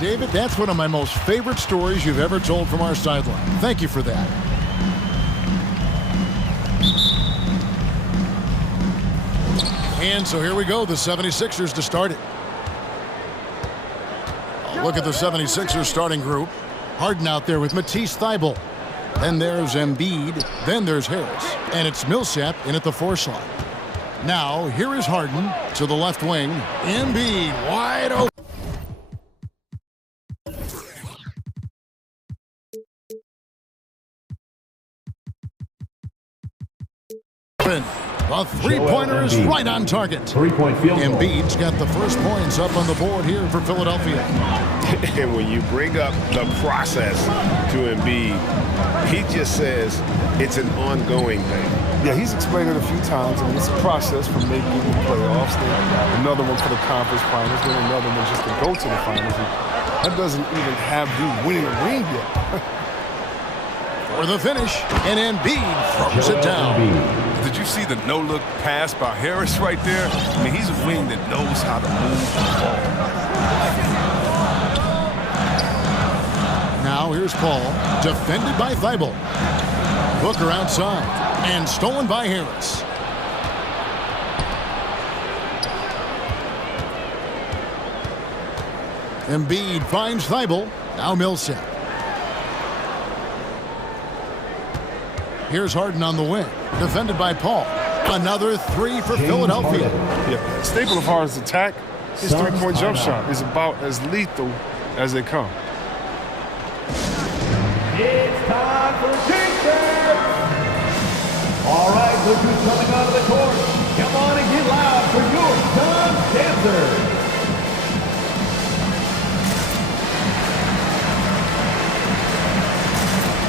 David, that's one of my most favorite stories you've ever told from our sideline. Thank you for that. And so here we go, the 76ers to start it. Look at the 76ers starting group. Harden out there with Matisse Thybulle. Then there's Embiid. Then there's Harris. And it's Millsap in at the 4 slot. Now, here is Harden to the left wing. Embiid wide open. The three-pointer is right on target. Three-point field goal. Embiid's got the first points up on the board here for Philadelphia. And when you bring up the process to Embiid, he just says it's an ongoing thing. Yeah, he's explained it a few times. I mean, it's a process from maybe getting the playoffs, then another one for the conference finals, then another one just to go to the finals. And that doesn't even have you winning a ring yet. For the finish, and Embiid throws it down. Did you see the no-look pass by Harris right there? I mean, he's a wing that knows how to move the ball. Now here's Paul, defended by Thybulle. Booker outside, and stolen by Harris. Embiid finds Thybulle. Now Millsap. Here's Harden on the wing, defended by Paul. Another three for Philadelphia. Yeah, staple of Harden's attack, his three-point jump shot is about as lethal as they come. It's time for defense. All right, look who's coming out of the court. Come on and get loud for your Sun Dancers.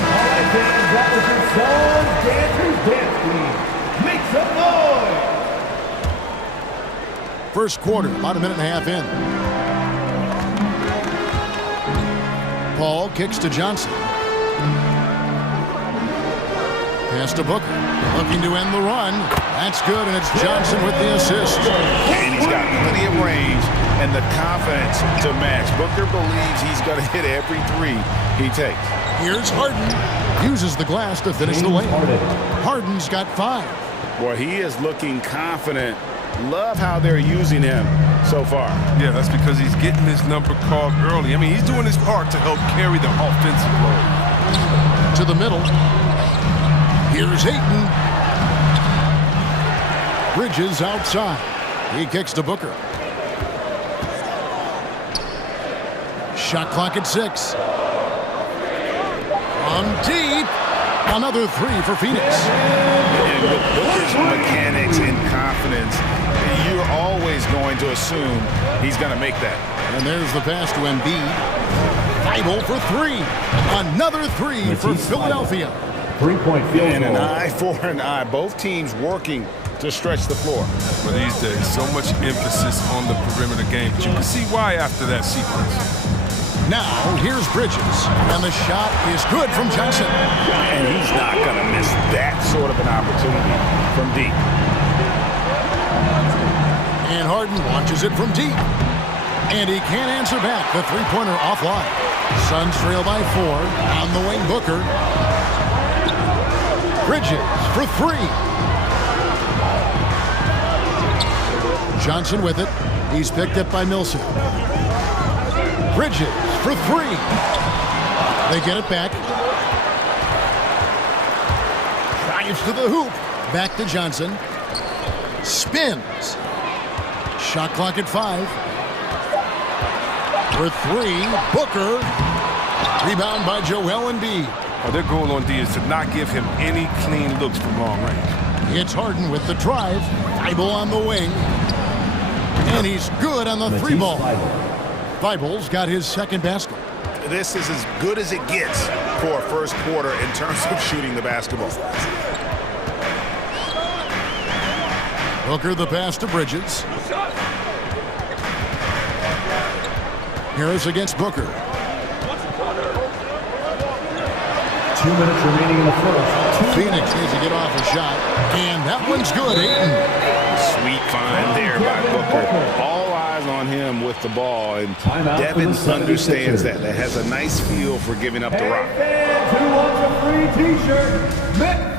All right, fans, that was your Sun Dancers dance team. Make some noise. First quarter, about a minute and a half in. Paul kicks to Johnson. Pass to Booker, looking to end the run. That's good, and it's Johnson with the assist. And he's got plenty of range and the confidence to match. Booker believes he's going to hit every three he takes. Here's Harden. Uses the glass to finish the lane. Harden's got 5. Boy, he is looking confident. Love how they're using him so far. Yeah, that's because he's getting his number called early. I mean, he's doing his part to help carry the offensive load. To the middle. Here's Ayton. Bridges outside. He kicks to Booker. Shot clock at 6. From deep. Another 3 for Phoenix. And with Booker's mechanics and confidence, you're always going to assume he's going to make that. And there's the pass to Embiid. Thybulle for 3. Another 3 for Philadelphia. Three-point field And goal. an eye for an eye. Both teams working to stretch the floor. For these days, so much emphasis on the perimeter game. But you can see why after that sequence. Now, here's Bridges. And the shot is good from Johnson. And he's not going to miss that sort of an opportunity from deep. And Harden launches it from deep. And he can't answer back. The three-pointer offline. Suns trail by 4. On the wing, Booker. Bridges for 3. Johnson with it. He's picked up by Millsap. Bridges for 3. They get it back. Drives to the hoop. Back to Johnson. Spins. Shot clock at 5. For 3. Booker. Rebound by Joel Embiid. Well, their goal on D is to not give him any clean looks from long range. It's Harden with the drive. Thybulle on the wing. And he's good on the 3-ball. Thybulle's got his second basket. This is as good as it gets for a first quarter in terms of shooting the basketball. Booker the pass to Bridges. Harris against Booker. 2 minutes remaining in the first. Phoenix needs to get off a shot. And that one's good. Ayton. Sweet find there by Booker. All eyes eyes on him with the ball, and Timeout for Devin the understands 76ers. that has a nice feel for giving up the Hey rock. fans, who wants a free t-shirt? Mick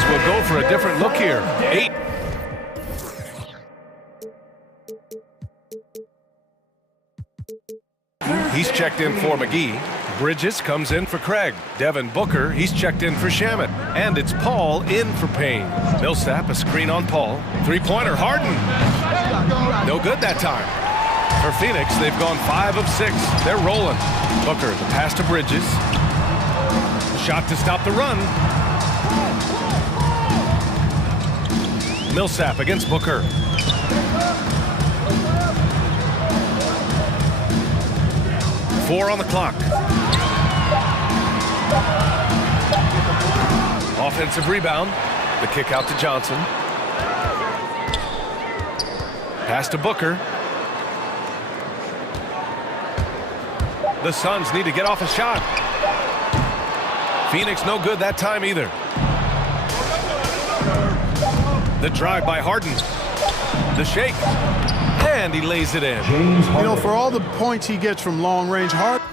offense will go for a different look here. 8. He's checked in for McGee. Bridges comes in for Craig. Devin Booker, he's checked in for Shaman. And it's Paul in for Payne. Millsap, a screen on Paul. Three-pointer, Harden. No good that time. For Phoenix, they've gone 5 of 6. They're rolling. Booker, the pass to Bridges. Shot to stop the run. Millsap against Booker. Four on the clock. Offensive rebound. The kick out to Johnson. Pass to Booker. The Suns need to get off a shot. Phoenix no good that time either. The drive by Harden. The shake. And he lays it in. You know, for all the points he gets from long range, Harden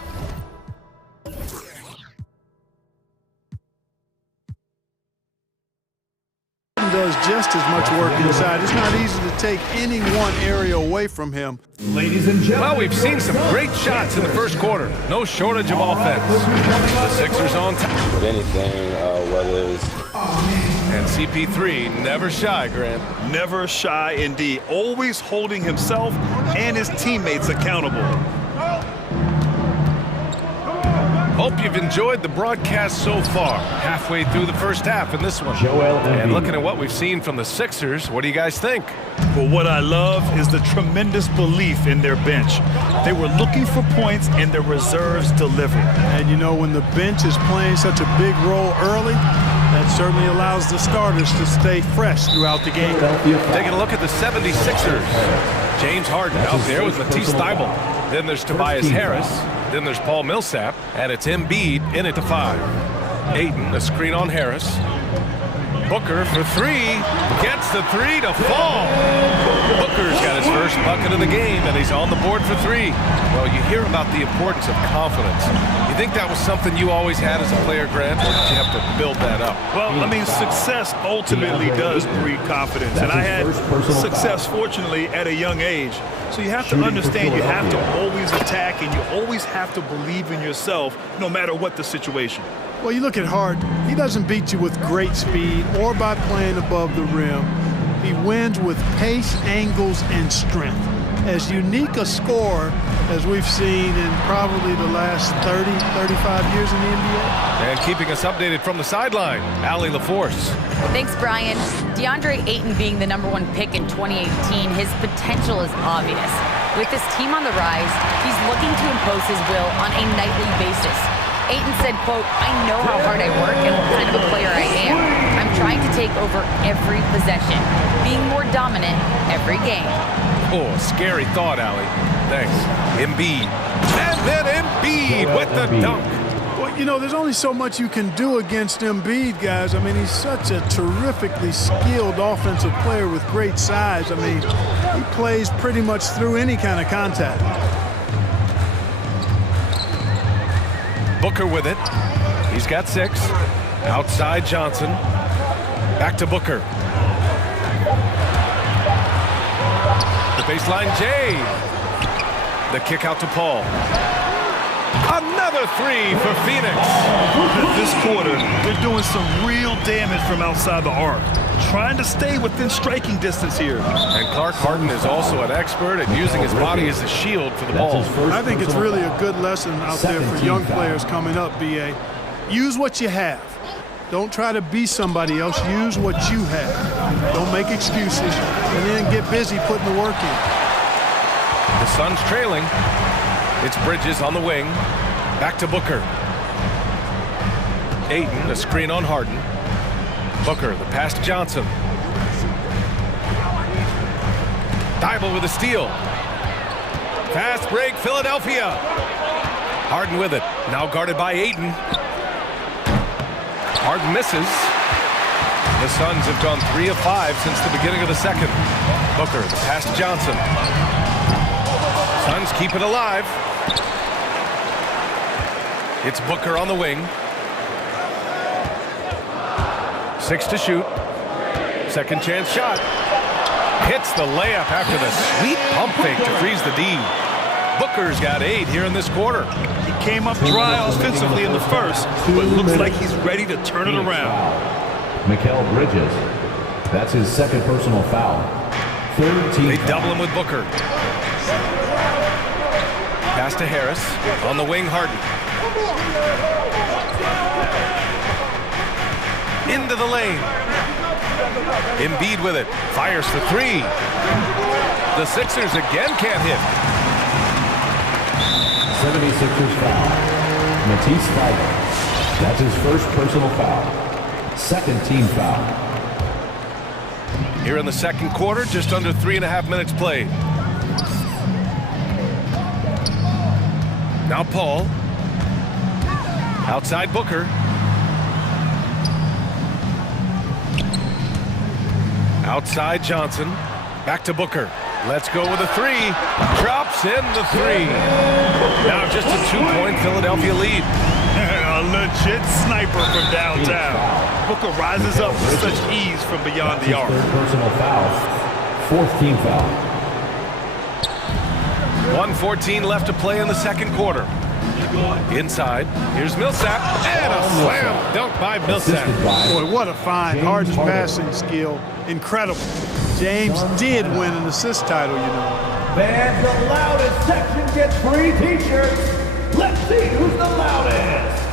does just as much work inside. It's not easy to take any one area away from him. Ladies and gentlemen. Well, we've seen some great shots in the first quarter. No shortage of offense. The Sixers on top. With anything, whether it's... And CP3 never shy, Grant. Never shy indeed. Always holding himself and his teammates accountable. Hope you've enjoyed the broadcast so far. Halfway through the first half in this one. And looking at what we've seen from the Sixers, what do you guys think? Well, what I love is the tremendous belief in their bench. They were looking for points and their reserves delivered. And you know, when the bench is playing such a big role early, that certainly allows the starters to stay fresh throughout the game. Taking a look at the 76ers. James Harden out there with Matisse Thybulle. Then there's Tobias Harris. Then there's Paul Millsap. And it's Embiid in at the 5. Ayton, a screen on Harris. Booker for 3. Gets the 3 to fall. Booker's got his first bucket of the game, and he's on the board for 3. Well, you hear about the importance of confidence. You think that was something you always had as a player, Grant, or did you have to build that up? Well, I mean, success ultimately does breed confidence. And I had success, fortunately, at a young age. So you have to understand you have to always attack, and you always have to believe in yourself, no matter what the situation. Well, you look at Harden, he doesn't beat you with great speed or by playing above the rim. He wins with pace, angles, and strength. As unique a scorer as we've seen in probably the last 30, 35 years in the NBA. And keeping us updated from the sideline, Allie LaForce. Thanks, Brian. DeAndre Ayton being the #1 pick in 2018, his potential is obvious. With his team on the rise, he's looking to impose his will on a nightly basis. Ayton said, quote, "I know how hard I work and what kind of a player I am. I'm trying to take over every possession, being more dominant every game." Oh, scary thought, Allie. Thanks. Embiid. And then Embiid with the dunk. Well, you know, there's only so much you can do against Embiid, guys. I mean, he's such a terrifically skilled offensive player with great size. I mean, he plays pretty much through any kind of contact. Booker with it. He's got 6. Outside Johnson. Back to Booker. The baseline J. The kick out to Paul. Another 3 for Phoenix. This quarter, they're doing some real damage from outside the arc. Trying to stay within striking distance here. And Clark Harden is also an expert at using his body as a shield for the ball. I think it's really a good lesson out there for young players coming up, B.A. Use what you have. Don't try to be somebody else. Use what you have. Don't make excuses. And then get busy putting the work in. The Suns trailing. It's Bridges on the wing. Back to Booker. Ayton, a screen on Harden. Booker, the pass to Johnson. Thybulle with a steal. Fast break, Philadelphia. Harden with it. Now guarded by Ayton. Harden misses. The Suns have gone 3 of 5 since the beginning of the second. Booker, the pass to Johnson. Suns keep it alive. It's Booker on the wing. 6 to shoot. Second chance shot. Hits the layup after the sweet pump fake to freeze the D. Booker's got 8 here in this quarter. He came up dry offensively in the first, but looks like he's ready to turn it around. Mikal Bridges. That's his second personal foul. Third team They foul. double him with Booker. Pass to Harris. On the wing, Harden. Into the lane. Embiid with it. Fires for 3. The Sixers again can't hit. 76ers foul. Matisse Thybulle. That's his first personal foul. Second team foul. Here in the second quarter, just under 3.5 minutes played. Now Paul. Outside Booker. Outside Johnson. Back to Booker. Let's go with a 3. Drops in the 3. Now just a 2-point Philadelphia lead. A legit sniper from downtown. Booker rises up with such ease from beyond the arc. Third personal foul. Fourth team foul. 1:14 left to play in the second quarter. Inside, here's Millsap, and a slam dunk by Millsap. Boy, what a find. Harden's passing skill. Incredible. James did win an assist title, you know. Fans, the loudest section gets free t-shirts. Let's see who's the loudest.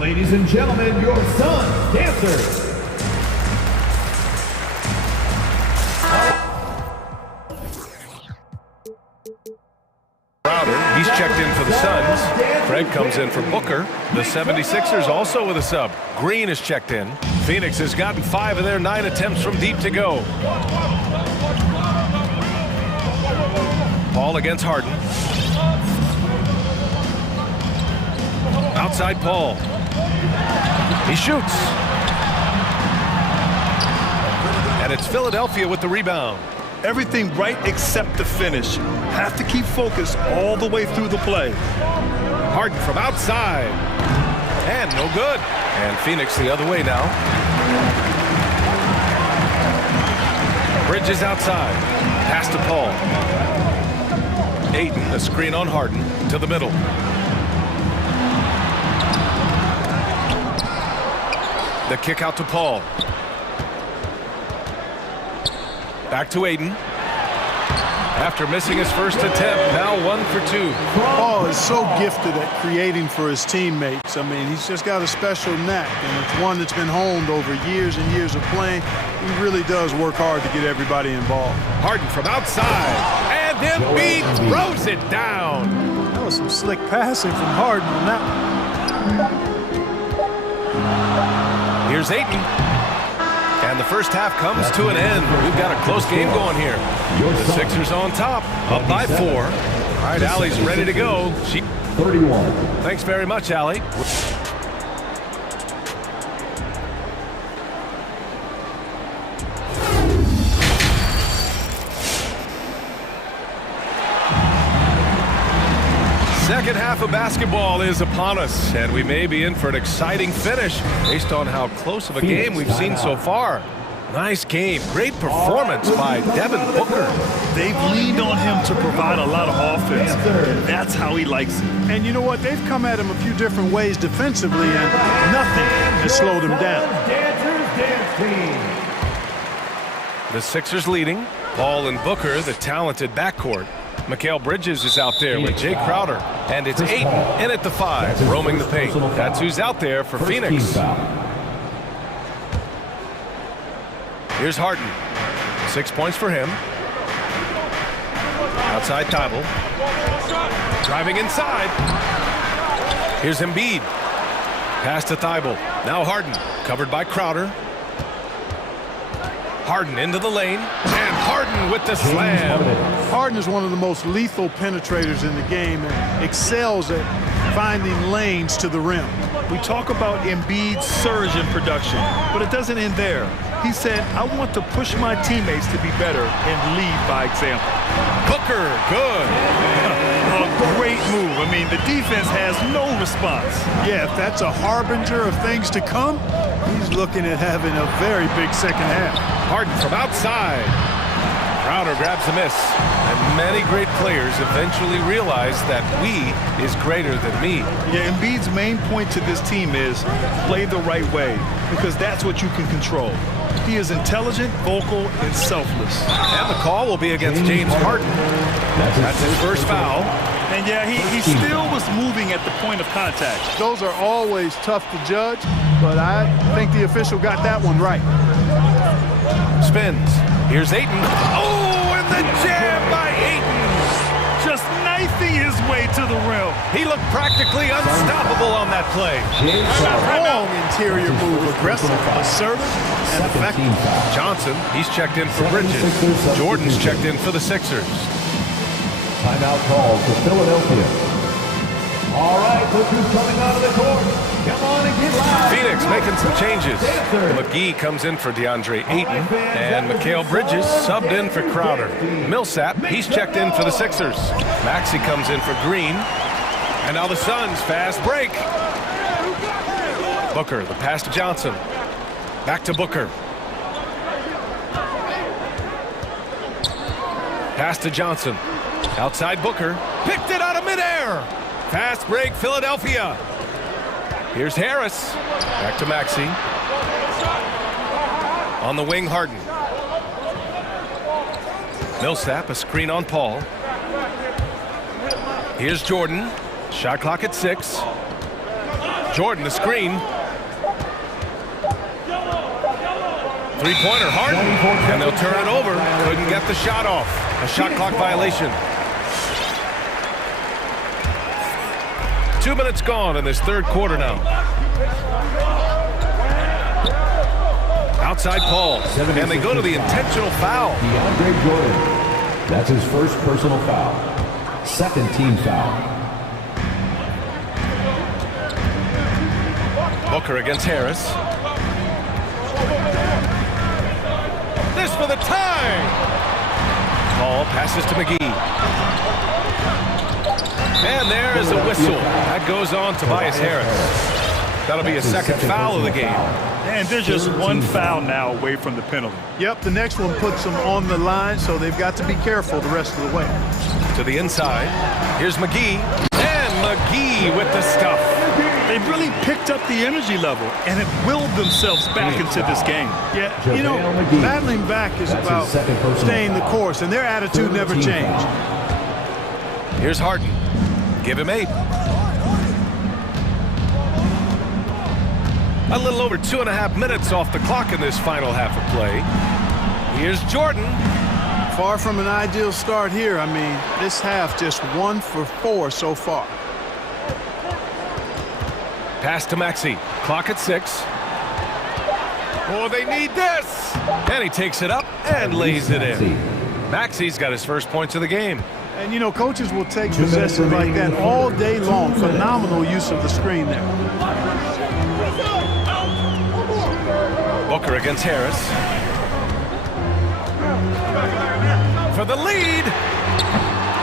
Ladies and gentlemen, your Suns dancers. He's checked in for the Suns. Fred comes in for Booker. The 76ers also with a sub. Green is checked in. Phoenix has gotten 5 of their 9 attempts from deep to go. Paul against Harden. Outside Paul. He shoots. And it's Philadelphia with the rebound. Everything right except the finish. Have to keep focused all the way through the play. Harden from outside. And no good. And Phoenix the other way now. Bridges outside. Pass to Paul. Ayton, a screen on Harden. To the middle. The kick out to Paul. Back to Ayton. After missing his first attempt, now 1 for 2. Paul is so gifted at creating for his teammates. I mean, he's just got a special knack, and it's one that's been honed over years and years of playing. He really does work hard to get everybody involved. Harden from outside, and Embiid throws it down. That was some slick passing from Harden on that one. Here's Ayton. And the first half comes to an end. We've got a close game going here. The Sixers on top, up by 4. All right, Allie's ready to go. 31. Thanks very much, Allie. Second half of basketball is upon us, and we may be in for an exciting finish based on how close of a game we've seen so far. Nice game. Great performance by Devin Booker. They've leaned on him to provide a lot of offense, and that's how he likes it. And you know what? They've come at him a few different ways defensively, and nothing has slowed him down. The Sixers leading. Paul and Booker, the talented backcourt. Mikal Bridges is out there with Jay Crowder. And it's Ayton in at the 5, roaming the paint. That's who's out there for Phoenix. Here's Harden. 6 points for him. Outside Thybulle. Driving inside. Here's Embiid. Pass to Thybulle. Now Harden. Covered by Crowder. Harden into the lane. And Harden with the slam. Harden is one of the most lethal penetrators in the game and excels at finding lanes to the rim. We talk about Embiid's surge in production, but it doesn't end there. He said, I want to push my teammates to be better and lead by example. Booker, good. A great move. I mean, the defense has no response. Yeah, if that's a harbinger of things to come, he's looking at having a very big second half. Harden from outside. Crowder grabs the miss. And many great players eventually realize that we is greater than me. Yeah, Embiid's main point to this team is play the right way, because that's what you can control. He is intelligent, vocal, and selfless. And the call will be against James Harden. That's his first foul. And yeah, he still was moving at the point of contact. Those are always tough to judge, but I think the official got that one right. Spins. Here's Ayton. Oh, and the jam by Ayton. Just knifing his way to the rim. He looked practically unstoppable on that play. Long interior move, aggressive, assertive, and effective. Johnson, he's checked in for Bridges. Jordan's checked in for the Sixers. Timeout call for Philadelphia. All right, look who's coming out of the court. Come on and get loud. Phoenix making some changes. McGee comes in for DeAndre Ayton, and Mikal Bridges subbed in for Crowder. Millsap, he's checked in for the Sixers. Maxey comes in for Green, and now the Suns fast break. Booker, the pass to Johnson. Back to Booker. Pass to Johnson. Outside Booker. Picked it out of midair. Fast break, Philadelphia. Here's Harris. Back to Maxey. On the wing, Harden. Millsap, a screen on Paul. Here's Jordan. Shot clock at 6. Jordan, the screen. Three-pointer, Harden. And they'll turn it over. Couldn't get the shot off. A shot clock violation. 2 minutes gone in this third quarter now. Outside Paul. And they go to the intentional foul. DeAndre Jordan. That's his first personal foul. Second team foul. Booker against Harris. This for the tie. Paul passes to McGee. And there is a whistle. That goes on Tobias Harris. That'll be a second foul of the game. And there's just one foul now away from the penalty. Yep, the next one puts them on the line, so they've got to be careful the rest of the way. To the inside. Here's McGee. And McGee with the stuff. They've really picked up the energy level and have willed themselves back into this game. Yeah, you know, battling back is about staying the course, and their attitude never changed. Here's Harden. Give him 8. A little over 2.5 minutes off the clock in this final half of play. Here's Jordan. Far from an ideal start here. I mean, this half just 1 for 4 so far. Pass to Maxey. Clock at 6. Oh, they need this! And he takes it up and lays it in. Maxey's got his first points of the game. And, you know, coaches will take possessions like that all day long. Phenomenal use of the screen there. Booker against Harris. For the lead.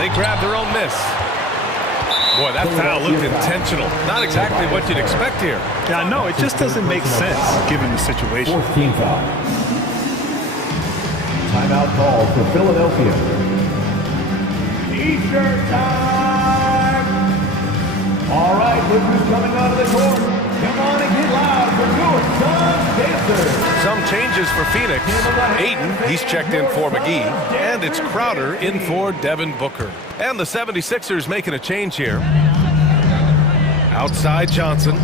They grab their own miss. Boy, that foul looked intentional. Not exactly what you'd expect here. Yeah, I know. It just doesn't make sense given the situation. Fourth team foul. Timeout call for Philadelphia. T-shirt time! All right, look who's coming out of the court. Come on and get loud for your Suns dancers. Some changes for Phoenix. Ayton, he's checked in for McGee. And it's Crowder in for Devin Booker. And the 76ers making a change here. Outside Johnson.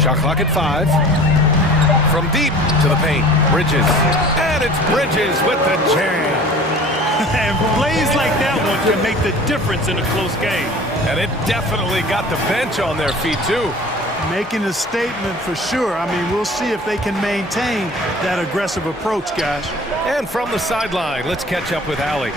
Shot clock at 5. From deep to the paint. Bridges. And it's Bridges with the jam. And plays like that one can make the difference in a close game. And it definitely got the bench on their feet, too. Making a statement for sure. I mean, we'll see if they can maintain that aggressive approach, guys. And from the sideline, let's catch up with Allie.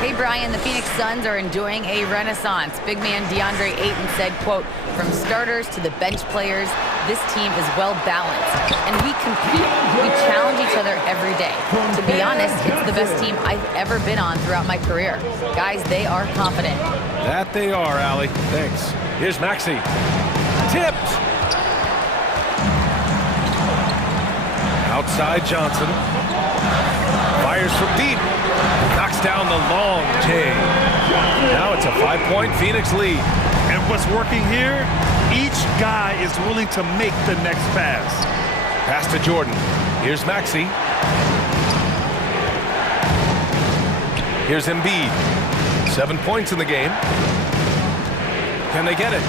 Hey, Brian, the Phoenix Suns are enjoying a renaissance. Big man DeAndre Ayton said, quote, from starters to the bench players, this team is well balanced. And we compete. We challenge each other every day. To be honest, it's the best team I've ever been on throughout my career. Guys, they are confident. That they are, Allie. Thanks. Here's Maxey. Tipped. Outside Johnson. Fires from deep. Knocks down the long J. Now it's a 5-point Phoenix lead. And what's working here? Each guy is willing to make the next pass. Pass to Jordan. Here's Maxey. Here's Embiid. 7 points in the game. Can they get it?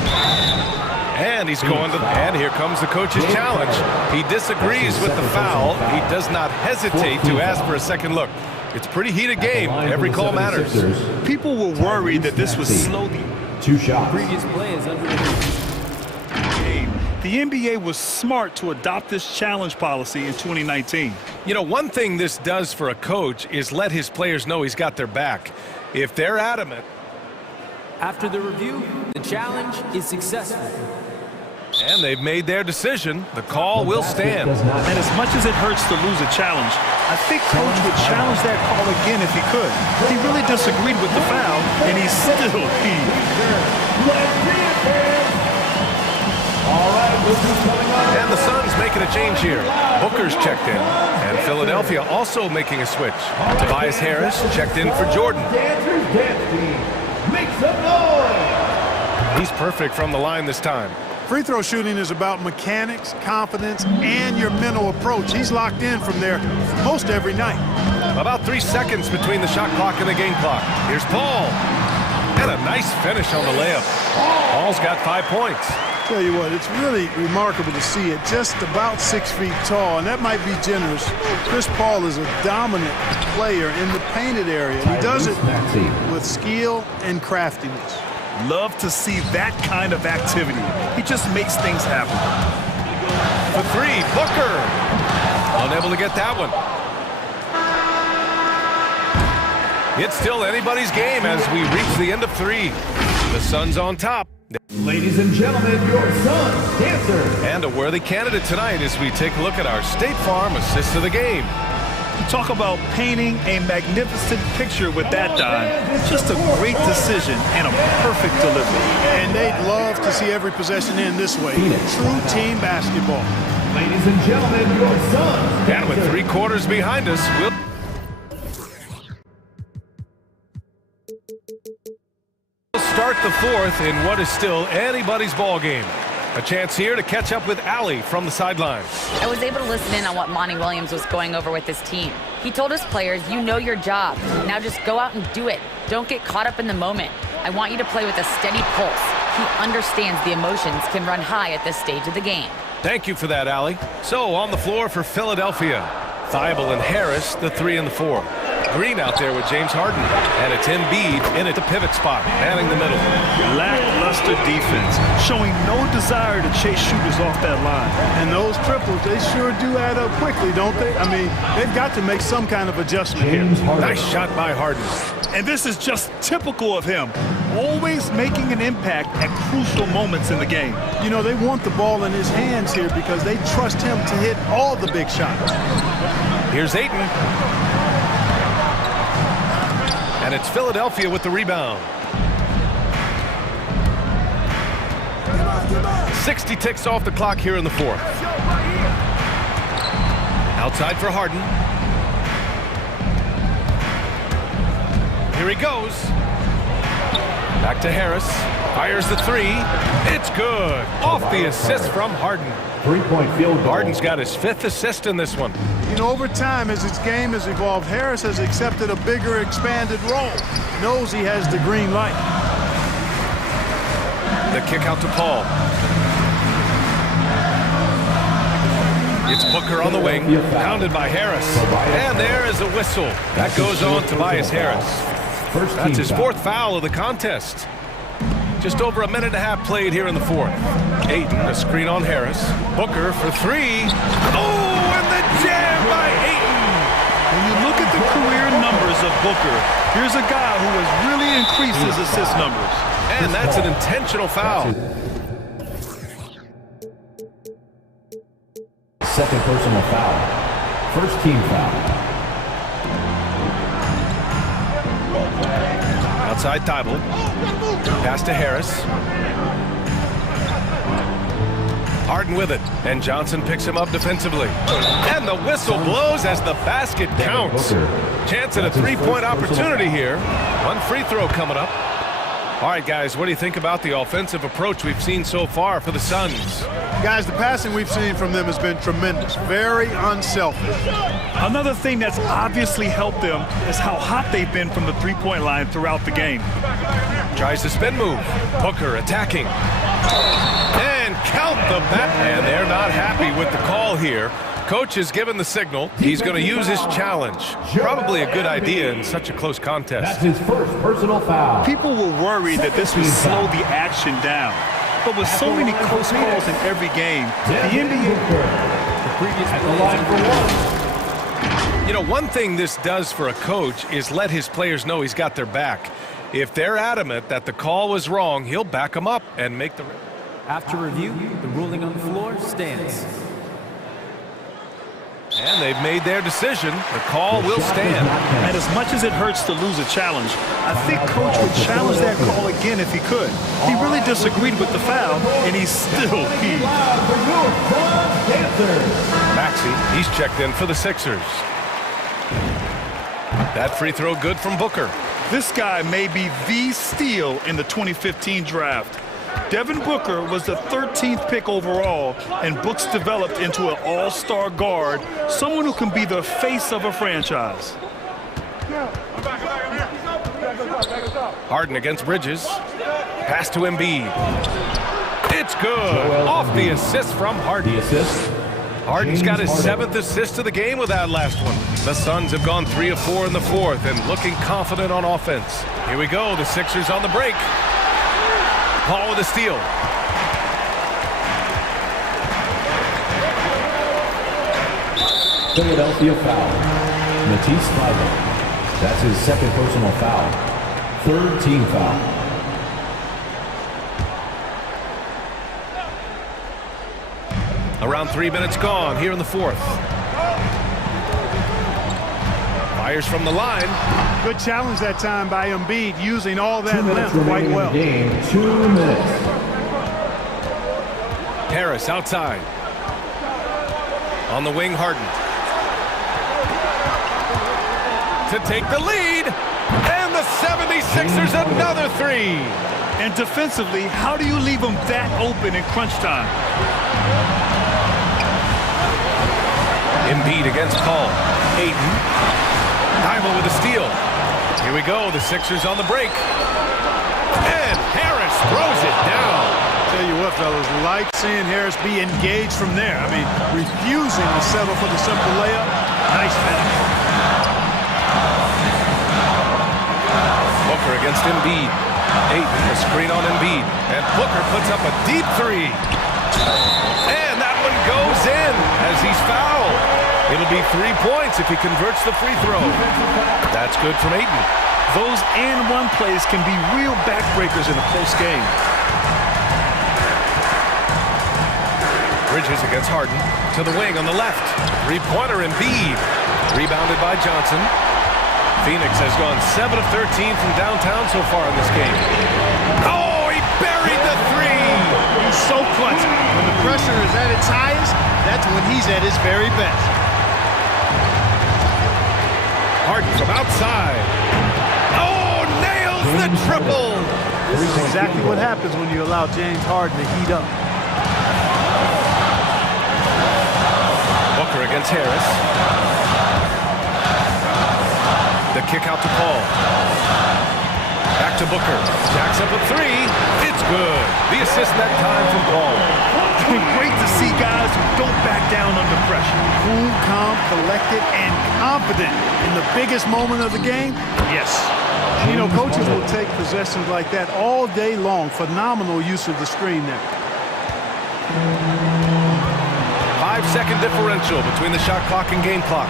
And he's going to, and here comes the coach's challenge. He disagrees with the foul. He does not hesitate to ask for a second look. It's a pretty heated game. Every call matters. People were worried that this was slowly. 2 shots. Previous play is under the Game. The NBA was smart to adopt this challenge policy in 2019. You know, one thing this does for a coach is let his players know he's got their back. If they're adamant. After the review, the challenge is successful. And they've made their decision. The call will stand. And as much as it hurts to lose a challenge, I think Coach would challenge that call again if he could. He really disagreed with the foul, and he's still keen. And the Suns making a change here. Booker's checked in. And Philadelphia also making a switch. Tobias Harris checked in for Jordan. Make some noise! He's perfect from the line this time. Free throw shooting is about mechanics, confidence, and your mental approach. He's locked in from there most every night. About 3 seconds between the shot clock and the game clock. Here's Paul. And a nice finish on the layup. Paul's got 5 points. Tell you what, it's really remarkable to see it. Just about 6 feet tall, and that might be generous. Chris Paul is a dominant player in the painted area. He does it with skill and craftiness. Love to see that kind of activity. He just makes things happen. For 3, Booker. Unable to get that one. It's still anybody's game as we reach the end of 3. The Suns on top. Ladies and gentlemen, your Suns dancer. And a worthy candidate tonight as we take a look at our State Farm assist of the game. Talk about painting a magnificent picture with that dime. Just a great decision and a perfect delivery. And they'd love to see every possession end this way. True team basketball. Ladies and gentlemen, your Suns. And with 3 quarters behind us, we'll start the 4th in what is still anybody's ball game. A chance here to catch up with Allie from the sidelines. I was able to listen in on what Monty Williams was going over with his team. He told his players, you know your job. Now just go out and do it. Don't get caught up in the moment. I want you to play with a steady pulse. He understands the emotions can run high at this stage of the game. Thank you for that, Allie. So on the floor for Philadelphia, Thibault and Harris, the 3 and the 4. Green out there with James Harden. And it's Embiid in at the pivot spot, manning the middle. Lackluster defense, showing no desire to chase shooters off that line. And those triples, they sure do add up quickly, don't they? I mean, they've got to make some kind of adjustment here. Nice shot by Harden. And this is just typical of him. Always making an impact at crucial moments in the game. You know, they want the ball in his hands here because they trust him to hit all the big shots. Here's Ayton. And it's Philadelphia with the rebound. 60 ticks off the clock here in the 4th. Outside for Harden. Here he goes. Back to Harris. Fires the 3. It's good. Off the assist from Harden. 3-point field goal. Harden's got his 5th assist in this one. You know, over time, as his game has evolved, Harris has accepted a bigger, expanded role. Knows he has the green light. The kick out to Paul. It's Booker on the wing, pounded by Harris. And there is a whistle. That goes on Tobias Harris. That's his 4th foul of the contest. Just over a minute and a half played here in the 4th. Ayton, a screen on Harris. Booker for 3. Oh, and the jam by Ayton. When you look at the career numbers of Booker, here's a guy who has really increased his assist numbers. And that's an intentional foul. Second personal foul. First team foul. Outside Thibault. Pass to Harris. Harden with it, and Johnson picks him up defensively. And the whistle blows as the basket counts. Chance at a three-point opportunity here. One free throw coming up. All right, guys, what do you think about the offensive approach we've seen so far for the Suns? Guys, the passing we've seen from them has been tremendous. Very unselfish. Another thing that's obviously helped them is how hot they've been from the three-point line throughout the game. Tries the spin move. Booker attacking. And count the back. And they're not happy with the call here. Coach has given the signal. He's going to use his challenge. Probably a good idea in such a close contest. That's his first personal foul. People were worried that this would slow the action down. But with so many close calls in every game, the NBA... At the line for one. You know, one thing this does for a coach is let his players know he's got their back. If they're adamant that the call was wrong, he'll back them up and make the... After review, the ruling on the floor stands. And they've made their decision. The call will stand. And as much as it hurts to lose a challenge, I think Coach would challenge that call again if he could. He really disagreed with the foul, and he's still heaved. Maxey, he's checked in for the Sixers. That free throw good from Booker. This guy may be the steal in the 2015 draft. Devin Booker was the 13th pick overall, and Books developed into an all-star guard, someone who can be the face of a franchise. Harden against Bridges. Pass to Embiid. It's good. Off the assist from Harden. Harden's got his 7th assist of the game with that last one. The Suns have gone 3 of 4 in the 4th and looking confident on offense. Here we go. The Sixers on the break. Paul with a steal. Philadelphia foul. Matisse Thybulle. That's his second personal foul. Third team foul. Around 3 minutes gone here in the 4th. Fires from the line. Good challenge that time by Embiid, using all that length quite well. Game, 2 minutes. Harris outside. On the wing, Harden. To take the lead. And the 76ers another 3. And defensively, how do you leave them that open in crunch time? Embiid against Paul. Ayton. Thybulle with a steal. Here we go. The Sixers on the break. And Harris throws it down. Tell you what, fellas, like seeing Harris be engaged from there. I mean, refusing to settle for the simple layup. Nice finish. Booker against Embiid. Ayton, a screen on Embiid. And Booker puts up a deep 3. And that one goes in as he's fouled. It'll be 3 points if he converts the free throw. That's good from Ayton. Those and-one plays can be real backbreakers in a close game. Bridges against Harden. To the wing on the left. Three-pointer Embiid. Rebounded by Johnson. Phoenix has gone 7 of 13 from downtown so far in this game. Oh, he buried the 3! He's so clutch. When the pressure is at its highest, that's when he's at his very best. Harden from outside. Oh, nails the triple! This is exactly what happens when you allow James Harden to heat up. Booker against Harris. The kick out to Paul. Back to Booker. Jacks up a 3. It's good. The assist that time from Paul. Great to see guys who don't back down under pressure. Cool, calm, collected, and confident in the biggest moment of the game. Yes. You know, coaches will take possessions like that all day long. Phenomenal use of the screen there. 5-second differential between the shot clock and game clock.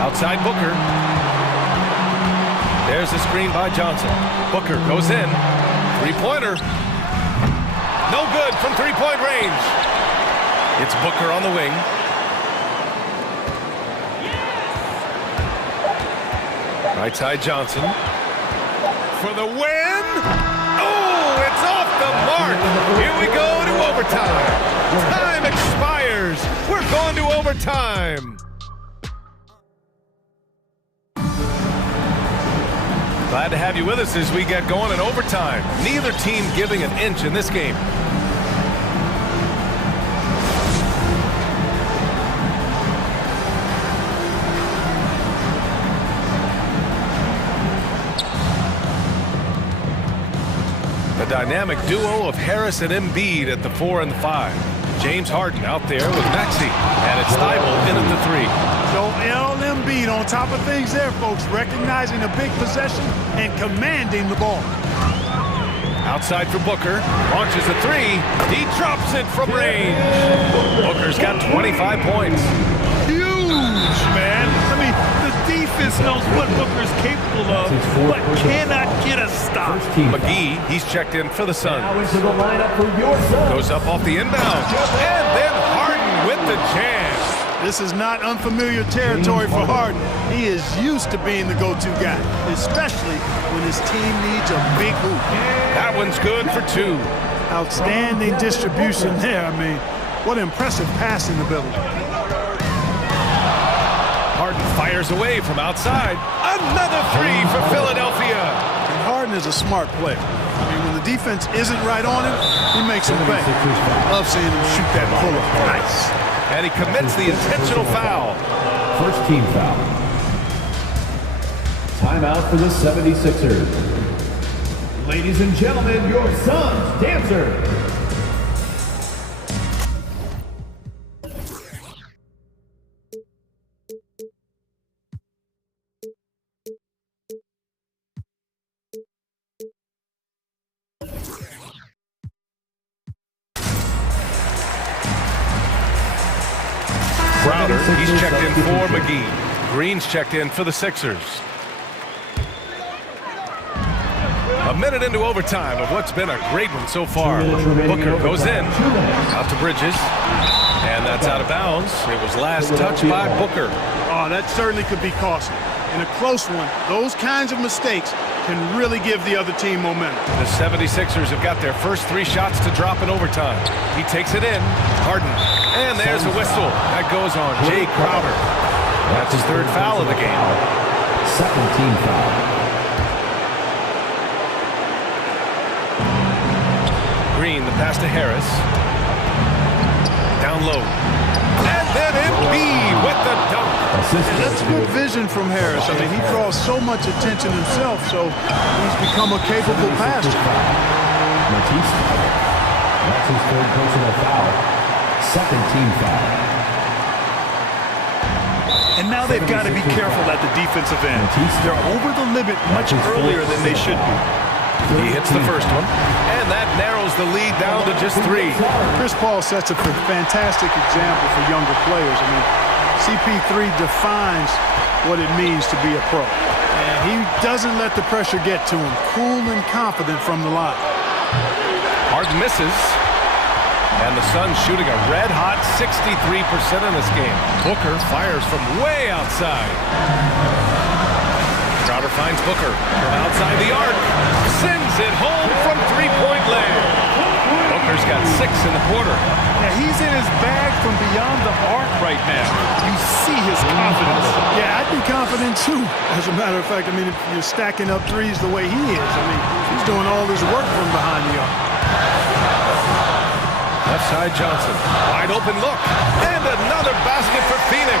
Outside Booker. There's the screen by Johnson. Booker goes in. Three-pointer. No good from three-point range. It's Booker on the wing. Right side Johnson. For the win! Oh, it's off the mark! Here we go to overtime. Time expires. We're going to overtime. Glad to have you with us as we get going in overtime. Neither team giving an inch in this game. The dynamic duo of Harris and Embiid at the 4 and the 5. James Harden out there with Maxey, and it's Thibault in at the 3. So Embiid on top of things there, folks, recognizing a big possession and commanding the ball. Outside for Booker, launches a 3. He drops it from range. Booker's got 25 points. Huge, man. I mean, the defense knows what Booker's capable of, but cannot get a stop. McGee, he's checked in for the Suns. Now into the lineup for your Suns. Goes up off the inbound. And then Harden with the jam. This is not unfamiliar territory for Harden. He is used to being the go-to guy, especially when his team needs a big hoop. That one's good for 2. Outstanding distribution there. I mean, what impressive passing ability. Harden fires away from outside. Another 3 for Philadelphia. And Harden is a smart player. I mean, when the defense isn't right on him, he makes them pay. Love seeing him shoot that pull-up. Nice. And he commits the intentional foul. First team foul. Timeout for the 76ers. Ladies and gentlemen, your Suns dancer. Crowder, he's checked in for McGee. Green's checked in for the Sixers. A minute into overtime of what's been a great one so far. Booker goes in, out to Bridges, and that's out of bounds. It was last touched by Booker. Oh, that certainly could be costly. In a close one, those kinds of mistakes can really give the other team momentum. The 76ers have got their first 3 shots to drop in overtime. He takes it in. Harden. And there's a whistle. That goes on Jay Crowder. That's his 3rd foul of the game. Second team foul. Green, the pass to Harris. Down low. And then Embiid with the dunk. And that's good vision from Harris. I mean, he draws so much attention himself, so he's become a capable passer. Matisse. That's his 3rd personal foul. Second team foul. And now they've got to be careful at the defensive end. They're over the limit much earlier than they should be. He hits the first one, and that narrows the lead down to just 3. Chris Paul sets a fantastic example for younger players. I mean, CP3 defines what it means to be a pro. And he doesn't let the pressure get to him. Cool and confident from the line. Harden misses. And the Suns shooting a red-hot 63% in this game. Booker fires from way outside. Crowder finds Booker from outside the arc. Sends it home from 3-point land. Booker's got 6 in the quarter. Now he's in his bag from beyond the arc right now. You see his confidence. Yeah, I'd be confident too. As a matter of fact, I mean, if you're stacking up threes the way he is, I mean, he's doing all this work from behind the arc. Left side Johnson. Wide open look. And another basket for Phoenix.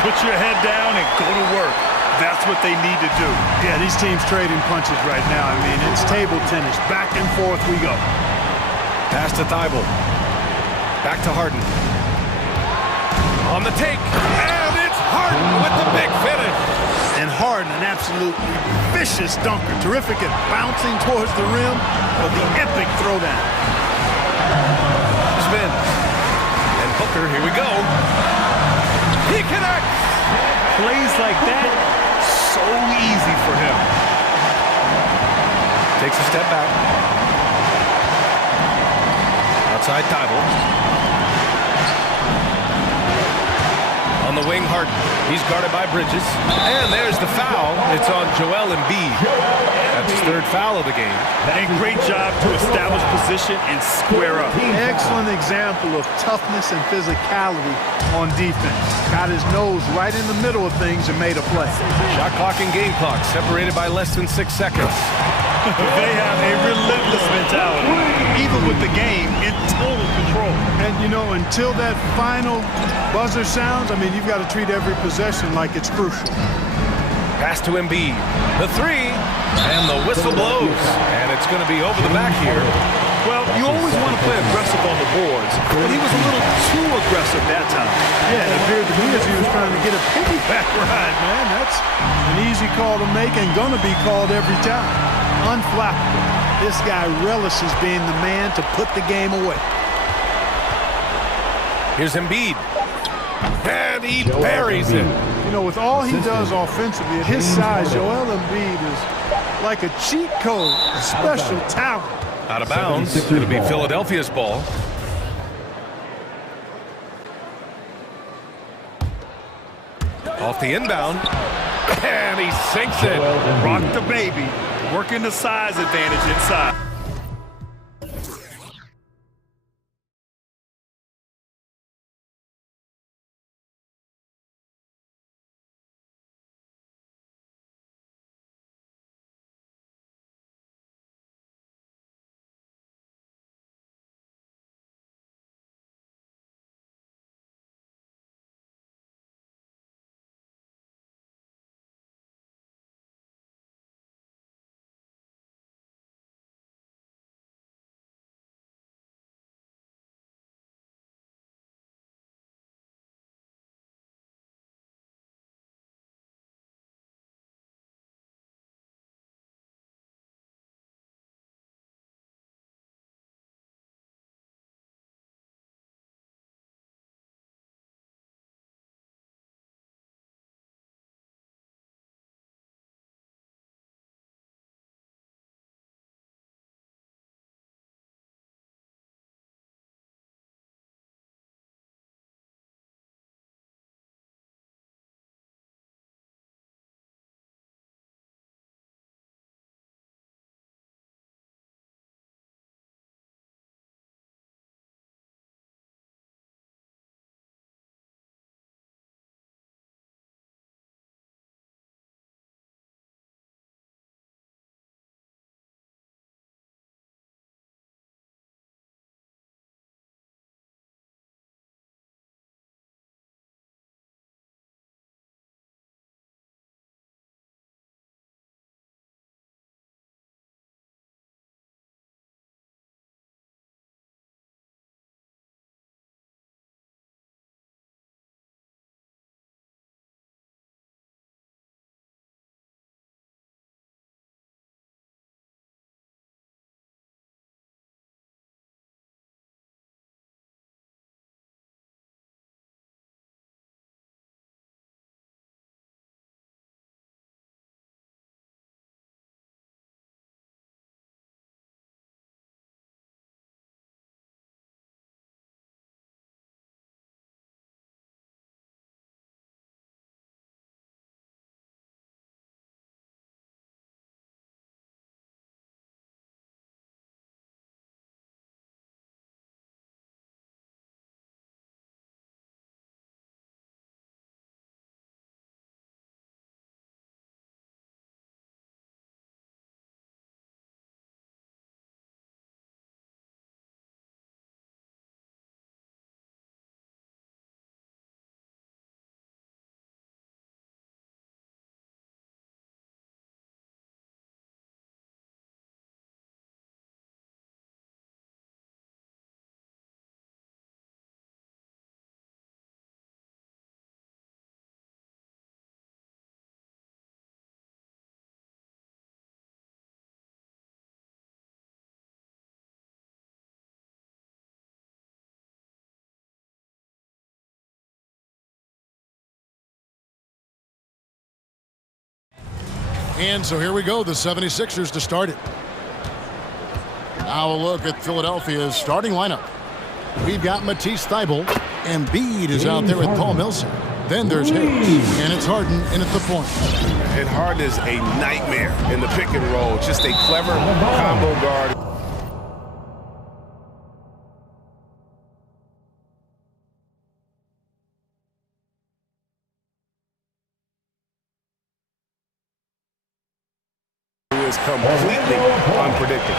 Put your head down and go to work. That's what they need to do. Yeah, these teams trading punches right now. I mean, it's table tennis. Back and forth we go. Pass to Thibault. Back to Harden. On the take. And it's Harden with the big finish. And Harden, an absolutely vicious dunker. Terrific at bouncing towards the rim, but the epic throwdown. Spins. And Booker, here we go. He connects. Plays like that, so easy for him. Takes a step back. Outside Thibault. On the On the wing, Harden. He's guarded by Bridges. And there's the foul. It's on Joel Embiid. That's his third foul of the game. And great job to establish position and square up. Excellent example of toughness and physicality on defense. Got his nose right in the middle of things and made a play. Shot clock and game clock separated by less than 6 seconds. They have a relentless mentality, even with the game in total control. And, you know, until that final buzzer sounds, I mean, you've got to treat every possession like it's crucial. Pass to Embiid. The three. And the whistle blows. And it's going to be over the back here. Well, you always want to play aggressive on the boards, but he was a little too aggressive that time. Yeah, it appeared to me as he was trying to get a piggyback ride, man. That's an easy call to make and going to be called every time. Unflappable. This guy relishes being the man to put the game away. Here's Embiid. And he buries it. You know, with all he does offensively, at his size, Joel Embiid is like a cheat code, a special talent. Out of bounds. It'll be Philadelphia's ball. Off the inbound. And he sinks it. Rock the baby. Working the size advantage inside. And so here we go, the 76ers to start it. Now a look at Philadelphia's starting lineup. We've got Matisse Thybulle. Embiid is out there with Paul Millsap. Then there's Harris, and it's Harden in at the point. And Harden is a nightmare in the pick and roll. Just a clever combo guard. Who is completely unpredictable.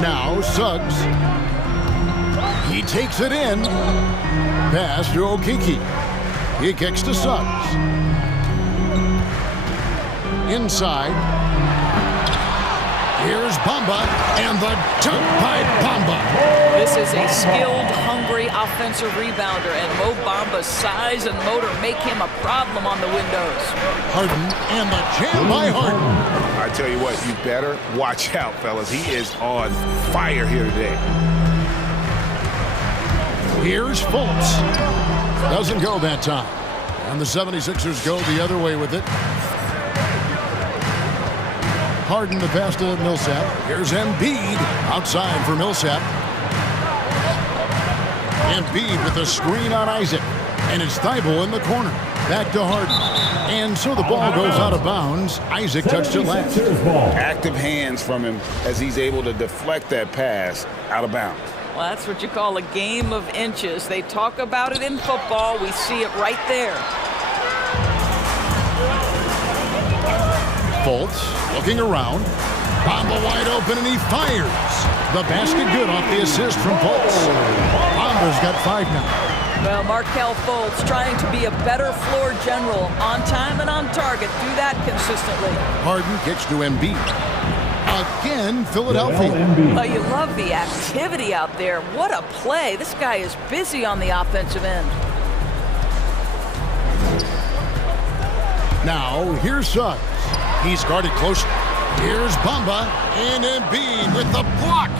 Now Suggs. He takes it in. Pass to Okiki. He kicks to Suggs. Inside. Here's Bamba, and the dunk by Bamba. This is a skilled, hungry offensive rebounder, and Mo Bamba's size and motor make him a problem on the windows. Harden, and the jam by Harden. I tell you what, you better watch out, fellas. He is on fire here today. Here's Fultz. Doesn't go that time. And the 76ers go the other way with it. Harden the pass to Millsap. Here's Embiid outside for Millsap. Embiid with a screen on Isaac. And it's Thibault in the corner. Back to Harden. And so the ball goes out of bounds. Isaac touched it last. Active hands from him as he's able to deflect that pass out of bounds. Well, that's what you call a game of inches. They talk about it in football. We see it right there. Fultz looking around. Bamba wide open, and he fires. The basket good off the assist from Fultz. Bamba's got 5 now. Well, Markelle Fultz trying to be a better floor general. On time and on target. Do that consistently. Harden kicks to Embiid. Again, Philadelphia. Oh, you love the activity out there. What a play. This guy is busy on the offensive end. Now, here's Suggs. He's guarded close. Here's Bamba, and Embiid with the block.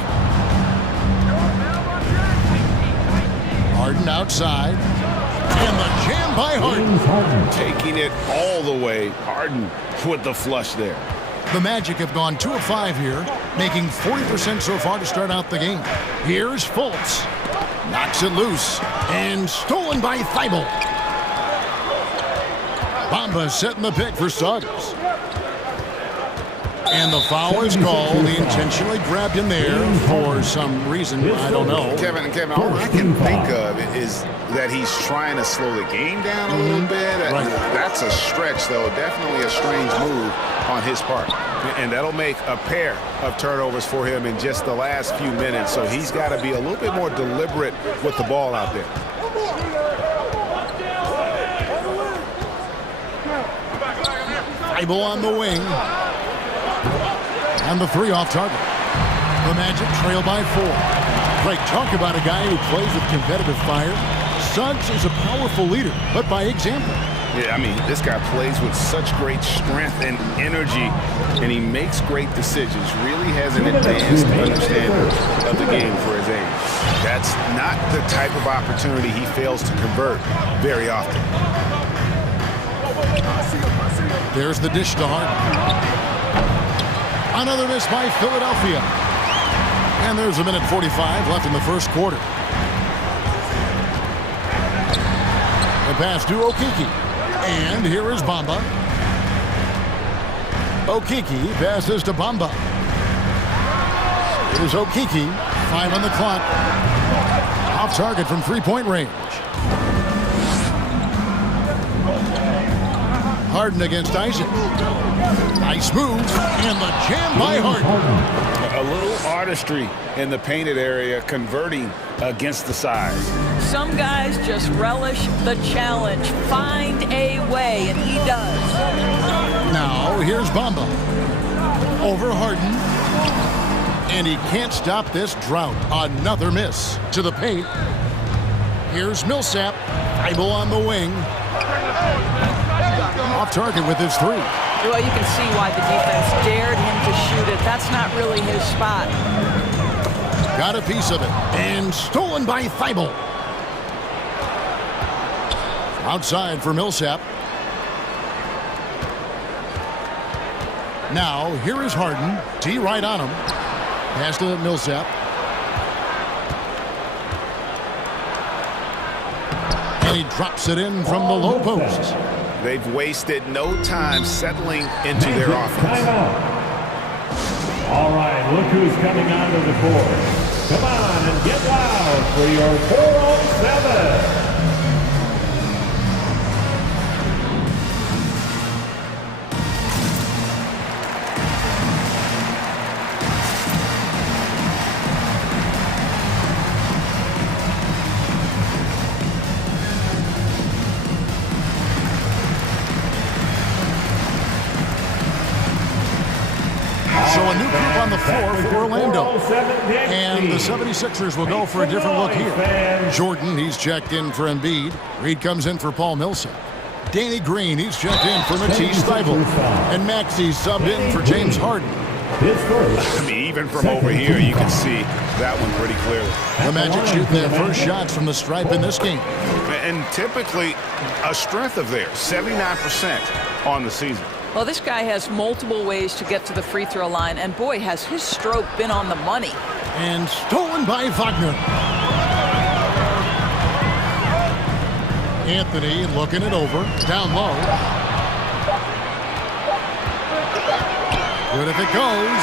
Harden outside. And the jam by Harden. Taking it all the way. Harden with the flush there. The Magic have gone 2 of 5 here, making 40% so far to start out the game. Here's Fultz. Knocks it loose. And stolen by Thibault. Bamba setting the pick for Suggs. And the foul is called. He intentionally grabbed him there for some reason. I don't know. Kevin, all I can think of is that he's trying to slow the game down a little bit. Right. That's a stretch, though. Definitely a strange move on his part. And that'll make a pair of turnovers for him in just the last few minutes. So he's got to be a little bit more deliberate with the ball out there. Thibault on the wing. And the 3 off target. The Magic trail by 4. Greg, talk about a guy who plays with competitive fire. Suggs is a powerful leader, but by example. Yeah, I mean, this guy plays with such great strength and energy, and he makes great decisions. Really has an advanced understanding of the game for his age. That's not the type of opportunity he fails to convert very often. There's the dish to Harden. Another miss by Philadelphia. And there's a minute 45 left in the first quarter. The pass to Okiki. And here is Bamba. Okiki passes to Bamba. Here's Okiki. 5 on the clock. Off target from 3-point range. Harden against Isaac. Nice move, and the jam by Harden. A little artistry in the painted area, converting against the size. Some guys just relish the challenge. Find a way, and he does. Now, here's Bamba. Over Harden. And he can't stop this drought. Another miss to the paint. Here's Millsap. Thibault on the wing. Off target with his 3. Well, you can see why the defense dared him to shoot it. That's not really his spot. Got a piece of it. And stolen by Thibault. Outside for Millsap. Now, here is Harden. T right on him. Pass to Millsap. And he drops it in from the low post. They've wasted no time settling into their offense. All right, look who's coming onto the court. Come on and get loud for your 4-on-7. So a new group on the floor for Orlando. And the 76ers will go for a different look here. Jordan, he's checked in for Embiid. Reed comes in for Paul Millsap. Danny Green, he's checked in for Matisse Thybulle. And Maxey's subbed in for James Harden. I mean, even from over here, you can see that one pretty clearly. The Magic shoot their first shots from the stripe in this game. And typically, a strength of theirs, 79% on the season. Well, this guy has multiple ways to get to the free throw line, and boy, has his stroke been on the money. And stolen by Wagner. Anthony looking it over, down low. Good if it goes.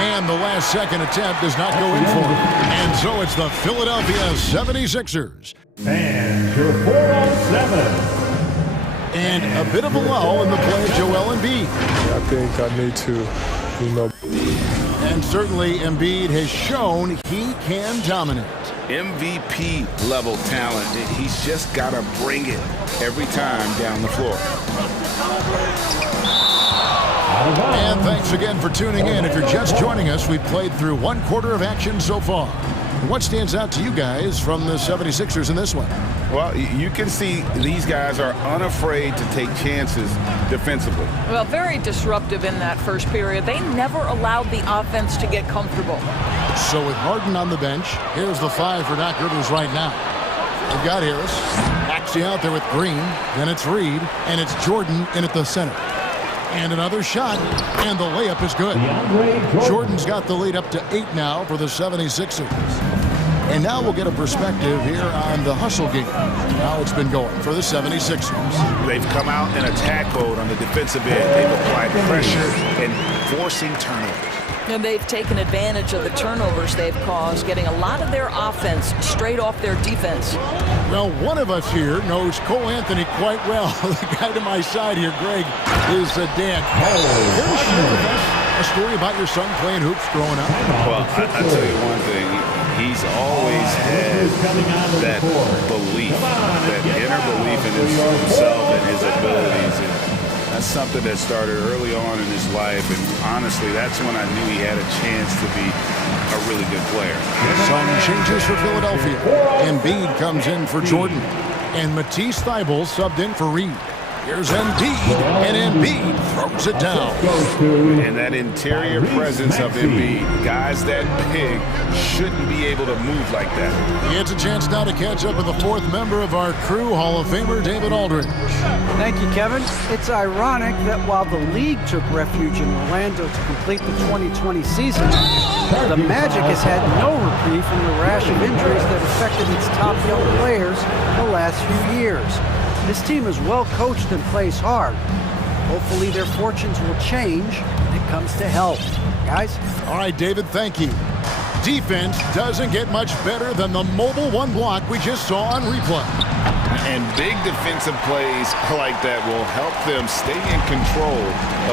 And the last second attempt does not go in for him. And so it's the Philadelphia 76ers. And your 4-on-7. And a bit of a lull in the play of Joel Embiid. I think I need to, And certainly Embiid has shown he can dominate. MVP level talent. He's just got to bring it every time down the floor. And thanks again for tuning in. If you're just joining us, we've played through one quarter of action so far. What stands out to you guys from the 76ers in this one? Well, you can see these guys are unafraid to take chances defensively. Well, very disruptive in that first period. They never allowed the offense to get comfortable. So with Harden on the bench, here's the 5 for Doc Rivers right now. They've got Harris, Maxey out there with Green, then it's Reed, and it's Jordan in at the center. And another shot, and the layup is good. Jordan's got the lead up to 8 now for the 76ers. And now we'll get a perspective here on the hustle game, how it's been going for the 76ers. They've come out in attack mode on the defensive end. They've applied pressure and forcing turnovers. And they've taken advantage of the turnovers they've caused, getting a lot of their offense straight off their defense. Well, one of us here knows Cole Anthony quite well. The guy to my side here, Greg, is Dan. Can you share with us a story about your son playing hoops growing up? Well, I'll tell you one thing. He's always had that belief, that inner belief in himself and his abilities. And that's something that started early on in his life. And honestly, that's when I knew he had a chance to be a really good player. Some changes for Philadelphia. Embiid comes in for Jordan. And Matisse Thybulle subbed in for Reed. Here's Embiid, and Embiid throws it down. And that interior presence of Embiid, guys that big shouldn't be able to move like that. He gets a chance now to catch up with the 4th member of our crew, Hall of Famer David Aldridge. Thank you, Kevin. It's ironic that while the league took refuge in Orlando to complete the 2020 season, the Magic has had no reprieve from the rash of injuries that affected its top young players the last few years. This team is well coached and plays hard. Hopefully their fortunes will change when it comes to health. Guys? All right, David, thank you. Defense doesn't get much better than the mobile one block we just saw on replay. And big defensive plays like that will help them stay in control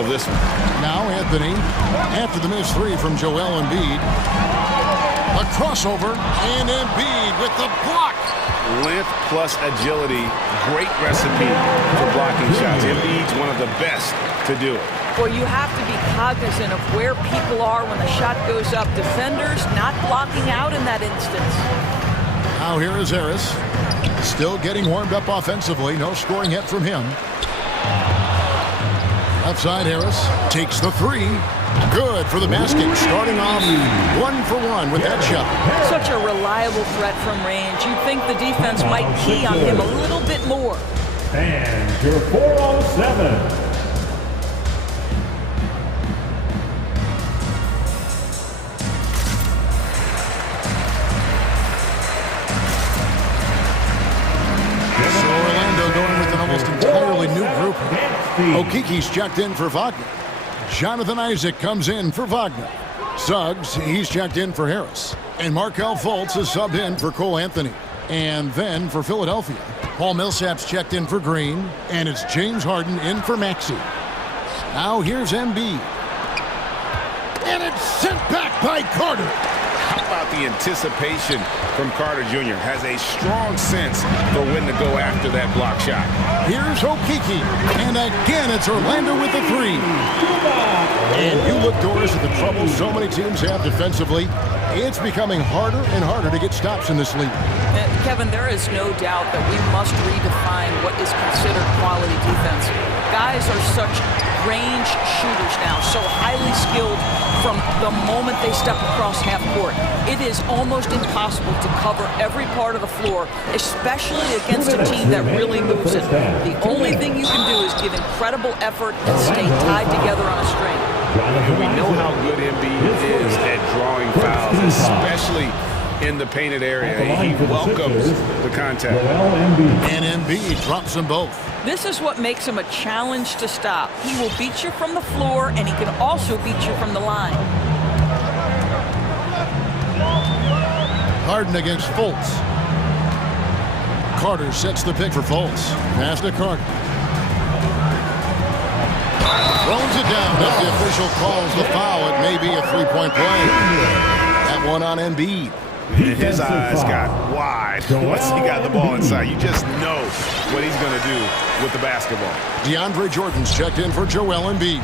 of this one. Now Anthony, after the missed 3 from Joel Embiid. A crossover, and Embiid with the block. Length plus agility, great recipe for blocking shots. Embiid's one of the best to do it. Well, you have to be cognizant of where people are when the shot goes up. Defenders not blocking out in that instance. Now here is Harris. Still getting warmed up offensively. No scoring yet from him. Left side, Harris takes the 3. Good for the basket. Starting off 1 for 1 with that shot. Such a reliable threat from range. You'd think the defense might key on him a little bit more. And your 4-on-7. Okiki's checked in for Wagner. Jonathan Isaac comes in for Wagner. Suggs, he's checked in for Harris. And Markelle Fultz is subbed in for Cole Anthony. And then for Philadelphia, Paul Millsap's checked in for Green. And it's James Harden in for Maxey. Now here's Embiid. And it's sent back by Carter. How about the anticipation from Carter Jr. Has a strong sense for when to go after that block shot. Here's Okiki. And again, it's Orlando with the three. And you look, Doris, at the trouble so many teams have defensively. It's becoming harder and harder to get stops in this league. Kevin, there is no doubt that we must redefine what is considered quality defense. Guys are such range shooters now, so highly skilled from the moment they step across half court. It is almost impossible to cover every part of the floor, especially against a team that really moves it. The only thing you can do is give incredible effort and stay tied together on a string. And we know how good Embiid is at drawing fouls, especially in the painted area. He welcomes the contact. And Embiid drops them both. This is what makes him a challenge to stop. He will beat you from the floor, and he can also beat you from the line. Harden against Fultz. Carter sets the pick for Fultz. Pass to Carter. Throws it down as the official calls the foul. It may be a three-point play. That one on Embiid. His eyes got wide once he got the ball inside. You just know what he's going to do with the basketball. DeAndre Jordan's checked in for Joel Embiid.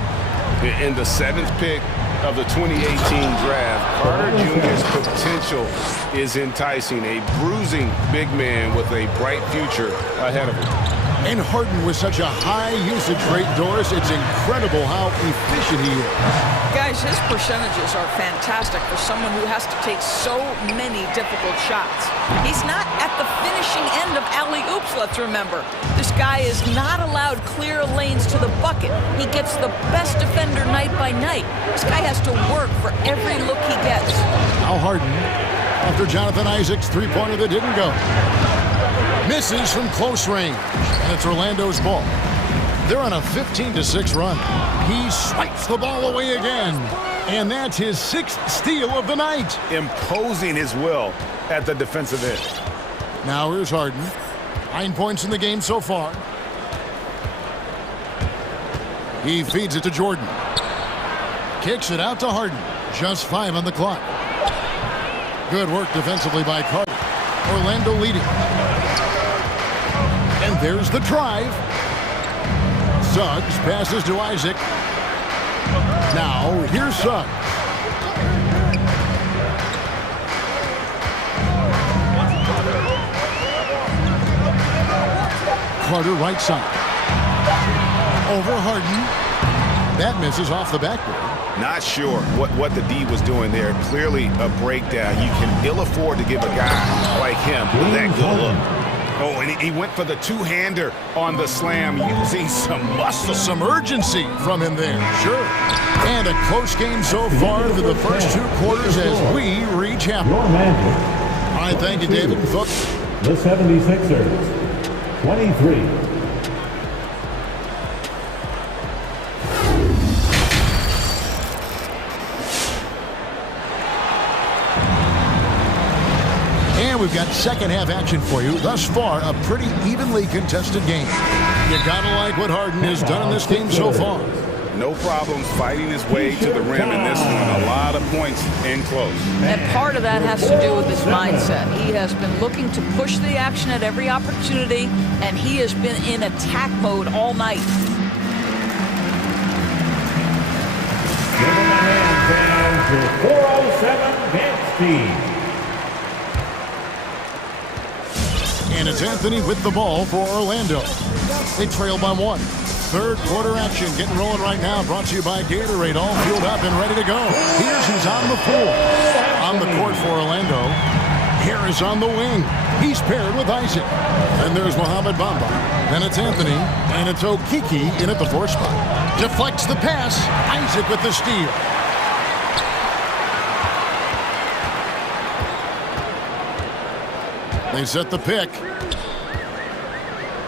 In the 7th pick of the 2018 draft, Carter Jr.'s potential is enticing. A bruising big man with a bright future ahead of him. And Harden with such a high usage rate, Doris, it's incredible how efficient he is. Guys, his percentages are fantastic for someone who has to take so many difficult shots. He's not at the finishing end of alley-oops, let's remember. This guy is not allowed clear lanes to the bucket. He gets the best defender night by night. This guy has to work for every look he gets. Now Harden, after Jonathan Isaac's three-pointer that didn't go. Misses from close range, and it's Orlando's ball. They're on a 15-6 run. He swipes the ball away again, and that's his 6th steal of the night. Imposing his will at the defensive end. Now here's Harden. 9 points in the game so far. He feeds it to Jordan. Kicks it out to Harden. Just 5 on the clock. Good work defensively by Carter. Orlando leading. And there's the drive. Suggs passes to Isaac. Now, here's Suggs. Carter right side. Over Harden. That misses off the backboard. Not sure what the D was doing there. Clearly a breakdown. You can ill afford to give a guy like him that good look. Oh, and he went for the two-hander on the slam, using some muscle. Some urgency from him there, sure. And a close game so far through the first 2 quarters as we reach halfway. All right, thank you, David. The 76ers, 23. We've got second half action for you. Thus far, a pretty evenly contested game. You gotta like what Harden has done in this game so far. No problems fighting his way to the rim in this one. A lot of points in close. And part of that has to do with his mindset. He has been looking to push the action at every opportunity, and he has been in attack mode all night. Give him a hand, fans, to 407 Vince. And it's Anthony with the ball for Orlando. They trail by 1. Third quarter action getting rolling right now. Brought to you by Gatorade. All fueled up and ready to go. Here's who's on the floor. On the court for Orlando. Harris on the wing. He's paired with Isaac. And there's Mohamed Bamba. Then it's Anthony. And it's Okiki in at the 4 spot. Deflects the pass. Isaac with the steal. They set the pick.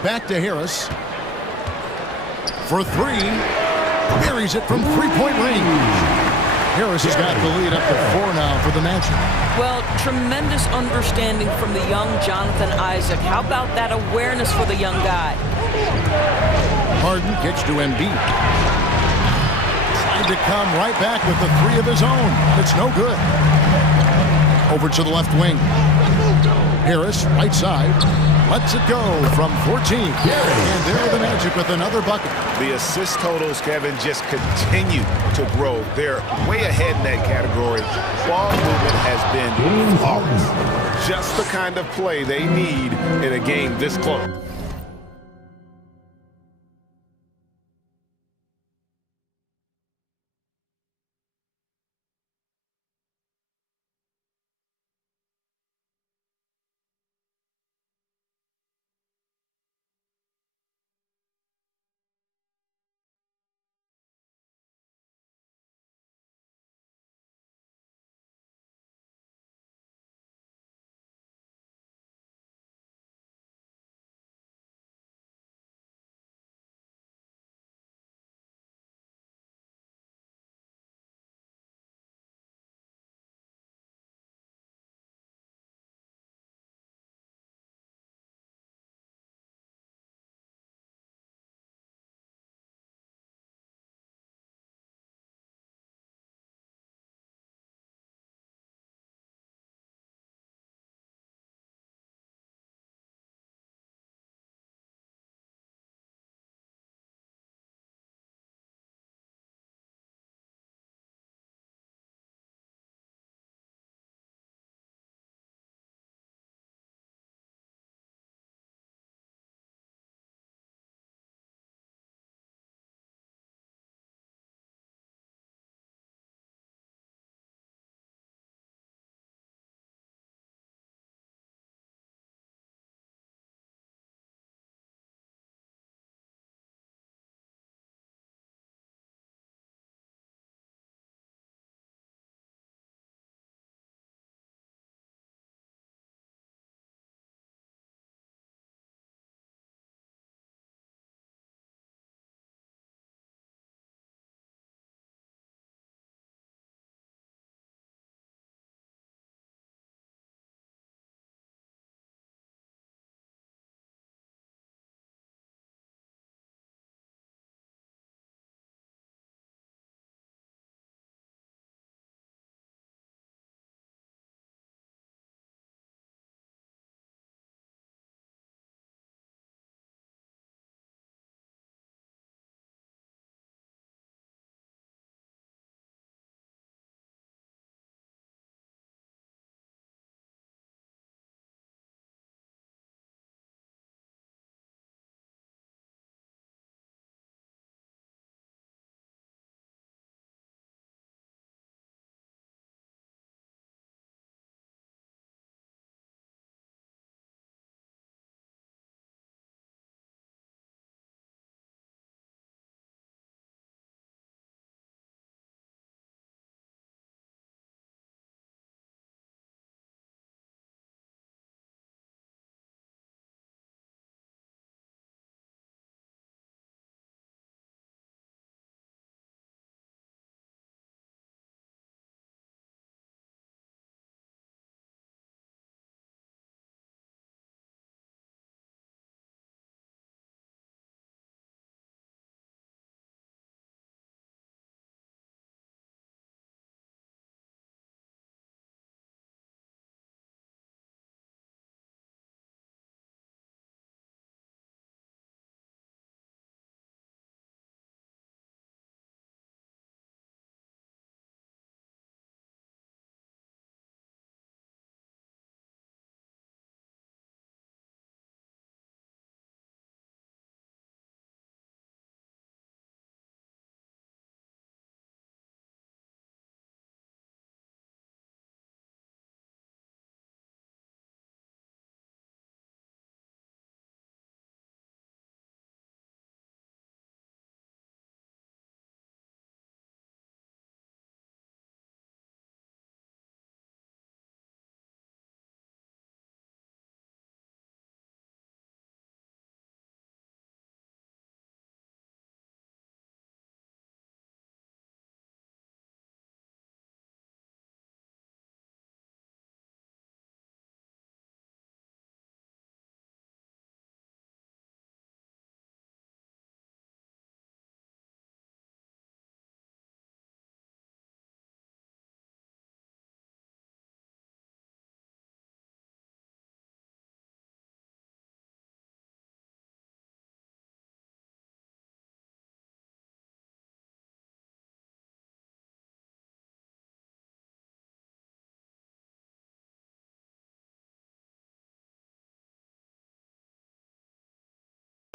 Back to Harris. For three. Buries it from three-point range. Harris has got the lead up to 4 now for the Magic. Well, tremendous understanding from the young Jonathan Isaac. How about that awareness for the young guy? Harden kicks to Embiid. Trying to come right back with the three of his own. It's no good. Over to the left wing. Harris, right side. Lets it go from 14. And there are the Magic with another bucket. The assist totals, Kevin, just continue to grow. They're way ahead in that category. Ball movement has been flawless. Just the kind of play they need in a game this close.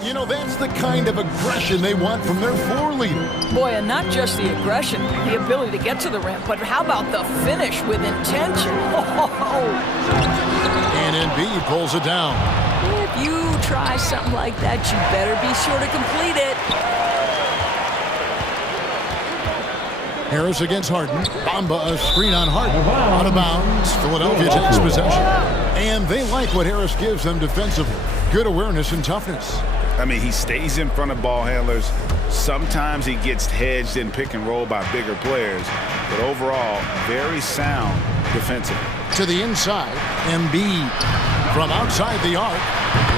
You know, that's the kind of aggression they want from their floor leader. Boy, and not just the aggression, the ability to get to the rim, but how about the finish with intention? And Embiid pulls it down. If you try something like that, you better be sure to complete it. Harris against Harden. Bamba, a screen on Harden. Out of bounds. Philadelphia takes possession. And they like what Harris gives them defensively. Good awareness and toughness. I mean, he stays in front of ball handlers. Sometimes he gets hedged in pick and roll by bigger players. But overall, very sound defensively. To the inside, Embiid. From outside the arc,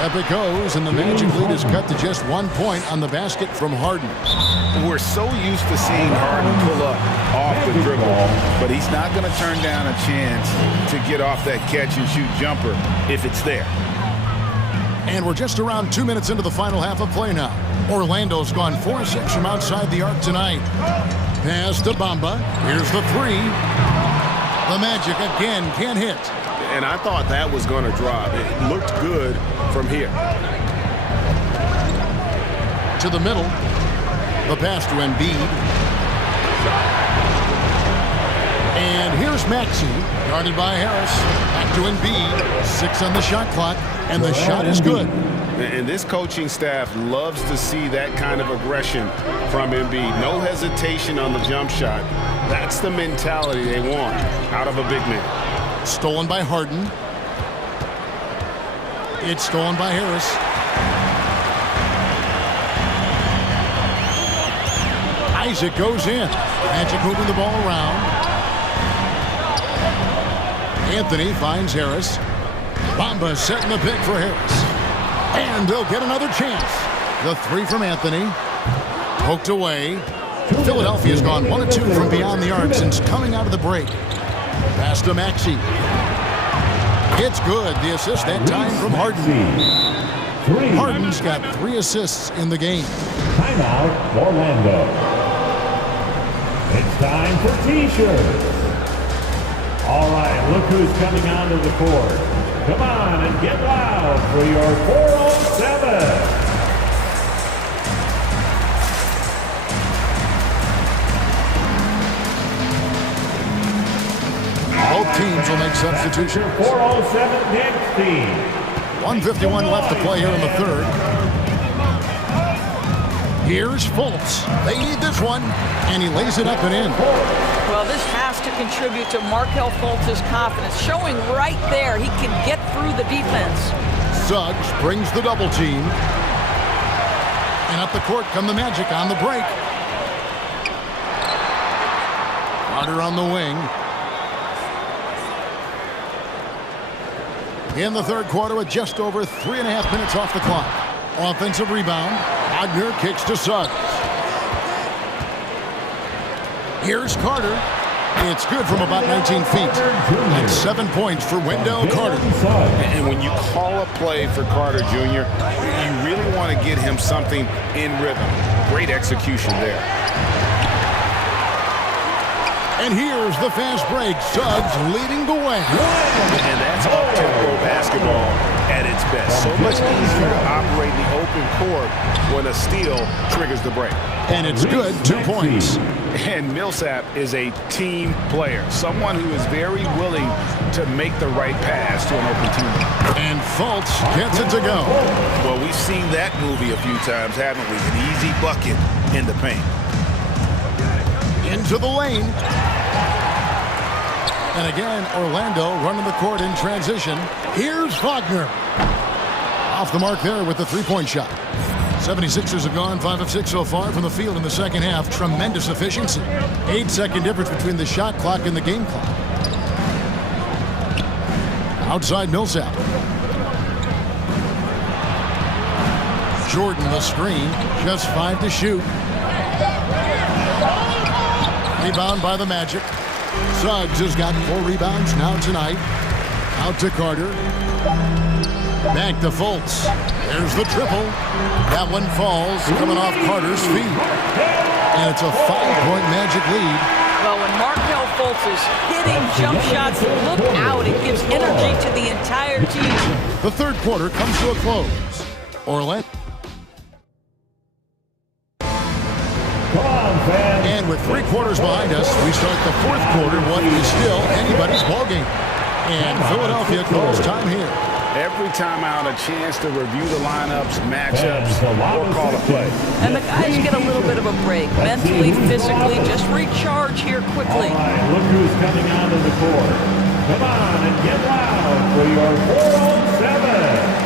up it goes, and the Magic lead is cut to just 1 point on the basket from Harden. We're so used to seeing Harden pull up off the dribble, but he's not going to turn down a chance to get off that catch-and-shoot jumper if it's there. And we're just around 2 minutes into the final half of play now. Orlando's gone 4-6 from outside the arc tonight. Pass to Bamba. Here's the three. The Magic again can't hit. And I thought that was going to drop. It looked good from here. To the middle. The pass to Embiid. And here's Maxey, guarded by Harris. Back to Embiid. 6 on the shot clock, and the shot is good. And this coaching staff loves to see that kind of aggression from Embiid. No hesitation on the jump shot. That's the mentality they want out of a big man. Stolen by Harden. It's stolen by Harris. Isaac goes in. Magic moving the ball around. Anthony finds Harris. Bamba setting the pick for Harris. And they'll get another chance. The three from Anthony. Poked away. Philadelphia's gone 1 of 2 from beyond the arc since coming out of the break. Pass to Maxey. It's good. The assist that time from Harden. Harden's got 3 assists in the game. Timeout, Orlando. It's time for T-shirts. All right, look who's coming onto the court. Come on and get loud for your 407. Both teams will make substitutions. 407 next team. 1:51 left to play here in the third. Here's Fultz. They need this one, and he lays it up and in. Well, this has to contribute to Markelle Fultz's confidence, showing right there he can get through the defense. Suggs brings the double team. And up the court come the Magic on the break. Carter on the wing. In the third quarter with just over 3.5 minutes off the clock. Offensive rebound. Wagner kicks to Suggs. Here's Carter. It's good from about 19 feet. That's 7 points for Wendell Carter. And when you call a play for Carter Jr., you really want to get him something in rhythm. Great execution there. And here's the fast break. Suggs leading the way. And that's up-tempo basketball at its best. So much easier to operate in the open court when a steal triggers the break. And it's good, 2 points. And Millsap is a team player, someone who is very willing to make the right pass to an open teammate. And Fultz gets it to go. Well, we've seen that movie a few times, haven't we? An easy bucket in the paint. Into the lane. And again, Orlando running the court in transition. Here's Wagner. Off the mark there with the three-point shot. 76ers have gone 5 of 6 so far from the field in the second half. Tremendous efficiency. 8-second difference between the shot clock and the game clock. Outside Millsap. Jordan the screen. Just 5 to shoot. Rebound by the Magic. Suggs has got 4 rebounds now tonight. Out to Carter. Back to Fultz. There's the triple. That one falls, coming off Carter's feet. And it's a 5-point Magic lead. Well, when Markelle Fultz is hitting jump shots, look out. It gives energy to the entire team. The third quarter comes to a close. Orlando. And with 3 quarters behind us, we start the 4th quarter, what is still anybody's ballgame. And Philadelphia calls time here. Every time out, a chance to review the lineups, matchups, or call a play. And the guys get a little bit of a break, mentally, physically, just recharge here quickly. All right, look who's coming onto the court. Come on and get loud for your 4-on-7.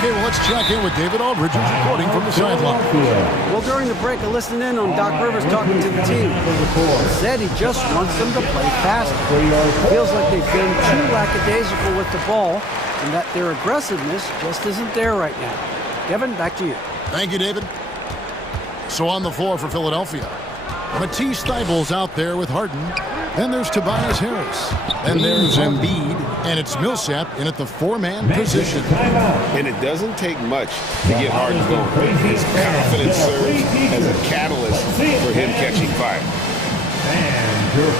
Okay, well, let's check in with David Aldridge, who's reporting from the sideline. Well, during the break, I listened in on Doc Rivers talking to the team. He said he just wants them to play faster. Feels like they've been too lackadaisical with the ball and that their aggressiveness just isn't there right now. Kevin, back to you. Thank you, David. So on the floor for Philadelphia, Matisse Thybulle's out there with Harden. Then there's Tobias Harris. Then there's Embiid, and it's Millsap in at the 4-man position. And it doesn't take much to get Harden going. His confidence serves as a catalyst for him catching fire. And your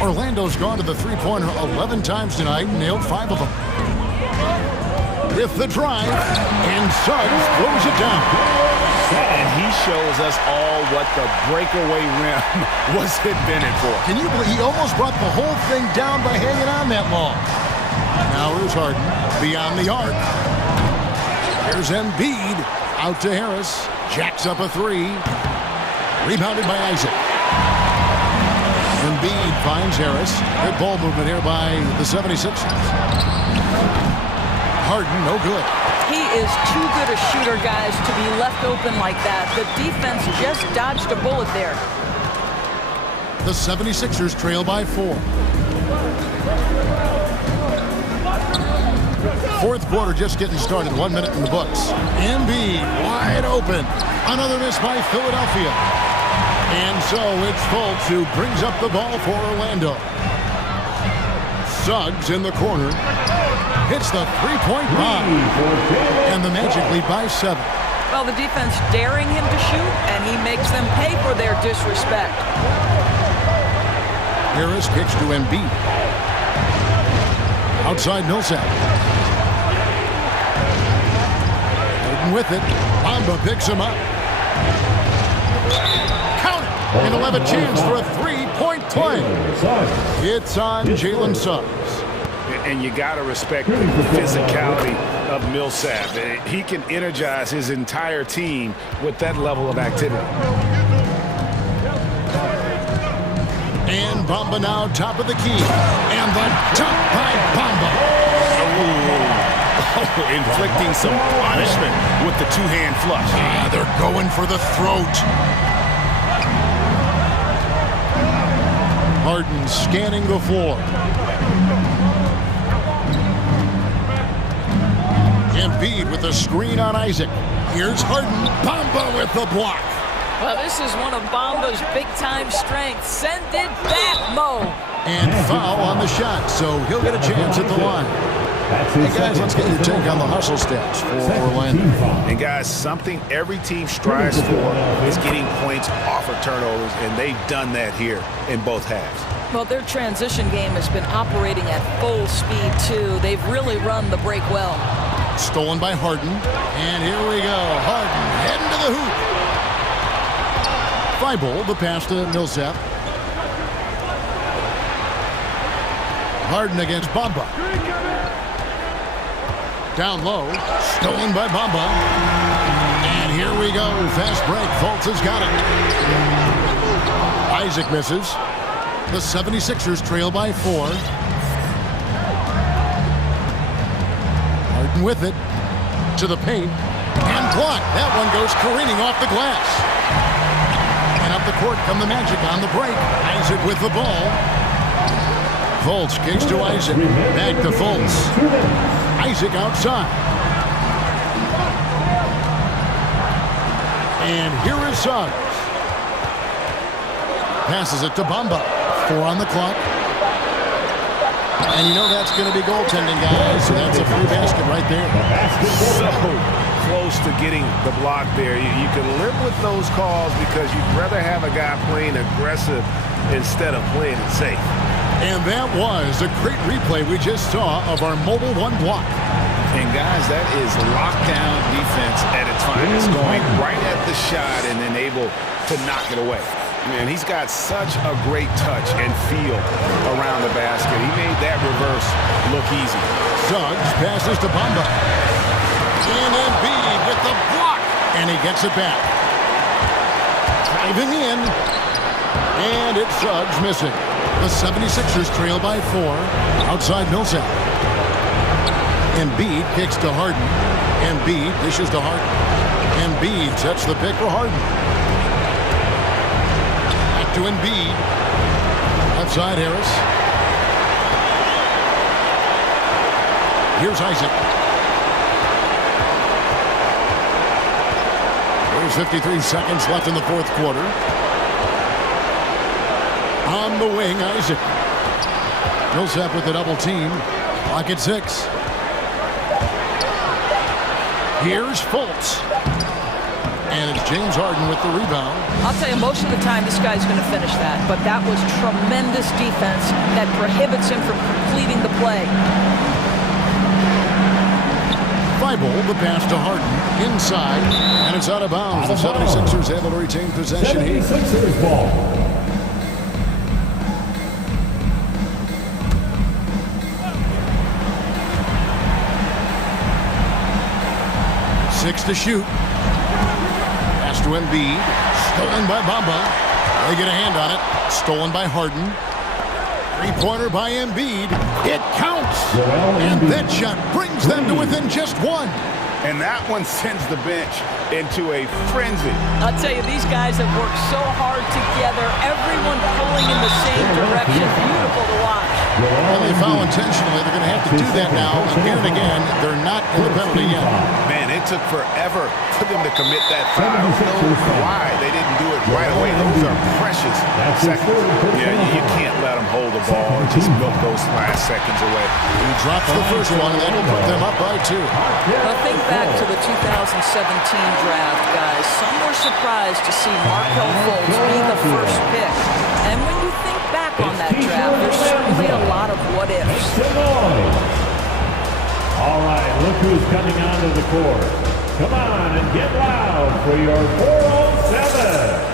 4-on-7. Orlando's gone to the three-pointer 11 times tonight and nailed 5 of them. With the drive, and Suggs throws it down. And he shows us all what the breakaway rim was invented for. Can you believe he almost brought the whole thing down by hanging on that long? Now here's Harden beyond the arc. Here's Embiid out to Harris. Jacks up a 3. Rebounded by Isaac. Embiid finds Harris. Good ball movement here by the 76ers. Harden, no good. He is too good a shooter, guys, to be left open like that. The defense just dodged a bullet there. The 76ers trail by 4. 4th quarter just getting started. 1 minute in the books. Embiid wide open. Another miss by Philadelphia. And so it's Fultz who brings up the ball for Orlando. Suggs in the corner. Hits the 3-point bomb. And the Magic lead by 7. Well, the defense daring him to shoot, and he makes them pay for their disrespect. Harris kicks to Embiid. Outside Millsap. Harden with it. Bamba picks him up. Count it! And he'll have a chance for a 3-point play. It's on Jalen Suggs. And you got to respect the physicality of Millsap. He can energize his entire team with that level of activity. And Bamba now top of the key. And the dunk by Bamba. Oh, inflicting some punishment with the 2-hand flush. They're going for the throat. Harden scanning the floor. Embiid with a screen on Isaac. Here's Harden. Bamba with the block. Well, this is one of Bamba's big-time strengths. Send it back, Mo. And foul on the shot, so he'll get a chance at the line. Hey, guys, let's get your take on the hustle stats for Orlando. And, guys, something every team strives for is getting points off of turnovers, and they've done that here in both halves. Well, their transition game has been operating at full speed, too. They've really run the break well. Stolen by Harden. And here we go. Harden heading to the hoop. Thibault, the pass to Millsap. Harden against Bamba. Down low. Stolen by Bamba. And here we go. Fast break. Fultz has got it. Isaac misses. The 76ers trail by 4. Harden with it. To the paint. And blocked. That one goes careening off the glass. And up the court come the Magic on the break. Isaac with the ball. Fultz kicks to Isaac. Back to Fultz. Isaac outside. And here is Suggs. Passes it to Bamba. 4 on the clock. And you know that's going to be goaltending, guys. So that's a free basket right there. So close to getting the block there. You can live with those calls because you'd rather have a guy playing aggressive instead of playing it safe. And that was a great replay we just saw of our Mobile 1 block. And guys, that is lockdown defense at its finest, going right at the shot and then able to knock it away. Man, he's got such a great touch and feel around the basket. He made that reverse look easy. Suggs passes to Bamba. And Embiid with the block. And he gets it back. Driving in. And it's Suggs missing. The 76ers trail by 4. Outside Millsap. Embiid kicks to Harden. Embiid dishes to Harden. Embiid sets the pick for Harden. Back to Embiid. Left side Harris. Here's Isaac. There's 53 seconds left in the fourth quarter. On the wing, Isaac. Millsap with the double team. Clock at 6. Here's Fultz. And it's James Harden with the rebound. I'll tell you, most of the time this guy's going to finish that, but that was tremendous defense that prohibits him from completing the play. Thibault, the pass to Harden, inside, and it's out of bounds. The 76ers able to retain possession here. 76ers ball. Six to shoot. Pass to Embiid. Stolen by Bamba. They get a hand on it. Stolen by Harden. Three-pointer by Embiid. It counts. And that shot brings them to within just one. And that one sends the bench into a frenzy. I'll tell you, these guys have worked so hard together. Everyone pulling in the same direction. Beautiful to watch. Well, they foul intentionally. They're going to have to do that now again and again. They're not in the penalty yet. Man, it took forever for them to commit that foul. I don't know why they didn't do it right away. Those are precious seconds. Yeah, you can't let them hold the ball and just milk those last seconds away. He drops the first one, and that'll put them up by 2. Well, think back to the 2017 draft, guys. Some were surprised to see Markel Fultz be the first pick. And when you think back on that draft, there's certainly a lot of what-ifs. All right, look who's coming onto the court. Come on and get loud for your 407.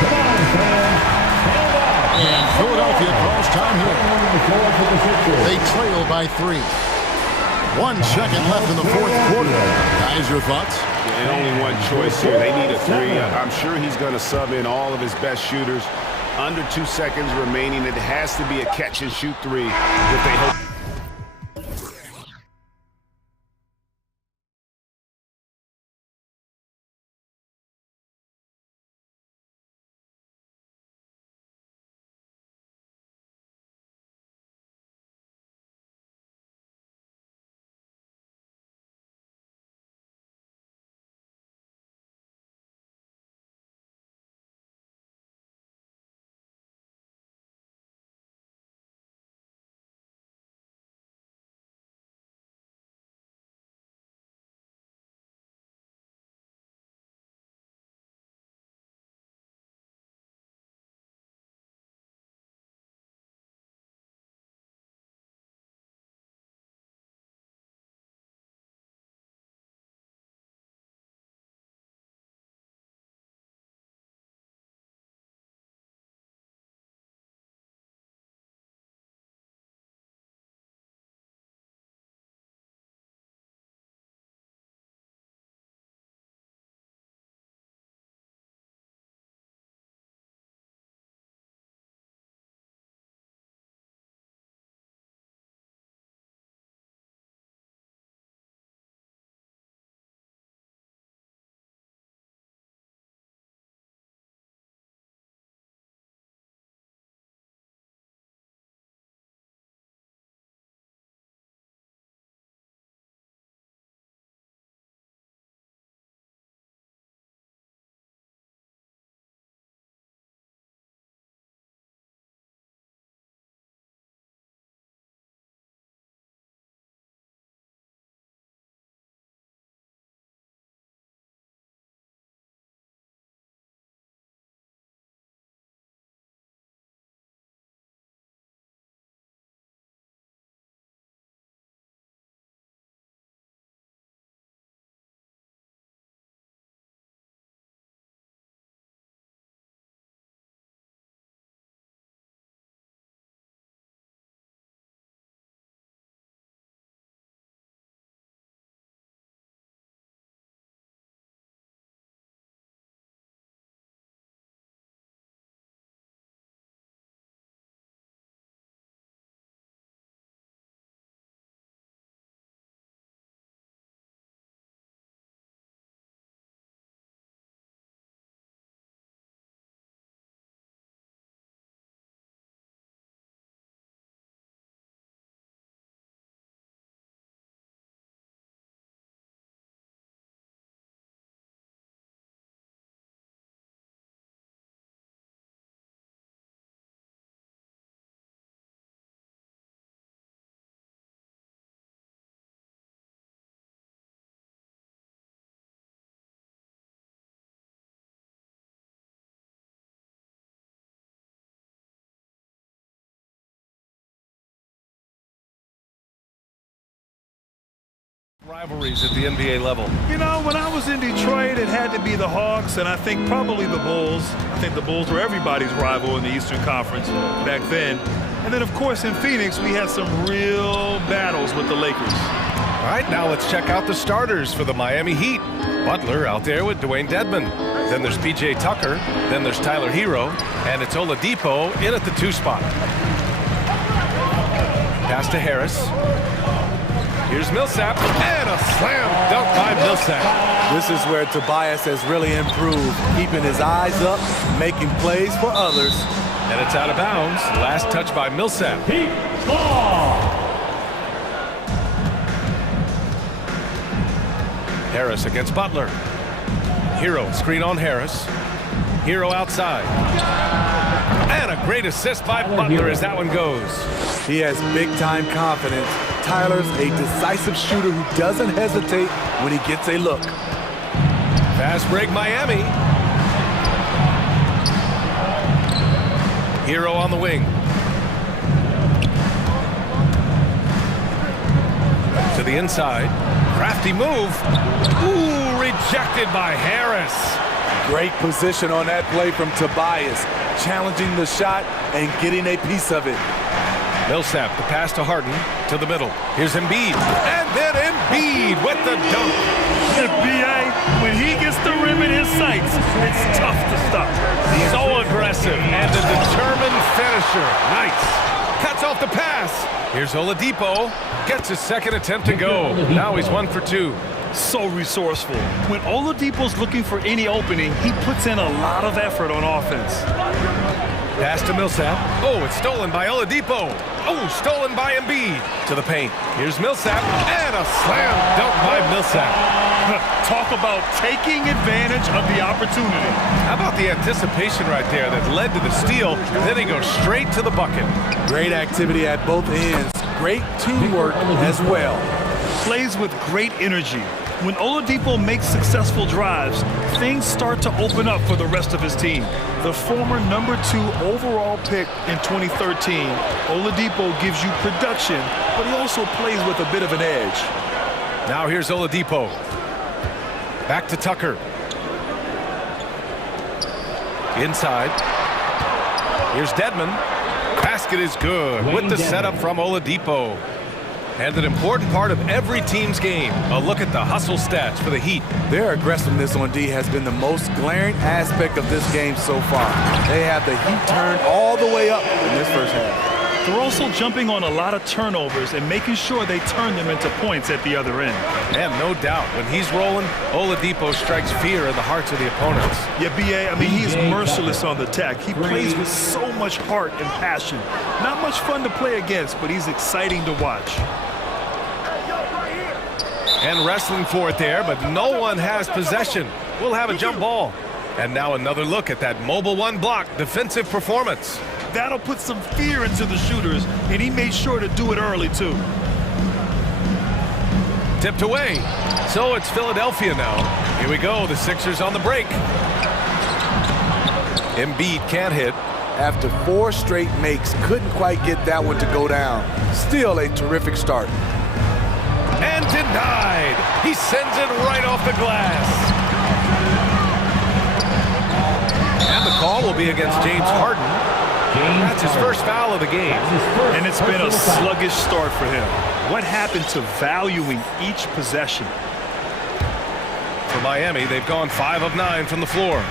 Come on, fans. Stand up. And Philadelphia calls time here. They trail by 3. 1 second left in the fourth quarter. Guys, your thoughts? And only one choice here. They need a 3. I'm sure he's going to sub in all of his best shooters. Under 2 seconds remaining. It has to be a catch-and-shoot 3 if they hope. Rivalries at the NBA level. You know, when I was in Detroit, it had to be the Hawks, and I think probably the Bulls. I think the Bulls were everybody's rival in the Eastern Conference back then. And then, of course, in Phoenix, we had some real battles with the Lakers. All right, now let's check out the starters for the Miami Heat. Butler out there with Dwayne Dedmon. Then there's P.J. Tucker. Then there's Tyler Hero. And it's Oladipo in at the 2 spot. Pass to Harris. Here's Millsap, and a slam dunk by Millsap. This is where Tobias has really improved, keeping his eyes up, making plays for others. And it's out of bounds. Last touch by Millsap. Harris against Butler. Hero, screen on Harris. Hero outside. And a great assist by Butler as that one goes. He has big-time confidence. Tyler's a decisive shooter who doesn't hesitate when he gets a look. Fast break Miami. Hero on the wing. To the inside. Crafty move. Ooh, rejected by Harris. Great position on that play from Tobias, challenging the shot and getting a piece of it. Millsap, the pass to Harden, to the middle. Here's Embiid, and then Embiid with the dunk. B.A., when he gets the rim in his sights, it's tough to stop. So aggressive and a determined finisher. Nice. Cuts off the pass. Here's Oladipo. Gets his second attempt to go. Now he's 1 for 2. So resourceful. When Oladipo's looking for any opening, he puts in a lot of effort on offense. Pass to Millsap. Oh, it's stolen by Oladipo. Oh, stolen by Embiid. To the paint. Here's Millsap. And a slam dunk by Millsap. Talk about taking advantage of the opportunity. How about the anticipation right there that led to the steal? Then he goes straight to the bucket. Great activity at both ends. Great teamwork as well. Plays with great energy. When Oladipo makes successful drives, things start to open up for the rest of his team. The former #2 overall pick in 2013, Oladipo gives you production, but he also plays with a bit of an edge. Now here's Oladipo. Back to Tucker. Inside. Here's Dedmon. Basket is good with the setup from Oladipo. And an important part of every team's game, a look at the hustle stats for the Heat. Their aggressiveness on D has been the most glaring aspect of this game so far. They have the heat turned all the way up in this first half. They're also jumping on a lot of turnovers and making sure they turn them into points at the other end. And no doubt, when he's rolling, Oladipo strikes fear in the hearts of the opponents. Yeah, B.A., I mean, he's merciless on the attack. He plays with so much heart and passion. Not much fun to play against, but he's exciting to watch. And wrestling for it there, but no one has possession. We'll have a jump ball. And now another look at that mobile 1 block defensive performance. That'll put some fear into the shooters, and he made sure to do it early, too. Tipped away. So it's Philadelphia now. Here we go, the Sixers on the break. Embiid can't hit. After 4 straight makes, couldn't quite get that one to go down. Still a terrific start. And denied. He sends it right off the glass. And the call will be against James Harden. That's his first foul of the game. And it's been a sluggish start for him. What happened to valuing each possession? For Miami, they've gone 5 of 9 from the floor.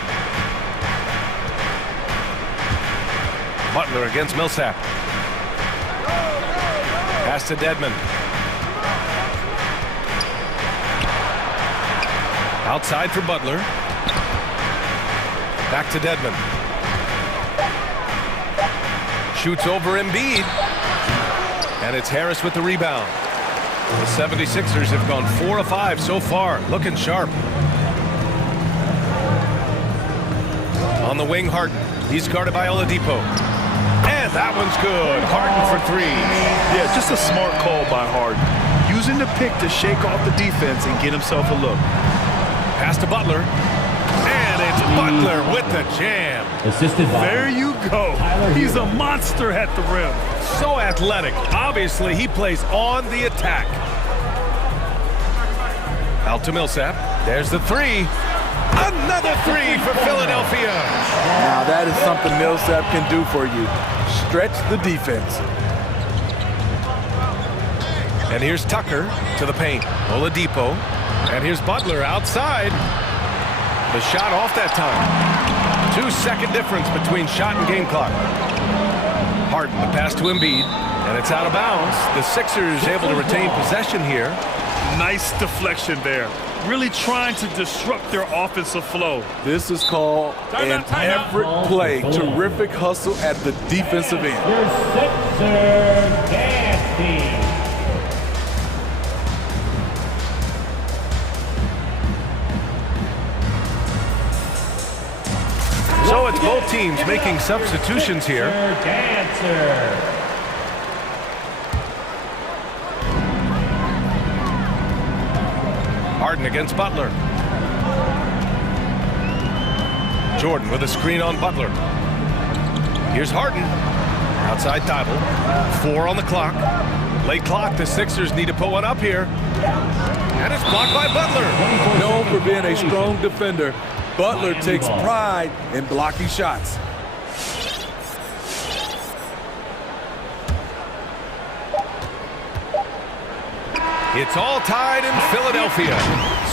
Butler against Millsap. Pass to Dedmon. Outside for Butler. Back to Dedmon. Shoots over Embiid. And it's Harris with the rebound. The 76ers have gone 4 of 5 so far. Looking sharp. On the wing, Harden. He's guarded by Oladipo. And that one's good. Harden for 3. Yeah, just a smart call by Harden. Using the pick to shake off the defense and get himself a look. Pass to Butler. And it's Butler with the jam. Assisted by. There you go. He's a monster at the rim. So athletic. Obviously, he plays on the attack. Out to Millsap. There's the three. Another three for Philadelphia. Now that is something Millsap can do for you. Stretch the defense. And here's Tucker to the paint. Oladipo. And here's Butler outside. The shot off that time. 2-second difference between shot and game clock. Harden, the pass to Embiid. And it's out of bounds. The Sixers able to retain possession here. Nice deflection there. Really trying to disrupt their offensive flow. This is called an effort play. Terrific hustle at the defensive end. Your Sixer nasty. So it's both teams making substitutions here. Dancer. Harden against Butler. Jordan with a screen on Butler. Here's Harden. Outside Thibault. 4 on the clock. Late clock. The Sixers need to put one up here. And it's blocked by Butler. Known for being a strong defender, Butler takes pride in blocking shots. It's all tied in Philadelphia.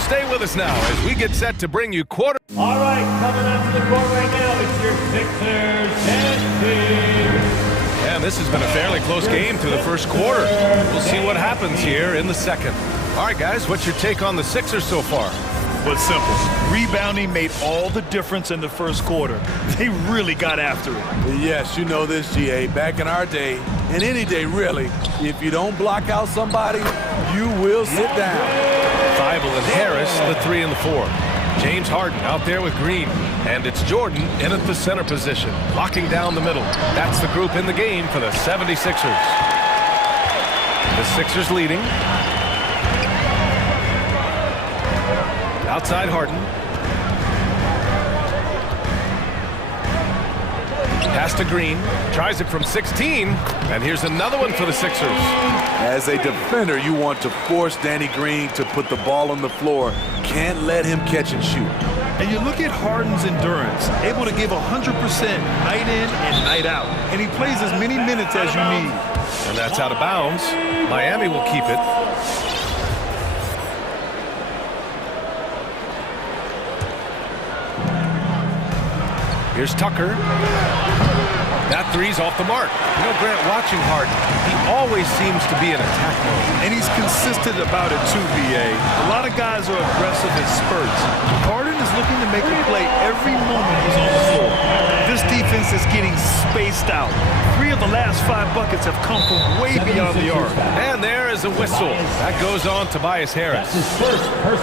Stay with us now as we get set to bring you quarter. All right, coming onto the court right now, it's your Sixers and And this has been a fairly close game through the first quarter. We'll see what happens here in the second. All right, guys, what's your take on the Sixers so far? But simple. Rebounding made all the difference in the first quarter. They really got after it. Yes, you know this, GA. Back in our day, and any day really, if you don't block out somebody, you will sit down. Thibault and Harris, the 3 and the 4. James Harden out there with Green. And it's Jordan in at the center position, locking down the middle. That's the group in the game for the 76ers. The Sixers leading. Outside Harden. Pass to Green. Tries it from 16. And here's another one for the Sixers. As a defender, you want to force Danny Green to put the ball on the floor. Can't let him catch and shoot. And you look at Harden's endurance, able to give 100% night in and night out. And he plays as many minutes as you need. And that's out of bounds. Miami will keep it. Here's Tucker. That three's off the mark. You know, Grant, watching Harden, he always seems to be in attack mode. And he's consistent about it too, BA. A lot of guys are aggressive in spurts. Harden is looking to make a play every moment he's on the floor. This defense is getting spaced out. 3 of the last 5 buckets have come from way beyond the arc. And there is a whistle. That goes on Tobias Harris.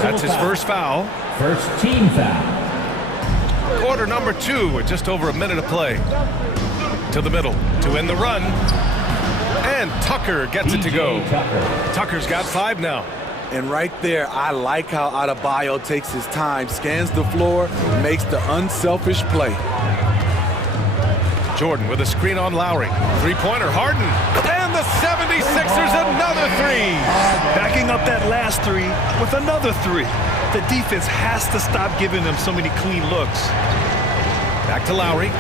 That's his first foul. First team foul. Quarter number 2 with just over a minute of play. To the middle to end the run. And Tucker gets it to go. Tucker's got 5 now. And right there, I like how Adebayo takes his time, scans the floor, makes the unselfish play. Jordan with a screen on Lowry. 3-pointer Harden. And the 76ers another 3. Backing up that last 3 with another 3. The defense has to stop giving them so many clean looks. Back to Lowry.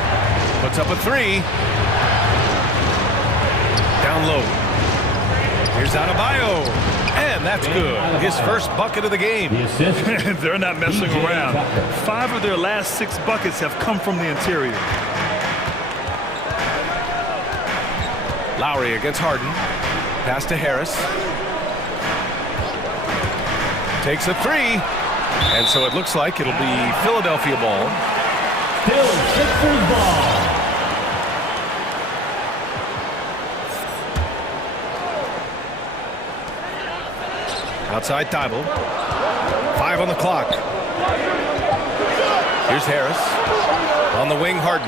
Puts up a 3. Down low. Here's Adebayo. And that's good. His first bucket of the game. They're not messing around. 5 of their last 6 buckets have come from the interior. Lowry against Harden. Pass to Harris. Takes a 3. And so it looks like it'll be Philadelphia ball. Still Sixers ball. Outside Thibault. 5 on the clock. Here's Harris. On the wing, Harden.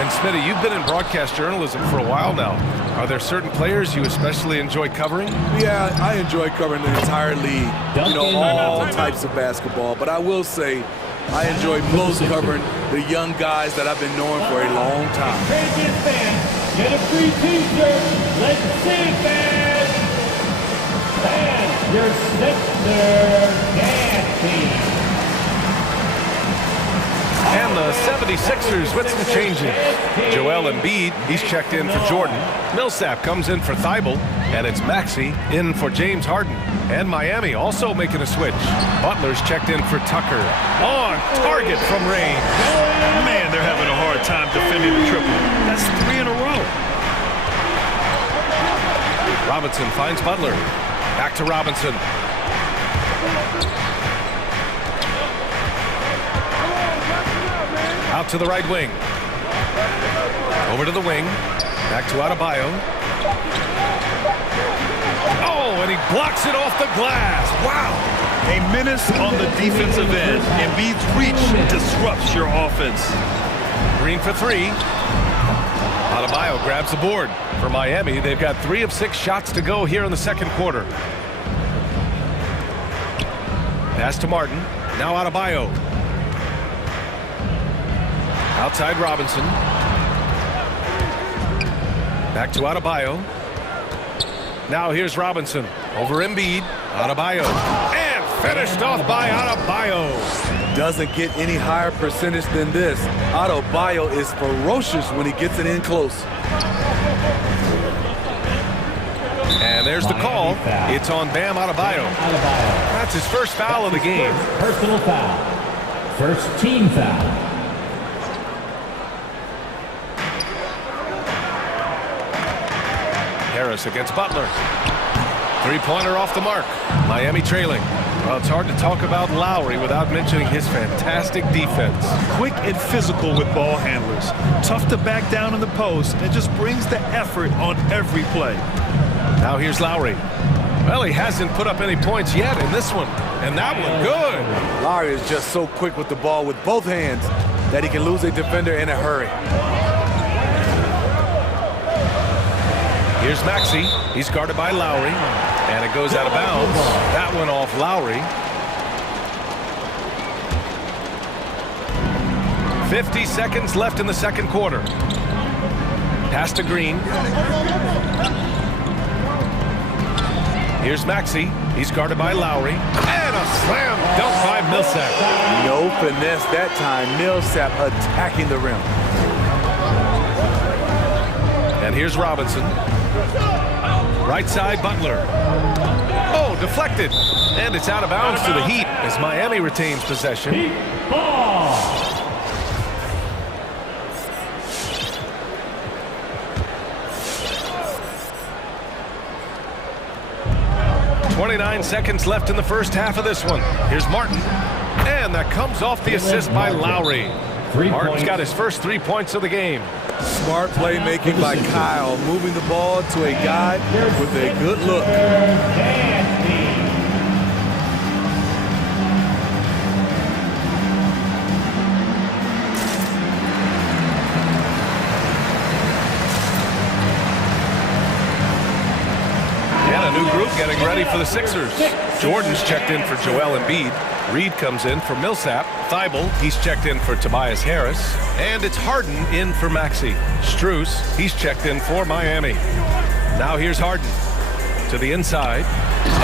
And Smitty, you've been in broadcast journalism for a while now. Are there certain players you especially enjoy covering? Yeah, I enjoy covering the entire league. You know, all types of basketball. But I will say, I enjoy most covering the young guys that I've been knowing for a long time. Craziest fans, get a free t-shirt. Let's see, fans. Fans, your Sixers dance team. And the 76ers with some changes. Joel Embiid, he's checked in for Jordan. Millsap comes in for Thibault, and it's Maxey in for James Harden. And Miami also making a switch. Butler's checked in for Tucker. On target from range. Man, they're having a hard time defending the triple. That's 3 in a row. Robinson finds Butler. Back to Robinson. Out to the right wing. Over to the wing. Back to Adebayo. Oh, and he blocks it off the glass. Wow. A menace on the defensive end. Embiid's reach disrupts your offense. Green for 3. Adebayo grabs the board. For Miami, they've got 3 of 6 shots to go here in the second quarter. Pass to Martin. Now Adebayo. Outside Robinson. Back to Adebayo. Now here's Robinson. Over Embiid. Adebayo. And finished off by Adebayo. Doesn't get any higher percentage than this. Adebayo is ferocious when he gets it in close. And there's the call. It's on Bam Adebayo. That's his first foul of the game. Personal foul. First team foul. Harris against Butler. Three-pointer off the mark. Miami trailing. Well, it's hard to talk about Lowry without mentioning his fantastic defense. Quick and physical with ball handlers. Tough to back down in the post, and just brings the effort on every play. Now here's Lowry. Well, he hasn't put up any points yet in this one. And that one, good. Lowry is just so quick with the ball with both hands that he can lose a defender in a hurry. Here's Maxey. He's guarded by Lowry. And it goes out of bounds. That one off Lowry. 50 seconds left in the second quarter. Pass to Green. Here's Maxey. He's guarded by Lowry. And a slam dunk by Millsap. No finesse that time. Millsap attacking the rim. And here's Robinson. Right side, Butler. Oh, deflected. And it's out of bounds to the Heat as Miami retains possession. Heat ball. 29 seconds left in the first half of this one. Here's Martin. And that comes off the assist by Lowry. Martin's got his first 3 points of the game. Smart playmaking by Kyle, moving the ball to a guy with a good look. And a new group getting ready for the Sixers. Jordan's checked in for Joel Embiid. Reed comes in for Millsap. Thibault, he's checked in for Tobias Harris. And it's Harden in for Maxey. Strus, he's checked in for Miami. Now here's Harden. To the inside.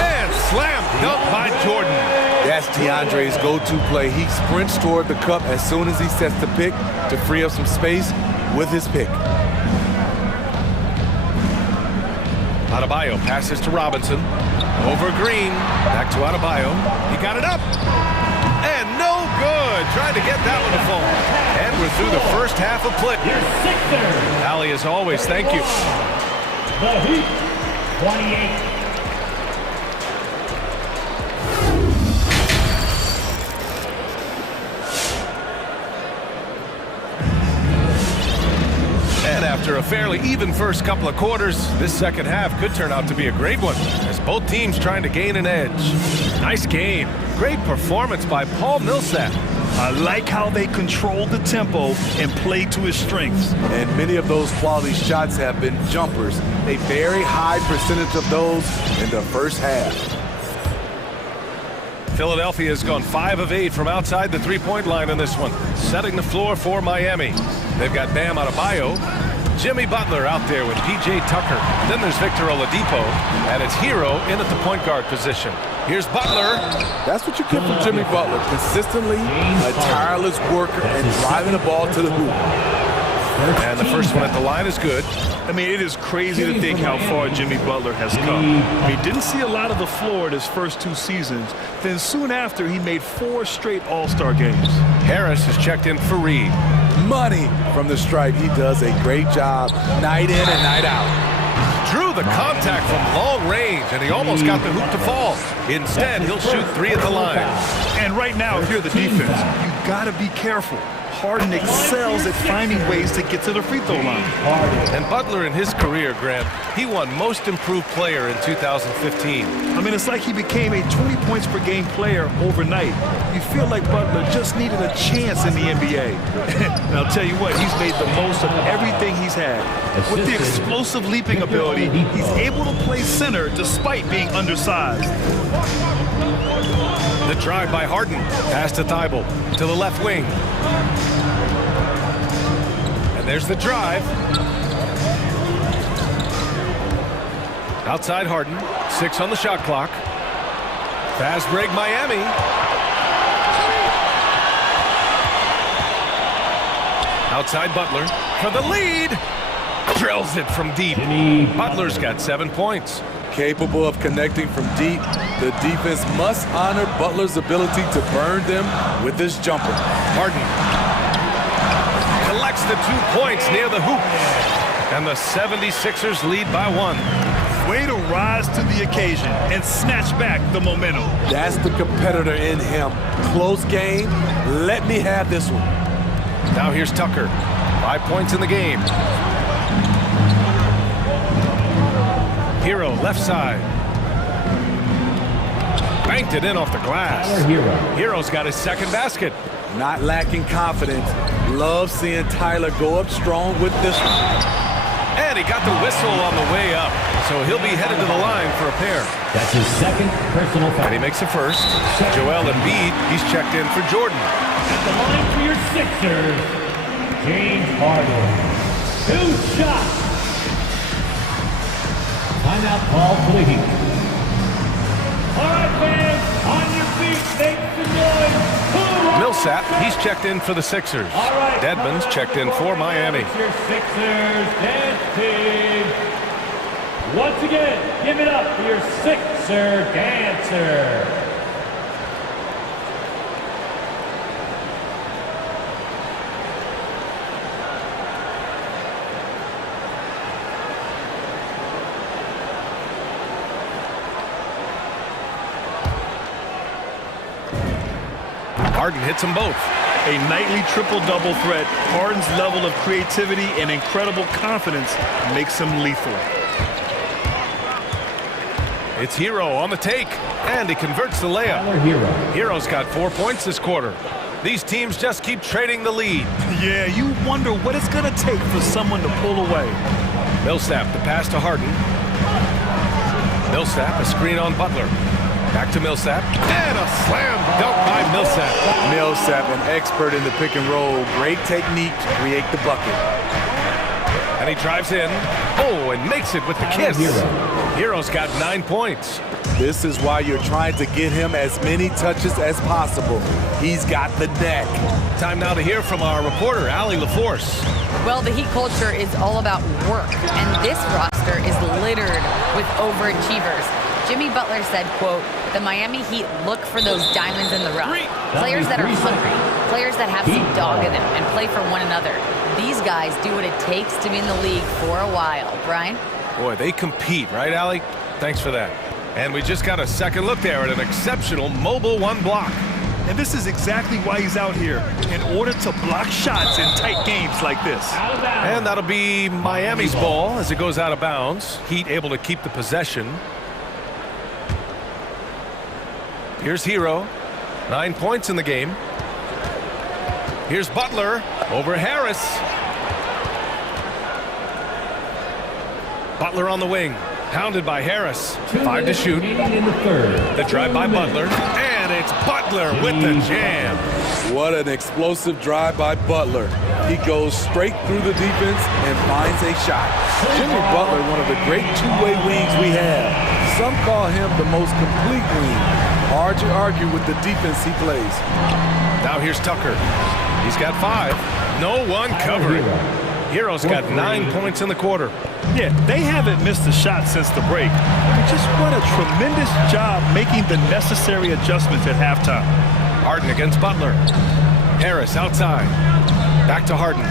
And slam dunk by Jordan. That's DeAndre's go-to play. He sprints toward the cup as soon as he sets the pick to free up some space with his pick. Adebayo passes to Robinson. Over Green. Back to Adebayo. He got it up. And no good. Trying to get that one to fall. And we're through the first half of play. Allie, as always, thank you. The Heat, 28. And after a fairly even first couple of quarters, this second half could turn out to be a great one, as both teams trying to gain an edge. Nice game. Great performance by Paul Millsap. I like how they controlled the tempo and played to his strengths. And many of those quality shots have been jumpers. A very high percentage of those in the first half. Philadelphia has gone 5 of 8 from outside the three-point line in this one, setting the floor for Miami. They've got Bam Adebayo. Jimmy Butler out there with P.J. Tucker. Then there's Victor Oladipo, and it's Hero in at the point guard position. Here's Butler. That's what you get from Jimmy Butler. Consistently a tireless worker and driving the ball to the hoop. And the first one at the line is good. I mean, it is crazy to think how far Jimmy Butler has come. He didn't see a lot of the floor in his first 2 seasons. Then soon after, he made 4 straight All-Star games. Harris has checked in for Reed. Money from the stripe. He does a great job night in and night out. Drew the contact from long range, and he almost got the hoop to fall. Instead, he'll shoot 3 at the line. And right now, if you're the defense, you gotta be careful. Harden excels at finding ways to get to the free throw line. And Butler in his career, Grant, he won Most Improved Player in 2015. I mean, it's like he became a 20 points per game player overnight. You feel like Butler just needed a chance in the NBA. And I'll tell you what, he's made the most of everything he's had. With the explosive leaping ability, he's able to play center despite being undersized. The drive by Harden. Pass to Thibault to the left wing. And there's the drive. Outside Harden. 6 on the shot clock. Fast break Miami. Outside Butler for the lead. Drills it from deep. Butler's got 7 points. Capable of connecting from deep, the defense must honor Butler's ability to burn them with this jumper. Harden collects the 2 points near the hoop. And the 76ers lead by 1. Way to rise to the occasion and snatch back the momentum. That's the competitor in him. Close game. Let me have this one. Now here's Tucker. 5 points in the game. Hero, left side. Banked it in off the glass. Hero's got his second basket. Not lacking confidence. Love seeing Tyler go up strong with this one. And he got the whistle on the way up. So he'll be headed to the line for a pair. That's his second personal foul. And he makes the first. Joel Embiid, he's checked in for Jordan. At the line for your Sixers, James Harden. 2 shots. Timeout call for the Heat. All right, fans, on your feet, make some noise. Millsap, he's checked in for the Sixers. All right, Dedmon's checked in for Miami. Your Sixers dance team. Once again, give it up for your Sixer dancer. Harden hits them both. A nightly triple-double threat. Harden's level of creativity and incredible confidence makes him lethal. It's Hero on the take, and he converts the layup. Hero's got 4 points this quarter. These teams just keep trading the lead. Yeah, you wonder what it's going to take for someone to pull away. Millsap, the pass to Harden. Millsap, a screen on Butler. Back to Millsap, and a slam dunk by Millsap. Millsap, an expert in the pick and roll. Great technique to create the bucket. And he drives in. Oh, and makes it with the kiss. Hero's got 9 points. This is why you're trying to get him as many touches as possible. He's got the neck. Time now to hear from our reporter, Allie LaForce. Well, the Heat culture is all about work, and this roster is littered with overachievers. Jimmy Butler said, quote, the Miami Heat look for those diamonds in the rough. Players that are hungry, players that have some dog in them and play for one another. These guys do what it takes to be in the league for a while. Brian? Boy, they compete, right, Allie? Thanks for that. And we just got a second look there at an exceptional mobile 1 block. And this is exactly why he's out here, in order to block shots in tight games like this. And that'll be Miami's ball as it goes out of bounds. Heat able to keep the possession. Here's Hero, 9 points in the game. Here's Butler over Harris. Butler on the wing. Hounded by Harris. 5 to shoot. In the third. The drive by Butler. And it's Butler with the jam. What an explosive drive by Butler. He goes straight through the defense and finds a shot. Jimmy Butler, one of the great two-way wings we have. Some call him the most complete wing. Hard to argue with the defense he plays. Now here's Tucker. He's got 5. No one covering. Heroes got 9 points in the quarter. Yeah, they haven't missed a shot since the break. They just what a tremendous job making the necessary adjustments at halftime. Harden against Butler. Harris outside. Back to Harden.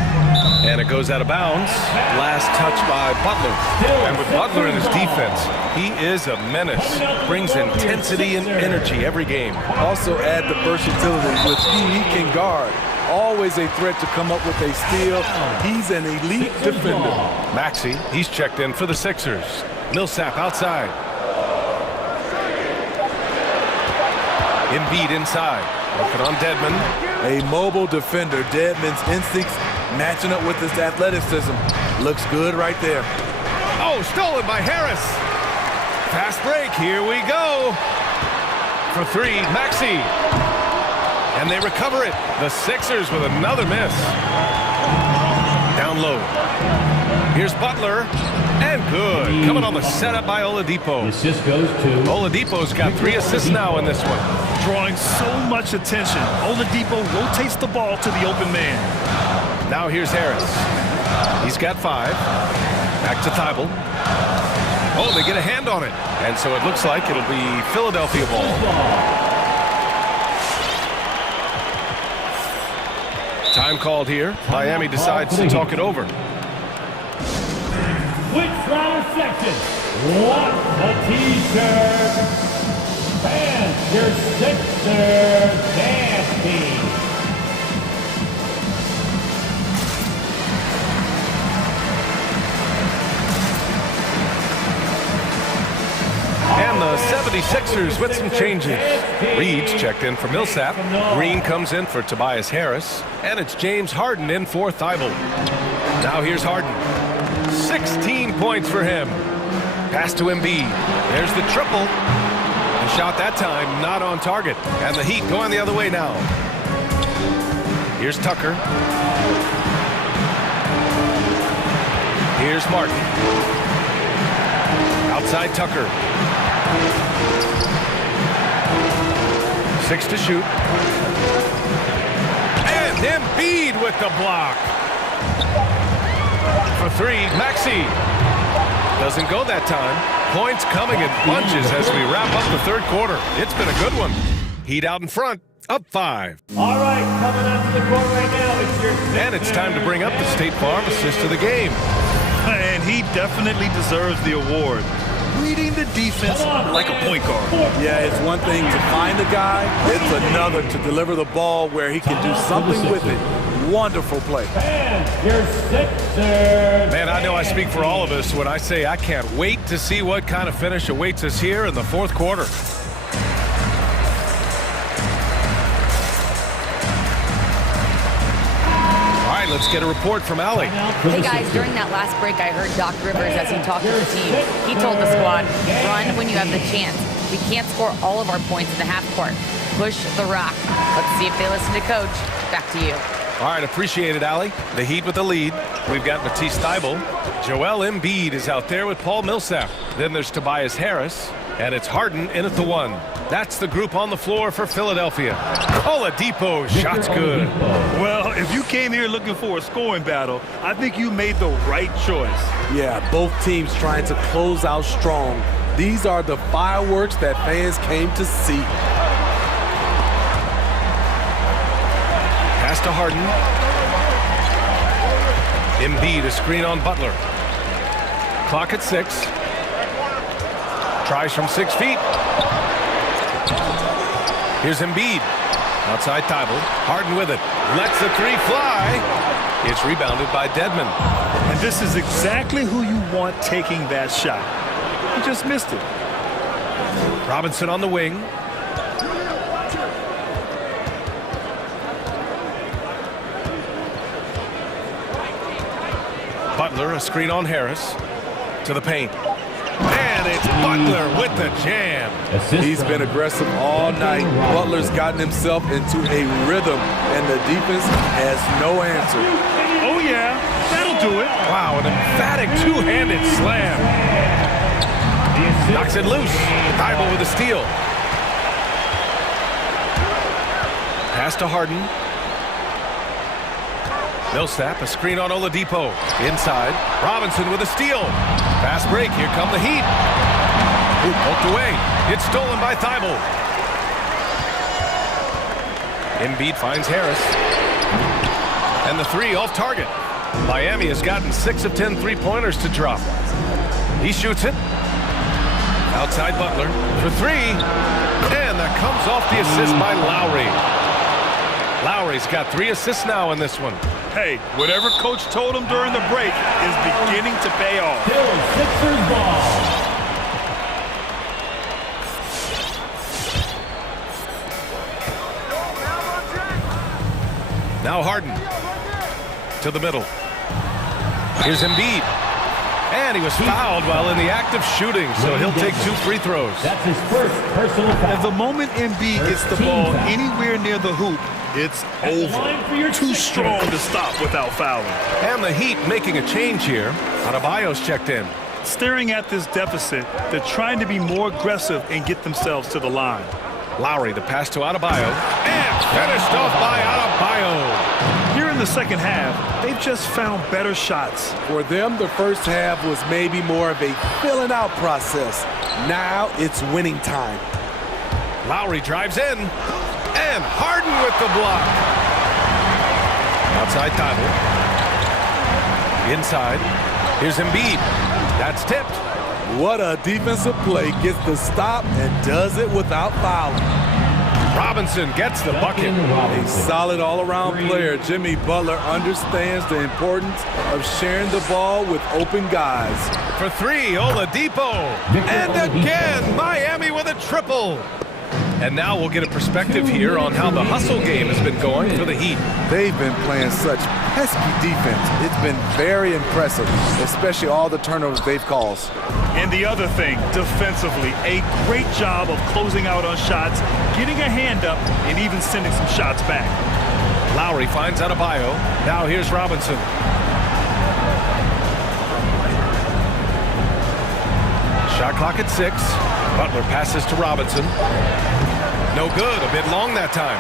And it goes out of bounds. Last touch by Butler. And with Butler in his defense, he is a menace. Brings intensity and energy every game. Also add the versatility with who he can guard. Always a threat to come up with a steal. He's an elite defender. Maxey, he's checked in for the Sixers. Millsap outside. Embiid inside. Working on Dedmon. A mobile defender. Dedmon's instincts matching up with his athleticism. Looks good right there. Oh, stolen by Harris. Fast break. Here we go. For 3, Maxey. And they recover it. The Sixers with another miss. Down low. Here's Butler. And good. Coming on the setup by Oladipo. Assist goes to Oladipo's got 3 assists now in this one. Drawing so much attention. Oladipo rotates the ball to the open man. Now here's Harris. He's got 5. Back to Thibault. Oh, they get a hand on it. And so it looks like it'll be Philadelphia ball. Time called here. Miami decides to talk it over. Which round section? What a t-shirt. And your Sixers dance team. And the 76ers with some changes. Reed's checked in for Millsap. Green comes in for Tobias Harris. And it's James Harden in for Thibault. Now here's Harden. 16 points for him. Pass to Embiid. There's the triple. The shot that time not on target. And the Heat going the other way now. Here's Tucker. Here's Martin. Outside Tucker. 6 to shoot. And Embiid with the block. For 3, Maxey. Doesn't go that time. Points coming in bunches as we wrap up the third quarter. It's been a good one. Heat out in front, up 5. All right, coming out to the court right now, it's your Sixers. And it's time to bring up the State Farm assist of the game. And he definitely deserves the award. Reading the defense like a point guard. Yeah, it's one thing to find a guy. It's another to deliver the ball where he can do something with it. Wonderful play. And your Sixers. Man, I know I speak for all of us when I say I can't wait to see what kind of finish awaits us here in the fourth quarter. Let's get a report from Allie. Hey guys, during that last break, I heard Doc Rivers as he talked to the team. He told the squad, run when you have the chance. We can't score all of our points in the half court. Push the rock. Let's see if they listen to Coach. Back to you. All right, appreciate it, Allie. The Heat with the lead. We've got Matisse Thybulle. Joel Embiid is out there with Paul Millsap. Then there's Tobias Harris. And it's Harden in at the 1. That's the group on the floor for Philadelphia. Oladipo, shot's good. Well, if you came here looking for a scoring battle, I think you made the right choice. Yeah, both teams trying to close out strong. These are the fireworks that fans came to see. Pass to Harden. Embiid, a screen on Butler. Clock at 6. Tries from 6 feet. Here's Embiid. Outside Thybulle. Harden with it. Lets the 3 fly. It's rebounded by Dedmon. And this is exactly who you want taking that shot. He just missed it. Robinson on the wing. Butler, a screen on Harris. To the paint. And And it's Butler with the jam. He's been aggressive all night. Butler's gotten himself into a rhythm, and the defense has no answer. Oh, yeah. That'll do it. Wow, an emphatic two-handed slam. Knocks it loose. Thibault with a steal. Pass to Harden. Millsap, a screen on Oladipo. Inside. Robinson with a steal. Fast break. Here come the Heat. Hoop poked away. It's stolen by Thibault. Embiid finds Harris. And the three off target. Miami has gotten 6 of 10 three-pointers to drop. He shoots it. Outside Butler for three. And that comes off the assist by Lowry. Lowry's got 3 assists now in this one. Hey, whatever coach told him during the break is beginning to pay off. Still Sixers ball. Now Harden to the middle. Here's Embiid. And he was fouled while in the act of shooting, so he'll take 2 free throws. That's his first personal foul. And the moment Embiid gets the ball anywhere near the hoop, it's over. Too strong to stop without fouling. And the Heat making a change here. Adebayo's checked in. Staring at this deficit, they're trying to be more aggressive and get themselves to the line. Lowry, the pass to Adebayo. And finished off by Adebayo. Here in the second half, they've just found better shots. For them, the first half was maybe more of a filling out process. Now it's winning time. Lowry drives in. And Harden with the block. Outside Thibault. Inside. Here's Embiid. That's tipped. What a defensive play. Gets the stop and does it without fouling. Robinson gets the bucket. A solid all-around player. Jimmy Butler understands the importance of sharing the ball with open guys. For three, Oladipo. And again, Miami with a triple. And now we'll get a perspective here on how the hustle game has been going for the Heat. They've been playing such pesky defense. It's been very impressive, especially all the turnovers they've caused. And the other thing, defensively, a great job of closing out on shots, getting a hand up, and even sending some shots back. Lowry finds Adebayo. Now here's Robinson. Shot clock at 6. Butler passes to Robinson. No good, a bit long that time.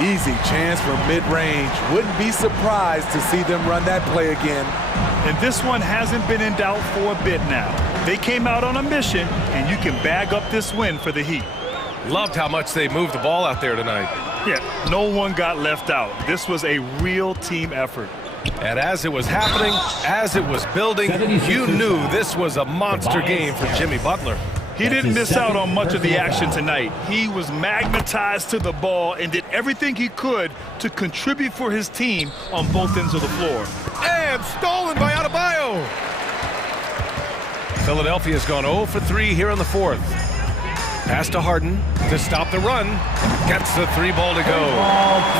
Easy chance from mid-range. Wouldn't be surprised to see them run that play again. And this one hasn't been in doubt for a bit now. They came out on a mission, and you can bag up this win for the Heat. Loved how much they moved the ball out there tonight. Yeah, no one got left out. This was a real team effort. And as it was happening, as it was building, you knew this was a monster game for Jimmy Butler. He didn't miss out on much of the action tonight. He was magnetized to the ball and did everything he could to contribute for his team on both ends of the floor. And stolen by Adebayo. Philadelphia's gone 0 for 3 here in the fourth. Pass to Harden to stop the run. Gets the 3-ball to go.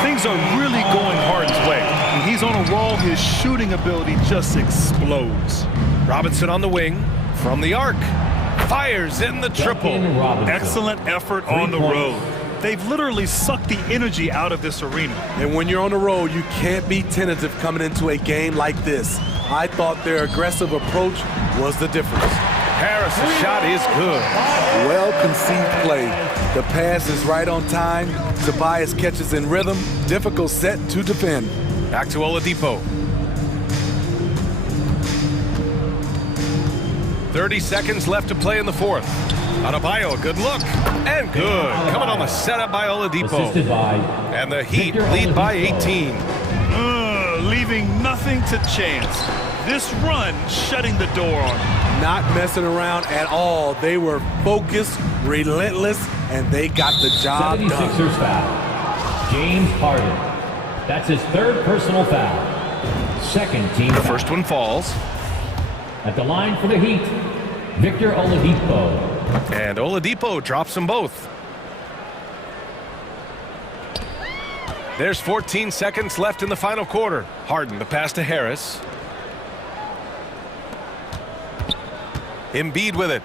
Things are really going Harden's way. When he's on a roll, his shooting ability just explodes. Robinson on the wing from the arc. Fires in the triple. Excellent effort on the road. They've literally sucked the energy out of this arena. And when you're on the road, you can't be tentative coming into a game like this. I thought their aggressive approach was the difference. Harris' shot is good. Well-conceived play. The pass is right on time. Tobias catches in rhythm. Difficult set to defend. Back to Oladipo. 30 seconds left to play in the fourth. Adebayo, a good look. And good. Coming on the setup by Oladipo. And the Heat lead by 18. Leaving nothing to chance. This run shutting the door on them. Not messing around at all. They were focused, relentless, and they got the job done. 76ers foul. James Harden. That's his third personal foul. Second team The foul. first one falls. At the line for the Heat, Victor Oladipo. And Oladipo drops them both. There's 14 seconds left in the final quarter. Harden, the pass to Harris. Embiid with it.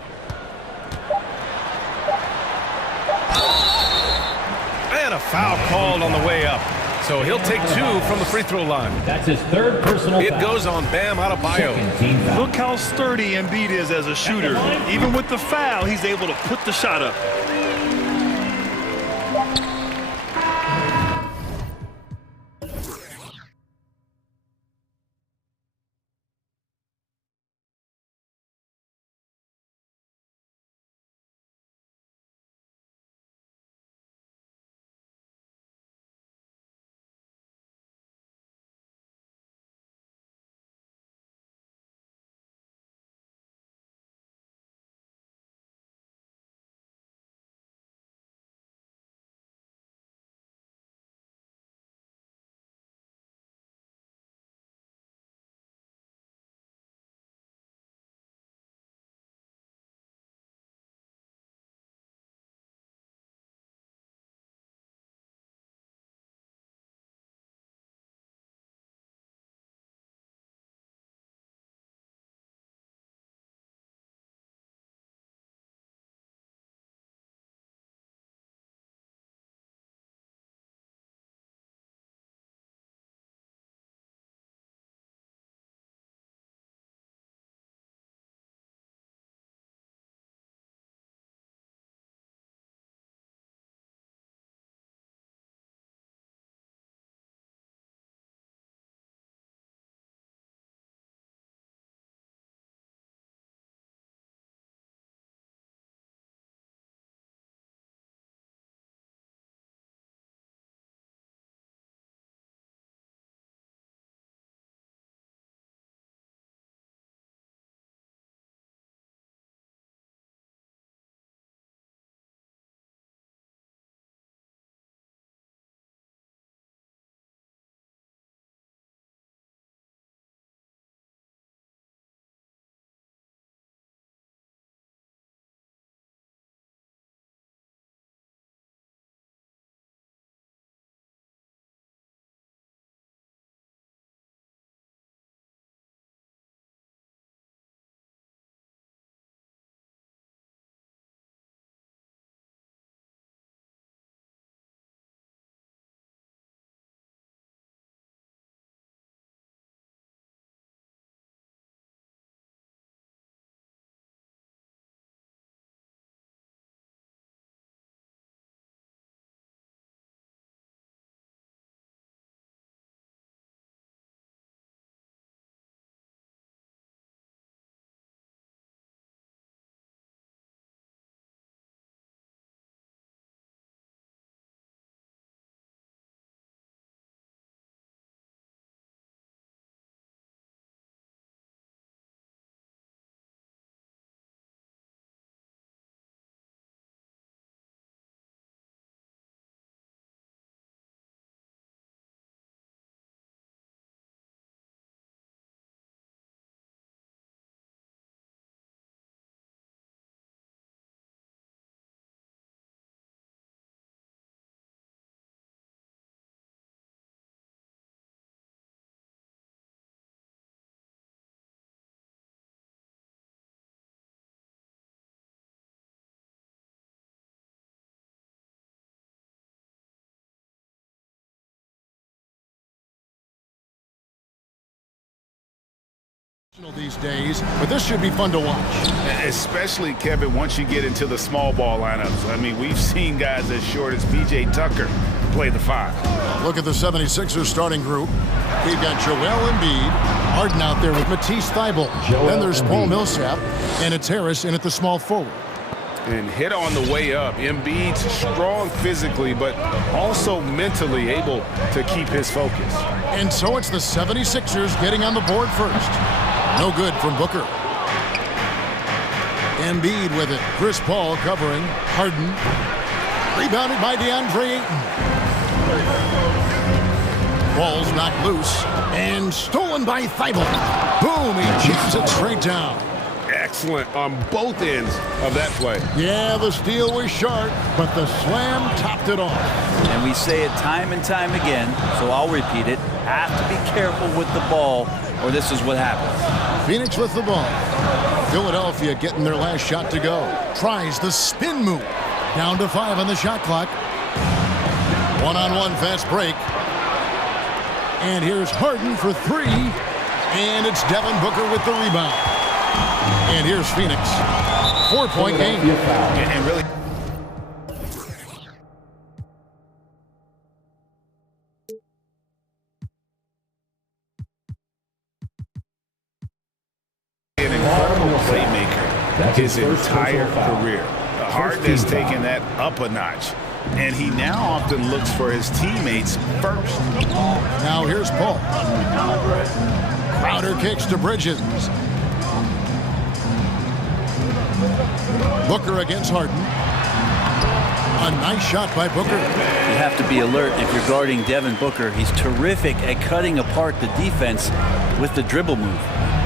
And a foul called on the way up. So he'll take 2 from the free throw line. That's his 3rd personal foul. It goes on Bam Adebayo. Look how sturdy Embiid is as a shooter. Even with the foul, he's able to put the shot up. These days, but this should be fun to watch. Especially, Kevin, once you get into the small ball lineups. I mean, we've seen guys as short as P.J. Tucker play the 5. Look at the 76ers starting group. We've got Joel Embiid, Harden out there with Matisse Thybulle. Then there's Paul Millsap, and it's Harris in at the small forward. And hit on the way up. Embiid's strong physically, but also mentally able to keep his focus. And so it's the 76ers getting on the board first. No good from Booker. Embiid with it. Chris Paul covering. Harden. Rebounded by DeAndre Ayton. Ball's knocked loose. And stolen by Thybulle. Boom, he jams it straight down. Excellent on both ends of that play. Yeah, the steal was sharp, but the slam topped it off. And we say it time and time again, so I'll repeat it. Have to be careful with the ball, or this is what happens. Phoenix with the ball. Philadelphia getting their last shot to go. Tries the spin move. Down to 5 on the shot clock. One-on-one fast break. And here's Harden for three. And it's Devin Booker with the rebound. And here's Phoenix. 4-point game. And really... an incredible playmaker his entire career. Harden has taken that up a notch. And he now often looks for his teammates first. Now here's Paul. Crowder kicks to Bridges. Booker against Harden. A nice shot by Booker. You have to be alert if you're guarding Devin Booker. He's terrific at cutting apart the defense with the dribble move.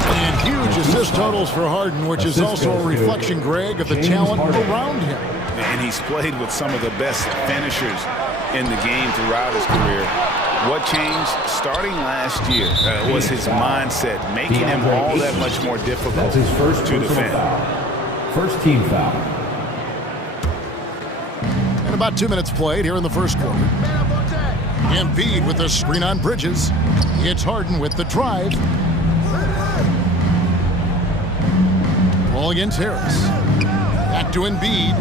And huge assist totals for Harden, which is also a reflection, Greg, of the talent around him. And he's played with some of the best finishers in the game throughout his career. What changed starting last year was his mindset, making him all that much more difficult to defend. First team foul. And about 2 minutes played here in the first quarter. Embiid with the screen on Bridges. It's Harden with the drive. Ball against Harris. Back to Embiid.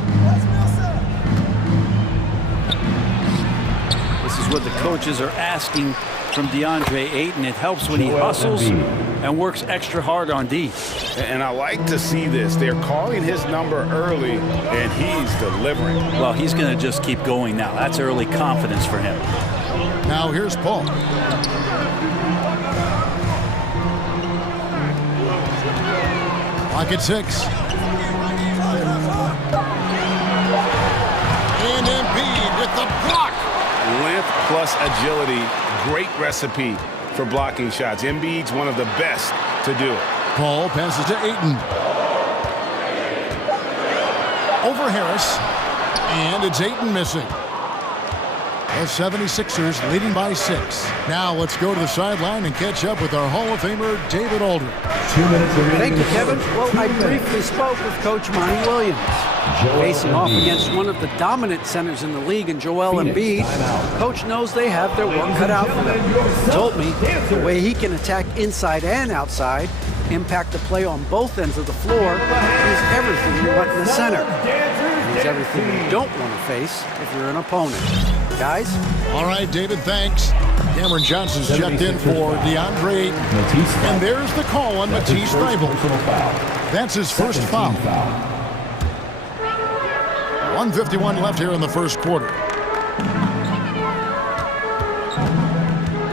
This is what the coaches are asking from DeAndre Ayton. It helps when he hustles and works extra hard on D. And I like to see this. They're calling his number early, and he's delivering. Well, he's going to just keep going now. That's early confidence for him. Now here's Paul. Pocket six. And Embiid with the block. Length plus agility, great recipe for blocking shots. Embiid's one of the best to do it. Paul passes to Ayton. Over Harris. And it's Ayton missing. The 76ers leading by 6. Now let's go to the sideline and catch up with our Hall of Famer, David Aldridge. 2 minutes remaining. Thank you, Kevin. Well, I briefly spoke with Coach Monty Williams. Facing off against one of the dominant centers in the league in Joel Embiid, Coach knows they have their work cut out for them. He told me the way he can attack inside and outside, impact the play on both ends of the floor, he's everything but in the center. He's everything you don't want to face if you're an opponent. Guys? All right, David, thanks. Cameron Johnson's checked in for DeAndre Ayton. And there's the call on Matisse Thybulle. That's his first foul. 1:51 left here in the first quarter.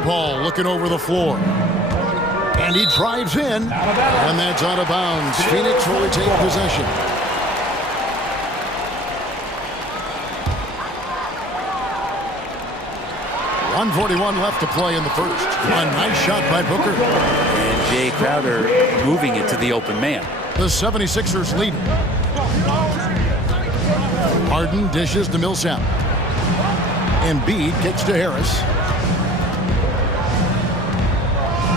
Ball looking over the floor. And he drives in. And that's out of bounds. Phoenix will retain possession. .141 left to play in the first. A nice shot by Booker. And Jay Crowder moving it to the open man. The 76ers lead. Harden dishes to Millsap. Embiid kicks to Harris.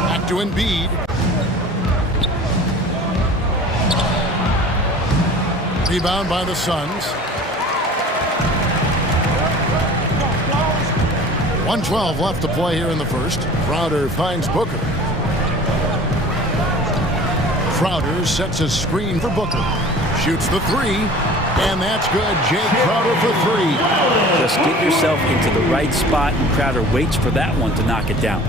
Back to Embiid. Rebound by the Suns. 1:12 left to play here in the first. Crowder finds Booker. Crowder sets a screen for Booker. Shoots the three. And that's good. Jay Crowder for three. Just get yourself into the right spot, and Crowder waits for that one to knock it down.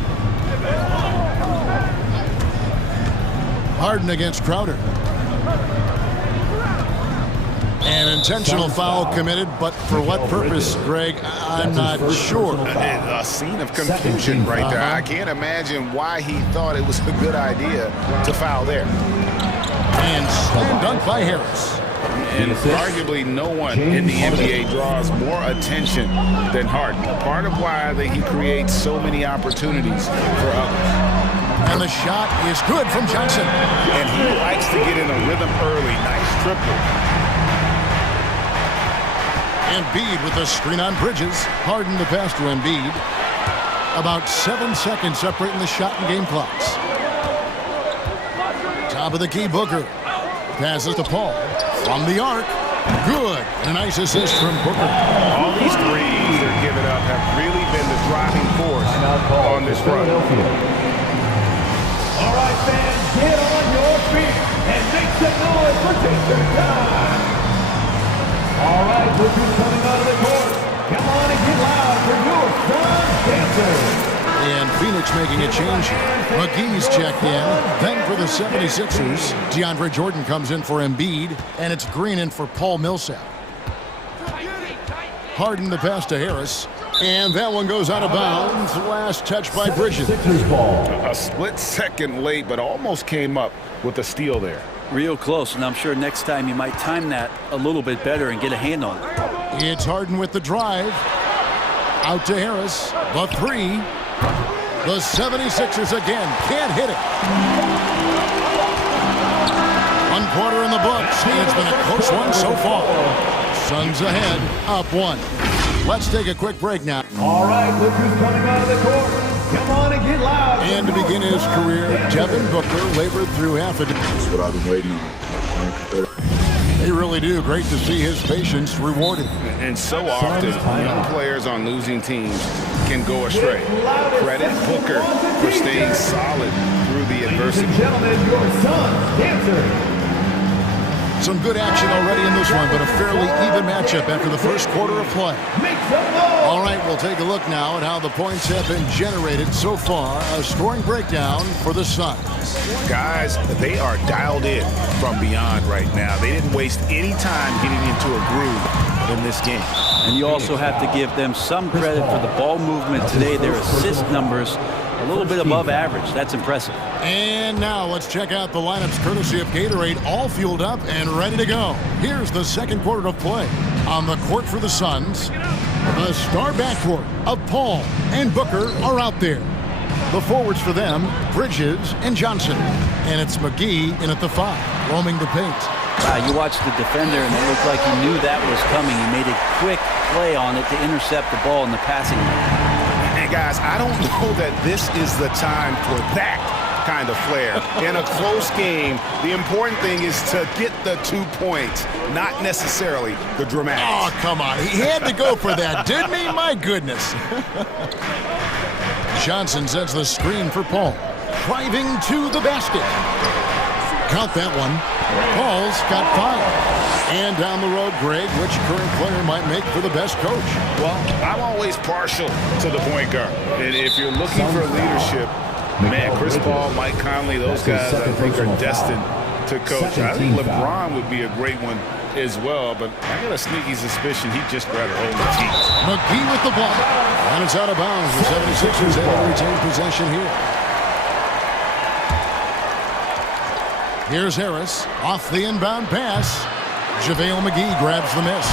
Harden against Crowder. An intentional foul committed, but for what purpose, Greg, I'm not sure. A scene of confusion right there. I can't imagine why he thought it was a good idea to foul there. And slam dunk by Harris. And arguably no one in the NBA draws more attention than Harden. Part of why he creates so many opportunities for others. And the shot is good from Johnson. And he likes to get in a rhythm early. Nice triple. Embiid with the screen on Bridges. Harden the pass to Embiid. About 7 seconds separating the shot and game clocks. Top of the key, Booker. Passes to Paul. From the arc. Good. And a nice assist from Booker. All these threes they're giving given up have really been the driving force on this run. All right, fans, get on your feet and make some noise for Taser time. All right, look who's coming out of the court. Come on and get loud for your son, Dancer. And Phoenix making a change here. McGee's checked in. Then for the 76ers, DeAndre Jordan comes in for Embiid, and it's Green in for Paul Millsap. Harden the pass to Harris, and that one goes out of bounds. Last touch by Bridges. A split second late, but almost came up with a steal there. Real close, and I'm sure next time you might time that a little bit better and get a hand on it. It's Harden with the drive. Out to Harris. The three. The 76ers again can't hit it. 1 quarter in the books. It's been a close one so far. Suns ahead, up 1. Let's take a quick break now. All right, look who's coming out of the court. Come on and get loud. And to begin his career, Devin Booker labored through half a day. That's what I've been waiting on. They really do. Great to see his patience rewarded. And so often, young players on losing teams can go astray. Credit Booker for staying solid through the adversity. Ladies and gentlemen, your son, Dancer. Some good action already in this one, but a fairly even matchup after the first quarter of play. All right, we'll take a look now at how the points have been generated so far. A scoring breakdown for the Suns. Guys, they are dialed in from beyond right now. They didn't waste any time getting into a groove in this game. And you also have to give them some credit for the ball movement today. Their assist numbers a little bit above average. That's impressive. And now let's check out the lineups courtesy of Gatorade, all fueled up and ready to go. Here's the second quarter of play. On the court for the Suns, the star backcourt of Paul and Booker are out there. The forwards for them, Bridges and Johnson. And it's McGee in at the 5, roaming the paint. You watched the defender, and it looked like he knew that was coming. He made a quick play on it to intercept the ball in the passing lane. And guys, I don't know that this is the time for that kind of flair. In a close game, the important thing is to get the 2 points, not necessarily the dramatics. Oh, come on. He had to go for that, didn't he? My goodness. Johnson sets the screen for Paul. Driving to the basket. Count that one. Paul's got 5. And down the road, Greg, which current player might make for the best coach? Well, I'm always partial to the point guard. And if you're looking for leadership, man, Chris Paul, Mike Conley, those guys I think are destined to coach. I think LeBron would be a great one as well, but I got a sneaky suspicion he just grabbed a hold of the team. McGee with the block. And it's out of bounds. The 76ers able to retain possession here. Here's Harris off the inbound pass. JaVale McGee grabs the miss.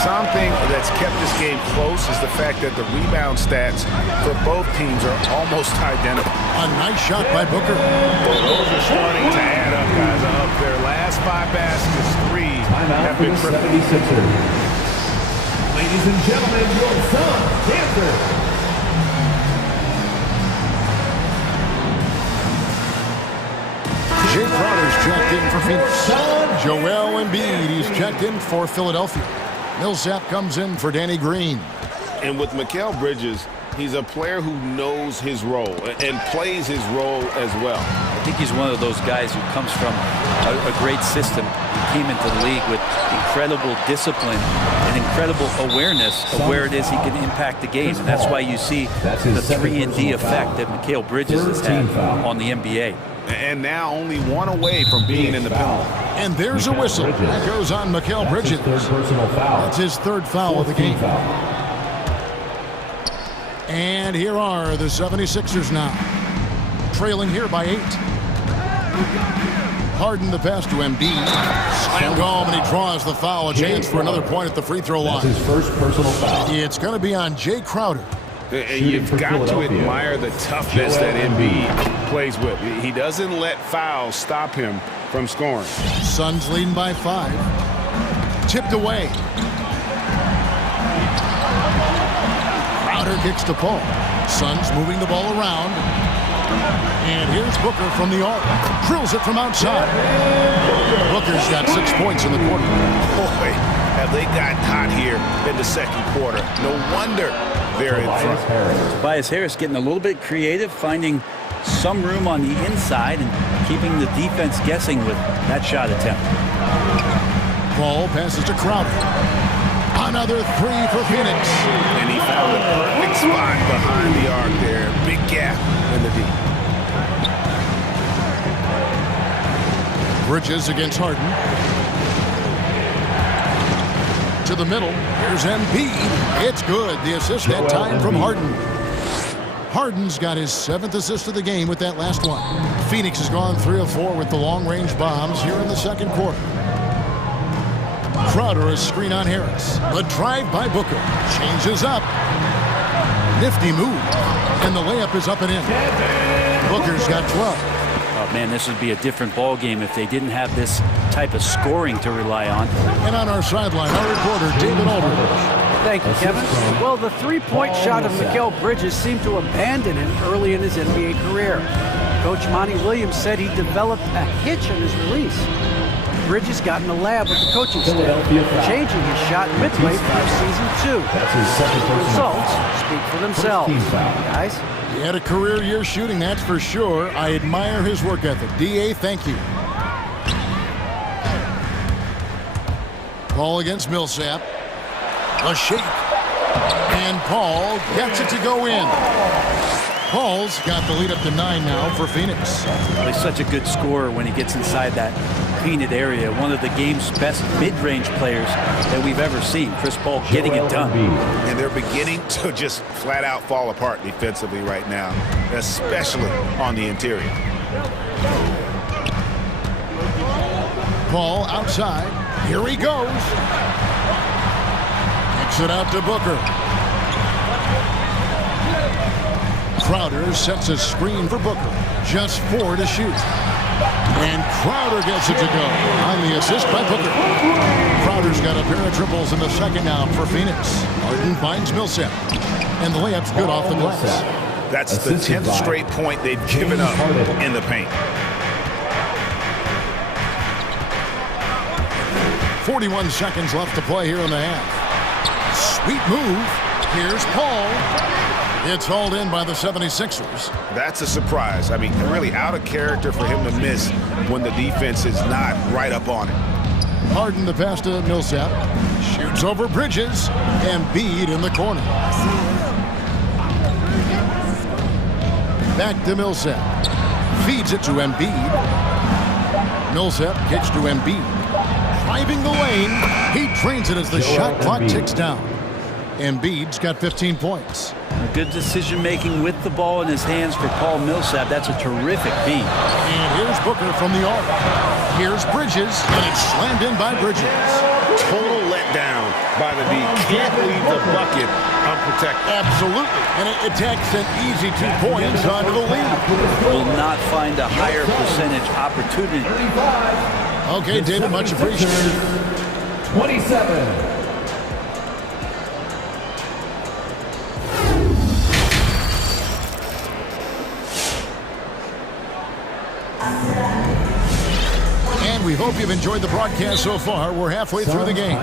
Something that's kept this game close is the fact that the rebound stats for both teams are almost identical. A nice shot by Booker. Those are starting to add up, guys. Up their last 5 baskets, 3 have been triple. Ladies and gentlemen, your son, Dancer. Jay Crowder's checked in for Phoenix. Joel Embiid, he's checked in for Philadelphia. Millsap comes in for Danny Green. And with Mikal Bridges, he's a player who knows his role and plays his role as well. I think he's one of those guys who comes from a great system. He came into the league with incredible discipline and incredible awareness of where it is he can impact the game. And that's why you see the 3-and-D effect that Mikal Bridges has had on the NBA. And now only 1 away from being in the penalty. And there's a whistle. That goes on Mikal Bridges. That's his 3rd foul of the game. And here are the 76ers now. Trailing here by 8. Harden the pass to Embiid. Slammed home, and he draws the foul. A chance for another point at the free throw line. That's his first personal foul. It's going to be on Jay Crowder. And you've got to admire the toughness that Embiid plays with. He doesn't let fouls stop him from scoring. Suns leading by 5. Tipped away. Crowder kicks to Paul. Suns moving the ball around. And here's Booker from the arc. Drills it from outside. Booker's got 6 points in the quarter. Boy, have they gotten hot here in the second quarter. No wonder they're in front. Tobias Harris getting a little bit creative, finding some room on the inside and keeping the defense guessing with that shot attempt. Ball passes to Crowder. Another three for Phoenix. And he found the perfect spot behind the arc there. Big gap in the D. Bridges against Harden. To the middle. Here's Embiid. It's good. The assist that time from Harden. Harden's got his 7th assist of the game with that last one. Phoenix has gone 3 of 4 with the long-range bombs here in the second quarter. Crowder a screen on Harris. A drive by Booker. Changes up. Nifty move. And the layup is up and in. Booker's got 12. Oh, man, this would be a different ball game if they didn't have this type of scoring to rely on. And on our sideline, our reporter, David Aldridge. Thank you, Kevin. Well, the three-point shot of Mikal Bridges seemed to abandon him early in his NBA career. Coach Monty Williams said he developed a hitch in his release. Bridges got in the lab with the coaching staff, changing his shot midway through season 2. The results speak for themselves. Guys? He had a career year shooting, that's for sure. I admire his work ethic. D.A., thank you. Ball against Millsap. A shake. And Paul gets it to go in. Paul's got the lead up to 9 now for Phoenix. He's such a good scorer when he gets inside that painted area. One of the game's best mid-range players that we've ever seen. Chris Paul getting it done. And they're beginning to just flat out fall apart defensively right now, especially on the interior. Paul outside. Here he goes. Kicks it out to Booker. Crowder sets a screen for Booker. Just 4 to shoot. And Crowder gets it to go on the assist by Booker. Crowder's got a pair of triples in the second now for Phoenix. Harden finds Millsap. And the layup's good off the glass. That's the 10th straight point they've given up in the paint. 41 seconds left to play here in the half. Sweet move. Here's Paul. It's hauled in by the 76ers. That's a surprise. I mean, really out of character for him to miss when the defense is not right up on it. Harden the pass to Millsap. Shoots over Bridges. Embiid in the corner. Back to Millsap. Feeds it to Embiid. Millsap kicks to Embiid. Driving the lane. He drains it as the shot clock ticks down. Embiid's got 15 points. Good decision-making with the ball in his hands for Paul Millsap. That's a terrific beat. And here's Booker from the arc. Here's Bridges, and it's slammed in by Bridges. Total letdown by the D. Can't leave the bucket unprotected. Absolutely. And it takes an easy 2 points onto the lead. Will not find a higher percentage opportunity. Okay, David, much appreciated. 27. And we hope you've enjoyed the broadcast so far. We're halfway through the game.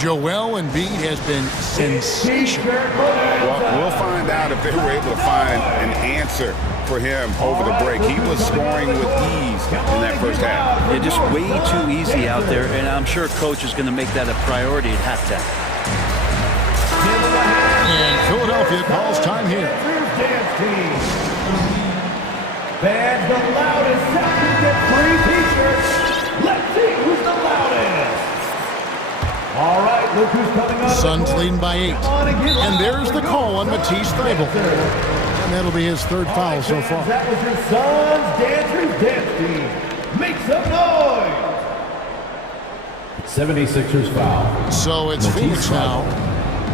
Joel Embiid has been sensational. Well, we'll find out if they were able to find an answer for him over the break. He was scoring with ease in that first half. Yeah, just way too easy out there, and I'm sure coach is going to make that a priority at halftime. And Philadelphia calls time here. Fans, the loudest sound get free t-shirts. Let's see who's the loudest. All right, look who's coming up. Suns leading by 8. And there's the call on Matisse Thybulle. And that'll be his 3rd foul so far. That was your Suns Dancers Dance Team. Make some noise. 76ers foul. So it's Phoenix now.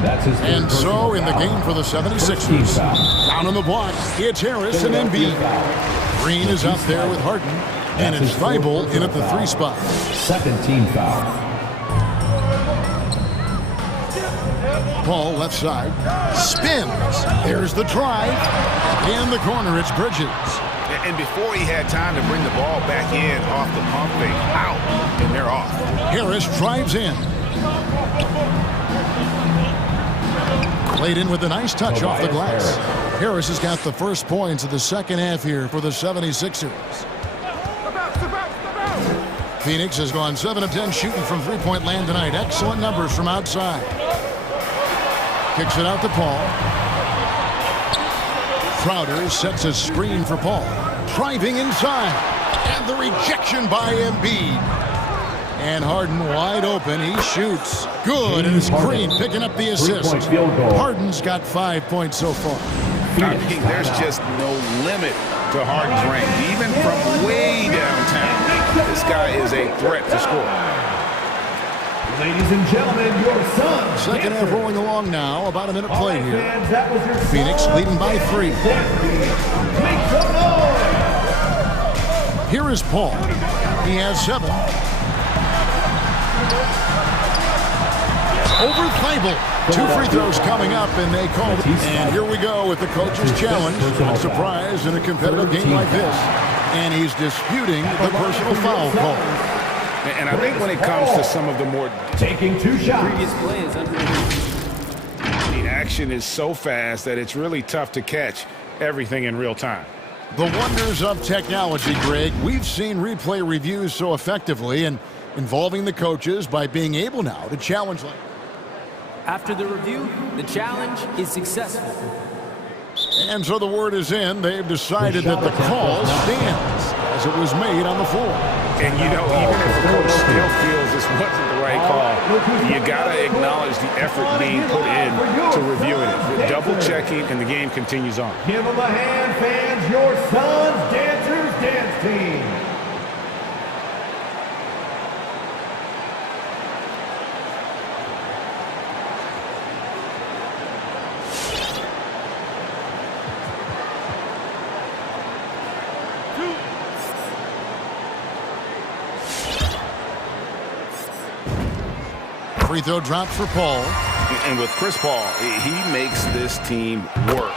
That's his and so in the game for the 76ers. Down on the block, it's Harris and Embiid. Green is out there with Harden. And it's Thybulle in at the 3 spot. 2nd team foul. Paul left side. Spins. There's the drive. In the corner, it's Bridges. And before he had time to bring the ball back in off the pump fake, out, and they're off. Harris drives in. Played in with a nice touch off the glass. Harris has got the first points of the second half here for the 76ers. Phoenix has gone 7 of 10 shooting from three-point land tonight. Excellent numbers from outside. Kicks it out to Paul. Crowder sets a screen for Paul. Driving inside. And the rejection by Embiid. And Harden wide open. He shoots. Good. And it's Green picking up the assist. Harden's got 5 points so far. I think there's just no limit to Harden's range. Even from way downtown, this guy is a threat to score. Ladies and gentlemen, your son. Second half rolling along now. About a minute played here. Phoenix leading by 3. Here is Paul. He has 7. Over Thibault. 2 free throws coming up, and they call it. And here we go with the coach's challenge. No surprise in a competitive game like this. And he's disputing the personal foul call. And I think when it comes to some of the more taking 2 shots, Previous play is under. the action is so fast that it's really tough to catch everything in real time. The wonders of technology, Greg. We've seen replay reviews so effectively and involving the coaches by being able now to challenge like. After the review, the challenge is successful. And so the word is in. They've decided that the call stands as it was made on the floor. And you know, even if the coach still feels this wasn't the right call, you got to acknowledge the effort being put in to reviewing it. Double checking, and the game continues on. Give them a hand, fans. Your son's Dancers Dance Team. Free throw dropped for Paul. And with Chris Paul, he makes this team work,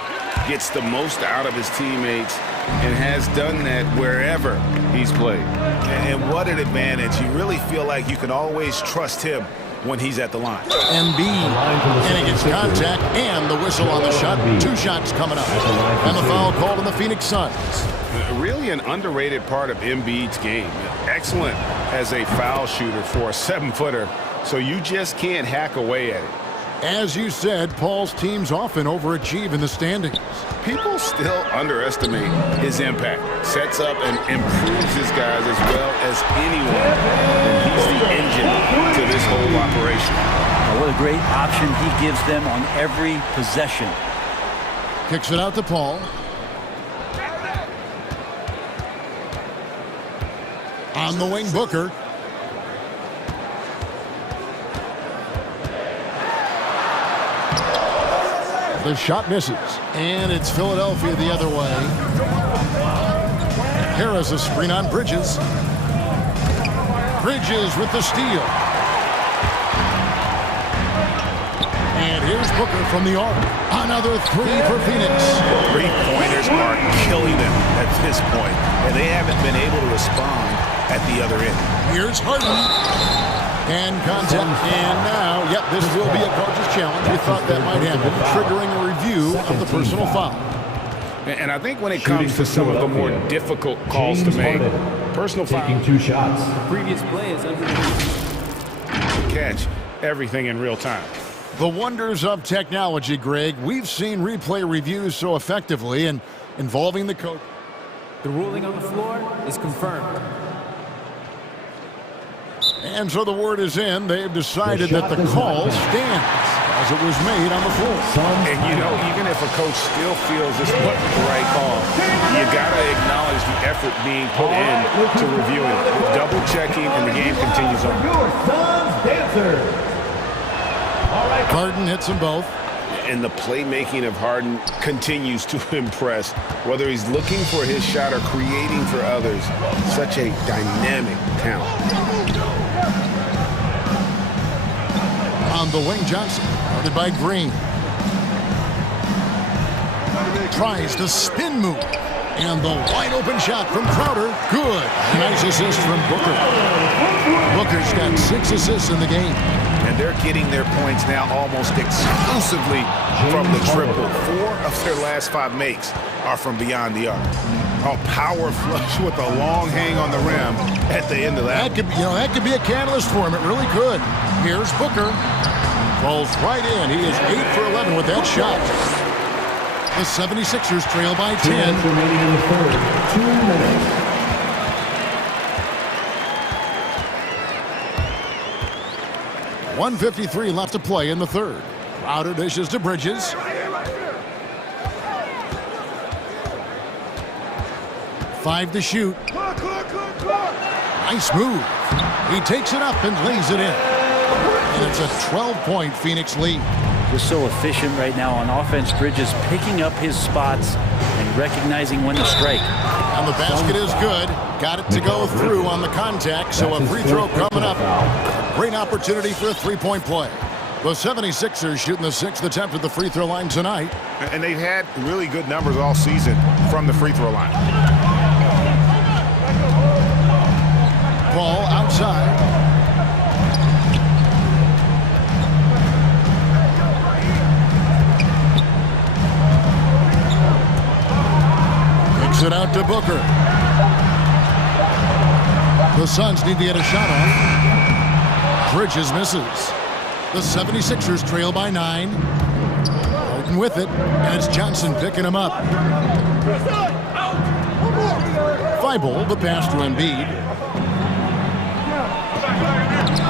gets the most out of his teammates, and has done that wherever he's played. And what an advantage. You really feel like you can always trust him when he's at the line. Embiid, and he gets contact and the whistle on the shot. 2 shots coming up. And the foul called on the Phoenix Suns. Really an underrated part of Embiid's game. Excellent as a foul shooter for a 7-footer. So you just can't hack away at it. As you said, Paul's teams often overachieve in the standings. People still underestimate his impact. Sets up and improves his guys as well as anyone. And he's the engine to this whole operation. What a great option he gives them on every possession. Kicks it out to Paul. On the wing, Booker. The shot misses, and it's Philadelphia the other way. Harris a screen on Bridges. Bridges with the steal. And here's Booker from the arc. Another 3 for Phoenix. 3-pointers are killing them at this point, and they haven't been able to respond at the other end. Here's Harden. And contact, and now, yep, this will be a coach's challenge. We thought that might happen, triggering a review of the personal foul. And I think when it comes to some of the more difficult calls to make, personal foul. Taking 2 shots. Previous play is under. Catch everything in real time. The wonders of technology, Greg. We've seen replay reviews so effectively and involving the coach. The ruling on the floor is confirmed. And so the word is in. They've decided that the call stands as it was made on the floor. And you know, even if a coach still feels this wasn't the right call, you got to acknowledge the effort being put in to reviewing it. Double checking, and the game continues on. Your son's Dancers. Harden hits them both. And the playmaking of Harden continues to impress. Whether he's looking for his shot or creating for others, such a dynamic talent. On the wing, Johnson. Guarded by Green. Tries the spin move. And the wide open shot from Crowder. Good. A nice assist from Booker. Booker's got 6 assists in the game. And they're getting their points now almost exclusively from the triple. 4 of their last 5 makes are from beyond the arc. A power flush with a long hang on the rim at the end of that. That could be a catalyst for him. It really could. Here's Booker. Falls right in. He is 8 for 11 with that shot. The 76ers trail by 10. 2 minutes remaining in the third. 2 minutes. .153 left to play in the third. Crowder dishes to Bridges. Five to shoot. Nice move. He takes it up and lays it in. And it's a 12-point Phoenix lead. Just so efficient right now on offense. Bridges picking up his spots and recognizing when to strike. And the basket is good. Got it to go through on the contact, so a free throw coming up. A great opportunity for a three-point play. The 76ers shooting the 6th attempt at the free throw line tonight. And they've had really good numbers all season from the free throw line. Ball outside. It out to Booker. The Suns need to get a shot off. Bridges misses. The 76ers trail by 9. Harden with it, and it's Johnson picking him up. Thibault, the pass to Embiid.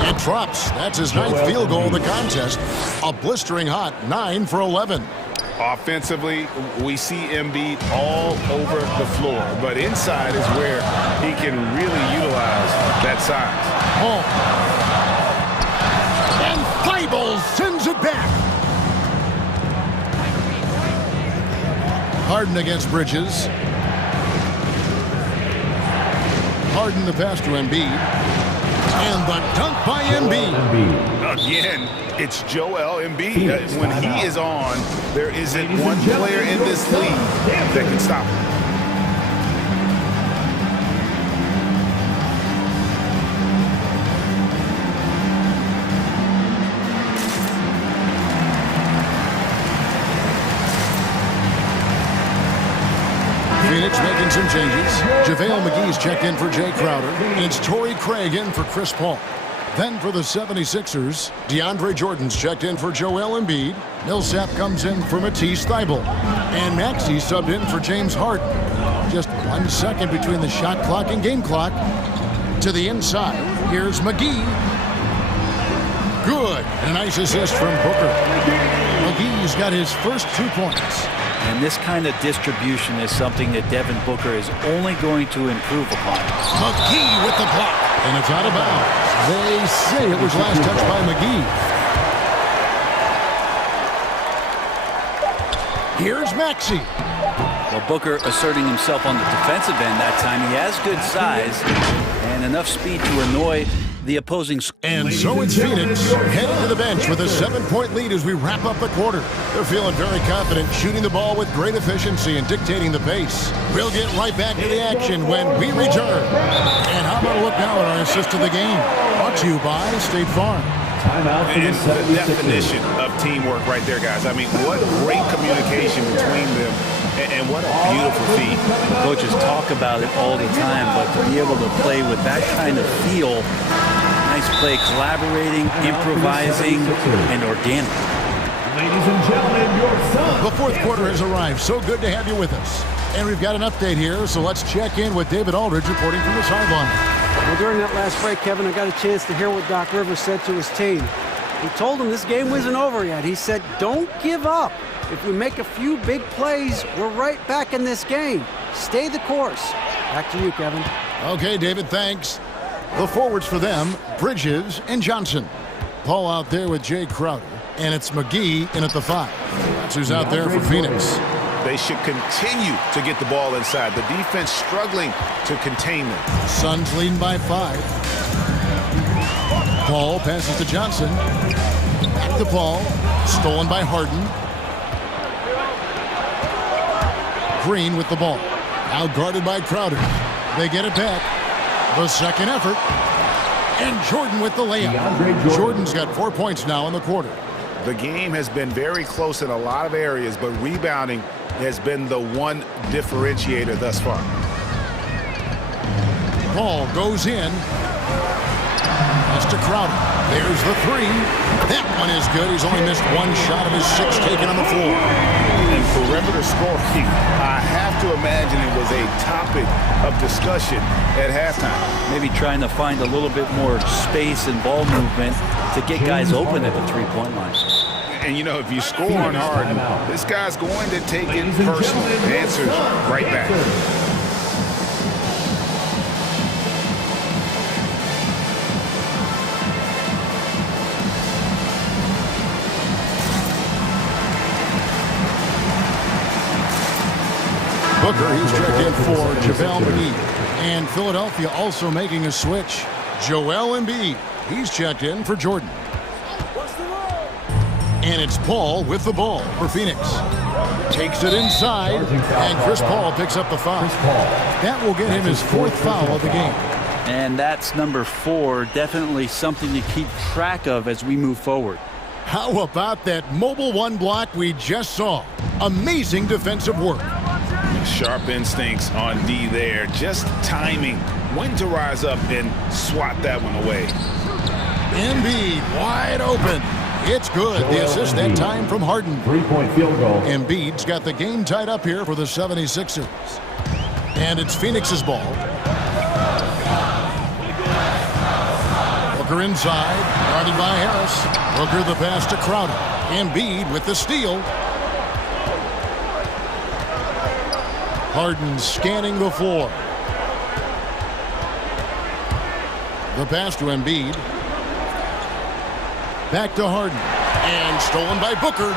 It drops. That's his 9th field goal of the contest. A blistering hot 9 for 11. Offensively, we see Embiid all over the floor, but inside is where he can really utilize that size. And Thibault sends it back. Harden against Bridges. Harden the pass to Embiid. And the dunk by Embiid. Again, it's Joel Embiid. When he is on, there isn't one player in this league that can stop him. Phoenix making some changes. JaVale McGee's checked in for Jay Crowder. And it's Torrey Craig in for Chris Paul. Then for the 76ers, DeAndre Jordan's checked in for Joel Embiid. Millsap comes in for Matisse Thybulle. And Maxey subbed in for James Harden. Just 1 second between the shot clock and game clock. To the inside, here's McGee. Good. And a nice assist from Booker. McGee's got his first 2 points. And this kind of distribution is something that Devin Booker is only going to improve upon. McGee with the block. And it's out of bounds. They say it was last touched by McGee. Here's Maxey. Well, Booker asserting himself on the defensive end that time. He has good size and enough speed to annoy the opposing. And so it's Phoenix heading to the bench with a 7-point lead as we wrap up the quarter. They're feeling very confident, shooting the ball with great efficiency and dictating the pace. We'll get right back to the action when we return. And how about a look now at our assist of the game? Brought to you by State Farm. And the definition of teamwork right there, guys. I mean, what great communication between them, and what a beautiful feat. Coaches talk about it all the time, but to be able to play with that kind of feel, nice play, collaborating, improvising, and organic. Ladies and gentlemen, your son. The fourth quarter has arrived. So good to have you with us. And we've got an update here, so let's check in with David Aldridge reporting from the sideline. Well, during that last break, Kevin, I got a chance to hear what Doc Rivers said to his team. He told them this game wasn't over yet. He said, don't give up. If we make a few big plays, we're right back in this game. Stay the course. Back to you, Kevin. Okay, David, thanks. The forwards for them, Bridges and Johnson. Paul out there with Jay Crowder. And it's McGee in at the 5. That's who's out there for Phoenix. They should continue to get the ball inside. The defense struggling to contain them. Suns leading by 5. Paul passes to Johnson. Back to Paul. Stolen by Harden. Green with the ball. Now guarded by Crowder. They get it back. The second effort. And Jordan with the layup. Jordan's got 4 points now in the quarter. The game has been very close in a lot of areas, but rebounding has been the one differentiator thus far. Paul goes in. Pass to Crowder. There's the three. That one is good. He's only missed one shot of his 6 taken on the floor. And perimeter scoring, I have to imagine it was a topic of discussion at halftime. Maybe trying to find a little bit more space and ball movement to get guys open at the three-point line. And you know, if you score on Harden, this guy's going to take it personal. The answer's right back. Booker, he's checked in for JaVale McGee. And Philadelphia also making a switch. Joel Embiid, he's checked in for Jordan. And it's Paul with the ball for Phoenix. Takes it inside, and Chris Paul picks up the foul. That will get him his 4th foul of the game. And that's number 4, definitely something to keep track of as we move forward. How about that mobile one block we just saw? Amazing defensive work. Sharp instincts on D there. Just timing when to rise up and swat that one away. Embiid wide open. It's good. The assist that time from Harden. 3-point field goal. Embiid's got the game tied up here for the 76ers. And it's Phoenix's ball. Booker inside, guarded by Harris. Booker the pass to Crowder. Embiid with the steal. Harden scanning the floor. The pass to Embiid. Back to Harden. And stolen by Booker.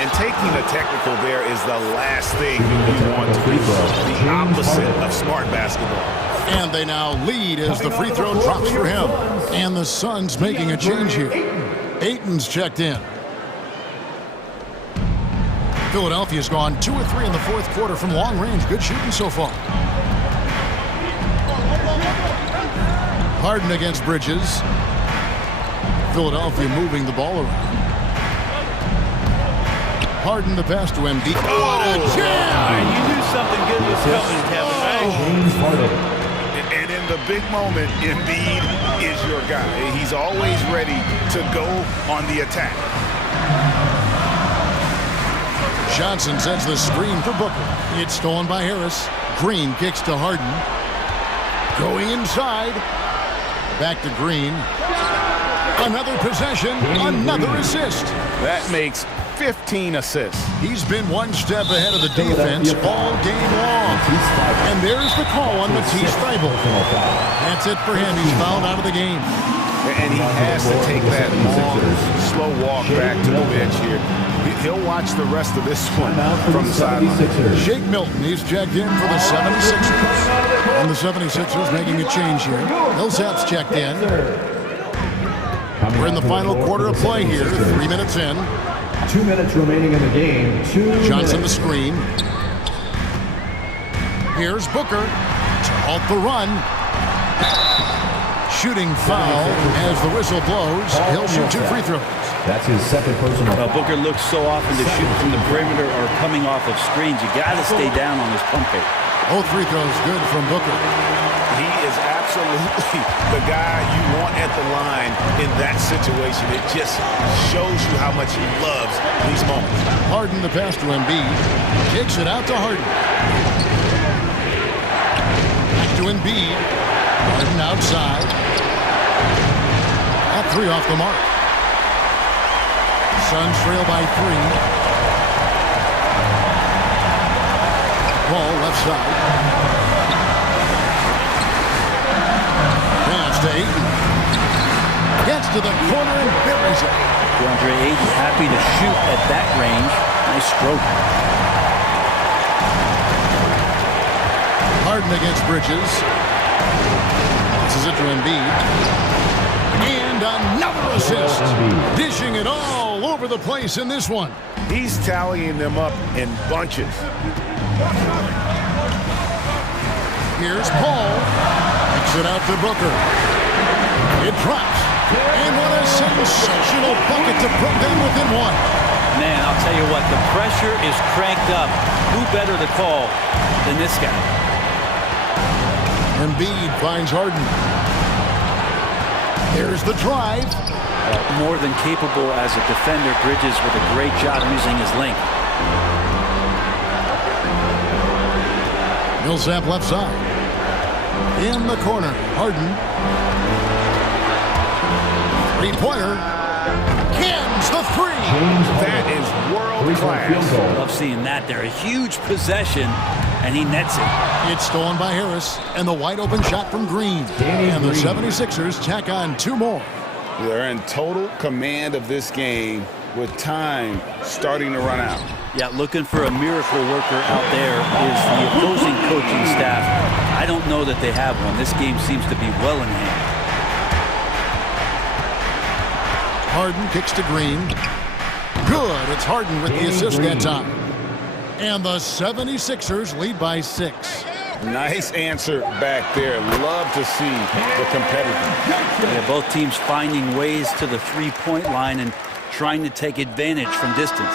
And taking the technical there is the last thing you want to do. The opposite of smart basketball. And they now lead as the free throw drops for him. And the Suns making a change here. Ayton's checked in. Philadelphia's gone 2 or 3 in the 4th quarter from long range. Good shooting so far. Harden against Bridges. Philadelphia moving the ball around. Harden the pass to Embiid. What a jam! You knew something good was coming, Kevin, right? And in the big moment, Embiid is your guy. He's always ready to go on the attack. Johnson sends the screen for Booker. It's stolen by Harris. Green kicks to Harden. Going inside. Back to Green. Another possession, another assist. That makes 15 assists. He's been one step ahead of the defense all game long. And there's the call on Matisse Thybulle. That's it for him. He's fouled out of the game. And he has to take that long, slow walk back to the bench here. He'll watch the rest of this one from the sideline. Shake Milton, he's checked in for the 76ers. And the 76ers making a change here. Millsap's checked in. We're in the final quarter of play here, 3 minutes in. 2 minutes remaining in the game. Johnson the screen. Here's Booker to halt the run. Shooting foul as the whistle blows. He'll shoot 2 free throws. That's his 2nd personal foul. Booker looks so often to shoot from the perimeter or coming off of screens. You got to stay down on his pump fake. Both free throws good from Booker. He is absolutely the guy you want at the line in that situation. It just shows you how much he loves these moments. Harden the pass to Embiid. Kicks it out to Harden. Back to Embiid. Harden outside. That 3 off the mark. Suns trail by 3. Ball left side. Pass to Ayton. Gets to the corner and buries it. DeAndre Ayton happy to shoot at that range. Nice stroke. Harden against Bridges. This is it to Embiid. And another assist. Dishing it all over the place in this one. He's tallying them up in bunches. Here's Paul. Kicks it out to Booker. It drops. And what a sensational bucket to put them within one. Man, I'll tell you what, the pressure is cranked up. Who better to call than this guy? Embiid finds Harden. There's the drive. More than capable as a defender. Bridges with a great job using his length. Millsap left side. In the corner, Harden. Three-pointer. Cans the three. That is world class. Love seeing that there. A huge possession, and he nets it. It's stolen by Harris, and the wide-open shot from Green. And the 76ers tack on two more. They're in total command of this game with time starting to run out. Yeah, looking for a miracle worker out there is the opposing coaching staff. I don't know that they have one. This game seems to be well in hand. Harden kicks to Green. Good. It's Harden with the assist that time. And the 76ers lead by 6. Nice answer back there. Love to see the competitiveness. Yeah, both teams finding ways to the three-point line and trying to take advantage from distance.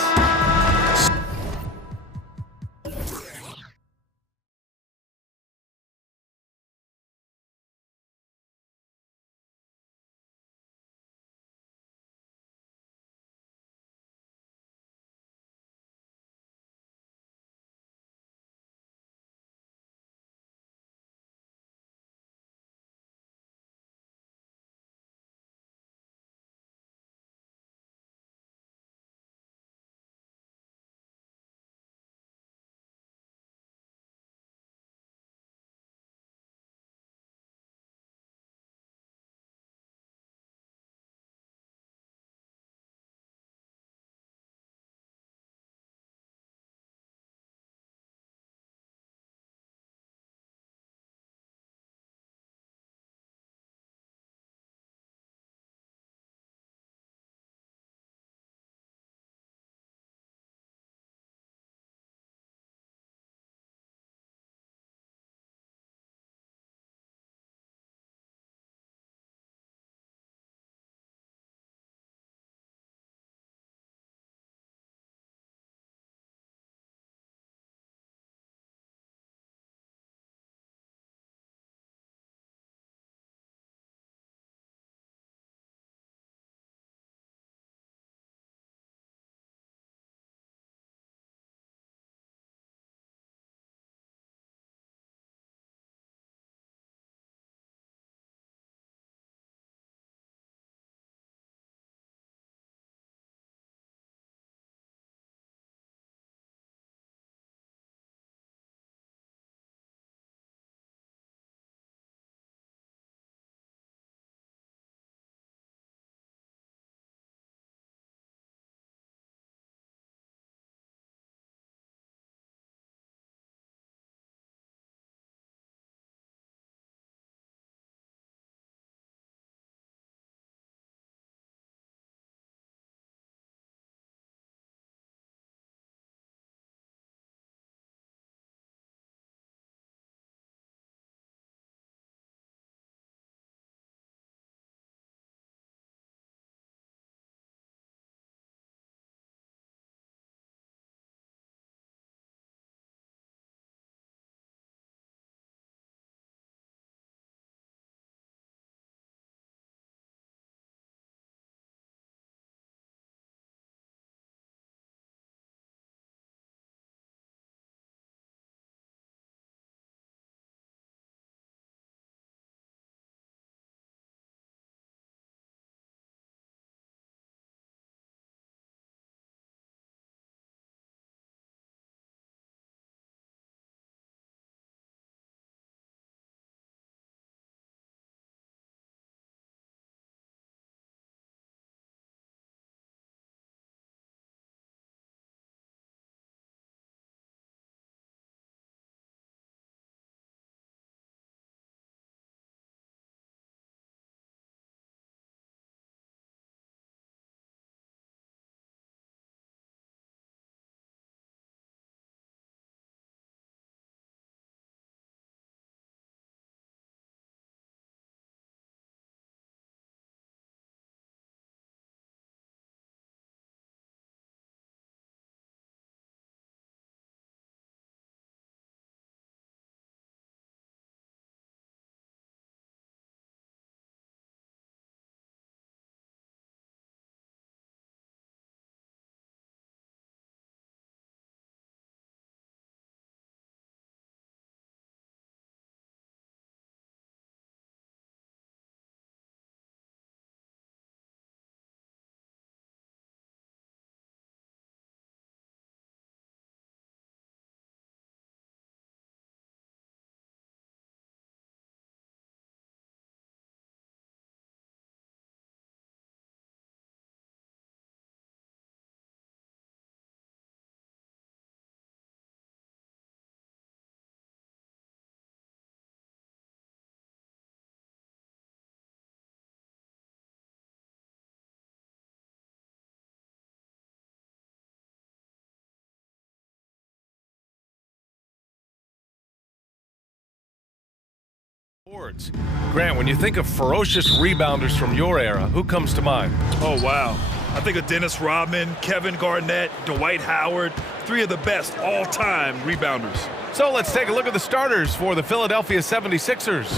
Grant, when you think of ferocious rebounders from your era, who comes to mind? Oh, wow. I think of Dennis Rodman, Kevin Garnett, Dwight Howard, three of the best all-time rebounders. So let's take a look at the starters for the Philadelphia 76ers.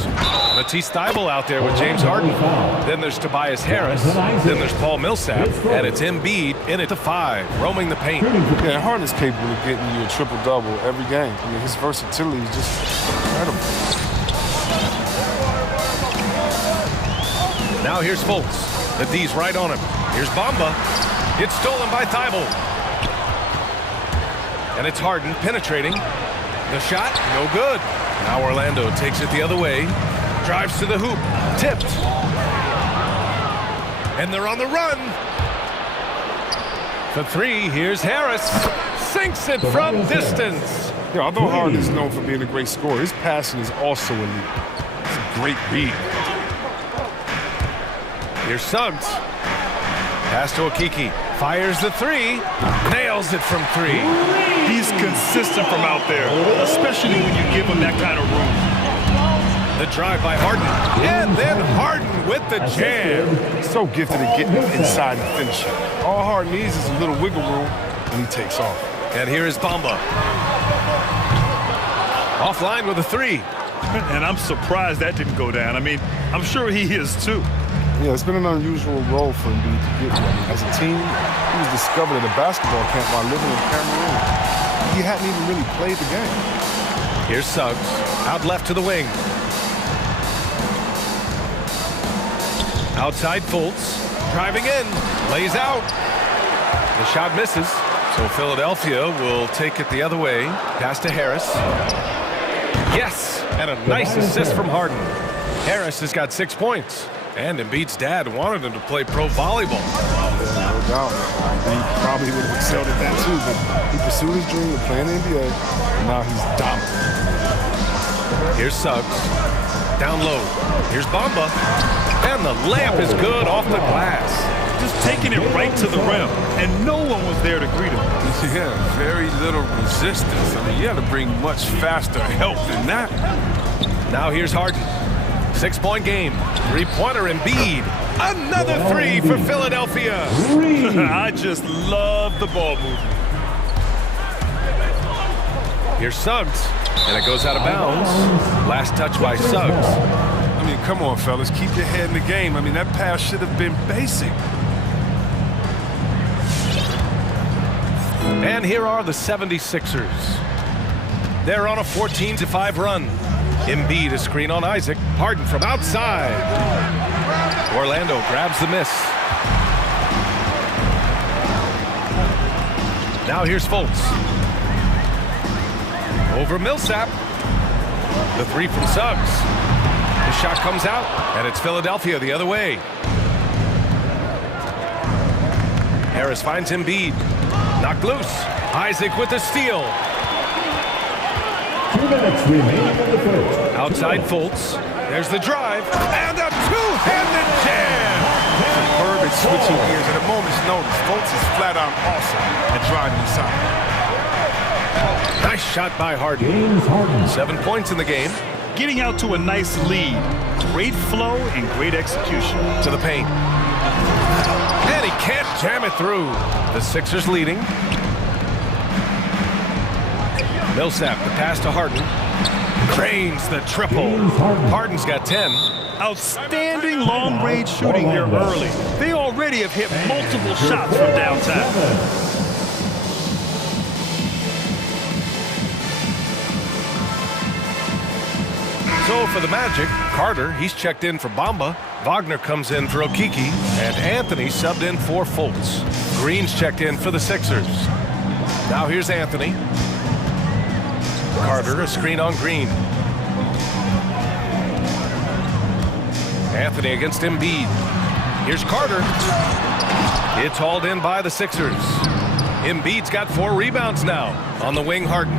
Matisse Thybulle out there with James Harden. Then there's Tobias Harris. Then there's Paul Millsap. And it's Embiid in at the 5, roaming the paint. Yeah, Harden is capable of getting you a triple-double every game. I mean, his versatility is just incredible. Now here's Fultz. The D's right on him. Here's Bamba. It's stolen by Thybulle. And it's Harden penetrating. The shot, no good. Now Orlando takes it the other way. Drives to the hoop. Tipped. And they're on the run. For 3, here's Harris. Sinks it from distance. Yeah, although Harden is known for being a great scorer, his passing is also elite. It's a great read. Here's Suggs. Pass to Okiki. Fires the 3. Nails it from 3. He's consistent from out there, especially when you give him that kind of room. The drive by Harden. And then Harden with the jam. He's so gifted at getting inside and finishing. All Harden needs is a little wiggle room, and he takes off. And here is Bamba. Offline with a 3. And I'm surprised that didn't go down. I mean, I'm sure he is too. Yeah, it's been an unusual role for him to get one. As a team, he was discovered at a basketball camp while living in Cameroon. He hadn't even really played the game. Here's Suggs, out left to the wing. Outside Fultz, driving in, lays out. The shot misses, so Philadelphia will take it the other way. Pass to Harris. Yes, and a nice assist from Harden. Harris has got 6 points. And Embiid's dad wanted him to play pro volleyball. Yeah, no doubt. He probably would have excelled at that too, but he pursued his dream of playing in the NBA, and now he's dominant. Here's Suggs. Down low. Here's Bamba. And the layup is good off the glass. Just taking it right to the rim, and no one was there to greet him. Yeah, very little resistance. I mean, you had to bring much faster help than that. Now here's Harden. 6-point game. 3-pointer Embiid. Another 3 for Philadelphia. I just love the ball movement. Here's Suggs. And it goes out of bounds. Last touch by Suggs. I mean, come on, fellas. Keep your head in the game. I mean, that pass should have been basic. And here are the 76ers. They're on a 14-5 run. Embiid a screen on Isaac. Harden from outside. Orlando grabs the miss. Now here's Fultz. Over Millsap. The 3 from Suggs. The shot comes out, and it's Philadelphia the other way. Harris finds Embiid. Knocked loose. Isaac with the steal. 2 minutes remaining in the first. Outside Fultz. There's the drive. And a two-handed jam. Superb at switching gears. At a moment's notice, Fultz is flat out awesome at driving inside. Nice shot by Harden. 7 points in the game. Getting out to a nice lead. Great flow and great execution. To the paint. And he can't jam it through. The Sixers leading. Millsap, the pass to Harden. Cranes the triple. Harden's got 10. Outstanding long-range shooting here early. They already have hit multiple shots from downtown. So for the Magic, Carter, he's checked in for Bamba. Wagner comes in for Okiki. And Anthony subbed in for Fultz. Green's checked in for the Sixers. Now here's Anthony. Carter, a screen on Green. Anthony against Embiid. Here's Carter. It's hauled in by the Sixers. Embiid's got 4 rebounds now. On the wing, Harden.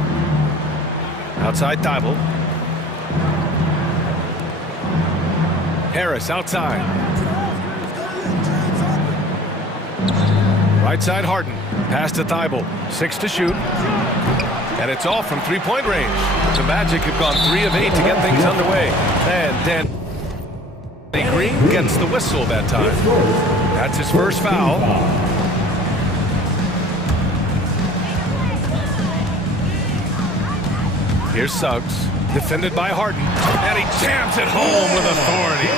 Outside Thybulle. Harris outside. Right side Harden. Pass to Thybulle. 6 to shoot. And it's all from three-point range. The Magic have gone 3 of 8 to get things underway. And Danny Green gets the whistle that time. That's his first foul. Here's Suggs, defended by Harden, and he jams it home with authority.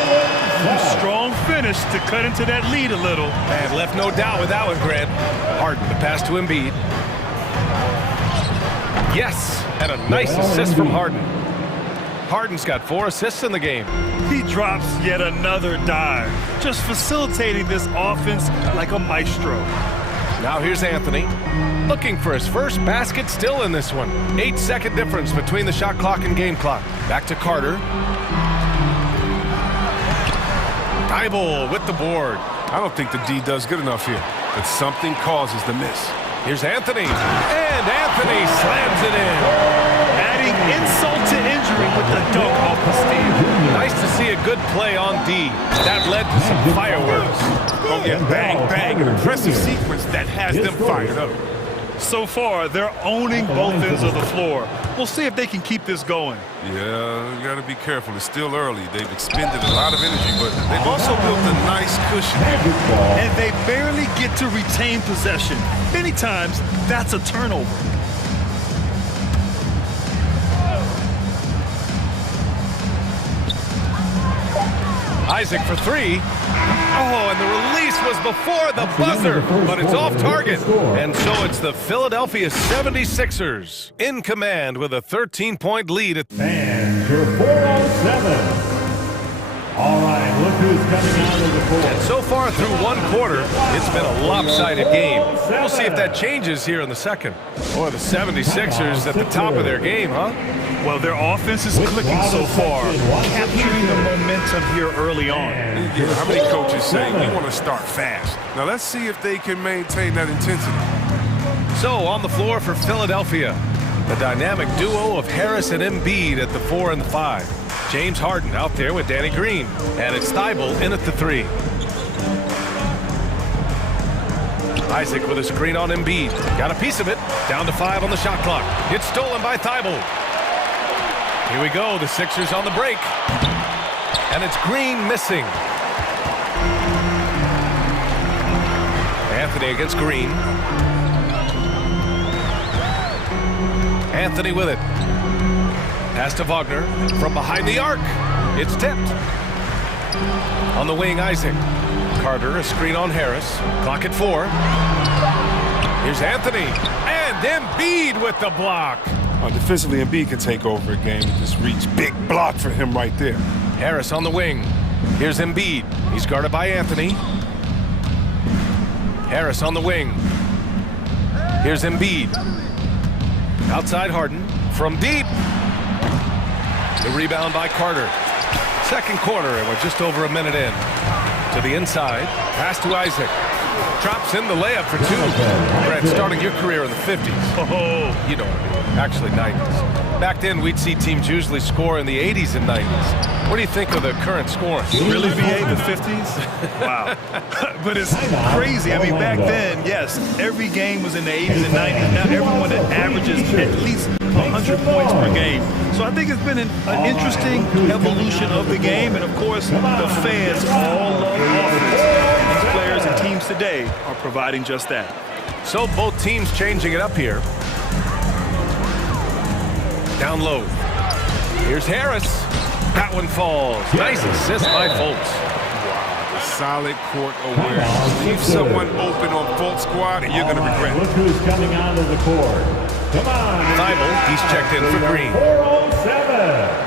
Strong finish to cut into that lead a little. And left no doubt with that one, Grant. Harden, the pass to Embiid. Yes, and a nice assist from Harden. Harden's got 4 assists in the game. He drops yet another dive, just facilitating this offense like a maestro. Now here's Anthony, looking for his first basket, still in this one. 8-second difference between the shot clock and game clock. Back to Carter. Thibault with the board. I don't think the D does good enough here, but something causes the miss. Here's Anthony, and Anthony slams it in. Adding insult to injury with the dunk off the steal. Nice to see a good play on D. That led to some fireworks. Oh yeah, bang, bang, an impressive sequence that has them fired up. So far, they're owning both ends of the floor. We'll see if they can keep this going. Yeah, you gotta be careful. It's still early. They've expended a lot of energy, but they've also built a nice cushion here. And they barely get to retain possession. Many times, that's a turnover. Isaac for 3. Oh, and the release was before the buzzer, but it's off target. And so it's the Philadelphia 76ers in command with a 13-point lead. And your 407. All right, look who's coming out of the court. And so far through one quarter, it's been a lopsided game. We'll see if that changes here in the second. Boy, the 76ers at the top of their game, huh? Well, their offense is clicking so far, capturing the momentum here early on. Yeah, how many coaches say we want to start fast? Now let's see if they can maintain that intensity. So on the floor for Philadelphia, the dynamic duo of Harris and Embiid at the 4 and the 5. James Harden out there with Danny Green, and it's Thibault in at the 3. Isaac with a screen on Embiid. Got a piece of it. Down to 5 on the shot clock. It's stolen by Thibault. Here we go, the Sixers on the break. And it's Green missing. Anthony against Green. Anthony with it. Pass to Wagner from behind the arc. It's tipped. On the wing, Isaac. Carter, a screen on Harris. Clock at 4. Here's Anthony. And Embiid with the block. Defensively, Embiid can take over a game with this reach. Big block for him right there. Harris on the wing. Here's Embiid. He's guarded by Anthony. Harris on the wing. Here's Embiid. Outside Harden. From deep. The rebound by Carter. Second quarter, and we're just over a minute in. To the inside. Pass to Isaac. Drops in the layup for 2. Brett, starting your career in the 50s. Oh, you know what I mean. Actually, 90s. Back then, we'd see teams usually score in the 80s and 90s. What do you think of the current scoring? Really, VA, the 50s? Wow. But it's crazy. I mean, back then, yes, every game was in the 80s and 90s. Now everyone that averages at least 100 points per game. So I think it's been an interesting evolution of the game. And, of course, the fans all love offense. These players and teams today are providing just that. So both teams changing it up here. Down low. Here's Harris. That one falls. Nice assist by Fultz. Wow, the solid court awareness. Leave someone open on Fultz squad and you're going to regret it. Look who's coming out of the court. Come on. Thibault, he's checked in for Green. 407.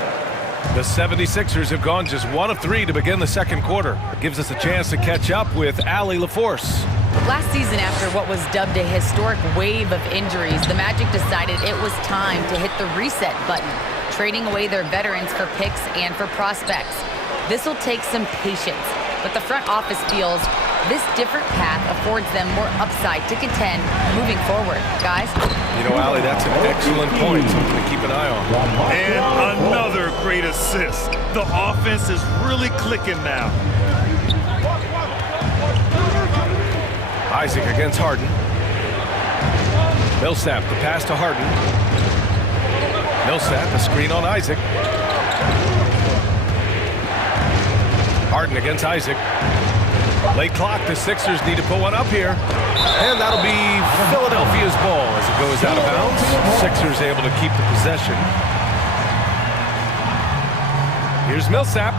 The 76ers have gone just 1 of 3 to begin the second quarter. Gives us a chance to catch up with Allie LaForce. Last season, after what was dubbed a historic wave of injuries, the Magic decided it was time to hit the reset button, trading away their veterans for picks and for prospects. This will take some patience, but the front office feels this different path affords them more upside to contend moving forward. Guys? You know, Allie, that's an excellent point. Something to keep an eye on. And another great assist. The offense is really clicking now. Isaac against Harden. Millsap, the pass to Harden. Millsap, a screen on Isaac. Harden against Isaac. Late clock, the Sixers need to put one up here. And that'll be Philadelphia's ball as it goes out of bounds. Sixers able to keep the possession. Here's Millsap.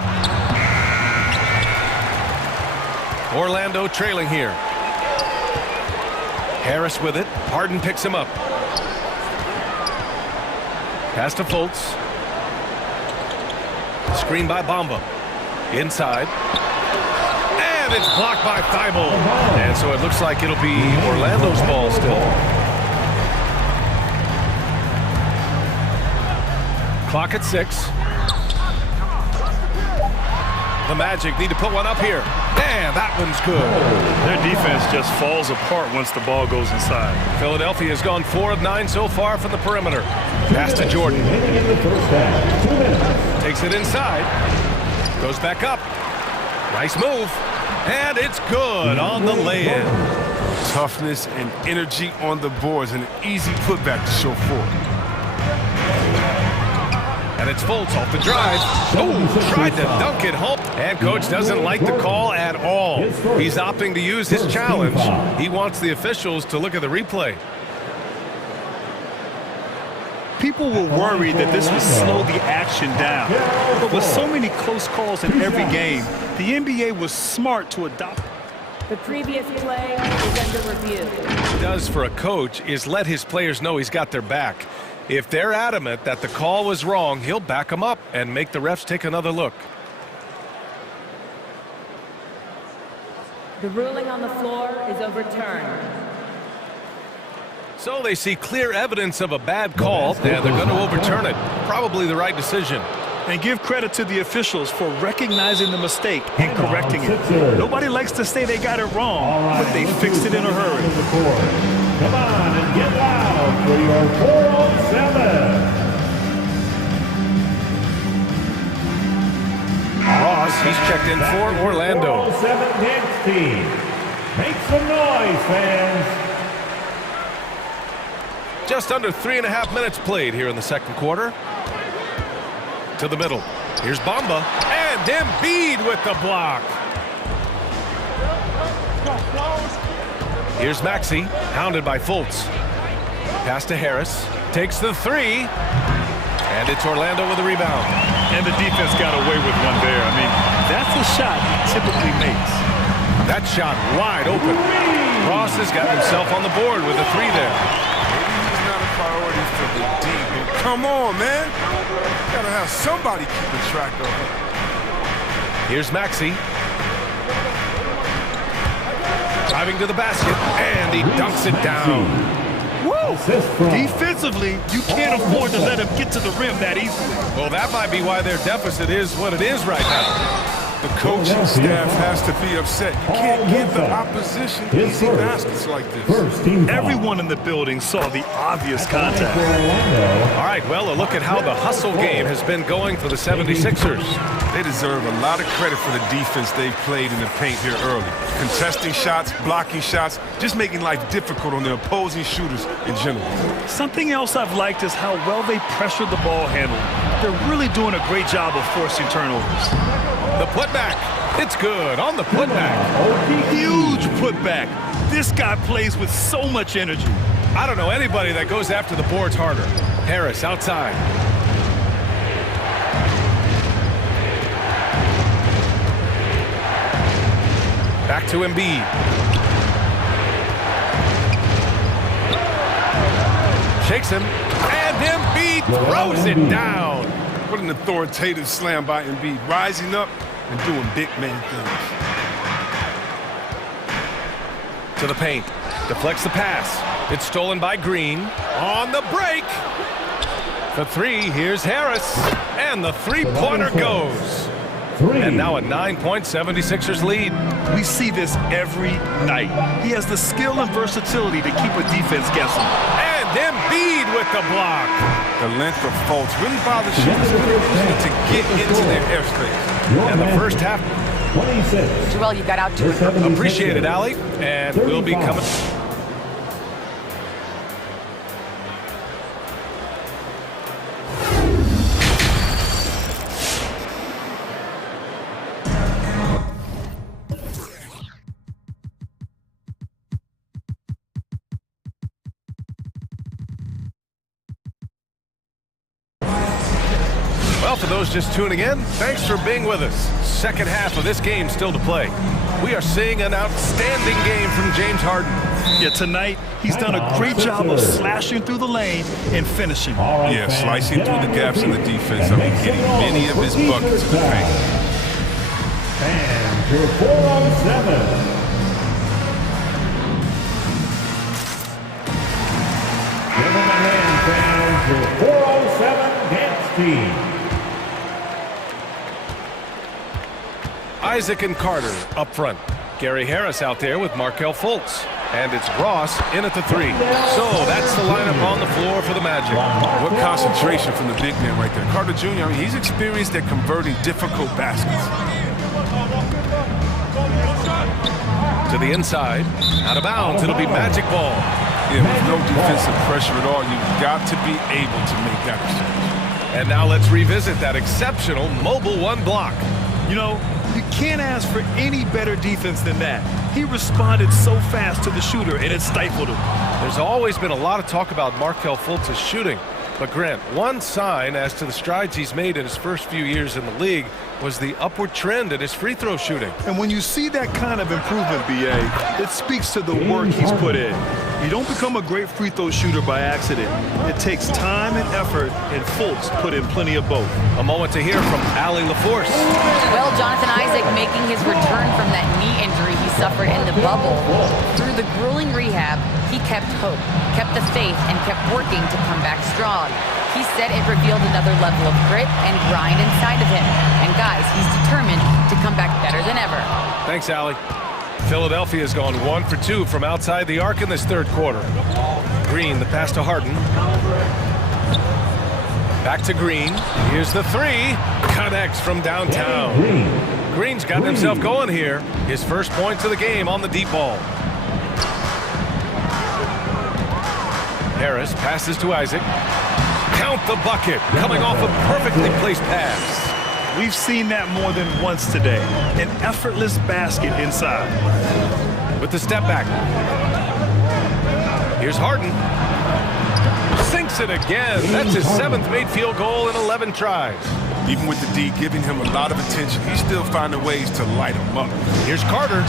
Orlando trailing here. Harris with it. Harden picks him up. Pass to Fultz. Screen by Bamba. Inside. And it's blocked by Thibault. And so it looks like it'll be Orlando's ball still. Clock at 6. The Magic need to put one up here. And that one's good. Their defense just falls apart once the ball goes inside. Philadelphia has gone 4 of 9 so far from the perimeter. Pass to Jordan. Takes it inside. Goes back up. Nice move. And it's good on the lay-in. Toughness and energy on the boards and an easy putback to show forth. And it's Fultz off the drive. Oh, tried to dunk it home. And coach doesn't like the call at all. He's opting to use his challenge. He wants the officials to look at the replay. People were worried that this would slow the action down. But with so many close calls in every game, the NBA was smart to adopt. The previous play is under review. What he does for a coach is let his players know he's got their back. If they're adamant that the call was wrong, he'll back them up and make the refs take another look. The ruling on the floor is overturned. So they see clear evidence of a bad call, and they're going to overturn it. Probably the right decision. And give credit to the officials for recognizing the mistake and correcting it. Nobody likes to say they got it wrong, but they fixed it in a hurry. Come on and get loud for your 4-on-7. Ross, he's checked in for Orlando. 4-on-7 dance team. Make some noise, fans. Just under 3.5 minutes played here in the second quarter. To the middle. Here's Bamba. And Embiid with the block. Here's Maxey, hounded by Fultz. Pass to Harris. Takes the 3. And it's Orlando with a rebound. And the defense got away with one there. I mean, that's a shot he typically makes. That shot wide open. Ross has got himself on the board with a 3 there. Priority for the deep. And come on, man. Gotta have somebody keeping track of it. Here's Maxey. Driving to the basket, and he dunks it down. Woo! Defensively, you can't afford to let him get to the rim that easily. Well, that might be why their deficit is what it is right now. The coaching staff has to be upset. You can't give the opposition easy baskets like this. Everyone in the building saw the obvious contact. All right, well, a look at how the hustle game has been going for the 76ers. They deserve a lot of credit for the defense they've played in the paint here early. Contesting shots, blocking shots, just making life difficult on the opposing shooters in general. Something else I've liked is how well they pressured the ball handling. They're really doing a great job of forcing turnovers. The putback. It's good on the putback. Huge putback. This guy plays with so much energy. I don't know anybody that goes after the boards harder. Harris outside. Back to Embiid. Shakes him. And Embiid throws it down. What an authoritative slam by Embiid. Rising up and doing big man things. To the paint. Deflects the pass. It's stolen by Green. On the break. The 3. Here's Harris. And the 3-pointer goes. And now a 9-point 76ers lead. We see this every night. He has the skill and versatility to keep a defense guessing. And Embiid with the block. The length of Fultz really bothers shooters to get into their airspace. And the first half. 26. Joel, you got out to Appreciate it, Allie. And we'll be coming. Well, for those just tuning in, thanks for being with us. Second half of this game still to play. We are seeing an outstanding game from James Harden. Yeah, tonight he's done a great job of slashing through the lane and finishing. Yeah, slicing through the gaps in the defense. I mean, getting many of his buckets in the paint. And your 407. Give him a hand, fans, your 407 dance team. Isaac and Carter up front. Gary Harris out there with Markelle Fultz. And it's Ross in at the 3. So that's the lineup on the floor for the Magic. What concentration from the big man right there. Carter Jr., I mean, he's experienced at converting difficult baskets. To the inside, out of bounds, it'll be Magic ball. Yeah, with no defensive pressure at all, you've got to be able to make that exchange. And now let's revisit that exceptional mobile one block. You know, you can't ask for any better defense than that. He responded so fast to the shooter, and it stifled him. There's always been a lot of talk about Markelle Fultz's shooting. But Grant, one sign as to the strides he's made in his first few years in the league was the upward trend in his free throw shooting. And when you see that kind of improvement, B.A., it speaks to the work he's put in. You don't become a great free throw shooter by accident. It takes time and effort, and Fultz put in plenty of both. A moment to hear from Allie LaForce. Well, Jonathan Isaac making his return from that knee injury he suffered in the bubble. Through the grueling rehab, he kept hope, kept the faith, and kept working to come back strong. He said it revealed another level of grit and grind inside of him. And guys, he's determined to come back better than ever. Thanks, Allie. Philadelphia's gone 1 for 2 from outside the arc in this third quarter. Green, the pass to Harden. Back to Green. Here's the 3. Connects from downtown. Green's got himself going here. His first points of the game on the deep ball. Harris passes to Isaac. Count the bucket, coming off a perfectly placed pass. We've seen that more than once today. An effortless basket inside. With the step back. Here's Harden. Sinks it again. That's his 7th made field goal in 11 tries. Even with the D giving him a lot of attention, he's still finding ways to light him up. Here's Carter.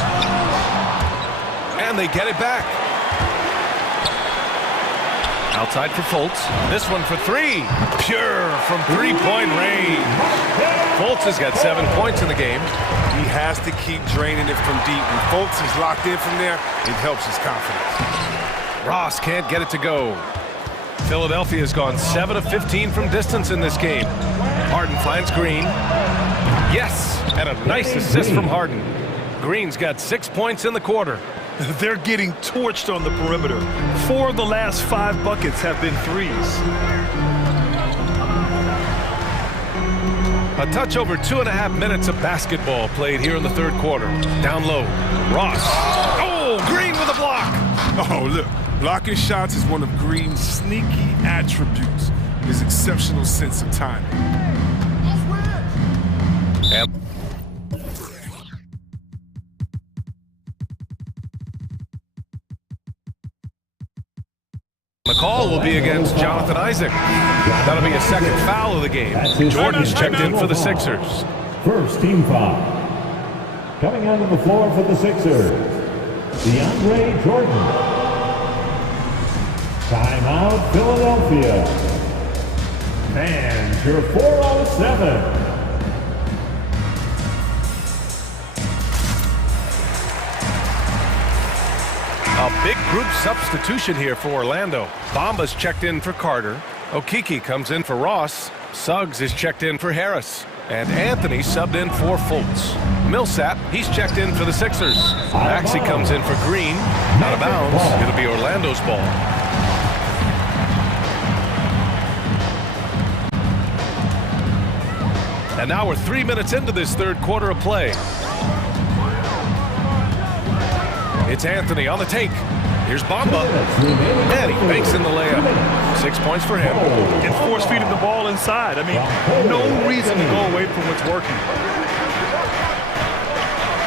And they get it back. Outside for Fultz. This one for 3. Pure from three-point range. Fultz has got 7 points in the game. He has to keep draining it from deep. When Fultz is locked in from there, it helps his confidence. Ross can't get it to go. Philadelphia's gone 7 of 15 from distance in this game. Harden finds Green. Yes, and a nice assist from Harden. Green's got 6 points in the quarter. They're getting torched on the perimeter. 4 of the last 5 buckets have been threes. A touch over 2.5 minutes of basketball played here in the third quarter. Down low, Ross. Oh, Green with a block. Oh, look, blocking shots is one of Green's sneaky attributes. His exceptional sense of timing. And the call will be against Jonathan Isaac. That'll be a second foul of the game. Jordan's checked in for the Sixers. First team foul. Coming onto the floor for the Sixers, DeAndre Jordan. Timeout, Philadelphia. And your 407. A big group substitution here for Orlando. Bamba's checked in for Carter. Okeke comes in for Ross. Suggs is checked in for Harris. And Anthony subbed in for Fultz. Millsap, he's checked in for the Sixers. Maxey comes in for Green. Out of bounds. It'll be Orlando's ball. And now we're 3 minutes into this third quarter of play. It's Anthony on the take. Here's Bamba. And he banks in the layup. 6 points for him. And force feeding the ball inside. I mean, no reason to go away from what's working.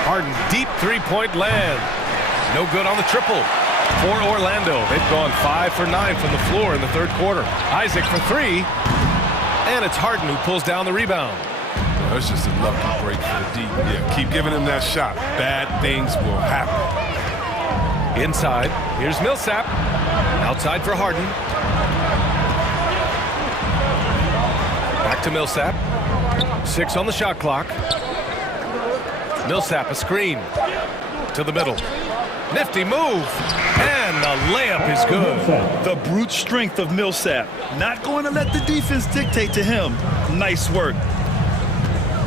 Harden, deep three-point land. No good on the triple. For Orlando, they've gone 5 for 9 from the floor in the third quarter. Isaac for 3. And it's Harden who pulls down the rebound. Well, that's just a lucky break for the D. Yeah, keep giving him that shot. Bad things will happen. Inside, here's Millsap. Outside for Harden. Back to Millsap. 6 on the shot clock. Millsap a screen. To the middle. Nifty move. And the layup is good. The brute strength of Millsap. Not going to let the defense dictate to him. Nice work.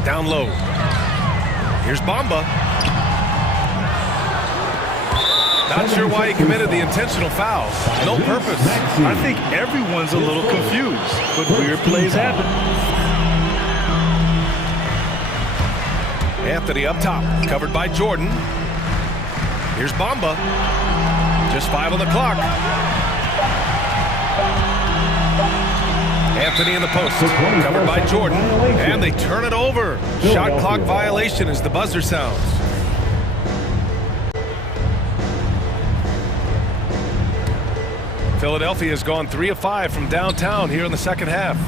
Down low. Here's Bamba. Not sure why he committed the intentional foul. No purpose. I think everyone's a little confused, but weird plays happen. Anthony up top, covered by Jordan. Here's Bamba. Just 5 on the clock. Anthony in the post, covered by Jordan, and they turn it over. Shot clock violation as the buzzer sounds. Philadelphia has gone 3 of 5 from downtown here in the second half.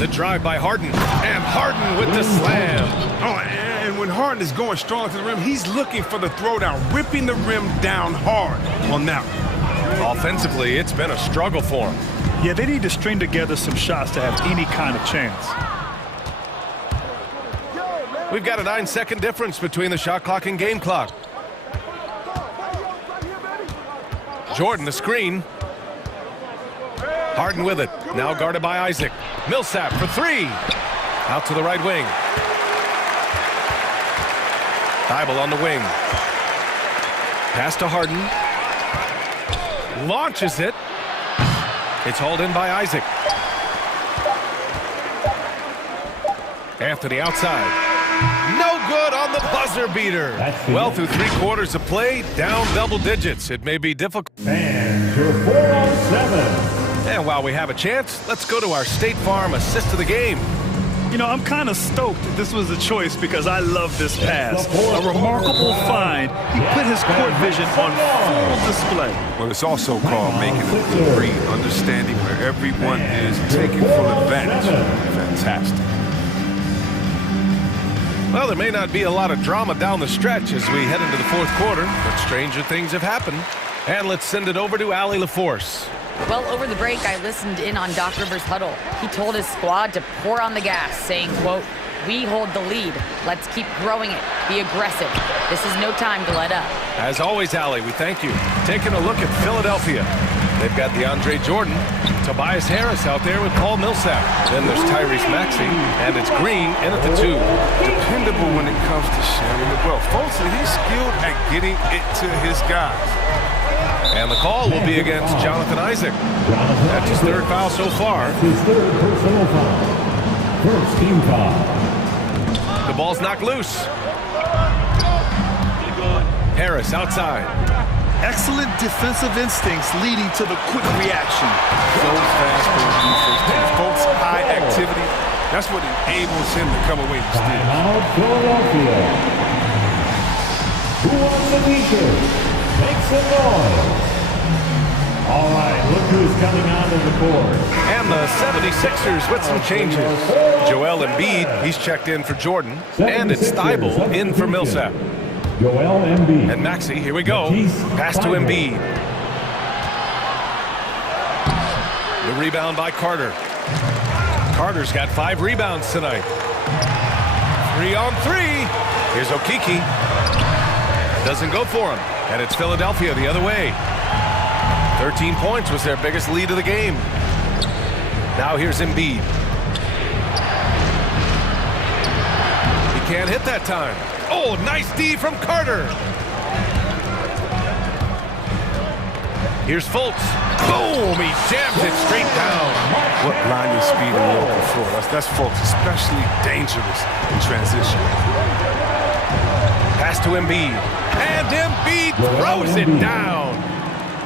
The drive by Harden, and Harden with the slam. Oh, and when Harden is going strong to the rim, he's looking for the throwdown, ripping the rim down hard on that one. Offensively, it's been a struggle for him. Yeah, they need to string together some shots to have any kind of chance. We've got a 9-second difference between the shot clock and game clock. Jordan, the screen. Harden with it. Now guarded by Isaac. Millsap for 3. Out to the right wing. Thibault on the wing. Pass to Harden. Launches it. It's hauled in by Isaac. Anthony outside. No good on the buzzer beater. Well, through 3 quarters of play, down double digits. It may be difficult. And your 4 on 7. And while we have a chance, let's go to our State Farm assist of the game. You know, I'm kind of stoked this was a choice because I love this pass. A remarkable find. He put his court vision on full display. Well, it's also called making a good read, understanding where everyone is, taking full advantage. Fantastic. Well, there may not be a lot of drama down the stretch as we head into the 4th quarter, but stranger things have happened. And let's send it over to Allie LaForce. Well, over the break, I listened in on Doc Rivers' huddle. He told his squad to pour on the gas, saying, quote, "We hold the lead. Let's keep growing it. Be aggressive. This is no time to let up." As always, Allie, we thank you. Taking a look at Philadelphia. They've got DeAndre Jordan, Tobias Harris out there with Paul Millsap. Then there's Tyrese Maxey, and it's Green in at the 2. Dependable when it comes to sharing the wealth. Folks, he's skilled at getting it to his guys. And the call will be against Jonathan Isaac. That's his 3rd foul so far. His 3rd personal foul. First team foul. The ball's knocked loose. Harris outside. Excellent defensive instincts leading to the quick reaction. So fast for the defense. Folks, high activity. That's what enables him to come away with steals. Now Philadelphia. Who wants the feature? Make some noise. All right, look who's coming onto the court. And the 76ers with some changes. Joel Embiid, he's checked in for Jordan. And it's Thibault in for Millsap. Joel Embiid. And Maxey, here we go. Pass to Embiid. The rebound by Carter. Carter's got 5 rebounds tonight. 3 on 3. Here's Okeke. Doesn't go for him. And it's Philadelphia the other way. 13 points was their biggest lead of the game. Now here's Embiid. He can't hit that time. Oh, nice D from Carter. Here's Fultz. Boom! He jams it straight down. What blinding speed on the open floor. That's Fultz, especially dangerous in transition. Pass to Embiid. And Embiid throws it down.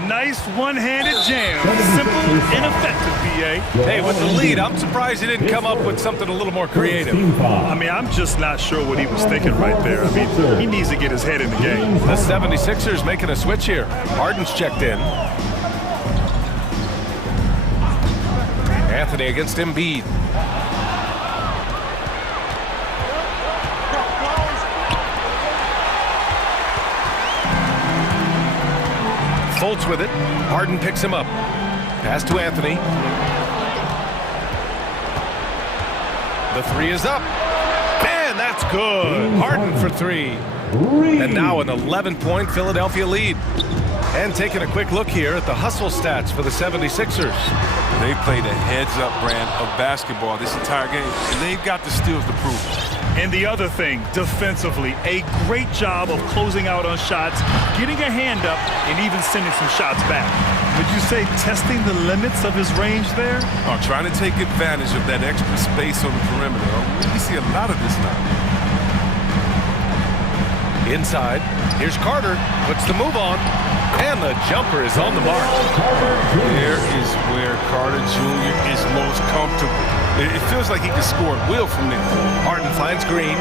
Nice one-handed jam. Simple and effective, B.A. Hey, with the lead, I'm surprised he didn't come up with something a little more creative. I mean, I'm just not sure what he was thinking right there. I mean, he needs to get his head in the game. The 76ers making a switch here. Harden's checked in. Anthony against Embiid. Fultz with it. Harden picks him up. Pass to Anthony. The three is up. And that's good. Harden for three. And now an 11-point Philadelphia lead. And taking a quick look here at the hustle stats for the 76ers. They played a heads-up brand of basketball this entire game, and they've got the steals to prove it. And the other thing, defensively, a great job of closing out on shots, getting a hand up, and even sending some shots back. Would you say testing the limits of his range there? Oh, trying to take advantage of that extra space on the perimeter. We see a lot of this now. Inside, here's Carter, puts the move on, and the jumper is on the mark. There is where Carter Jr. is most comfortable. It feels like he can score at will from there. Harden finds Green.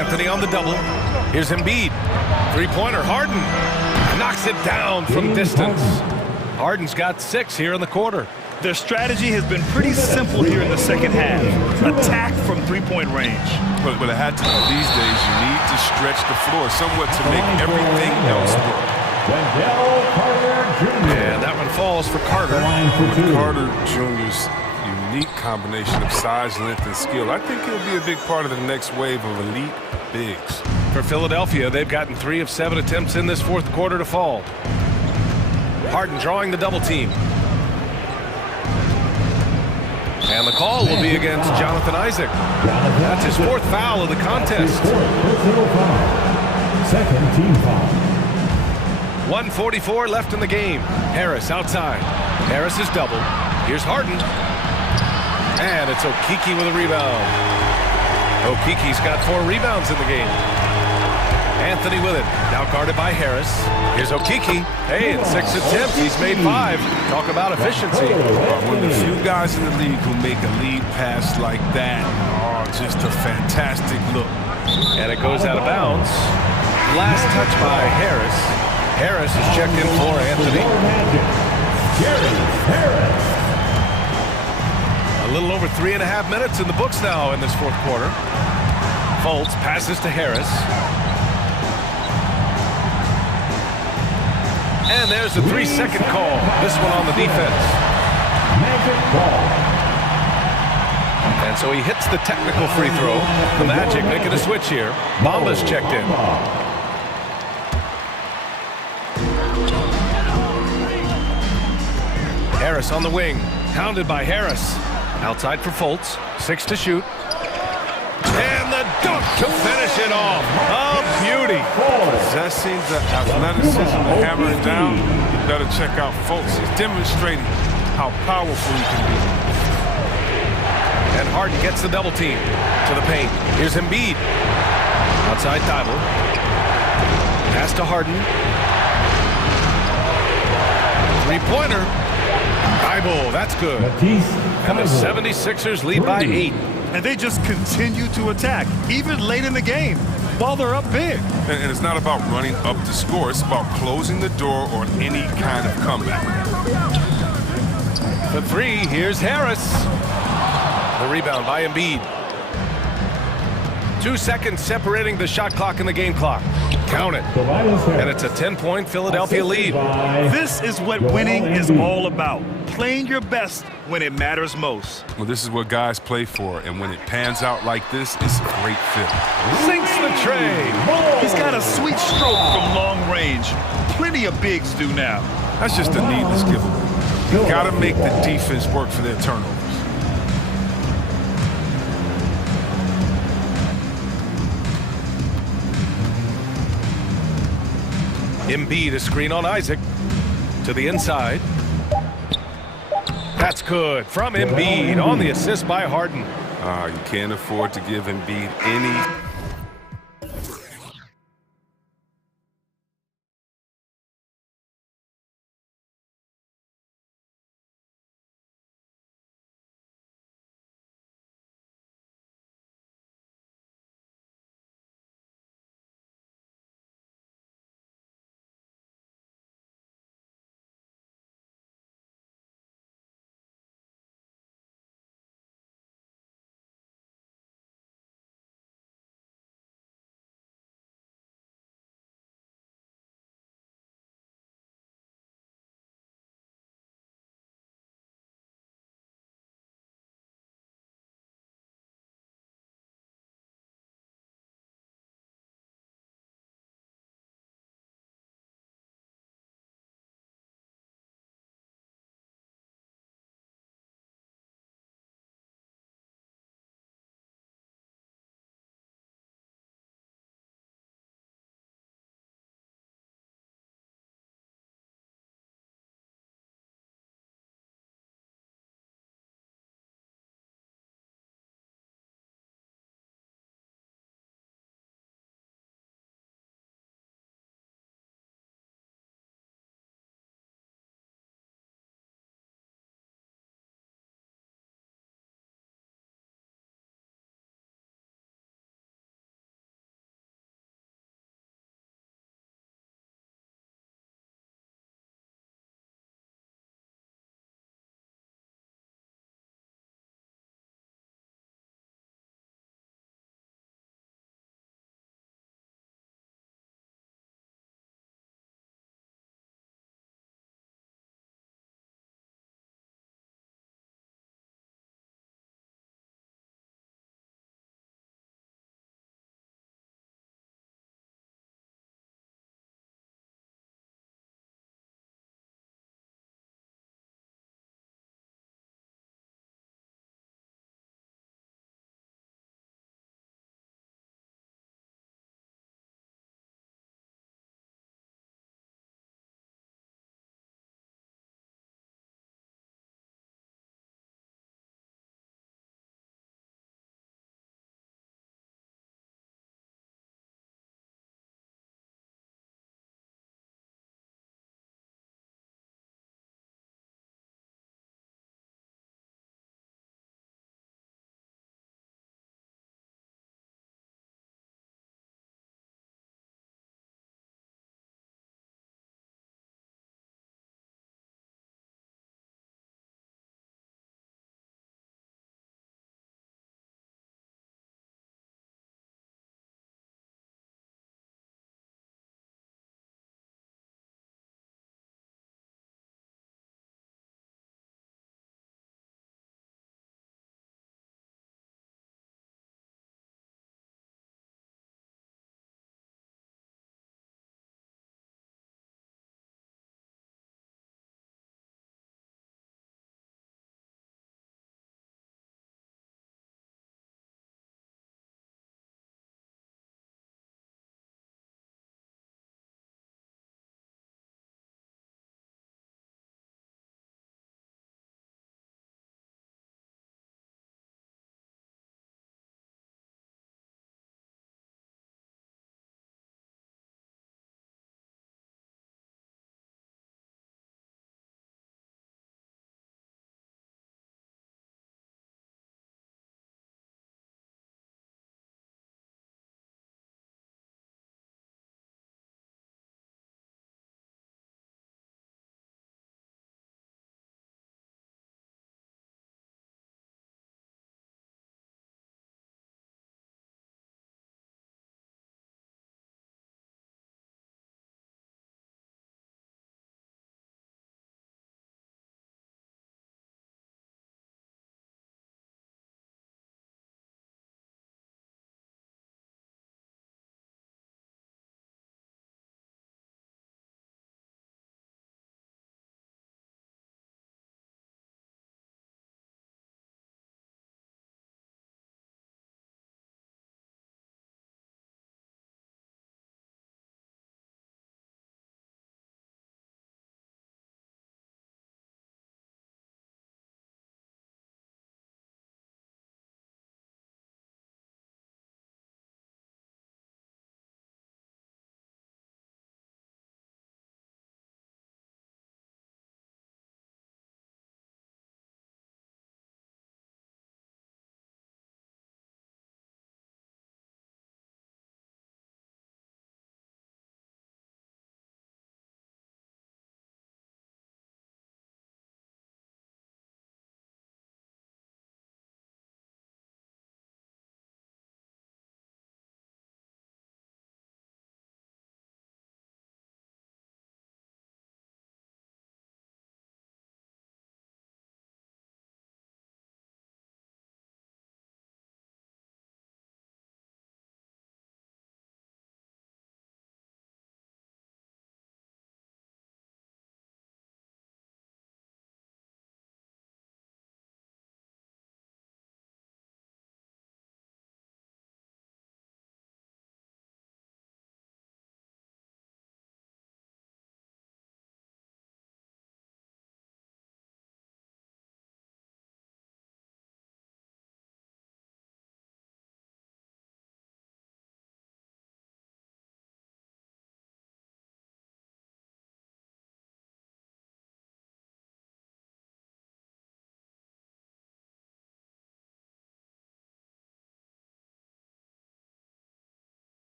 Anthony on the double. Here's Embiid. Three-pointer, Harden knocks it down from distance. Harden's got 6 here in the quarter. Their strategy has been pretty simple here in the second half. Attack from three-point range. But it had to know these days you need to stretch the floor somewhat to make everything else work. And that one falls for Carter. With Carter Jr.'s unique combination of size, length, and skill, I think he'll be a big part of the next wave of elite bigs. For Philadelphia, they've gotten 3 of 7 attempts in this fourth quarter to fall. Harden drawing the double team. And the call will be against Jonathan Isaac. That's his 4th foul of the contest. Second team foul. 1:44 left in the game. Harris outside. Harris is doubled. Here's Harden. And it's Okeke with a rebound. Okeke's got 4 rebounds in the game. Anthony with it. Now guarded by Harris. Here's Okeke. Hey, in 6 attempts, he's made 5. Talk about efficiency. One of the few guys in the league who make a lead pass like that. Oh, just a fantastic look. And it goes out of bounds. Last touch by Harris. Harris is checked in for Anthony. A little over 3.5 minutes in the books now in this fourth quarter. Fultz passes to Harris. And there's a 3-second call. This one on the defense. And so he hits the technical free throw. The Magic making a switch here. Bamba's checked in. Harris on the wing. Pounded by Harris. Outside for Fultz. 6 to shoot. And the dunk to finish it off. A beauty. Possessing the athleticism to hammer it down, you better check out Fultz. He's demonstrating how powerful he can be. And Harden gets the double team to the paint. Here's Embiid. Outside Thibault. Pass to Harden. Three-pointer. Thibault, that's good. And the 76ers lead by 8. And they just continue to attack, even late in the game, while they're up big. And it's not about running up to score. It's about closing the door on any kind of comeback. The 3, here's Harris. The rebound by Embiid. 2 seconds separating the shot clock and the game clock. Count it. And it's a 10-point Philadelphia lead. This is what winning is all about. Playing your best when it matters most. Well, this is what guys play for, and when it pans out like this, it's a great fit. Sinks the tray. He's got a sweet stroke from long range. Plenty of bigs do now. That's just a needless giveaway. You gotta make the defense work for their turnovers. Embiid, a screen on Isaac. To the inside. That's good from Embiid on the assist by Harden. You can't afford to give Embiid any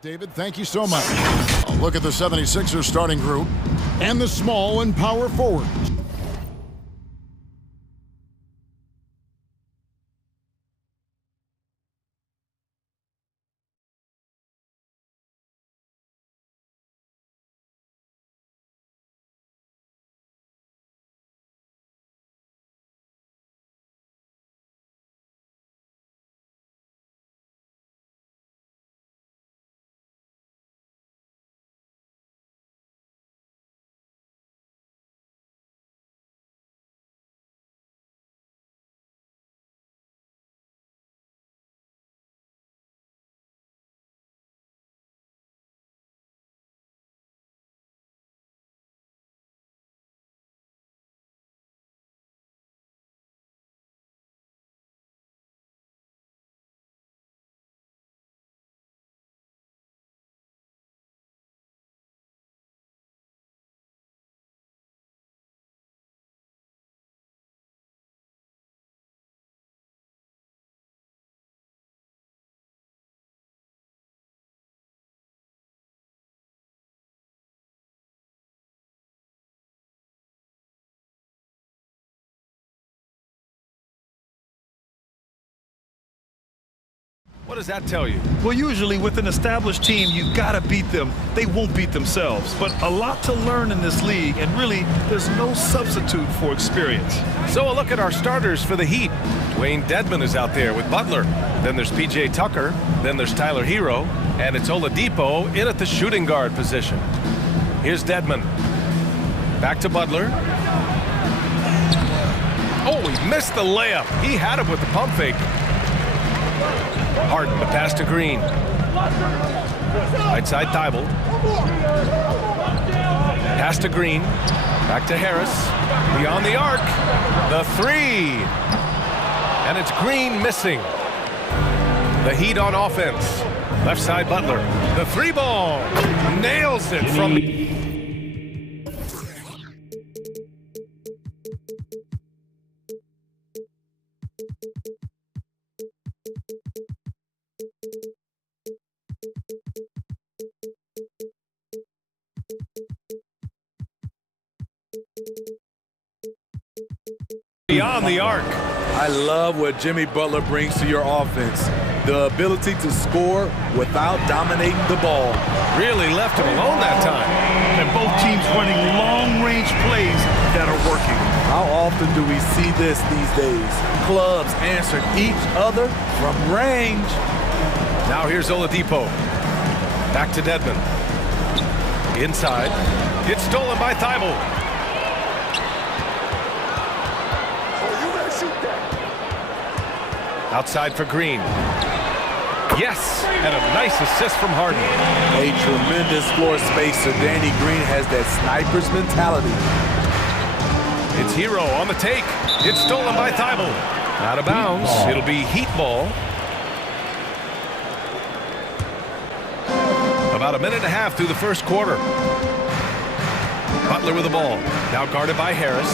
David, thank you so much. A look at the 76ers starting group and the small and power forwards. What does that tell you? Well, usually with an established team, you've got to beat them. They won't beat themselves. But a lot to learn in this league, and really, there's no substitute for experience. So a look at our starters for the Heat. Dwayne Dedmon is out there with Butler. Then there's P.J. Tucker. Then there's Tyler Hero. And it's Oladipo in at the shooting guard position. Here's Dedmon. Back to Butler. Oh, he missed the layup. He had him with the pump fake. Harden, the pass to Green. Right side, Thibault. Pass to Green. Back to Harris. Beyond the arc. The three. And it's Green missing. The Heat on offense. Left side, Butler. The three ball. Nails it from the... Beyond the arc. I love what Jimmy Butler brings to your offense. The ability to score without dominating the ball. Really left him alone that time. And both teams running long-range plays that are working. How often do we see this these days? Clubs answering each other from range. Now here's Oladipo. Back to Dedmon. Inside. It's stolen by Thibault. Outside for Green. Yes, and a nice assist from Harden. A tremendous floor spacer. Danny Green has that sniper's mentality. It's Hero on the take. It's stolen by Thibault. Out of bounds. It'll be Heat ball. About a minute and a half through the first quarter. Butler with the ball. Now guarded by Harris.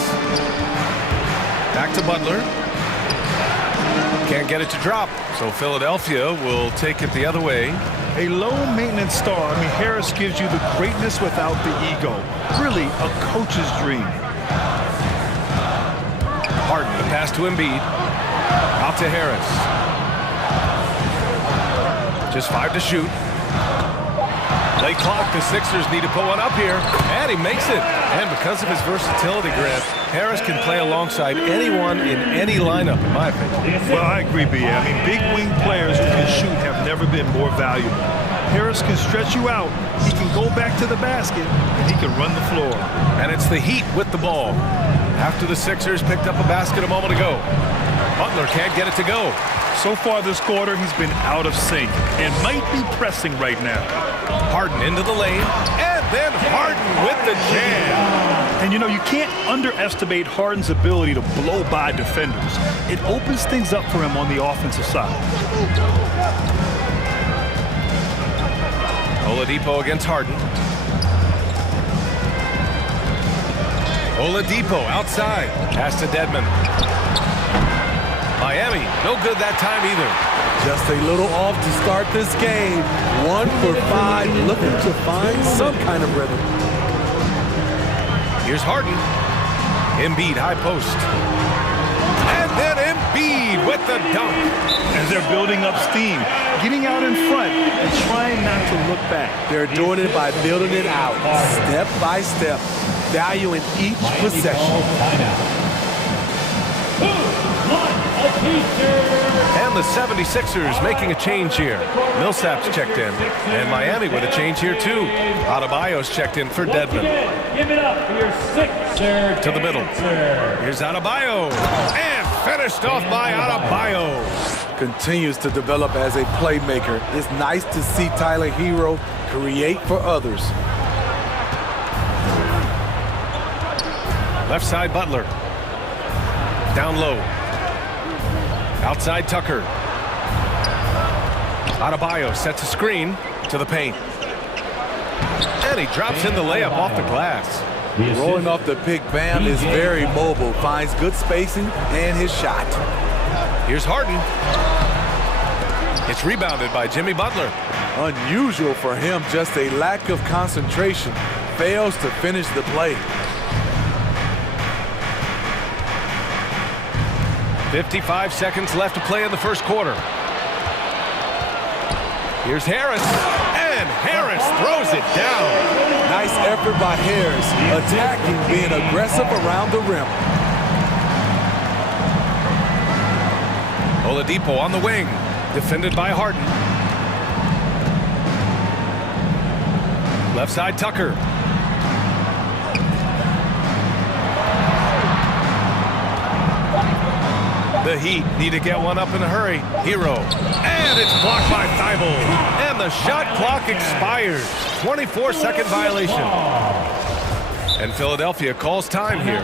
Back to Butler. Can't get it to drop, so Philadelphia will take it the other way. A low-maintenance star. I mean, Harris gives you the greatness without the ego. Really, a coach's dream. Harden, the pass to Embiid. Out to Harris. Just 5 to shoot. Late clock, the Sixers need to put one up here, and he makes it. And because of his versatility, Grant, Harris can play alongside anyone in any lineup, in my opinion. Well, I agree, B.A. I mean, big wing players who can shoot have never been more valuable. Harris can stretch you out, he can go back to the basket, and he can run the floor. And it's the Heat with the ball. After the Sixers picked up a basket a moment ago. Butler can't get it to go. So far this quarter, he's been out of sync and might be pressing right now. Harden into the lane, and then Harden with the jam. And you know, you can't underestimate Harden's ability to blow by defenders. It opens things up for him on the offensive side. Oladipo against Harden. Oladipo outside. Pass to Dedmon. Miami, no good that time either. Just a little off to start this game. 1 for 5, looking to find some kind of rhythm. Here's Harden. Embiid, high post. And then Embiid with the dunk. As they're building up steam, getting out in front and trying not to look back. They're doing it by building it out, step by step, valuing each possession. And the 76ers making a change here. Millsap's checked in. And Miami with a change here too. Adebayo's checked in for Dedmon. Give it up for your sixth To the middle. Here's Adebayo. And finished off by Adebayo. Continues to develop as a playmaker. It's nice to see Tyler Hero create for others. Left side Butler. Down low. Outside Tucker. Adebayo sets a screen to the paint. And he drops in the layup off the glass. Rolling off the pick, Bam is very mobile, finds good spacing and his shot. Here's Harden. It's rebounded by Jimmy Butler. Unusual for him, just a lack of concentration. Fails to finish the play. 55 seconds left to play in the first quarter. Here's Harris, and Harris throws it down. Nice effort by Harris, attacking, being aggressive around the rim. Oladipo on the wing, defended by Harden. Left side Tucker. The Heat need to get one up in a hurry. Hero. And it's blocked by Thibault. And the shot clock expires. 24-second violation. And Philadelphia calls time here.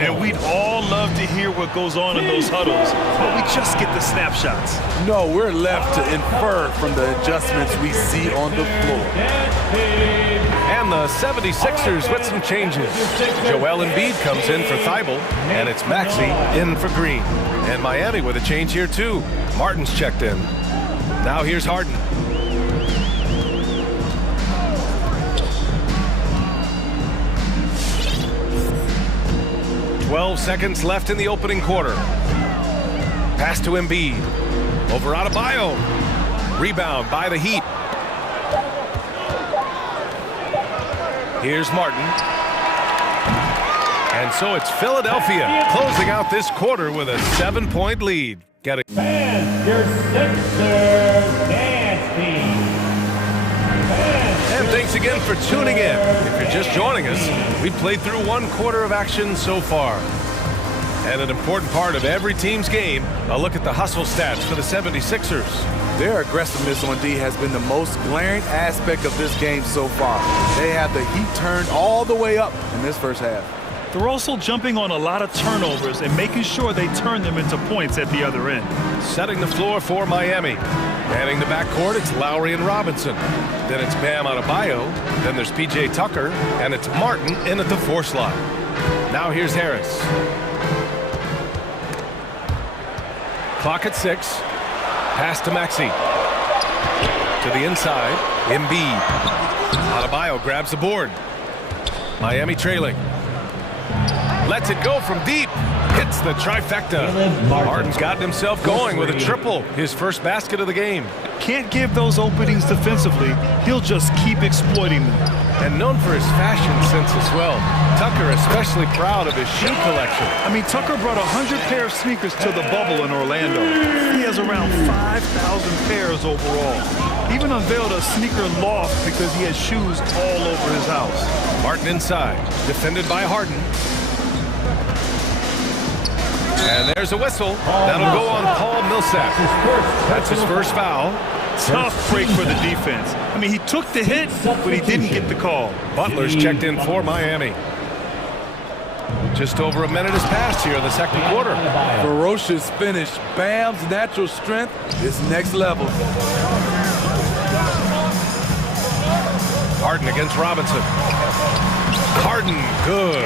And we'd all love to hear what goes on in those huddles, but we just get the snapshots. No, we're left to infer from the adjustments we see on the floor. And the 76ers with some changes. Joel Embiid comes in for Thibault, and it's Maxey in for Green. And Miami with a change here too. Martin's checked in. Now here's Harden. "12 seconds left in the opening quarter. Pass to Embiid. Over Adebayo. Rebound by the Heat. Here's Martin. And so it's Philadelphia closing out this quarter with a 7-point lead. And your Sixers dance team. And thanks again for tuning in. If you're just joining us, we've played through one quarter of action so far. And an important part of every team's game, a look at the hustle stats for the 76ers. Their aggressiveness on D has been the most glaring aspect of this game so far. They have the heat turned all the way up in this first half. They're also jumping on a lot of turnovers and making sure they turn them into points at the other end. Setting the floor for Miami. Manning the backcourt, it's Lowry and Robinson. Then it's Bam Adebayo. Then there's P.J. Tucker. And it's Martin in at the 4 slot. Now here's Harris. Clock at 6. Pass to Maxey. To the inside. Embiid. Adebayo grabs the board. Miami trailing. Lets it go from deep. Hits the trifecta. Harden's gotten himself going with a triple. His first basket of the game. Can't give those openings defensively. He'll just keep exploiting them. And known for his fashion sense as well. Tucker especially proud of his shoe collection. I mean, Tucker brought 100 pair of sneakers to the bubble in Orlando. He has around 5,000 pairs overall. He even unveiled a sneaker loft because he has shoes all over his house. Martin inside, defended by Harden. And there's a whistle. That'll go on Paul Millsap. That's his first foul. Tough break for the defense. I mean, he took the hit, but he didn't get the call. Butler's checked in for Miami. Just over a minute has passed here in the second quarter. Ferocious finish. Bam's natural strength is next level. Harden against Robinson. Harden, good.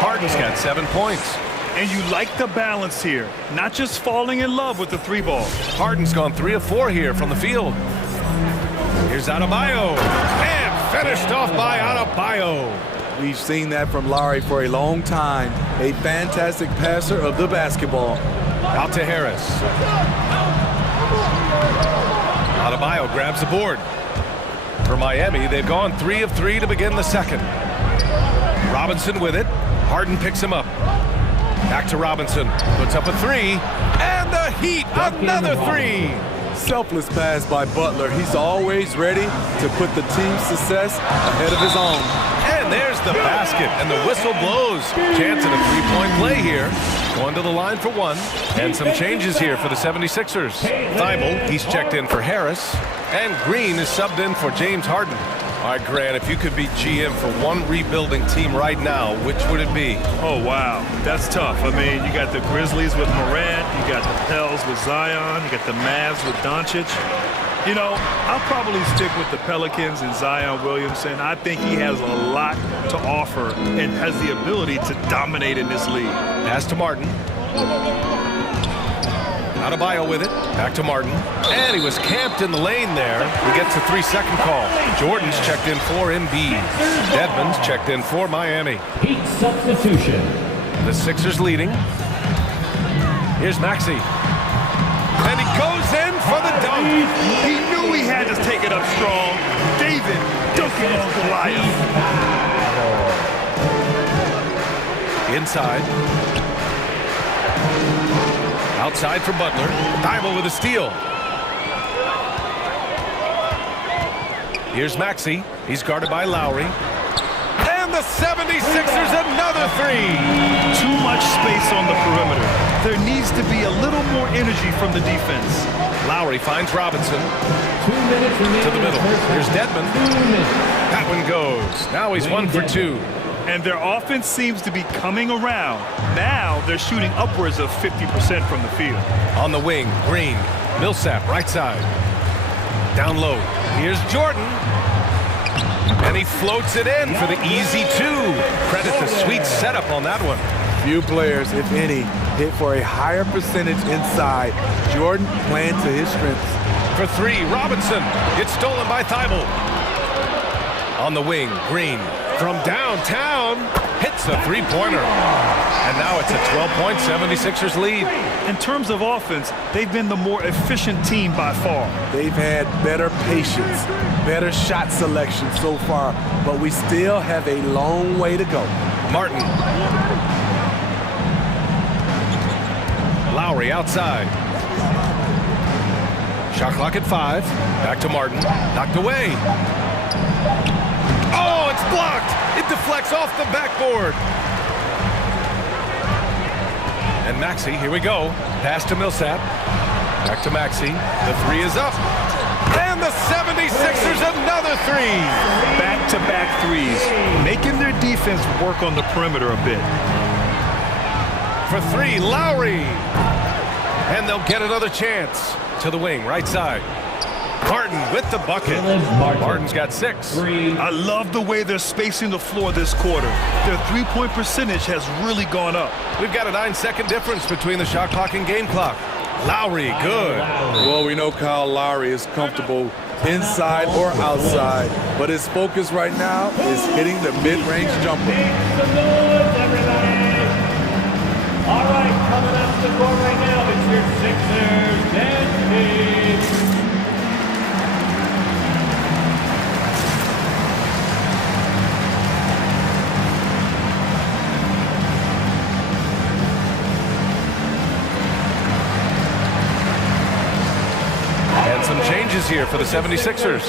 Harden's got 7 points. And you like the balance here, not just falling in love with the 3-ball. Harden's gone 3 of 4 here from the field. Here's Adebayo, and finished off by Adebayo. We've seen that from Lowry for a long time. A fantastic passer of the basketball. Out to Harris. Adebayo grabs the board. For Miami, they've gone 3 of 3 to begin the second. Robinson with it. Harden picks him up. Back to Robinson. Puts up a 3. And the Heat, another 3. Selfless pass by Butler. He's always ready to put the team's success ahead of his own. And there's the basket, and the whistle blows. Chance at a 3-point play here. Going to the line for 1. And some changes here for the 76ers. Thibault, he's checked in for Harris. And Green is subbed in for James Harden. All right, Grant, if you could be GM for one rebuilding team right now, which would it be? Oh, wow. That's tough. I mean, you got the Grizzlies with Morant. You got the Pels with Zion. You got the Mavs with Doncic. You know, I'll probably stick with the Pelicans and Zion Williamson. I think he has a lot to offer and has the ability to dominate in this league. Pass to Martin. Adebayo with it. Back to Martin. And he was camped in the lane there. He gets a 3-second call. Jordan's checked in for Embiid. Dedmon's checked in for Miami. Heat substitution. The Sixers leading. Here's Maxey. And he goes in for the dunk. He knew he had to take it up strong. David dunking on Goliath. Inside. Outside for Butler. Thibault with a steal. Here's Maxey. He's guarded by Lowry. And the 76ers another 3. Too much space on the perimeter. There needs to be a little more energy from the defense. Lowry finds Robinson. 2 minutes remaining. To the middle. Here's Dedmon. That one goes. Now he's 1 for 2. And their offense seems to be coming around. Now they're shooting upwards of 50% from the field. On the wing, Green. Millsap, right side. Down low. Here's Jordan. And he floats it in for the easy 2. Credit the sweet setup on that one. Few players, if any, hit for a higher percentage inside. Jordan playing to his strengths. For 3, Robinson. It's stolen by Thibault. On the wing, Green. From downtown, hits the 3-pointer. And now it's a 12-point 76ers lead. In terms of offense, they've been the more efficient team by far. They've had better patience, better shot selection so far, but we still have a long way to go. Martin. Lowry outside. Shot clock at 5. Back to Martin. Knocked away. Oh, it's blocked. It deflects off the backboard. And Maxey, here we go. Pass to Millsap. Back to Maxey. The 3 is up. And the 76ers another 3. Back-to-back 3s, making their defense work on the perimeter a bit. For 3, Lowry. And they'll get another chance. To the wing, right side. Martin with the bucket. Martin's got 6. I love the way they're spacing the floor this quarter. Their 3-point percentage has really gone up. We've got a 9-second difference between the shot clock and game clock. Lowry, good. Well, we know Kyle Lowry is comfortable inside or outside, but his focus right now is hitting the mid-range jumper. Make some noise, everybody. All right, coming up to the court right now, it's your Sixers dance team. And some changes here for the 76ers.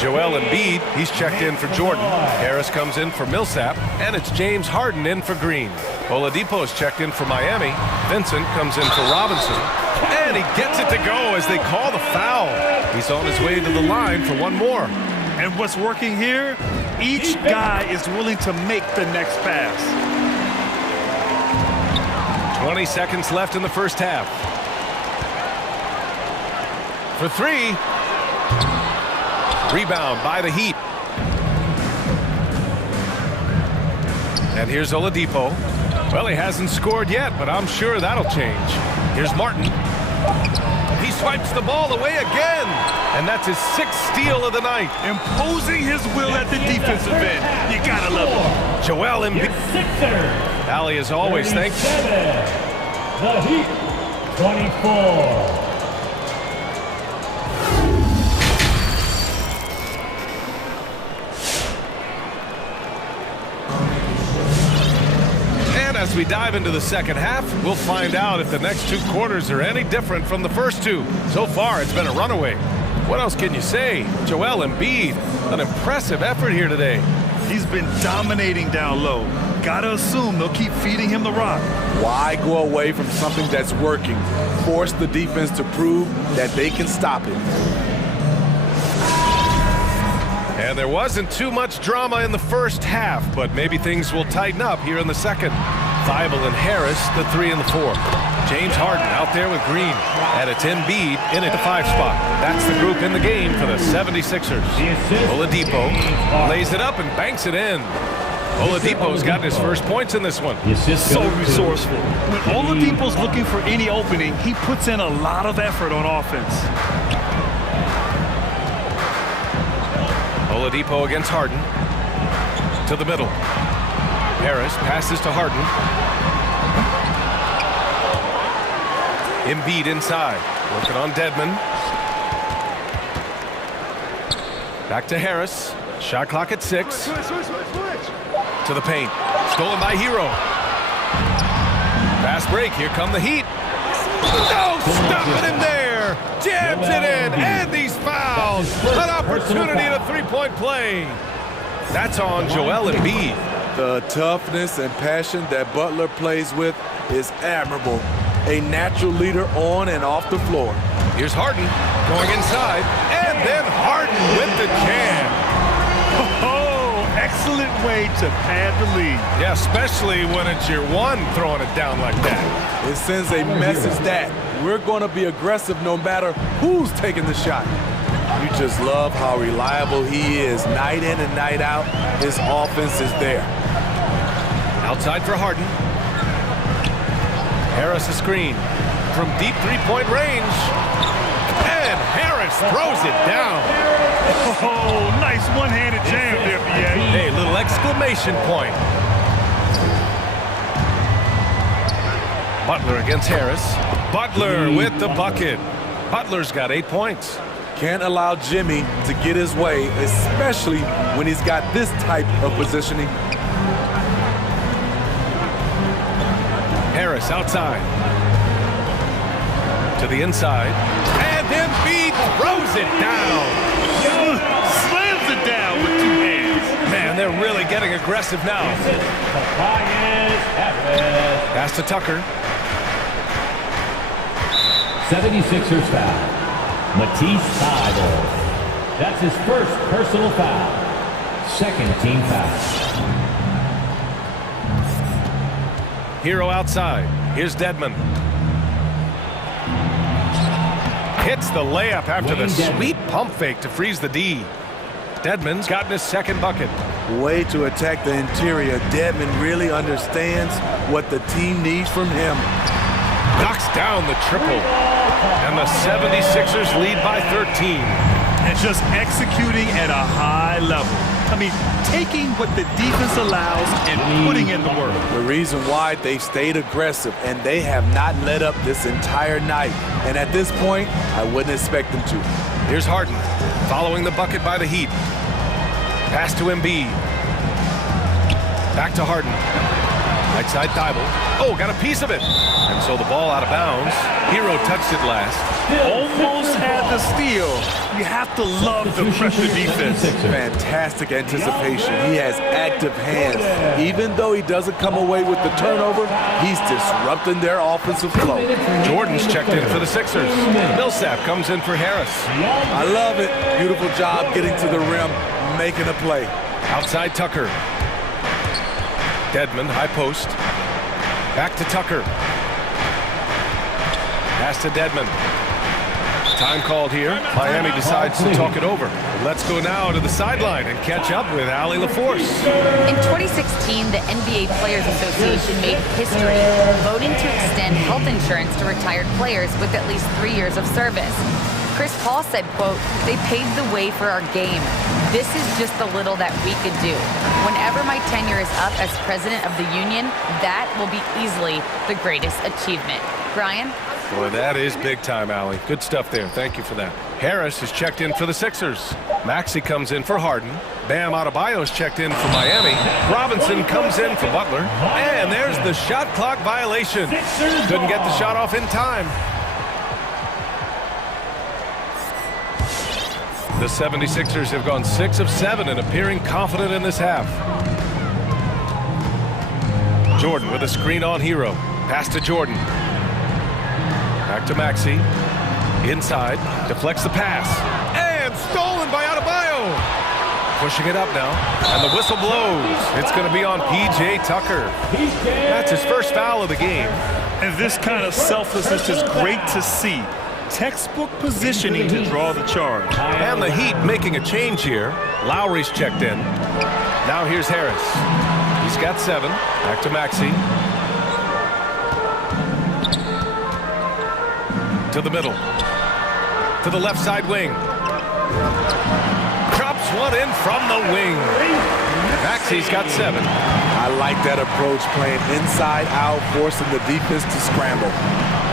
Joel Embiid, he's checked in for Jordan. Harris comes in for Millsap. And it's James Harden in for Green. Oladipo's checked in for Miami. Vincent comes in for Robinson. And he gets it to go as they call the foul. He's on his way to the line for one more. And what's working here? Each guy is willing to make the next pass. 20 seconds left in the first half. For 3. Rebound by the Heat. And here's Oladipo. Well, he hasn't scored yet, but I'm sure that'll change. Here's Martin. He swipes the ball away again, and that's his 6th steal of the night. Imposing his will at the defensive end. You gotta love it. Joel Embiid. Ali, as always, thanks. The Heat, 24. As we dive into the second half, we'll find out if the next 2 quarters are any different from the first 2. So far, it's been a runaway. What else can you say? Joel Embiid, an impressive effort here today. He's been dominating down low. Gotta assume they'll keep feeding him the rock. Why go away from something that's working? Force the defense to prove that they can stop it. And there wasn't too much drama in the first half, but maybe things will tighten up here in the second. Thibault and Harris, the 3 and the 4. James Harden out there with Green. And it's Embiid in at the 5 spot. That's the group in the game for the 76ers. Oladipo lays it up and banks it in. Oladipo's gotten his first points in this one. So resourceful. When Oladipo's looking for any opening, he puts in a lot of effort on offense. Oladipo against Harden. To the middle. Harris passes to Harden. Embiid inside. Working on Dedmon. Back to Harris. Shot clock at 6. To the paint. Stolen by Hero. Fast break. Here come the Heat. No! Stopping him there! Jams it in! And he's fouled! An opportunity at a 3-point play. That's on Joel Embiid. The toughness and passion that Butler plays with is admirable. A natural leader on and off the floor. Here's Harden going inside, and then Harden with the jam. Oh, excellent way to pad the lead. Yeah, especially when it's your one throwing it down like that. It sends a message that we're going to be aggressive no matter who's taking the shot. You just love how reliable he is night in and night out. His offense is there. Outside for Harden. Harris a screen from deep 3-point range. And Harris throws it down. Oh, nice one-handed jam there, BA. Hey, little exclamation point. Butler against Harris. Butler with the bucket. Butler's got 8 points. Can't allow Jimmy to get his way, especially when he's got this type of positioning. Harris outside. To the inside. And Embiid throws it down. Slams it down with 2 hands. Man, they're really getting aggressive now. Pass to Tucker. 76ers foul. Matisse Thibault. That's his first personal foul. 2nd team foul. Hero outside. Here's Dedmon. Hits the layup after the sweet pump fake to freeze the D. Dedmon's gotten his 2nd bucket. Way to attack the interior. Dedmon really understands what the team needs from him. Knocks down the triple. And the 76ers lead by 13. And just executing at a high level. I mean, taking what the defense allows and putting in the work. The reason why they stayed aggressive, and they have not let up this entire night. And at this point, I wouldn't expect them to. Here's Harden, following the bucket by the Heat. Pass to Embiid. Back to Harden. Right side Thibault. Oh, got a piece of it. And so the ball out of bounds. Hero touched it last. Almost had the steal. You have to love the pressure defense. Fantastic anticipation. He has active hands. Even though he doesn't come away with the turnover, he's disrupting their offensive flow. Jordan's checked in for the Sixers. Millsap comes in for Harris. I love it. Beautiful job getting to the rim, making a play. Outside Tucker. Dedmon, high post. Back to Tucker. Pass to Dedmon. Time called here. Miami decides to talk it over. Let's go now to the sideline and catch up with Allie LaForce. In 2016, the NBA Players Association made history, voting to extend health insurance to retired players with at least 3 years of service. Chris Paul said, quote, "They paved the way for our game. This is just the little that we could do. Whenever my tenure is up as president of the union, that will be easily the greatest achievement." Brian? Boy, that is big time, Allie. Good stuff there. Thank you for that. Harris is checked in for the Sixers. Maxey comes in for Harden. Bam Adebayo's checked in for Miami. Robinson comes in for Butler. And there's the shot clock violation. Couldn't get the shot off in time. The 76ers have gone 6 of 7 and appearing confident in this half. Jordan with a screen on Hero. Pass to Jordan. Back to Maxey. Inside. Deflects the pass. And stolen by Adebayo. Pushing it up now. And the whistle blows. It's going to be on P.J. Tucker. That's his first foul of the game. And this kind of selflessness is great to see. Textbook positioning to draw the charge. And the Heat making a change here. Lowry's checked in. Now here's Harris. He's got 7. Back to Maxey. To the middle. To the left side wing. Drops one in from the wing. Maxey's got 7. I like that approach, playing inside out, forcing the defense to scramble.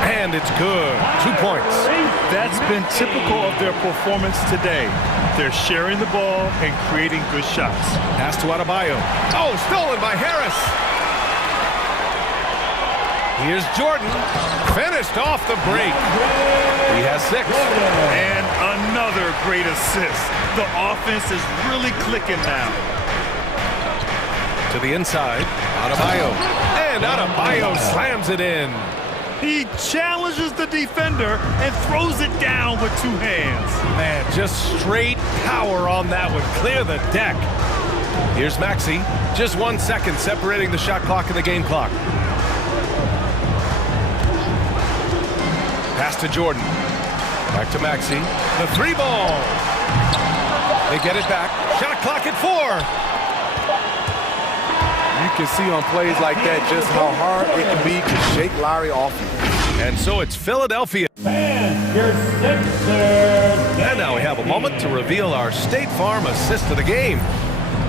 And it's good. 2 points. That's been typical of their performance today. They're sharing the ball and creating good shots. Pass to Adebayo. Oh, stolen by Harris. Here's Jordan. Finished off the break. He has 6. And another great assist. The offense is really clicking now. To the inside. Adebayo. And Adebayo slams it in. He challenges the defender and throws it down with 2 hands. Man, just straight power on that one. Clear the deck. Here's Maxey. Just 1 second separating the shot clock and the game clock. Pass to Jordan. Back to Maxey. The 3 ball. They get it back. Shot clock at 4. You can see on plays like that just how hard it can be to shake Lowry off you. And so it's Philadelphia. And your Sixers. And now we have a moment to reveal our State Farm assist of the game.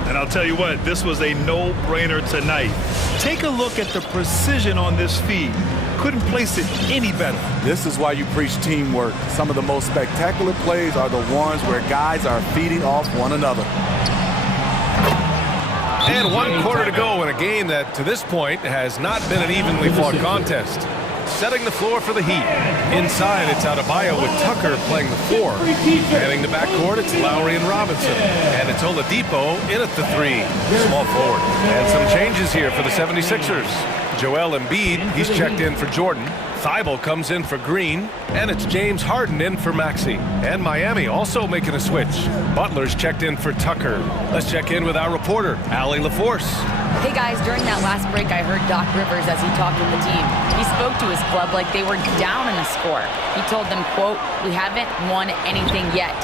And I'll tell you what, this was a no-brainer tonight. Take a look at the precision on this feed. Couldn't place it any better. This is why you preach teamwork. Some of the most spectacular plays are the ones where guys are feeding off one another. And 1 quarter to go in a game that, to this point, has not been an evenly fought contest. Setting the floor for the Heat. Inside, it's Adebayo with Tucker playing the 4. Heading the backcourt, it's Lowry and Robinson. And it's Oladipo in at the 3. Small forward. And some changes here for the 76ers. Joel Embiid, he's checked in for Jordan. Thibault comes in for Green, and it's James Harden in for Maxey. And Miami also making a switch. Butler's checked in for Tucker. Let's check in with our reporter, Allie LaForce. Hey guys, during that last break, I heard Doc Rivers as he talked with the team. He spoke to his club like they were down in a score. He told them, quote, "We haven't won anything yet.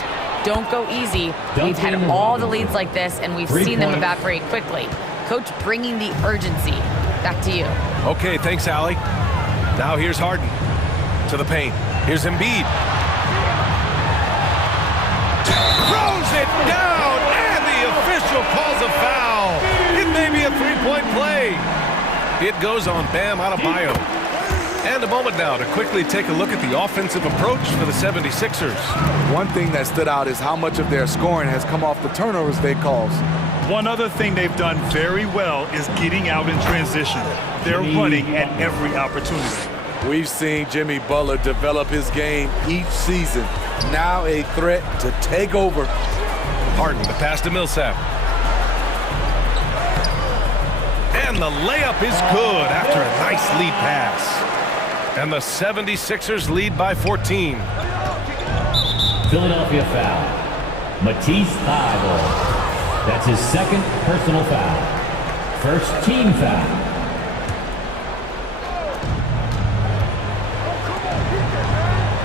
Don't go easy. We've had all the leads like this, and we've seen them evaporate quickly." Coach bringing the urgency. Back to you. Okay, thanks, Allie. Now here's Harden to the paint. Here's Embiid. Throws it down, and the official calls a foul. It may be a 3-point play. It goes on Bam Adebayo. And a moment now to quickly take a look at the offensive approach for the 76ers. One thing that stood out is how much of their scoring has come off the turnovers they caused. One other thing they've done very well is getting out in transition. They're running at every opportunity. We've seen Jimmy Butler develop his game each season. Now a threat to take over. Harden, the pass to Millsap. And the layup is good after a nice lead pass. And the 76ers lead by 14. Philadelphia foul. Matisse Thybulle. That's his 2nd personal foul. 1st team foul.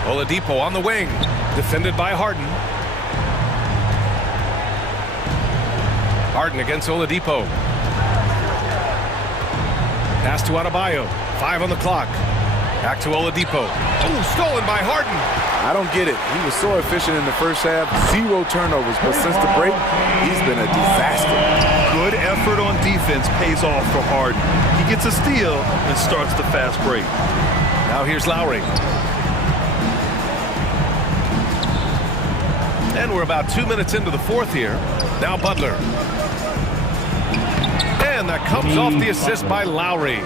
Oladipo on the wing. Defended by Harden. Harden against Oladipo. Pass to Adebayo. 5 on the clock. Back to Oladipo. Oh, stolen by Harden. I don't get it. He was so efficient in the first half. 0 turnovers. But since the break, he's been a disaster. Good effort on defense pays off for Harden. He gets a steal and starts the fast break. Now here's Lowry. And we're about 2 minutes into the fourth here. Now Butler. And that comes off the assist by Lowry.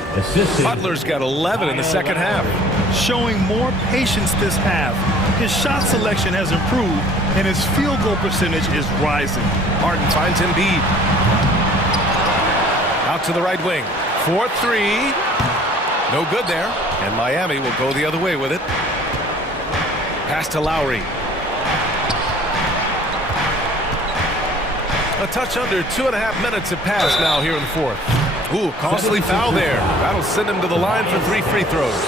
Butler's got 11 in the second half. Showing more patience this half. His shot selection has improved, and his field goal percentage is rising. Harden finds Embiid. Out to the right wing. 4-3. No good there. And Miami will go the other way with it. Pass to Lowry. A touch under 2.5 minutes have passed now here in the fourth. Ooh, costly foul there. That'll send him to the line for 3 free throws.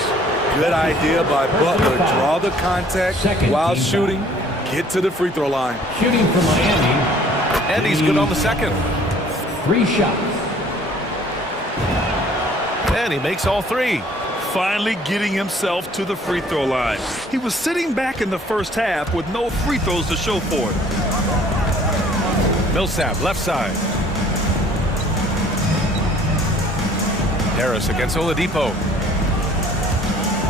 Good idea by Butler. Draw the contact while shooting. Get to the free throw line. Shooting for Miami. And he's good on the second. 3 shots. And he makes all 3. Finally getting himself to the free throw line. He was sitting back in the first half with no free throws to show for it. Millsap, left side. Harris against Oladipo.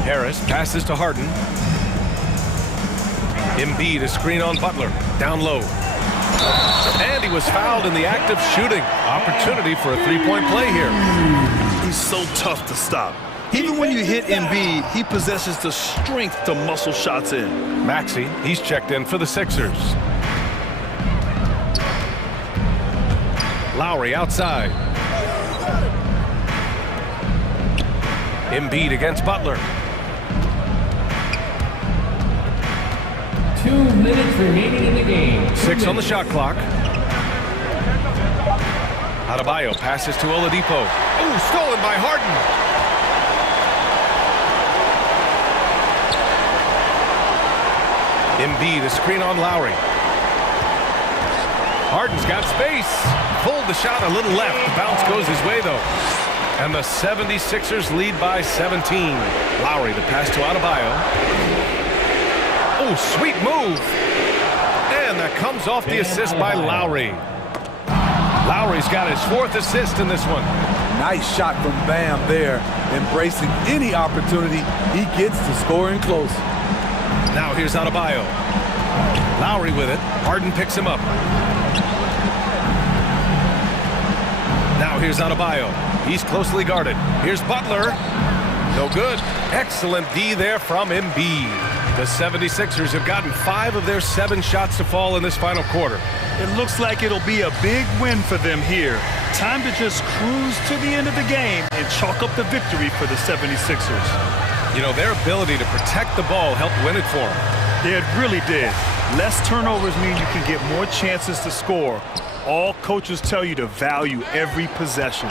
Harris passes to Harden. Embiid, a screen on Butler. Down low. And he was fouled in the act of shooting. Opportunity for a 3-point play here. He's so tough to stop. Even when you hit Embiid, he possesses the strength to muscle shots in. Maxey, he's checked in for the Sixers. Lowry outside. Embiid against Butler. 2 minutes remaining in the game. 6 on the shot clock. Adebayo passes to Oladipo. Oh, stolen by Harden. Embiid, a screen on Lowry. Harden's got space. Pulled the shot a little left. The bounce goes his way, though. And the 76ers lead by 17. Lowry, the pass to Adebayo. Oh, sweet move. And that comes off the assist by Lowry. Lowry's got his 4th assist in this one. Nice shot from Bam there. Embracing any opportunity he gets to scoring close. Now here's Adebayo. Lowry with it. Harden picks him up. Now here's Adebayo. He's closely guarded. Here's Butler. No good. Excellent D there from Embiid. The 76ers have gotten 5 of their 7 shots to fall in this final quarter. It looks like it'll be a big win for them here. Time to just cruise to the end of the game and chalk up the victory for the 76ers. You know, their ability to protect the ball helped win it for them. It really did. Less turnovers mean you can get more chances to score. All coaches tell you to value every possession.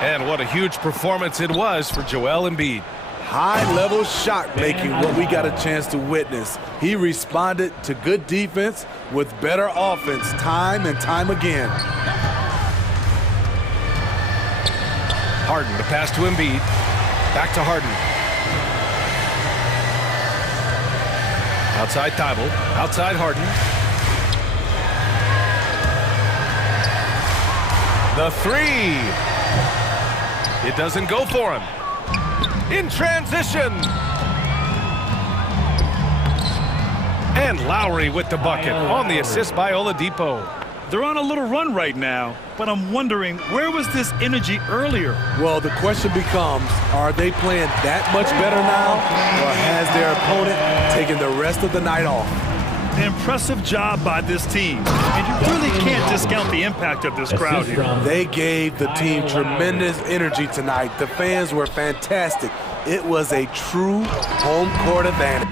And what a huge performance it was for Joel Embiid. High-level shot making, what we got a chance to witness. He responded to good defense with better offense time and time again. Harden, the pass to Embiid. Back to Harden. Outside Thibault. Outside Harden. The 3. It doesn't go for him. In transition. And Lowry with the bucket on the assist by Oladipo. They're on a little run right now, but I'm wondering, where was this energy earlier? Well, the question becomes, are they playing that much better now, or has their opponent taken the rest of the night off? An impressive job by this team, and you really can't discount the impact of this crowd here. They gave the team tremendous energy tonight. The fans were fantastic. It was a true home court advantage.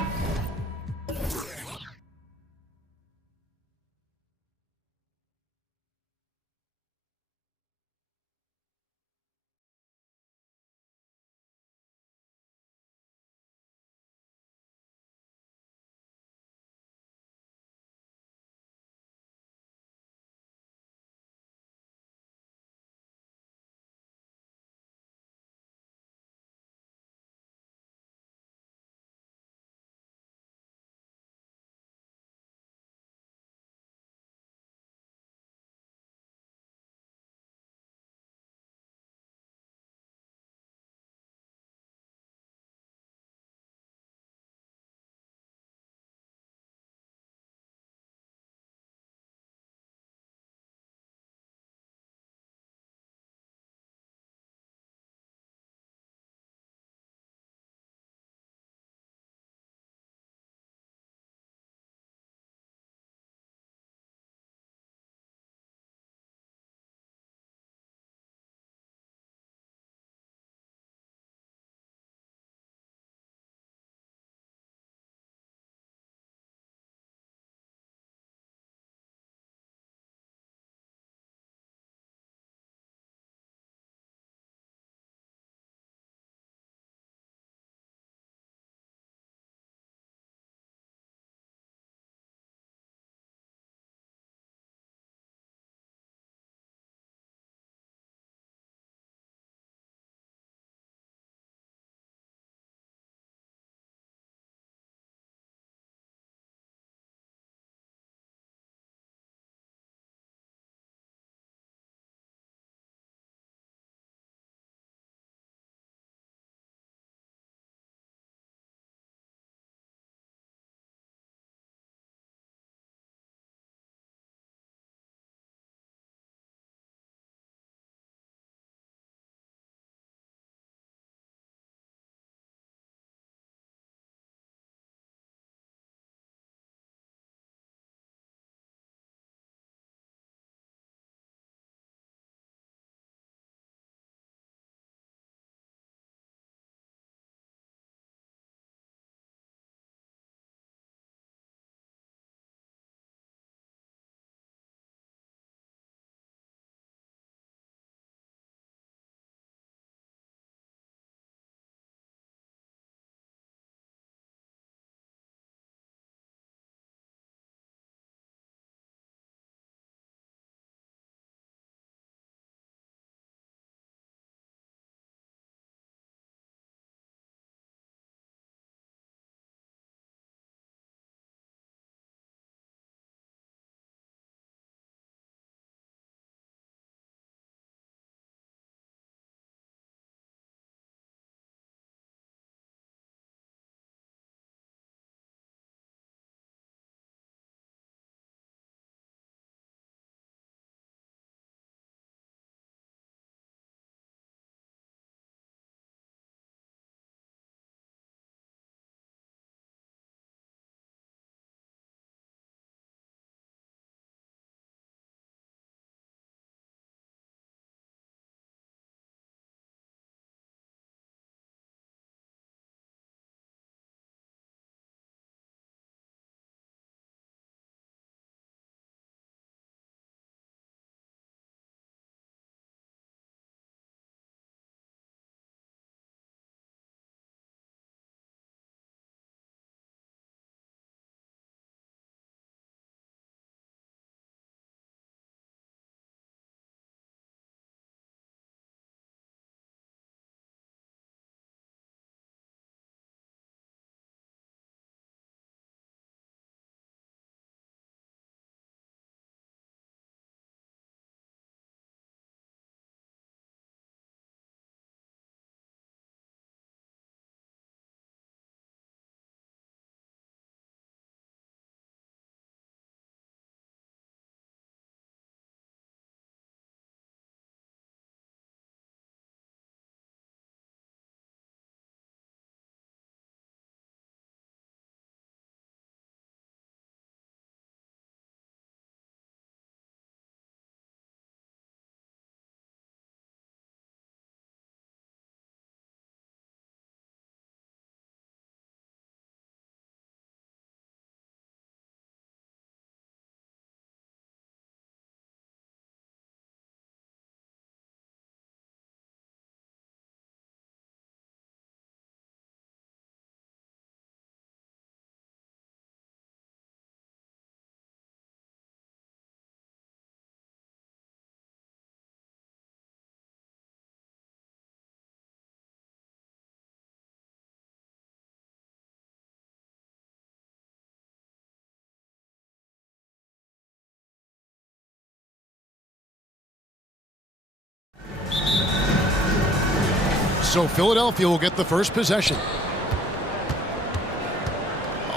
So Philadelphia will get the first possession.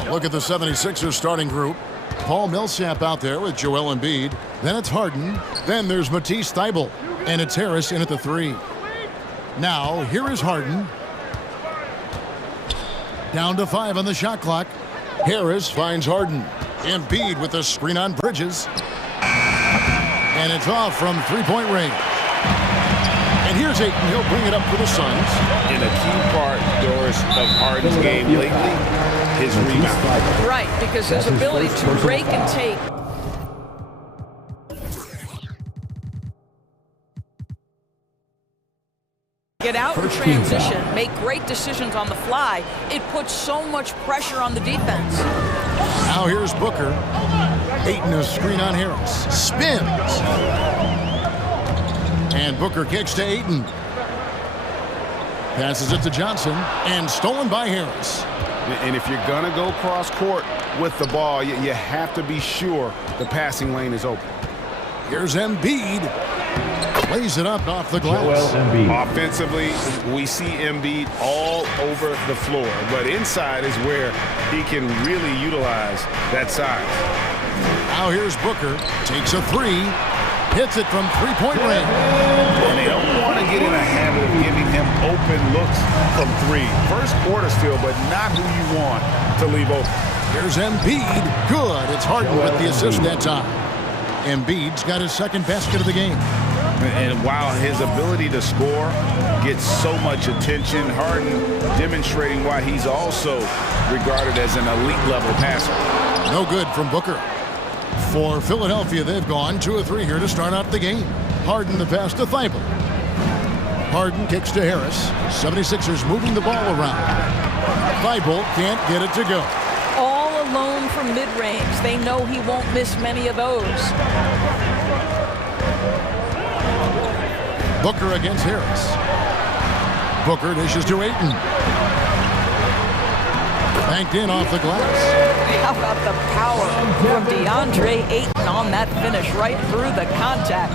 Look at the 76ers starting group. Paul Millsap out there with Joel Embiid. Then it's Harden. Then there's Matisse Thybulle. And it's Harris in at the 3. Now, here is Harden. Down to 5 on the shot clock. Harris finds Harden. Embiid with the screen on Bridges. And it's off from three-point range. And here's Ayton. He'll bring it up for the Suns. And a key part, Doris, of Harden's game lately, his rebound. Right, because his ability to break and take. Get out in transition, make great decisions on the fly. It puts so much pressure on the defense. Now here's Booker. Ayton a screen on Harris. Spins. And Booker kicks to Ayton. Passes it to Johnson. And stolen by Harris. And if you're going to go cross-court with the ball, you have to be sure the passing lane is open. Here's Embiid. Lays it up off the glass. Offensively, we see Embiid all over the floor, but inside is where he can really utilize that size. Now here's Booker. Takes a 3. Hits it from three-point range. And they don't want to get in a habit of giving him open looks from 3. First quarter still, but not who you want to leave open. Here's Embiid. Good. It's Harden with the assist that time. Embiid's got his second basket of the game. And while his ability to score gets so much attention, Harden demonstrating why he's also regarded as an elite-level passer. No good from Booker. For Philadelphia, they've gone 2 of 3 here to start out the game. Harden the pass to Thybulle. Harden kicks to Harris. 76ers moving the ball around. Thybulle can't get it to go. All alone from mid-range. They know he won't miss many of those. Booker against Harris. Booker dishes to Ayton. Banked in off the glass. How about the power from DeAndre Ayton on that finish right through the contact.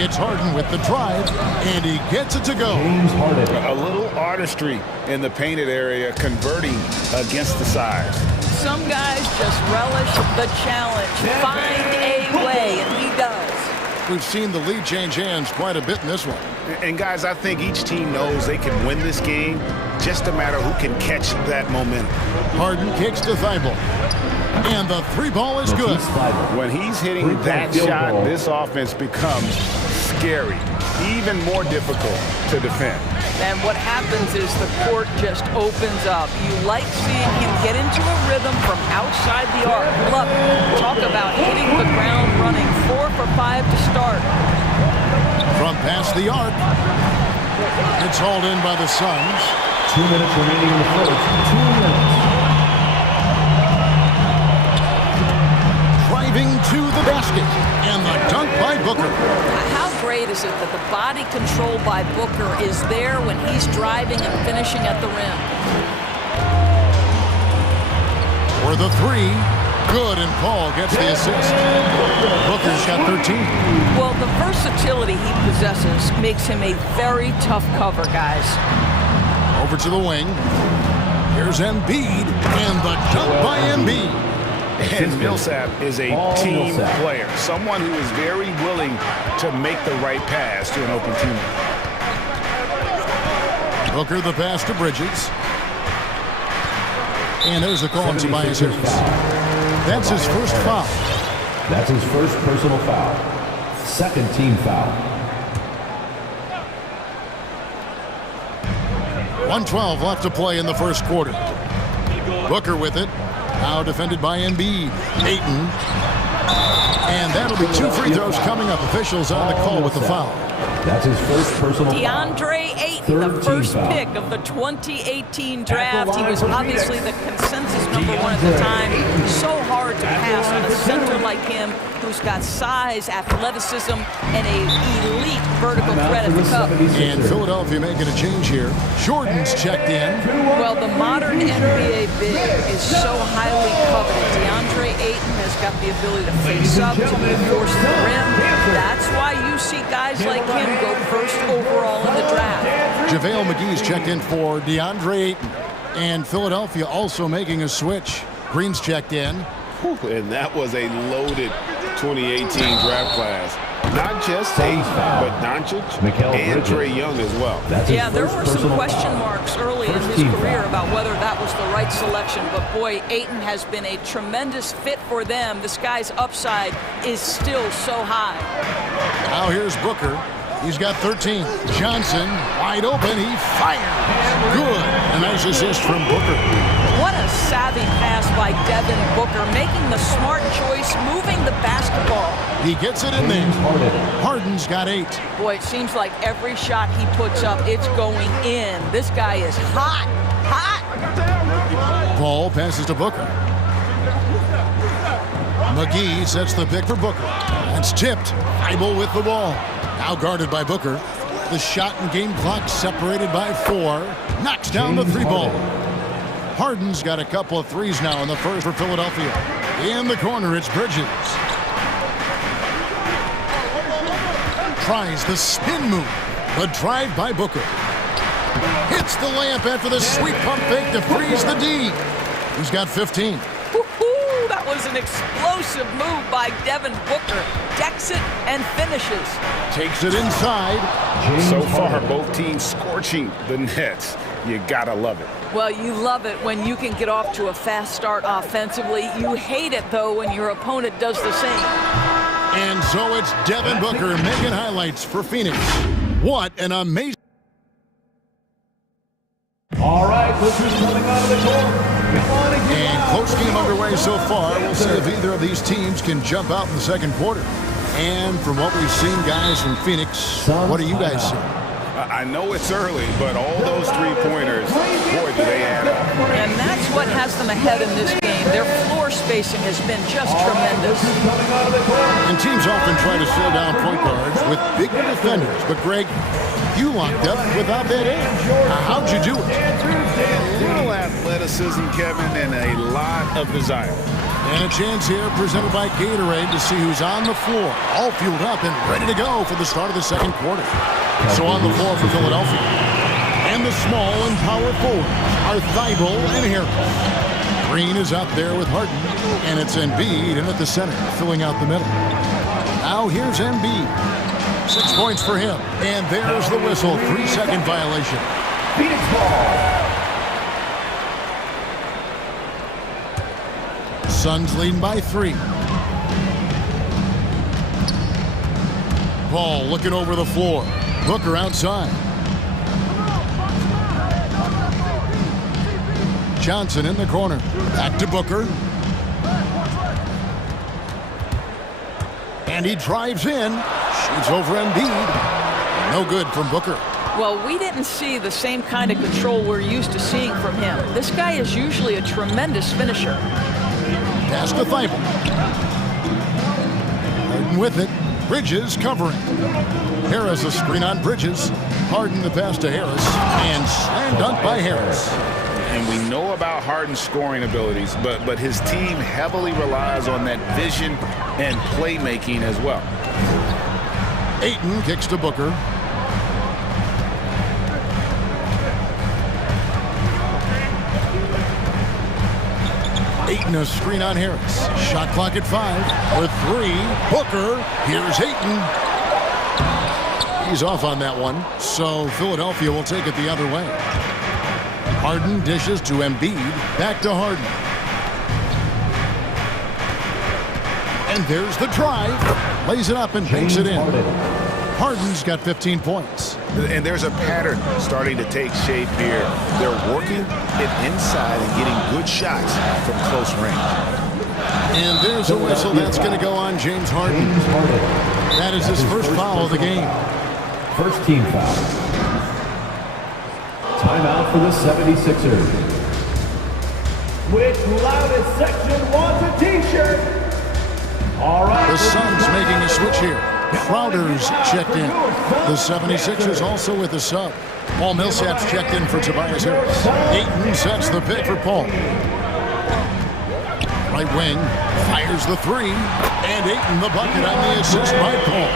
It's Harden with the drive, and he gets it to go. A little artistry in the painted area, converting against the size. Some guys just relish the challenge. Find a way, and he does. We've seen the lead change hands quite a bit in this one. And guys, I think each team knows they can win this game, just a matter who can catch that momentum. Harden kicks to Thybulle. And the 3 ball is good. When he's hitting that shot, this offense becomes scary, even more difficult to defend. And what happens is the court just opens up. You like seeing him get into a rhythm from outside the arc. Look, talk about hitting the ground running. 4 for 5 to start. From past the arc. It's hauled in by the Suns. 2 minutes remaining in the first. 2 minutes. Driving to the basket. And the dunk by Booker. How great is it that the body control by Booker is there when he's driving and finishing at the rim? For the 3. Good, and Paul gets the assist. Booker's got 13. Well, the versatility he possesses makes him a very tough cover, guys. Over to the wing. Here's Embiid, and the dunk by Embiid. And Millsap is a team player, someone who is very willing to make the right pass to an open teammate. Booker the pass to Bridges. And there's the call on Tobias Harris. That's his first foul. That's his first personal foul. Second team foul. 1:12 left to play in the first quarter. Booker with it. Now defended by Embiid. Ayton. And that'll be 2 free throws coming up. Officials on the call with the foul. That's his first personal foul. DeAndre Ayton, the first pick of the 2018 draft. He was obviously the consensus #1 at the time. So hard to pass on a center like him who's got size, athleticism, and a elite vertical threat at the cup. And Philadelphia making a change here. Jordan's checked in. Well, the modern NBA big is so highly coveted. DeAndre Ayton has got the ability to face up, to be forced to the rim. That's why you see guys like him go first overall in the draft. JaVale McGee He's checked in for DeAndre Ayton. And Philadelphia also making a switch. Green's checked in. And that was a loaded 2018 draft class. Not just Ayton, but Doncic and Trae Young as well. Yeah, there were some question marks early in his career about whether that was the right selection, but boy, Ayton has been a tremendous fit for them. This guy's upside is still so high. Now here's Booker. He's got 13. Johnson, wide open, he fires. Good. A nice assist from Booker. What a savvy pass by Devin Booker, making the smart choice, moving the basketball. He gets it in there. Harden's got 8. Boy, it seems like every shot he puts up, it's going in. This guy is hot, hot. Ball passes to Booker. McGee sets the pick for Booker. That's tipped. Thibault with the ball. Now guarded by Booker. The shot and game clock separated by 4. Knocks down the 3-ball. Harden's got a couple of threes now in the first for Philadelphia. In the corner, it's Bridges. Tries the spin move. The drive by Booker. Hits the layup after the sweep pump fake to freeze the D. He's got 15. That was an explosive move by Devin Booker. Decks it and finishes. Takes it inside. So far, both teams scorching the Nets. You gotta love it. Well, you love it when you can get off to a fast start offensively. You hate it, though, when your opponent does the same. And so it's Devin Booker making highlights for Phoenix. What an amazing... All right, this is coming out of the court. And close game underway so far. We'll see if either of these teams can jump out in the second quarter. And from what we've seen, guys, from Phoenix, what do you guys see? I know it's early, but all those three-pointers, boy, do they add up. And that's what has them ahead in this game. Their floor spacing has been just tremendous. And teams often try to slow down point guards with big defenders. But, Greg, you locked up without that edge. How'd you do it? A little athleticism, Kevin, and a lot of desire. And a chance here presented by Gatorade to see who's on the floor, all fueled up and ready to go for the start of the second quarter. So on the floor for Philadelphia. And the small and power forwards are Thibault and Harris. Green is out there with Harden, and it's Embiid in at the center, filling out the middle. Now here's Embiid. 6 points for him. And there's the whistle. 3-second violation. Phoenix ball. Suns leading by 3. Ball looking over the floor. Booker outside. Johnson in the corner. Back to Booker. And he drives in. Shoots over Embiid. No good from Booker. Well, we didn't see the same kind of control we're used to seeing from him. This guy is usually a tremendous finisher. Pass to Thibault. Harden with it. Bridges covering. Harris a screen on Bridges. Harden the pass to Harris. And slam dunk by Harris. And we know about Harden's scoring abilities, but his team heavily relies on that vision and playmaking as well. Ayton kicks to Booker. Ayton a screen on Harris. Shot clock at 5 with 3. Booker. Here's Ayton. He's off on that one. So Philadelphia will take it the other way. Harden dishes to Embiid. Back to Harden. And there's the drive. Lays it up and banks it in. Harden's got 15 points. And there's a pattern starting to take shape here. They're working it inside and getting good shots from close range. And there's a whistle that's going to go on James Harden. That is his first foul of the game. First team foul. Timeout for the 76ers. Which loudest section wants a t-shirt? All right. The Suns making a switch here. Crowder's checked in. The 76ers also with a sub. Paul Millsap's checked in for Tobias Harris. Ayton sets the pick for Paul. Right wing, fires the 3. And Ayton the bucket on the assist by Paul.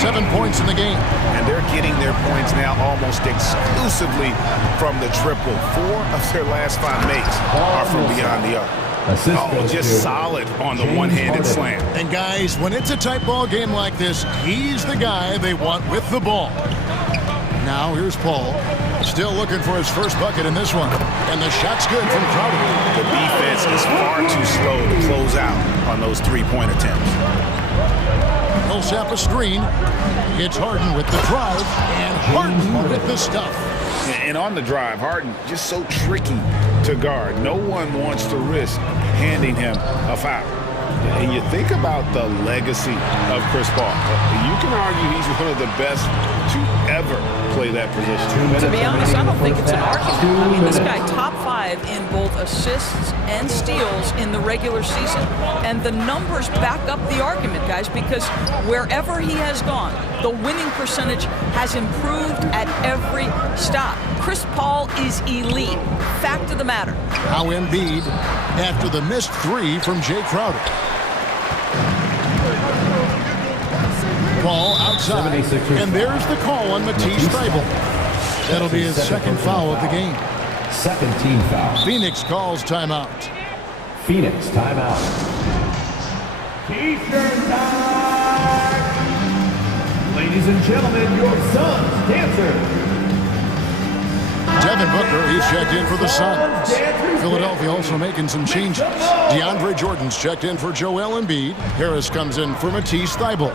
7 points in the game. And they're getting their points now almost exclusively from the triple. 4 of their last 5 makes are from beyond the arc. Oh, just solid on the one-handed slam. And guys, when it's a tight ball game like this, he's the guy they want with the ball. Now here's Paul, still looking for his first bucket in this one. And the shot's good from Crowder. The defense is far too slow to close out on those three-point attempts. Millsap a screen. Hits Harden with the drive, and Harden with the stuff. And on the drive, Harden just so tricky to guard. No one wants to risk handing him a foul. And you think about the legacy of Chris Paul. You can argue he's one of the best to ever play that position. To be honest, I don't think it's an argument. I mean, this guy top 5 in both assists and steals in the regular season. And the numbers back up the argument, guys, because wherever he has gone, the winning percentage has improved at every stop. Chris Paul is elite. Fact of the matter. Now Embiid after the missed 3 from Jay Crowder. Paul outside, and there's the call on Matisse Thybulle. That'll be his second foul of the game. Second team foul. Phoenix calls timeout. Phoenix timeout. T-shirt time! Ladies and gentlemen, your son's dancer. Devin Booker, he's checked in for the Suns. Philadelphia also making some changes. DeAndre Jordan's checked in for Joel Embiid. Harris comes in for Matisse Thybulle.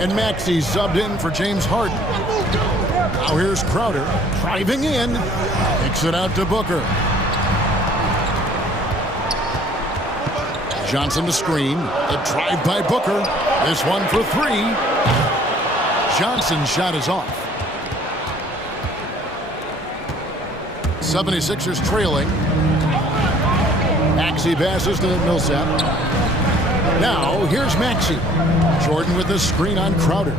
And Maxey's subbed in for James Harden. Now here's Crowder driving in. Kicks it out to Booker. Johnson to screen. A drive by Booker. This one for 3. Johnson's shot is off. 76ers trailing. Maxey passes to Millsap. Now, here's Maxey. Jordan with the screen on Crowder.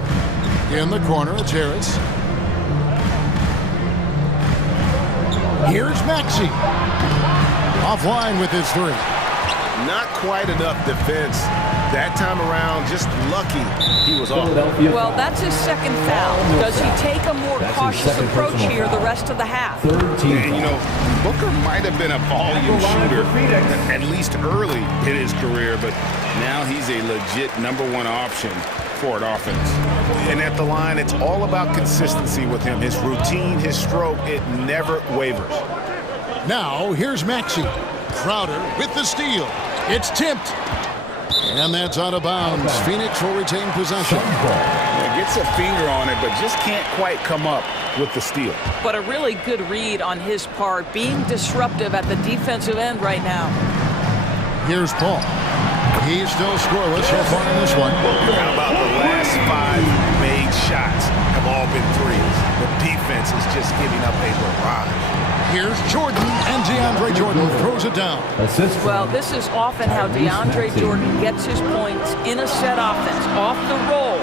In the corner, it's Harris. Here's Maxey. Offline with his 3. Not quite enough defense. That time around, just lucky he was off. Well, that's his second foul. Does he take a more cautious approach here the rest of the half? And, you know, Booker might have been a volume shooter, at least early in his career, but now he's a legit #1 option for an offense. And at the line, it's all about consistency with him. His routine, his stroke, it never wavers. Now, here's Maxey. Crowder with the steal. It's tipped. And that's out of bounds. Phoenix will retain possession. Yeah, gets a finger on it, but just can't quite come up with the steal. But a really good read on his part, being disruptive at the defensive end right now. Here's Paul. He's still scoreless so far in this one. How about the last 5 made shots have all been threes? The defense is just giving up a barrage. Here's Jordan, and DeAndre Jordan throws it down. Well, this is often how DeAndre Jordan gets his points in a set offense, off the roll.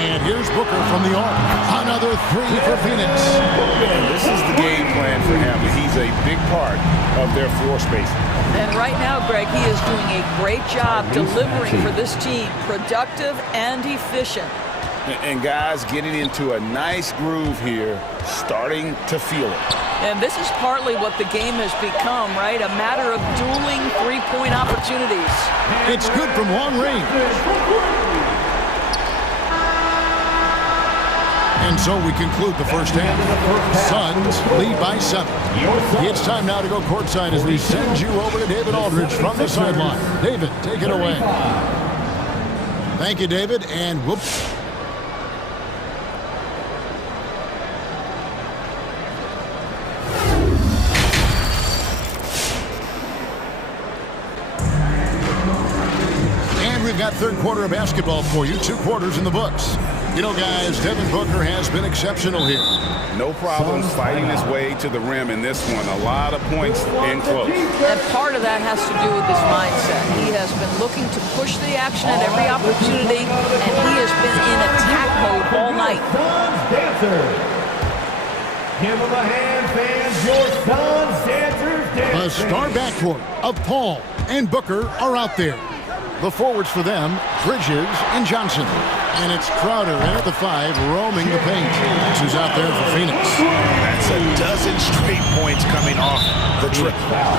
And here's Booker from the arc. Another 3 for Phoenix. And this is the game plan for him. He's a big part of their floor spacing. And right now, Greg, he is doing a great job delivering for this team, productive and efficient. And guys getting into a nice groove here, starting to feel it. And this is partly what the game has become, right? A matter of dueling three-point opportunities. It's good from long range. And so we conclude the first half. Suns lead by 7. It's time now to go courtside as we send you over to David Aldridge from the sideline. David, take it away. Thank you, David, and whoops. We've got third quarter of basketball for you, 2 quarters in the books. You know, guys, Devin Booker has been exceptional here. No problem fighting his way to the rim in this one. A lot of points in close. And part of that has to do with his mindset. He has been looking to push the action at every opportunity, and he has been in attack mode all night. Give him a hand, fans. Your Suns dancers. The star backcourt of Paul and Booker are out there. The forwards for them, Bridges and Johnson. And it's Crowder in at the 5, roaming the paint. That's who's out there for Phoenix. That's a dozen straight points coming off the trip.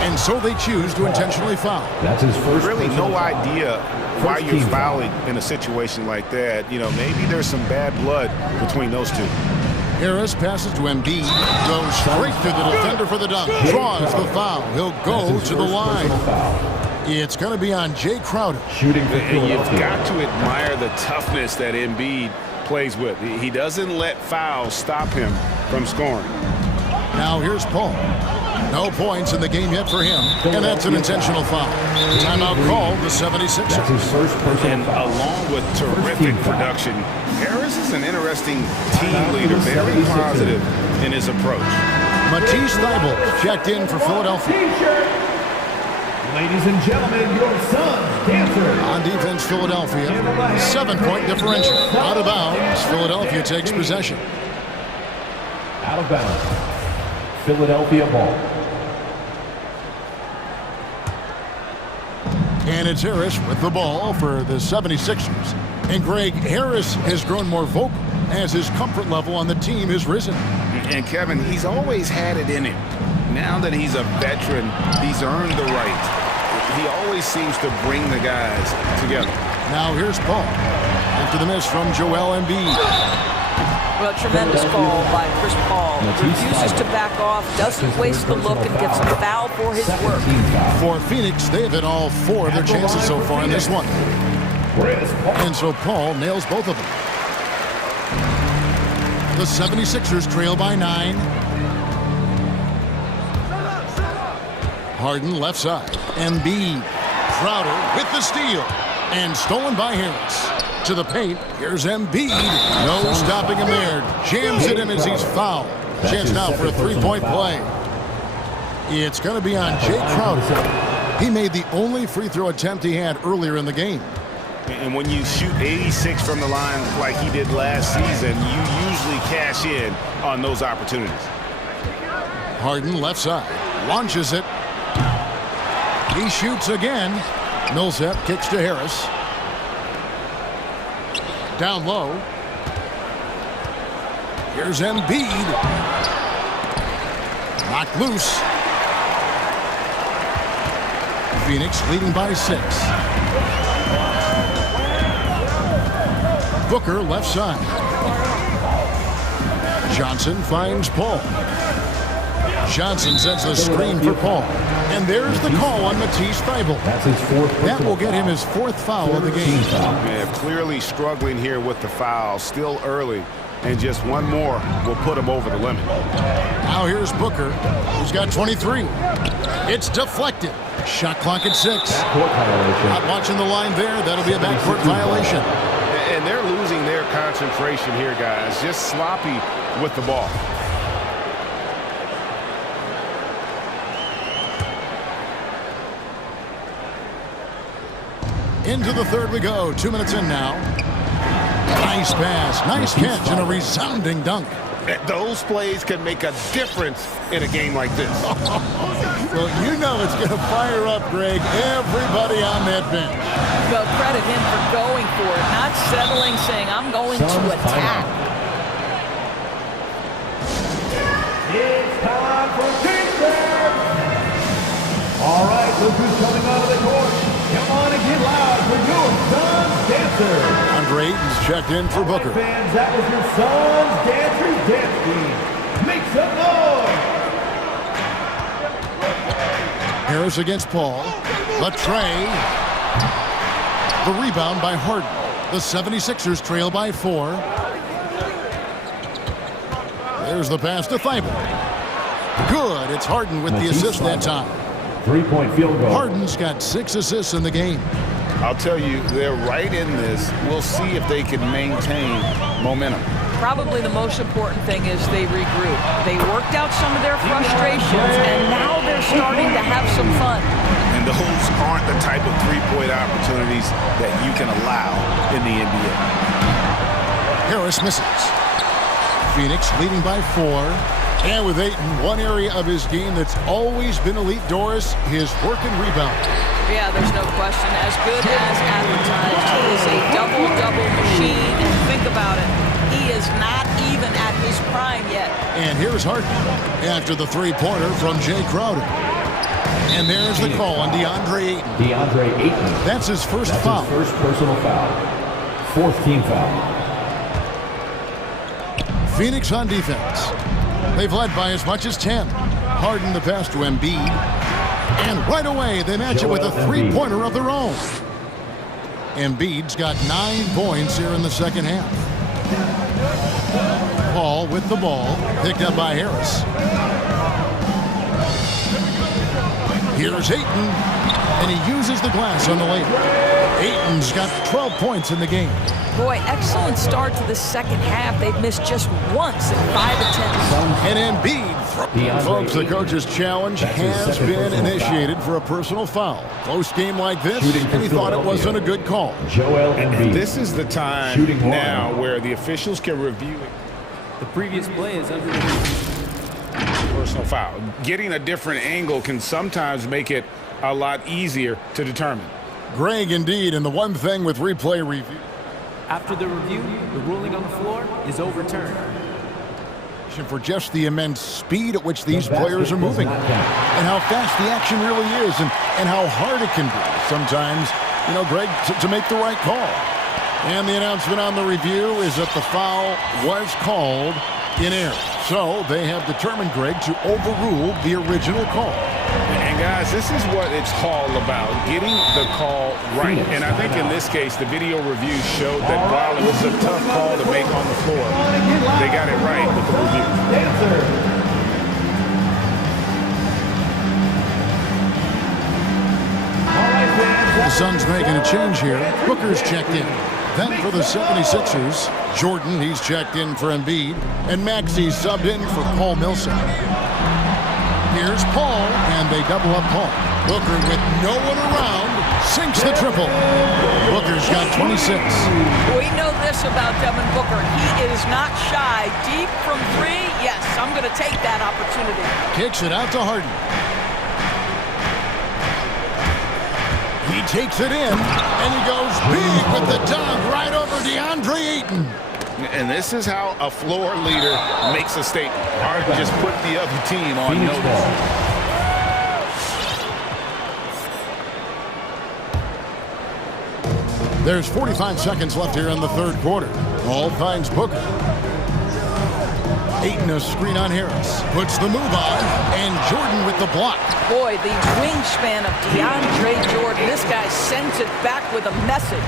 And so they choose to intentionally foul. That's his first. Really no idea why you're fouling in a situation like that. You know, maybe there's some bad blood between those two. Harris passes to Embiid, goes straight to the defender for the dunk, draws the foul. He'll go to the line. It's going to be on Jay Crowder. Shooting for And you've got to admire the toughness that Embiid plays with. He doesn't let fouls stop him from scoring. Now here's Paul. No points in the game yet for him, and that's an intentional foul. Timeout called the 76ers. That's his first personal And along with terrific production, Harris is an interesting team leader, very positive in his approach. Matisse Thybulle checked in for Philadelphia. Ladies and gentlemen, your son's dancer. On defense, Philadelphia, 7-point differential. Out of bounds, Philadelphia takes possession. Out of bounds. Philadelphia ball. And it's Harris with the ball for the 76ers. And Greg, Harris has grown more vocal as his comfort level on the team has risen. And Kevin, he's always had it in him. Now that he's a veteran, he's earned the right. He always seems to bring the guys together. Now here's Paul. After the miss from Joel Embiid. Well, tremendous call by Chris Paul. Refuses to back off, doesn't waste the look, and gets a foul for his work. For Phoenix, they've hit all 4 of their chances so far in this one. And so Paul nails both of them. The 76ers trail by 9. Harden left side. Embiid. Crowder with the steal. And stolen by Harris. To the paint. Here's Embiid. No stopping him there. Jams at him as he's fouled. Chance now for a 3-point play. It's going to be on Jay Crowder. He made the only free throw attempt he had earlier in the game. And when you shoot 86 from the line like he did last season, you usually cash in on those opportunities. Harden left side. Launches it. He shoots again. Millsap kicks to Harris. Down low. Here's Embiid. Knocked loose. Phoenix leading by 6. Booker left side. Johnson finds Paul. Johnson sets the screen for Paul. And there's the call on Matisse Thybulle. That's his 4th. That will get him his 4th foul of the game. Yeah, clearly struggling here with the foul. Still early. And just one more will put him over the limit. Now here's Booker, who's got 23. It's deflected. Shot clock at 6. Not watching the line there. That'll be a backcourt violation. And they're losing their concentration here, guys. Just sloppy with the ball. Into the third we go. 2 minutes in now. Nice pass. Nice catch and a resounding dunk. Those plays can make a difference in a game like this. Well, you know it's going to fire up, Greg, everybody on that bench. Well, credit him for going for it, not settling, saying, I'm going to attack. It's time for defense. All right, look who's coming out of the court. Come on and get loud for your son's dancer. Andre Ayton's checked in for Booker. Fans, that was your son's dancer's dance team. Make some noise. Harris against Paul. The tray. The rebound by Harden. The 76ers trail by 4. There's the pass to Thybulle. Good. It's Harden with the assist that time. 3-point field goal. Harden's got 6 assists in the game. I'll tell you, they're right in this. We'll see if they can maintain momentum. Probably the most important thing is they regroup. They worked out some of their frustrations, and now they're starting to have some fun. And those aren't the type of three-point opportunities that you can allow in the NBA. Harris misses. Phoenix leading by 4. And with Ayton, one area of his game that's always been elite, Doris, his work and rebound. Yeah, there's no question. As good as advertised, he is a double-double machine. And think about it, he is not even at his prime yet. And here's Harden after the three-pointer from Jay Crowder. And there's the call on DeAndre Ayton. DeAndre Ayton. That's his first foul. His first personal foul. 4th team foul. Phoenix on defense. They've led by as much as 10. Harden the pass to Embiid. And right away, they match it with a three-pointer of their own. Embiid's got 9 points here in the second half. Paul with the ball, picked up by Harris. Here's Ayton, and he uses the glass on the layup. Ayton's got 12 points in the game. Boy, excellent start to the second half. They've missed just once in 5 attempts. And Embiid. Folks, the coach's challenge has been initiated for a personal foul. Close game like this, and he thought it wasn't a good call. And this is the time now where the officials can review it. The previous play is under personal foul. Getting a different angle can sometimes make it a lot easier to determine. Greg, indeed, and the one thing with replay review. After the review, the ruling on the floor is overturned. For just the immense speed at which these players are moving and how fast the action really is and how hard it can be sometimes, Greg, to make the right call. And the announcement on the review is that the foul was called in error. So they have determined, Greg, to overrule the original call. And guys, this is what it's all about, getting the call right. And I think in this case, the video review showed that while it was a tough call to make on the floor, they got it right with the review. The Suns making a change here. Booker's checked in. Then for the 76ers, Jordan, he's checked in for Embiid. And Maxey's subbed in for Paul Millsap. Here's Paul, and they double up Paul. Booker with no one around, sinks the triple. Booker's got 26. We know this about Devin Booker. He is not shy. Deep from 3, yes, I'm going to take that opportunity. Kicks it out to Harden. He takes it in, and he goes big with the dunk right over DeAndre Ayton. And this is how a floor leader makes a statement. Harden just put the other team on notice. There's 45 seconds left here in the third quarter. Ball finds Booker. Ayton a screen on Harris. Puts the move on, and Jordan with the block. Boy, the wingspan of DeAndre Jordan. This guy sends it back with a message.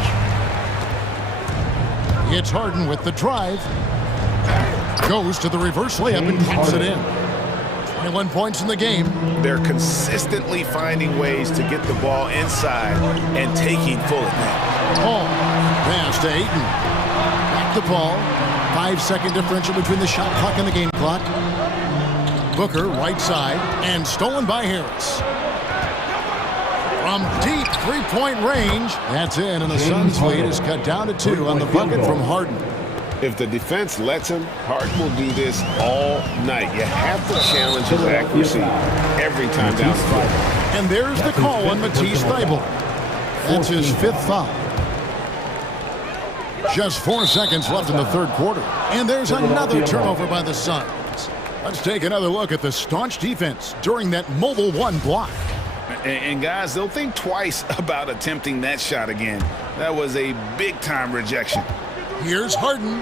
It's Harden with the drive. Goes to the reverse layup and kicks it in. 21 points in the game. They're consistently finding ways to get the ball inside and taking full advantage. Paul, pass to Ayton. Back to Paul. 5-second differential between the shot clock and the game clock. Booker, right side, and stolen by Harris. From deep three-point range, that's in, and the Suns' lead is cut down to 2 on the bucket from Harden. If the defense lets him, Harden will do this all night. You have to challenge his accuracy every time down the floor. And there's the call on Matisse Thybulle. That's his 5th foul. Just 4 seconds left in the third quarter. And there's another turnover by the Suns. Let's take another look at the staunch defense during that mobile 1 block. And guys, they'll think twice about attempting that shot again. That was a big-time rejection. Here's Harden.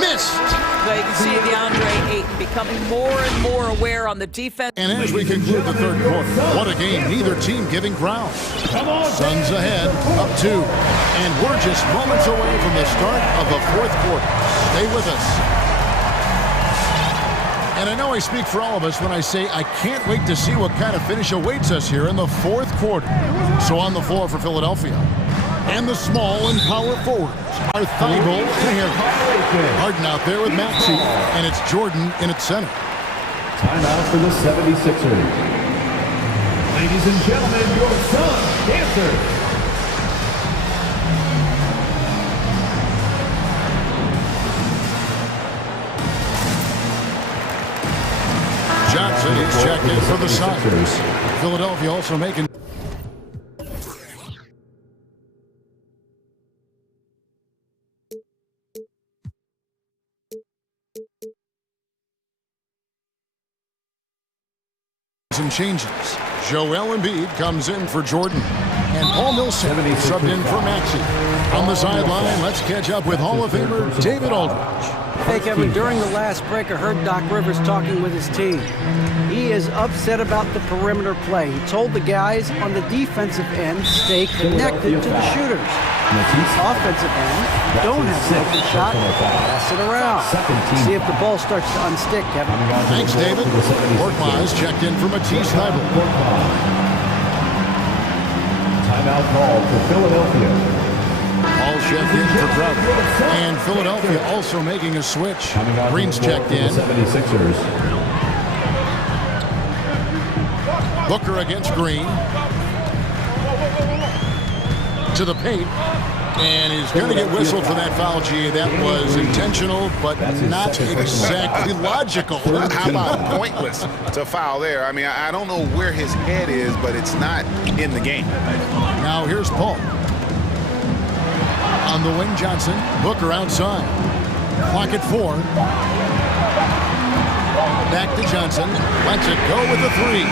Missed. So you can see DeAndre Ayton becoming more and more aware on the defense. And as we conclude the third quarter, what a game. Neither team giving ground. Suns ahead, up 2. And we're just moments away from the start of the fourth quarter. Stay with us. And I know I speak for all of us when I say I can't wait to see what kind of finish awaits us here in the fourth quarter. So on the floor for Philadelphia. And the small and power forwards are Thybulle and Harris. Harden out there with Maxey, and it's Jordan in its center. Timeout for the 76ers. Ladies and gentlemen, your Suns dancers. Johnson is checked in for the Suns. Philadelphia also making some changes. Joel Embiid comes in for Jordan. And Paul Millsap subbed in for Maxey. On the sideline, let's catch up with Hall of Famer David Aldridge. Hey, Kevin, during the last break, I heard Doc Rivers talking with his team. He is upset about the perimeter play. He told the guys on the defensive end, stay connected to the shooters. Offensive end, don't have an open shot, pass it around. See if the ball starts to unstick, Kevin. Thanks, David. Korkmaz checked in for Matisse Thybulle. Timeout call for Philadelphia. All checked in for Crowder. And Philadelphia also making a switch. Green's checked in. 76ers. Booker against Green. To the paint. And he's going to get whistled for that foul, G. That was intentional, but not exactly logical. How about pointless to foul there? I mean, I don't know where his head is, but it's not in the game. Now here's Paul. On the wing, Johnson. Booker outside. Clock at 4. Back to Johnson. Lets it go with the 3.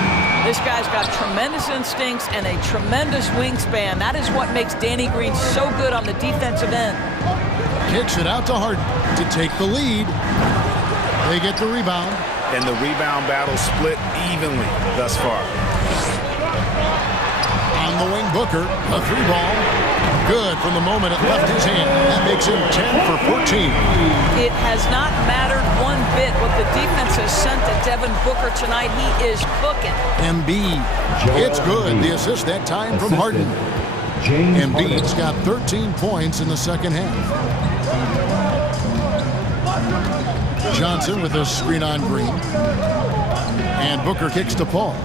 This guy's got tremendous instincts and a tremendous wingspan. That is what makes Danny Green so good on the defensive end. Kicks it out to Harden to take the lead. They get the rebound. And the rebound battle split evenly thus far. On the wing, Booker, a 3-ball. Good from the moment it left his hand. That makes him 10 for 14. It has not mattered one bit what the defense has sent to Devin Booker tonight. He is cooking. Embiid, it's good. The assist that time from Harden. Embiid's got 13 points in the second half. Johnson with a screen on Green. And Booker kicks to Paul.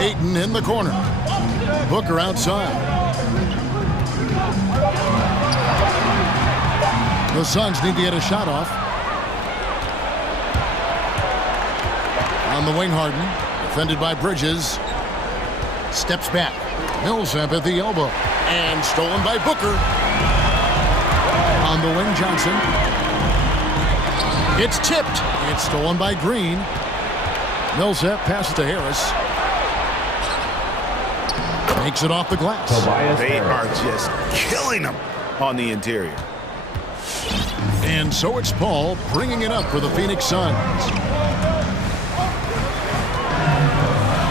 Ayton in the corner. Booker outside. The Suns need to get a shot off. On the wing, Harden, defended by Bridges. Steps back. Millsap at the elbow. And stolen by Booker. On the wing, Johnson. It's tipped. It's stolen by Green. Millsap passes to Harris. Makes it off the glass. They are just killing them on the interior. And so it's Paul bringing it up for the Phoenix Suns.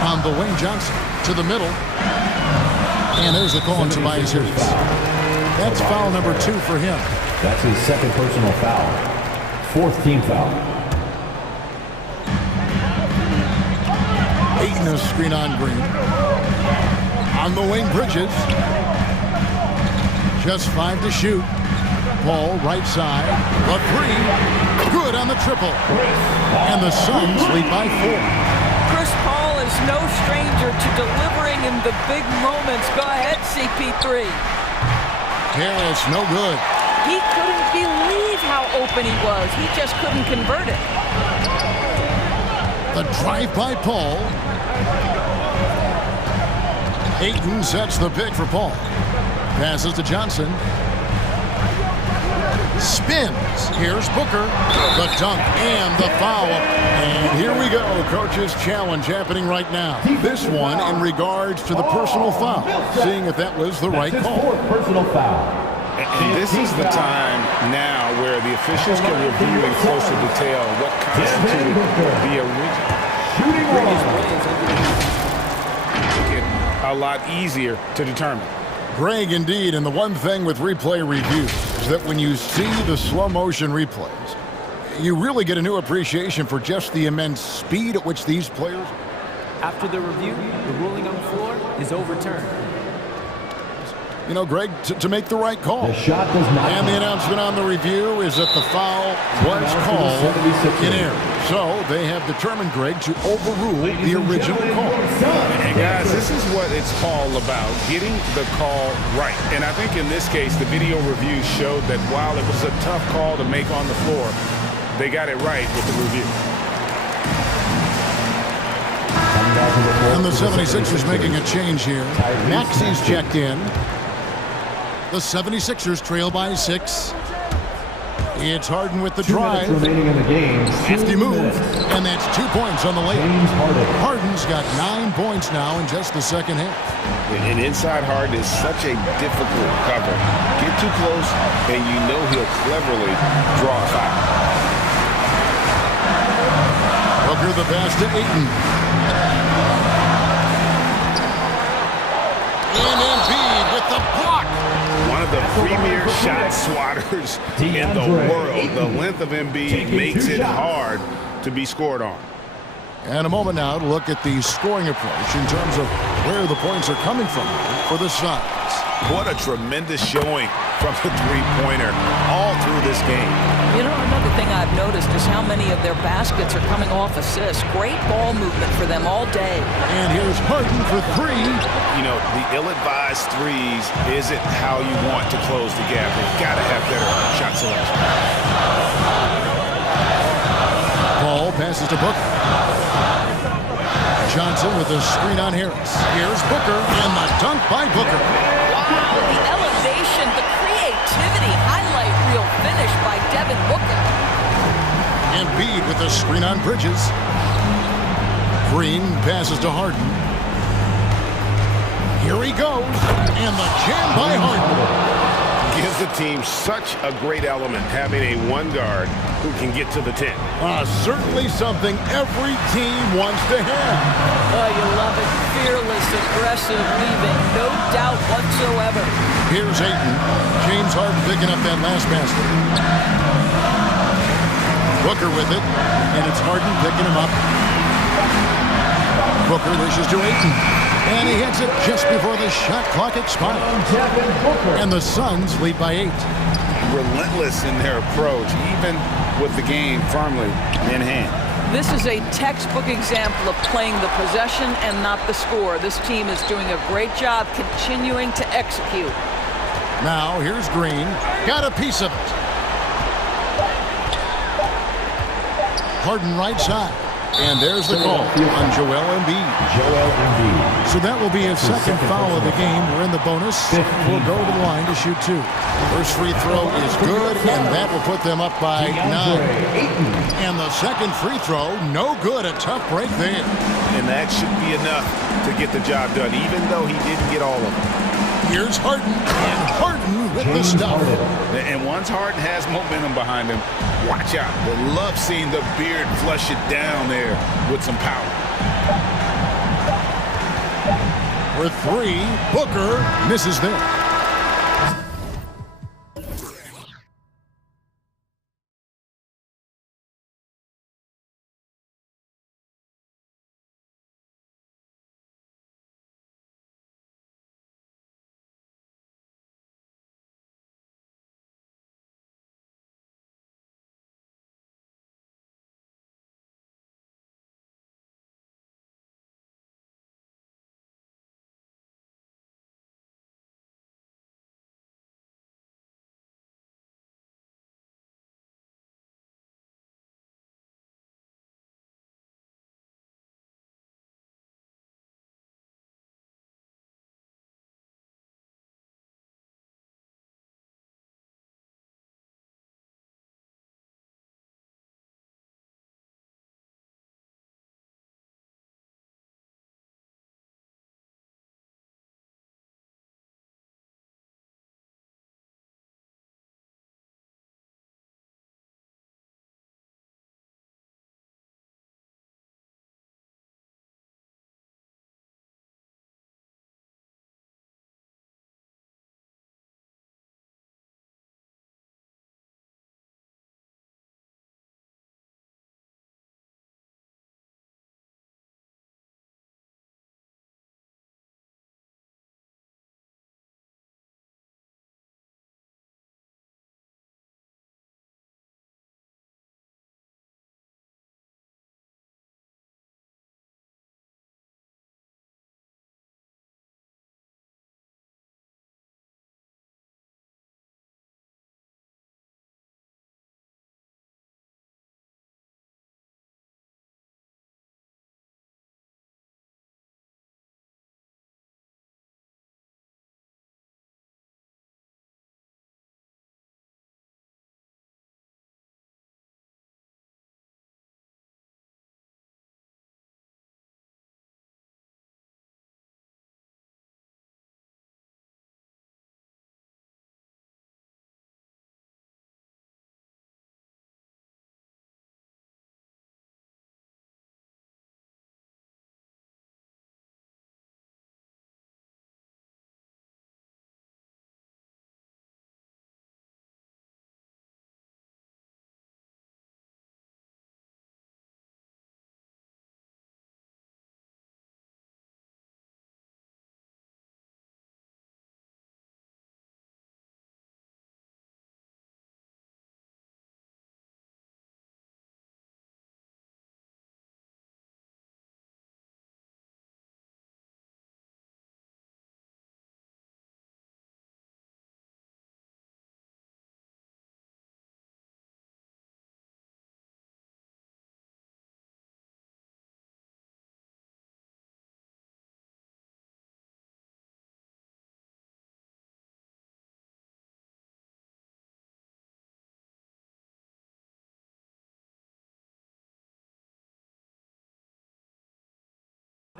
On the wing, Johnson to the middle. And there's the call on Tobias Harris. That's foul number 2 for him. That's his second personal foul. 4th team foul. Ayton a screen on Green. On the wing, Bridges. Just 5 to shoot. Paul, right side. The 3. Good on the triple. And the Suns lead by 4. Chris Paul is no stranger to delivering in the big moments. Go ahead, CP3. Harris, no good. He couldn't believe how open he was. He just couldn't convert it. The drive by Paul. Ayton sets the pick for Paul. Passes to Johnson. Spins. Here's Booker. The dunk and the foul. And here we go. Coach's challenge happening right now. This one in regards to the personal foul. Seeing if that was the right call. Personal foul. And this is the time now where the officials can review in closer detail what constituted the original. A lot easier to determine. Greg, indeed, and the one thing with replay review is that when you see the slow motion replays, you really get a new appreciation for just the immense speed at which these players. After the review, the ruling on the floor is overturned. You know, Greg, to make the right call. The shot does not. And the announcement on the review is that the foul was called in error. So they have determined, Greg, to overrule the original call. And guys, this is what it's all about, getting the call right. And I think in this case, the video review showed that while it was a tough call to make on the floor, they got it right with the review. And the 76ers making a change here. Maxi's checked in. The 76ers trail by 6. It's Harden with the drive. Remaining in the game. Hefty move, and that's 2 points on the layup. Harden's got 9 points now in just the second half. And inside Harden is such a difficult cover. Get too close, and you know he'll cleverly draw a foul. Booker the pass to Ayton. And Embiid with the block. One of the premier shot swatters in the world. The length of Embiid makes it hard to be scored on. And a moment now to look at the scoring approach in terms of where the points are coming from for the Suns. What a tremendous showing from the three-pointer all through this game. You know, another thing I've noticed is how many of their baskets are coming off assists. Great ball movement for them all day. And here's Harden for 3. You know, the ill-advised threes isn't how you want to close the gap. They've got to have better shot selection. Ball passes to Booker. Johnson with a screen on Harris. Here's Booker, and the dunk by Booker. Wow, the elevation, the creativity, highlight reel finish by Devin Booker. Embiid with the screen on Bridges. Green passes to Harden. Here he goes, and the jam by Harden. Gives the team such a great element having a one guard who can get to the 10. Certainly something every team wants to have. Oh, you love it. Fearless, aggressive leaving. No doubt whatsoever. Here's Ayton. James Harden picking up that last basket. Booker with it, and it's Harden picking him up. Booker dishes to Ayton, and he hits it just before the shot clock expires. And the Suns lead by 8. Relentless in their approach, even with the game firmly in hand. This is a textbook example of playing the possession and not the score. This team is doing a great job continuing to execute. Now here's Green. Got a piece of it. Harden right side. And there's the call on Joel Embiid. So that will be his second foul of the game. We're in the bonus. We'll go to the line to shoot 2. First free throw is good, and that will put them up by 9. And the second free throw, no good. A tough break there. And that should be enough to get the job done, even though he didn't get all of it. Here's Harden, and Harden with the stuff. And once Harden has momentum behind him, watch out. They love seeing the beard flush it down there with some power. For 3, Booker misses there.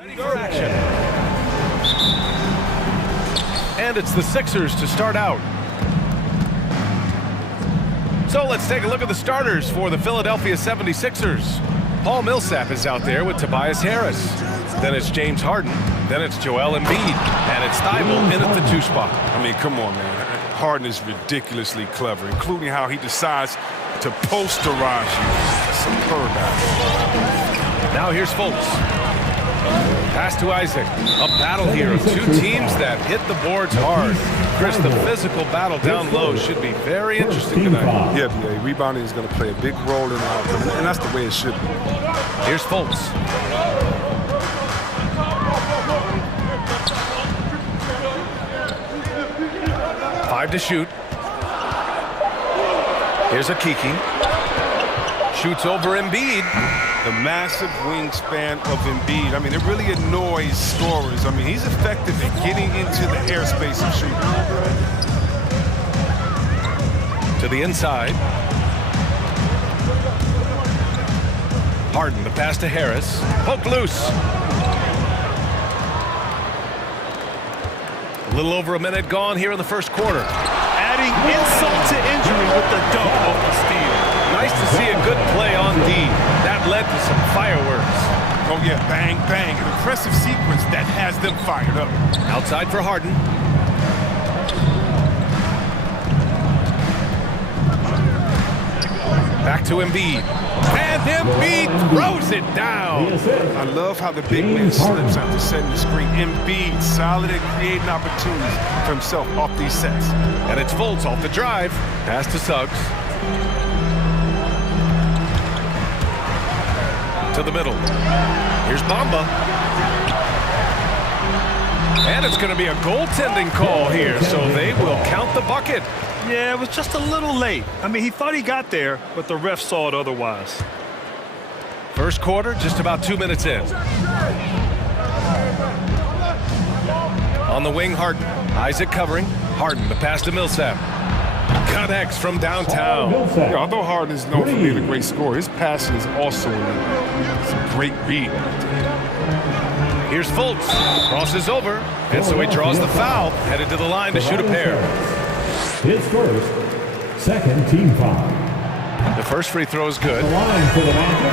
Ready for action. And it's the Sixers to start out. So let's take a look at the starters for the Philadelphia 76ers. Paul Millsap is out there with Tobias Harris. Then it's James Harden. Then it's Joel Embiid. And it's Thibault in at the 2 spot. I mean, come on, man. Harden is ridiculously clever, including how he decides to posterize you. Superb. Now here's Fultz. Pass to Isaac. A battle here of 2 teams that hit the boards hard. Chris, the physical battle down low should be very interesting tonight. Yeah, rebounding is going to play a big role in our game, and that's the way it should be. Here's Fultz. Five to shoot. Here's a Kiki. Shoots over Embiid. The massive wingspan of Embiid. I mean, it really annoys scorers. I mean, he's effective at getting into the airspace and shooting. To the inside. Harden, the pass to Harris. Poke loose. A little over a minute gone here in the first quarter. Adding insult to injury with the dunk off the steal. Nice to see a good play on D. That led to some fireworks. Oh, yeah, bang, bang. An impressive sequence that has them fired up. Outside for Harden. Back to Embiid. And Embiid throws it down. I love how the big man slips after setting the screen. Embiid, solid at creating opportunities for himself off these sets. And it's Fultz off the drive. Pass to Suggs. To the middle. Here's Bamba. And it's going to be a goaltending call here, so they will count the bucket. Yeah, it was just a little late. I mean, he thought he got there, but the ref saw it otherwise. First quarter, just about 2 minutes in. On the wing, Harden. Isaac covering. Harden, the pass to Millsap. Connects from downtown. Yeah, although Harden is known for being a great scorer, his passing is also a great beat. Here's Fultz. Crosses over. And so he draws the foul. Headed to the line to shoot a pair. His first, second team foul. The first free throw is good. The line for the Magic,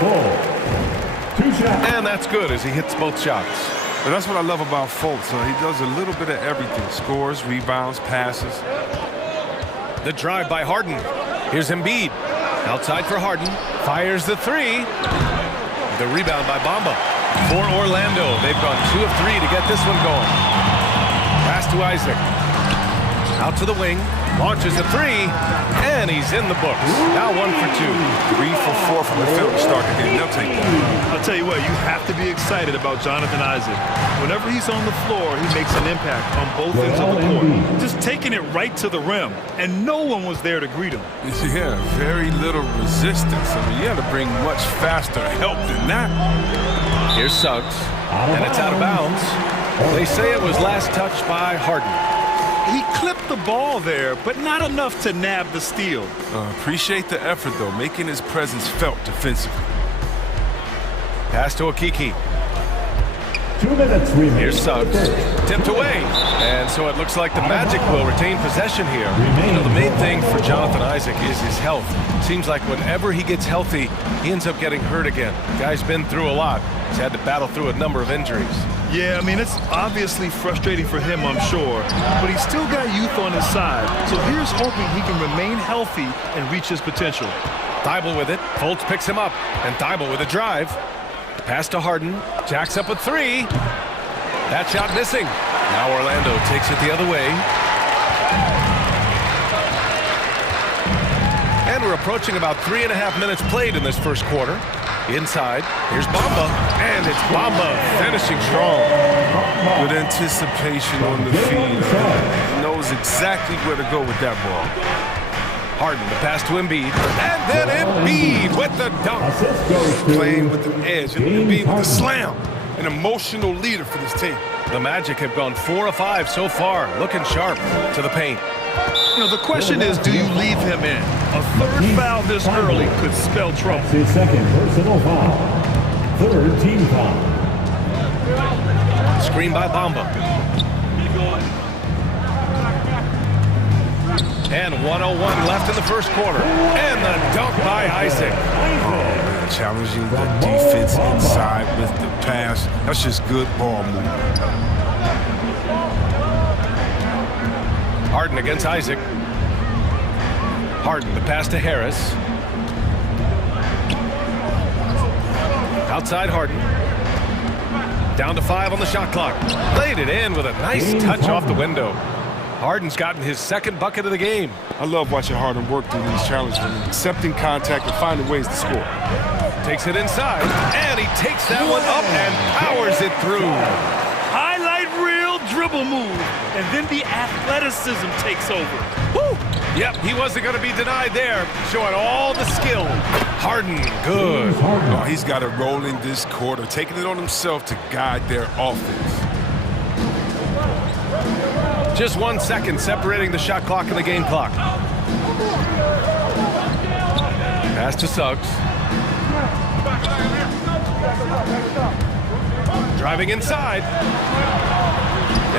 Fultz. 2 shots. And that's good as he hits both shots. But that's what I love about Fultz. He does a little bit of everything. Scores, rebounds, passes. The drive by Harden. Here's Embiid. Outside for Harden. Fires the 3. The rebound by Bamba. For Orlando. They've gone 2 of 3 to get this one going. Pass to Isaac. Out to the wing. Launches a 3. And he's in the books. Now 1 for 2. 3 for 4 from the field to start the game. They'll take that. I'll tell you what, you have to be excited about Jonathan Isaac. Whenever he's on the floor, he makes an impact on both ends of the court. Just taking it right to the rim, and no one was there to greet him. Yeah, very little resistance. I mean, you have to bring much faster help than that. Here's Suggs, and it's out of bounds. They say it was last touched by Harden. He clipped the ball there, but not enough to nab the steal. Appreciate the effort, though, making his presence felt defensively. Pass to Akiki. 2 minutes remaining. Here's Suggs. Tipped away. And so it looks like the Magic will retain possession here. You know, the main thing for Jonathan Isaac is his health. Seems like whenever he gets healthy, he ends up getting hurt again. The guy's been through a lot. He's had to battle through a number of injuries. Yeah, I mean, it's obviously frustrating for him, I'm sure. But he's still got youth on his side. So here's hoping he can remain healthy and reach his potential. Thibault with it. Fultz picks him up. And Thibault with a drive. Pass to Harden. Jacks up a 3. That shot missing. Now Orlando takes it the other way. And we're approaching about 3.5 minutes played in this first quarter. Inside, here's Bamba, and it's Bamba finishing strong. Good anticipation on the feed. He knows exactly where to go with that ball. Harden, the pass to Embiid, and then Embiid with the dunk. Playing with an edge, and Embiid with the slam. An emotional leader for this team. The Magic have gone 4 of 5 so far, looking sharp to the paint. You know, the question is, do you leave him in? A third foul this early could spell trouble. That's his second personal foul. third team foul. Screen by Bamba. And 1:01 left in the first quarter. And the dunk by Isaac. Challenging the defense inside with the pass. That's just good ball movement. Harden against Isaac. Harden, the pass to Harris. Outside Harden. Down to 5 on the shot clock. Laid it in with a nice touch off the window. Harden's gotten his second bucket of the game. I love watching Harden work through these challenges, accepting contact and finding ways to score. Takes it inside, and he takes that one up and powers it through. Highlight reel dribble move, and then the athleticism takes over. Woo! Yep, he wasn't going to be denied there, showing all the skill. Harden, good. Oh, he's got a role in this quarter, taking it on himself to guide their offense. Just 1 second separating the shot clock and the game clock. Pass to Suggs. Driving inside.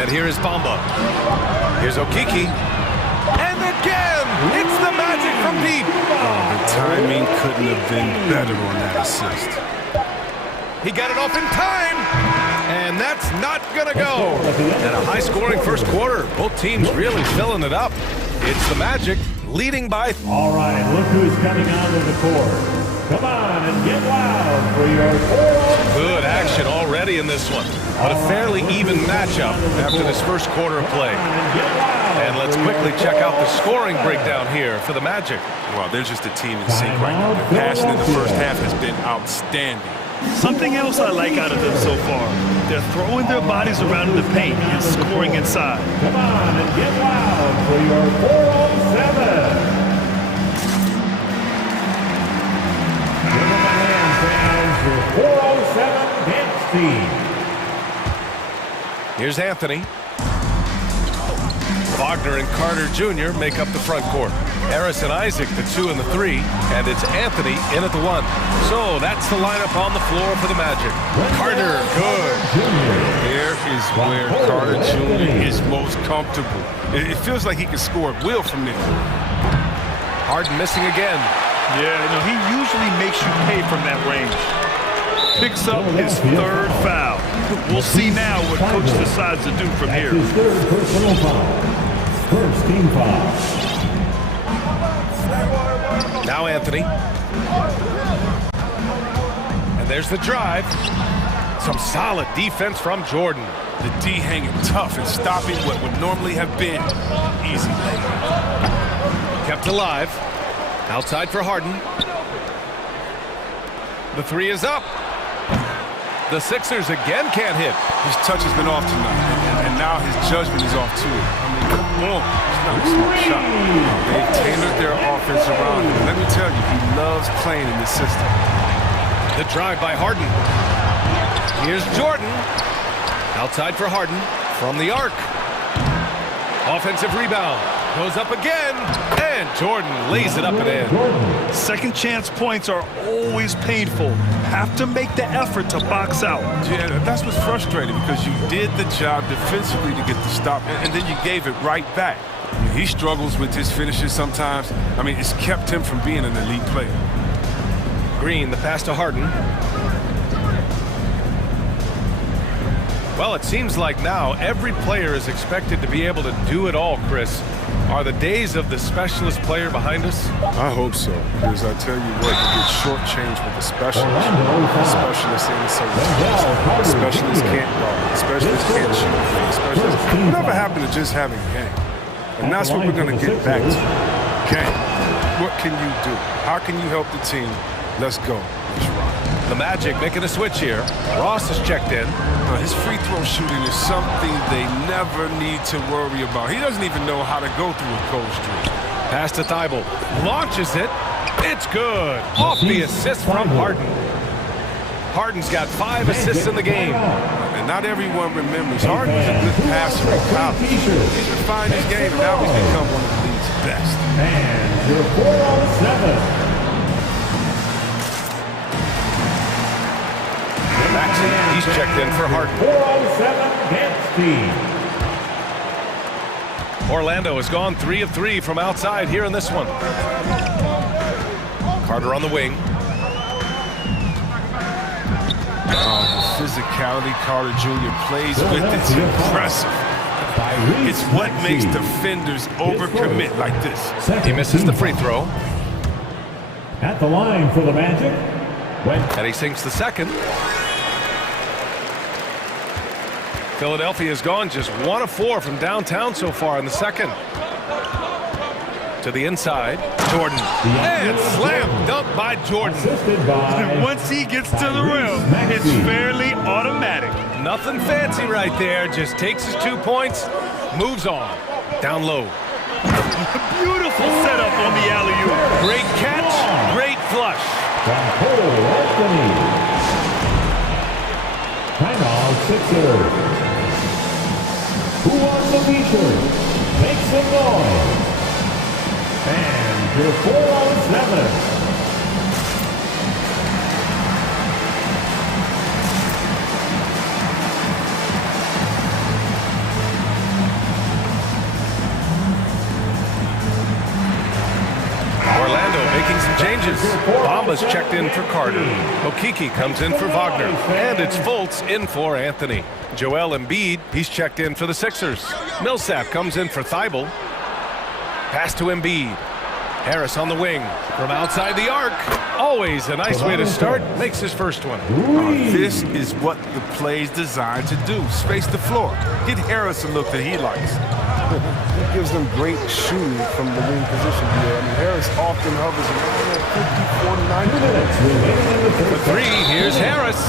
And here is Bamba. Here's Okiki. And again, it's the magic from deep. Oh, the timing couldn't have been better on that assist. He got it off in time. And that's not gonna go. And a high-scoring first quarter. Both teams really filling it up. It's the Magic leading by... All right, look who's coming onto the court. Come on and get loud for your 4-on-7. Good action already in this one. But a fairly even matchup after this first quarter of play. And let's quickly check out the scoring breakdown here for the Magic. Well, they're just a team in sync right now. The passing in the first half has been outstanding. Something else I like out of them so far. They're throwing their bodies around in the paint and scoring inside. Come on and get loud for your 4-on-7. Give them a hand, fans, for 4-on-7 dance team. Here's Anthony. Wagner and Carter Jr. make up the front court. Harris and Isaac, the 2 and the 3, and it's Anthony in at the 1. So that's the lineup on the floor for the Magic. Carter, good. There is where Carter Jr. is most comfortable. It feels like he can score at will from there. Harden missing again. Yeah, he usually makes you pay from that range. Picks up his third foul. We'll see now what coach decides to do from here. His third personal foul. First team foul. Now Anthony. And there's the drive. Some solid defense from Jordan. The D hanging tough and stopping what would normally have been easy layup. Kept alive. Outside for Harden. The 3 is up. The Sixers again can't hit. His touch has been off tonight, and now his judgment is off too. I mean, come on. It's not a smart shot. They've tailored their offense around him. Let me tell you, he loves playing in this system. The drive by Harden. Here's Jordan. Outside for Harden from the arc. Offensive rebound. Goes up again. And Jordan lays it up and in. Second chance points are always painful. Have to make the effort to box out. Yeah, that's what's frustrating because you did the job defensively to get the stop, and then you gave it right back. He struggles with his finishes sometimes. I mean, it's kept him from being an elite player. Green, the pass to Harden. Well, it seems like now every player is expected to be able to do it all, Chris. Are the days of the specialist player behind us? I hope so, because I tell you what, you get shortchanged with the specialist. The specialist ain't so the specialist can't guard. The specialist can't shoot. The specialist. Whatever happened to just having a game? And that's what we're going to get back to. Game. What can you do? How can you help the team? Let's go. Let's rock. The Magic making a switch here. Ross is checked in. His free throw shooting is something they never need to worry about. He doesn't even know how to go through a cold streak. Pass to Thibault. Launches it. It's good. Off the assist from Harden. Harden's got 5 assists in the game. And not everyone remembers. Harden was a good passer in college. He's refined his game, and now he's become one of the league's best. And your 4-on-7. Maxey, he's checked in for Harden. 407 against team. Orlando has gone 3 of 3 from outside here in this one. Carter on the wing. The physicality Carter Jr. plays with, it's impressive. It's what makes defenders overcommit like this. He misses the free throw. At the line for the Magic. And he sinks the second. Philadelphia has gone just 1 of 4 from downtown so far in the second. To the inside, Jordan. And slam dunk by Jordan. Once he gets to the rim, it's fairly automatic. Nothing fancy right there. Just takes his 2 points, moves on. Down low. Beautiful setup on the alley-oop. Great catch, great flush. Timeout, Sixers. Who wants the feature? Make some noise. And your 407. Orlando making some changes. Bamba's checked in for Carter. Okeke comes in for Wagner. And it's Fultz in for Anthony. Joel Embiid, he's checked in for the Sixers. Millsap comes in for Thibault. Pass to Embiid. Harris on the wing. From outside the arc. Always a nice way to start. Makes his first one. This is what the play's designed to do. Space the floor. Get Harris a look that he likes. It gives them great shooting from the wing position here. I mean, Harris often hovers around 50, 49 minutes. For 3, here's Harris.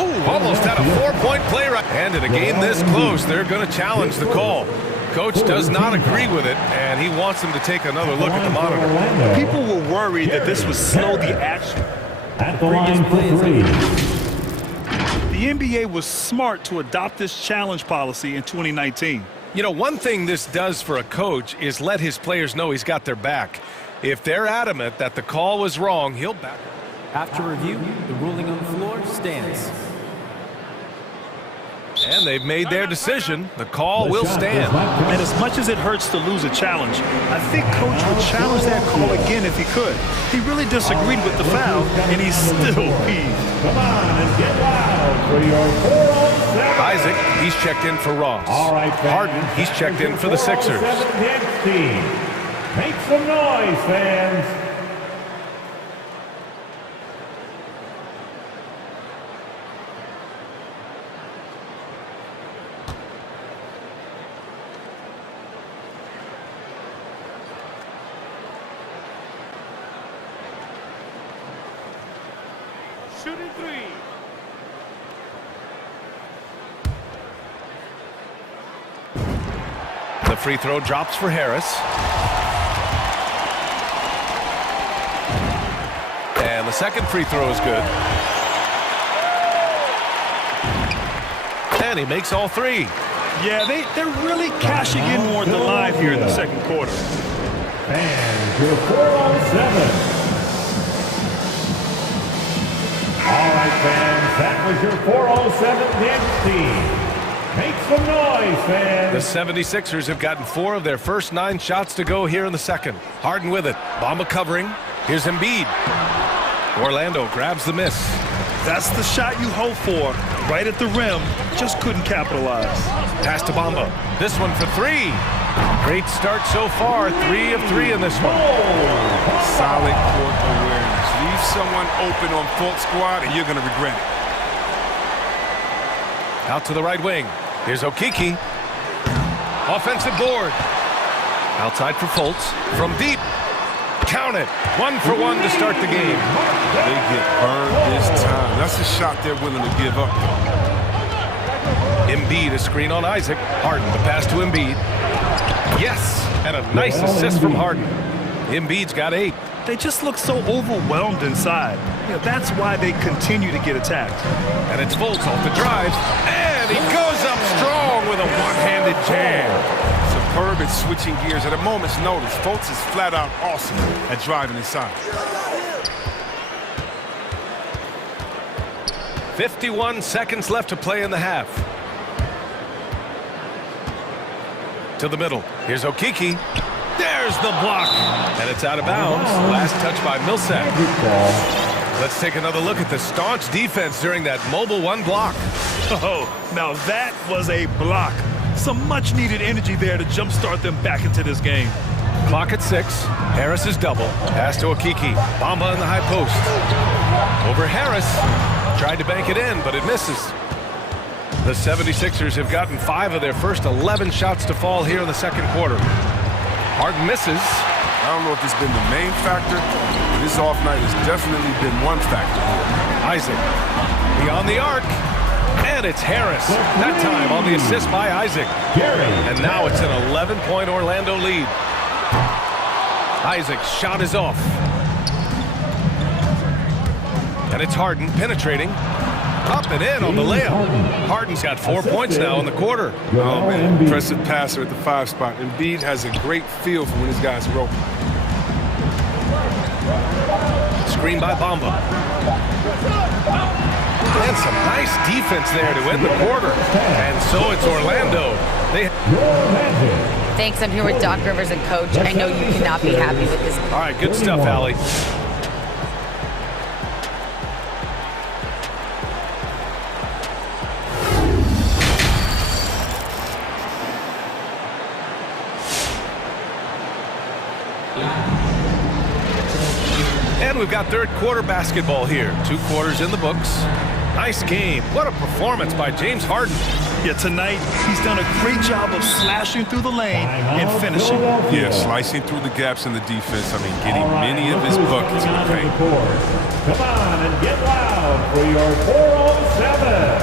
Oh, almost had a 4-point play right. And in a game this close, they're going to challenge the call. Coach does not agree with it, and he wants them to take another look at the monitor. People were worried that this would slow the action. At the line for 3. The NBA was smart to adopt this challenge policy in 2019. You know, one thing this does for a coach is let his players know he's got their back. If they're adamant that the call was wrong, he'll back it. After review, the ruling on the floor stands. And they've made their decision. The call will stand. And as much as it hurts to lose a challenge, I think Coach would challenge that call again if he could. He really disagreed with the foul, and he's still peeved. Come on and get loud for your 407. Isaac, he's checked in for Ross. All right, Harden, he's checked in for the Sixers. Team. Make some noise, fans. Shooting 3. The free throw drops for Harris. And the second free throw is good. And he makes all 3. Yeah, they're really cashing in more at the line here in the second quarter. And your 407. All right, fans, that was your 407 next team. Make some noise, fans. The 76ers have gotten 4 of their first 9 shots to go here in the second. Harden with it. Bamba covering. Here's Embiid. Orlando grabs the miss. That's the shot you hope for. Right at the rim. Just couldn't capitalize. Pass to Bamba. This one for 3. Great start so far. 3 of 3 in this one. Solid court awareness. Leave someone open on Fultz squad and you're going to regret it. Out to the right wing. Here's Okeke. Offensive board. Outside for Fultz. From deep. Count it. 1 for 1 to start the game. They get burned this time. That's a shot they're willing to give up. Embiid, a screen on Isaac. Harden, the pass to Embiid. Yes, and a nice assist from Harden. Embiid's got 8. They just look so overwhelmed inside. You know, that's why they continue to get attacked. And it's Fultz off the drive. And he goes up strong with a one-handed jam. Superb at switching gears. At a moment's notice, Fultz is flat out awesome at driving inside. 51 seconds left to play in the half. To the middle. Here's Okiki. There's the block. And it's out of bounds. Last touch by Millsap. Let's take another look at the staunch defense during that mobile one block. Oh, now that was a block. Some much-needed energy there to jumpstart them back into this game. Clock at 6. Harris is double. Pass to Okiki. Bamba in the high post. Over Harris. Tried to bank it in, but it misses. The 76ers have gotten 5 of their first 11 shots to fall here in the second quarter. Harden misses. I don't know if it's been the main factor, but this off night has definitely been one factor. Isaac beyond the arc, and it's Harris. That time on the assist by Isaac. And now it's an 11-point Orlando lead. Isaac's shot is off. And it's Harden penetrating. Up and in on the layup. Harden's got 4 points now in the quarter. Oh, man. Impressive passer at the 5 spot. Embiid has a great feel for when his guys are open. Screen by Bamba. And some nice defense there to end the quarter. And so it's Orlando. Thanks, I'm here with Doc Rivers and Coach. I know you cannot be happy with this. All right, good stuff, Allie. And we've got third quarter basketball here. 2 quarters in the books. Nice game. What a performance by James Harden. Yeah, tonight he's done a great job of slashing through the lane and finishing. Yeah, slicing through the gaps in the defense. I mean, getting many of his buckets in the paint. Come on and get loud for your 4-on-7.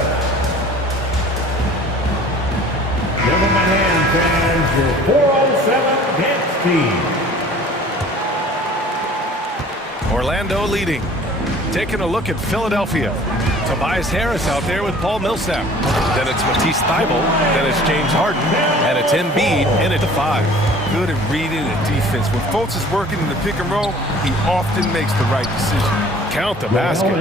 Give them a hand, fans, your 4-on-7 dance team. Orlando leading. Taking a look at Philadelphia. Tobias Harris out there with Paul Millsap. Then it's Matisse Thybulle. Then it's James Harden. And it's Embiid in at the 5. Good at reading the defense. When Fultz is working in the pick and roll, he often makes the right decision. Count the basket.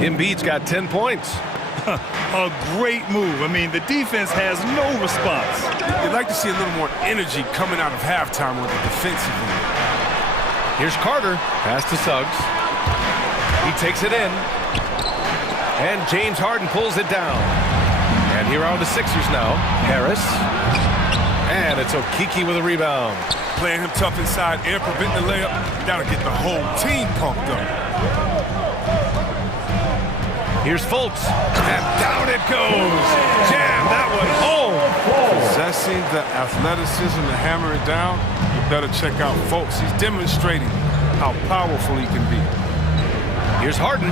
Embiid's got 10 points. A great move. I mean, the defense has no response. You'd like to see a little more energy coming out of halftime with the defensive end. Here's Carter. Pass to Suggs. He takes it in. And James Harden pulls it down. And here are the Sixers now. Harris. And it's Okiki with a rebound. Playing him tough inside and preventing the layup. That'll get the whole team pumped up. Here's Fultz. And down it goes. Jam that one home. Possessing the athleticism to hammer it down, you better check out Fultz. He's demonstrating how powerful he can be. Here's Harden.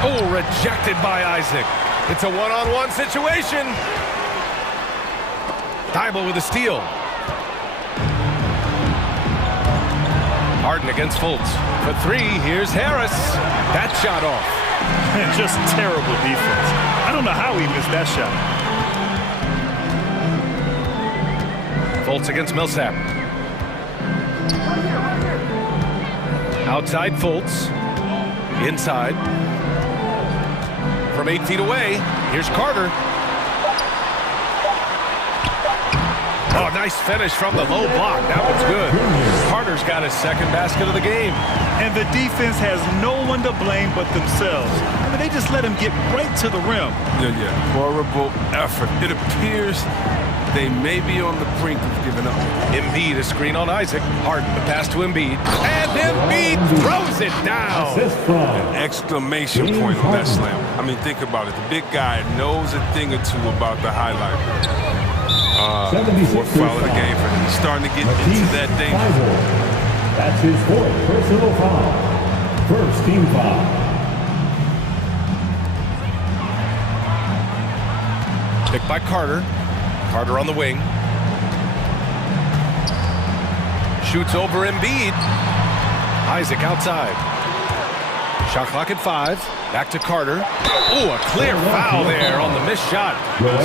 Oh, rejected by Isaac. It's a one-on-one situation. Thybulle with a steal. Harden against Fultz. For 3, here's Harris. That shot off. Just terrible defense. I don't know how he missed that shot. Fultz against Millsap. Outside Fultz. Inside. From 8 feet away, here's Carter. Oh, nice finish from the low block. That one's good. Carter's got his second basket of the game. And the defense has no one to blame but themselves. I mean, they just let him get right to the rim. Yeah. Horrible effort. It appears they may be on the brink of giving up. Embiid, a screen on Isaac. Harden, the pass to Embiid. And Embiid throws it down. An exclamation point on that slam. I mean, think about it. The big guy knows a thing or two about the highlight. Fourth foul of the game for him. He's starting to get into that danger. That's his 4th personal foul. First team foul. Picked by Carter. Carter on the wing. Shoots over Embiid. Isaac outside. Shot clock at 5. Back to Carter. Oh, a clear foul there on the missed shot.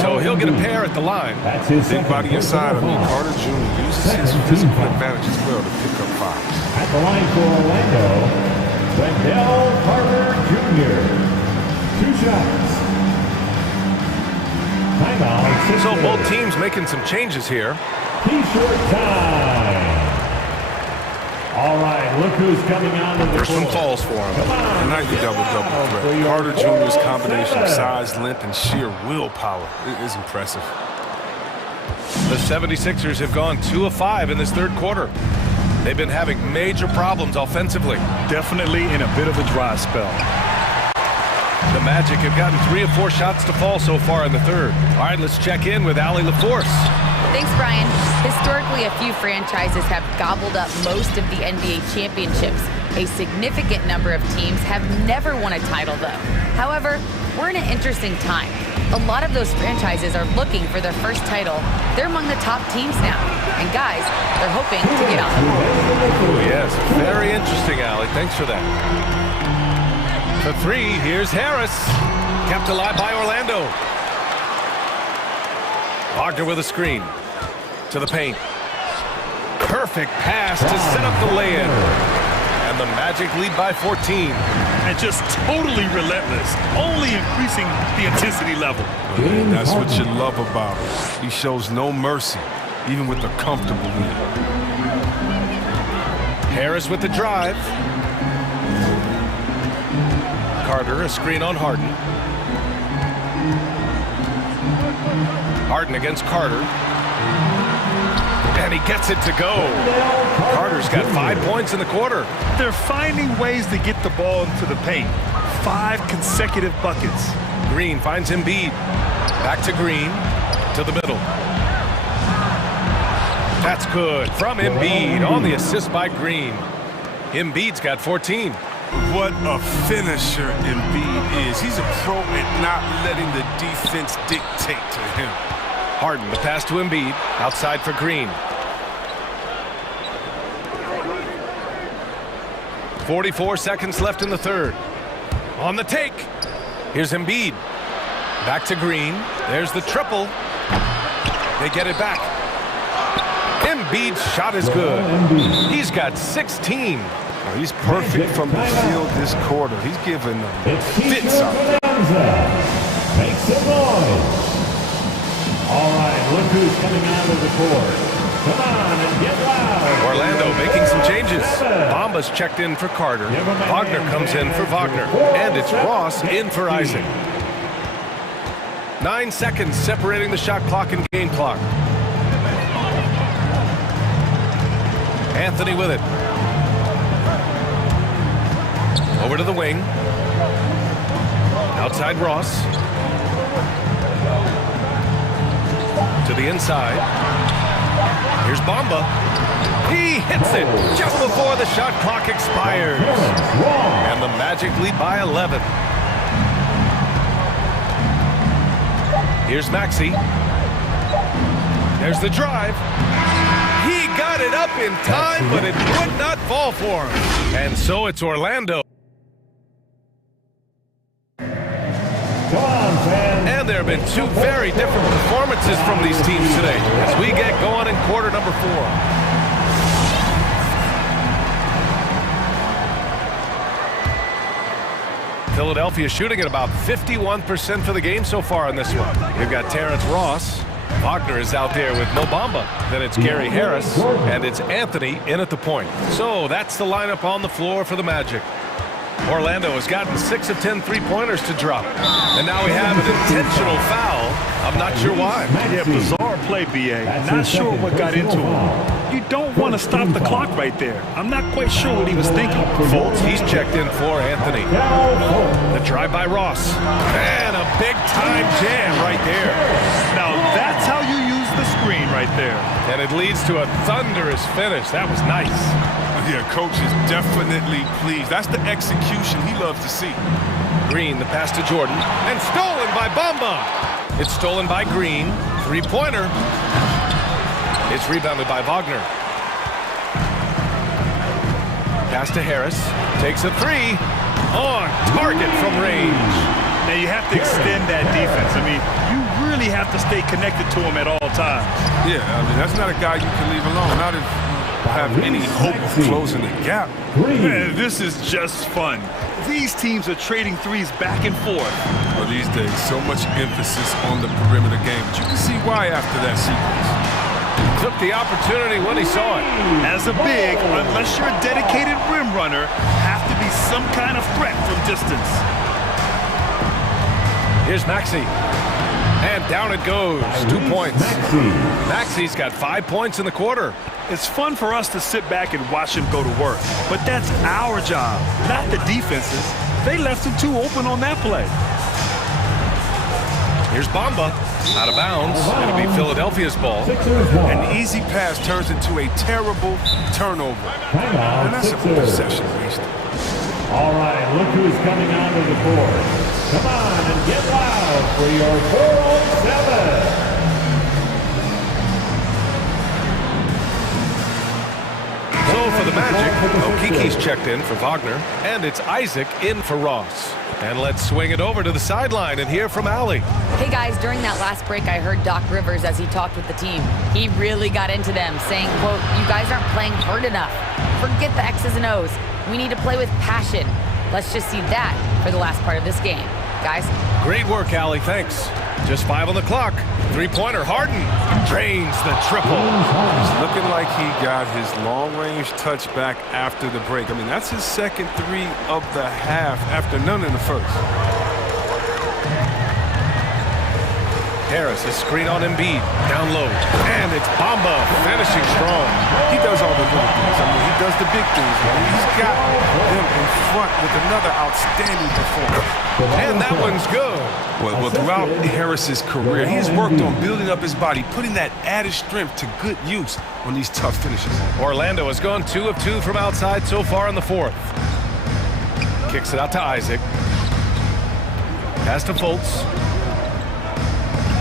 So he'll get a pair at the line. Big body inside. I mean, Carter Jr. uses his physical advantage as well to pick up fouls. At the line for Orlando, Wendell Carter Jr. 2 shots. Timeout. So both teams making some changes here. T-shirt time. All right, look who's coming out of the First one court. falls for him. A nightly double-double threat. Carter Jr.'s combination of size, length, and sheer willpower is impressive. The 76ers have gone 2 of 5 in this third quarter. They've been having major problems offensively. Definitely in a bit of a dry spell. The Magic have gotten 3 of 4 shots to fall so far in the third. All right, let's check in with Allie LaForce. Thanks, Brian. Historically, a few franchises have gobbled up most of the NBA championships. A significant number of teams have never won a title, though. However, we're in an interesting time. A lot of those franchises are looking for their first title. They're among the top teams now. And guys, they're hoping to get on the board. Oh, yes. Very interesting, Allie. Thanks for that. For 3, here's Harris. Kept alive by Orlando. Wagner with a screen. To the paint. Perfect pass to set up the lay-in. And the Magic lead by 14. And just totally relentless, only increasing the intensity level. That's what you love about him. He shows no mercy, even with a comfortable lead. Harris with the drive. Carter, a screen on Harden. Harden against Carter. And he gets it to go. Carter's got 5 points in the quarter. They're finding ways to get the ball into the paint. 5 consecutive buckets. Green finds Embiid. Back to Green. To the middle. That's good. From Embiid on the assist by Green. Embiid's got 14. What a finisher Embiid is. He's a pro at not letting the defense dictate to him. Harden, the pass to Embiid. Outside for Green. 44 seconds left in the third. On the take. Here's Embiid. Back to Green. There's the triple. They get it back. Embiid's shot is good. He's got 16. Now, he's perfect from the field this quarter. He's giving them fits up. Make some noise. All right, look who's coming out of the court. Come on and get loud. Orlando making some changes. Bamba's checked in for Carter. Wagner comes in for Wagner. And it's Ross in for Isaac. 9 seconds separating the shot clock and game clock. Anthony with it. Over to the wing. Outside Ross. To the inside. Here's Bamba. He hits it just before the shot clock expires. And the Magic lead by 11. Here's Maxey. There's the drive. He got it up in time, but it would not fall for him. And so it's Orlando. And there have been 2 very different performances from these teams today as we get going in quarter number 4. Philadelphia shooting at about 51% for the game so far in this one. We've got Terrence Ross. Wagner is out there with Mo Bamba. Then it's Gary Harris. And it's Anthony in at the point. So that's the lineup on the floor for the Magic. Orlando has gotten 6 of 10 three-pointers to drop. And now we have an intentional foul. I'm not sure why. Yeah, bizarre play, B.A. Not sure what got into him. You don't want to stop the clock right there. I'm not quite sure what he was thinking. Fultz, he's checked in for Anthony. The drive by Ross. And a big-time jam right there. Now, that's how you use the screen right there. And it leads to a thunderous finish. That was nice. Yeah, coach is definitely pleased. That's the execution he loves to see. Green, the pass to Jordan. And stolen by Bamba. It's stolen by Green. Three-pointer. It's rebounded by Wagner. Pass to Harris. Takes a 3. On target from range. Now you have to extend that defense. I mean, you really have to stay connected to him at all times. Yeah, I mean, that's not a guy you can leave alone. Not if have any hope of closing the gap. Man, this is just fun. These teams are trading threes back and forth. Well, these days, so much emphasis on the perimeter game, but you can see why after that sequence. Took the opportunity when he saw it. As a big, unless you're a dedicated rim runner, have to be some kind of threat from distance. Here's Maxey. And down it goes. 2 points. Maxey's got 5 points in the quarter. It's fun for us to sit back and watch him go to work. But that's our job, not the defense's. They left him too open on that play. Here's Bamba. Out of bounds. It'll be Philadelphia's ball. An easy pass turns into a terrible turnover. And that's a possession waste. All right, look who's coming onto the court. Come on and get loud for your 4-on-7. So for the Magic, Okiki's checked in for Wagner, and it's Isaac in for Ross. And let's swing it over to the sideline and hear from Allie. Hey guys, during that last break, I heard Doc Rivers as he talked with the team. He really got into them, saying, quote, "You guys aren't playing hard enough. Forget the X's and O's. We need to play with passion. Let's just see that for the last part of this game." Guys. Great work, Allie. Thanks. Just 5 on the clock. Three-pointer, Harden drains the triple. He's looking like he got his long-range touchback after the break. I mean, that's his second three of the half after none in the first. Harris is screen on Embiid. Down low. And it's Bamba finishing strong. He does all the little things. I mean, he does the big things. I mean, he's got them in front with another outstanding performance. And that one's good. Well, throughout Harris's career, he's worked on building up his body, putting that added strength to good use on these tough finishes. Orlando has gone 2 of 2 from outside so far in the fourth. Kicks it out to Isaac. Pass to Fultz.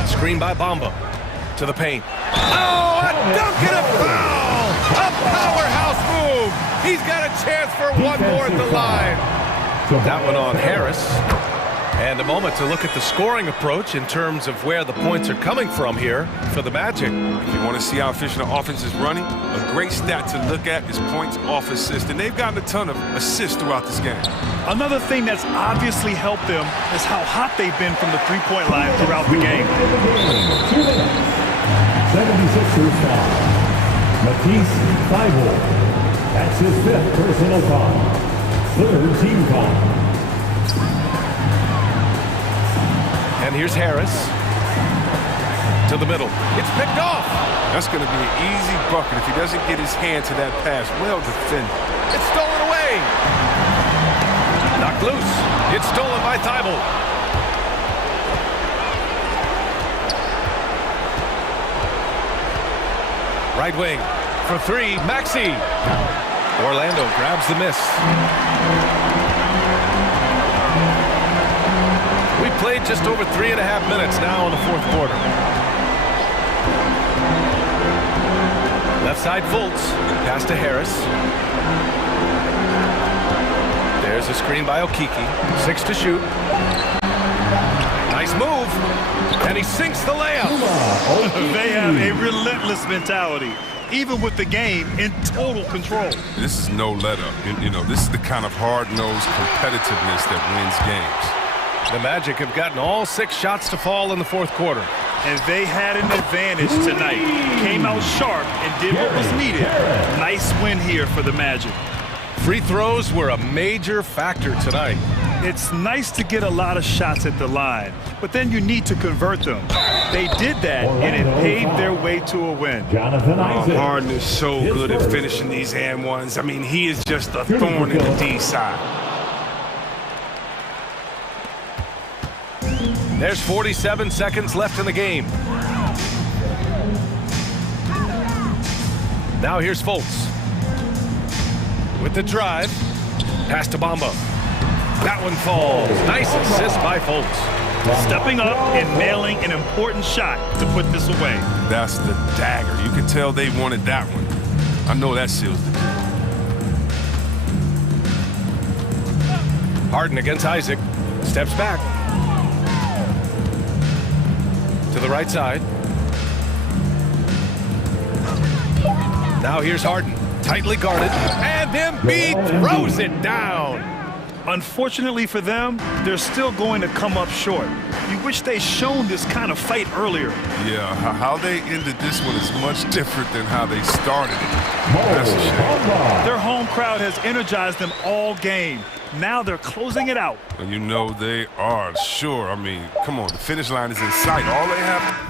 Screen by Bamba. To the paint. Oh, a dunk and a foul! A powerhouse move! He's got a chance for one more at the line. That one on Harris. And a moment to look at the scoring approach in terms of where the points are coming from here for the Magic. If you want to see how efficient the offense is running, a great stat to look at is points off assist. And they've gotten a ton of assists throughout this game. Another thing that's obviously helped them is how hot they've been from the three-point line throughout the game. 76ers foul. Matisse Thybulle. That's his 5th personal foul. 3rd team foul. And here's Harris. To the middle. It's picked off. That's going to be an easy bucket if he doesn't get his hand to that pass. Well defended. It's stolen away. Knocked loose. It's stolen by Thybulle. Right wing for 3, Maxey. Orlando grabs the miss. We've played just over 3.5 minutes now in the fourth quarter. Left side Fultz. Pass to Harris. There's a screen by Okiki. 6 to shoot. Nice move. And he sinks the layup. They have a relentless mentality, even with the game in total control. This is no let-up. You know, this is the kind of hard-nosed competitiveness that wins games. The Magic have gotten all 6 shots to fall in the fourth quarter. And they had an advantage tonight. Came out sharp and did what was needed. Nice win here for the Magic. Free throws were a major factor tonight. It's nice to get a lot of shots at the line, but then you need to convert them. They did that, and it paved their way to a win. Harden is so good at finishing these and ones. I mean, he is just a thorn in the D side. There's 47 seconds left in the game. Now here's Fultz. With the drive. Pass to Bamba. That one falls. Nice assist by Fultz. Stepping up and nailing an important shot to put this away. That's the dagger. You can tell they wanted that one. I know that seals the deal. Harden against Isaac. Steps back. To the right side. Now here's Harden. Tightly guarded, and Embiid throws it down. Unfortunately for them, they're still going to come up short. You wish they'd shown this kind of fight earlier. Yeah, how they ended this one is much different than how they started it. That's a shame. Their home crowd has energized them all game. Now they're closing it out. And you know they are, sure. I mean, come on, the finish line is in sight. All they have...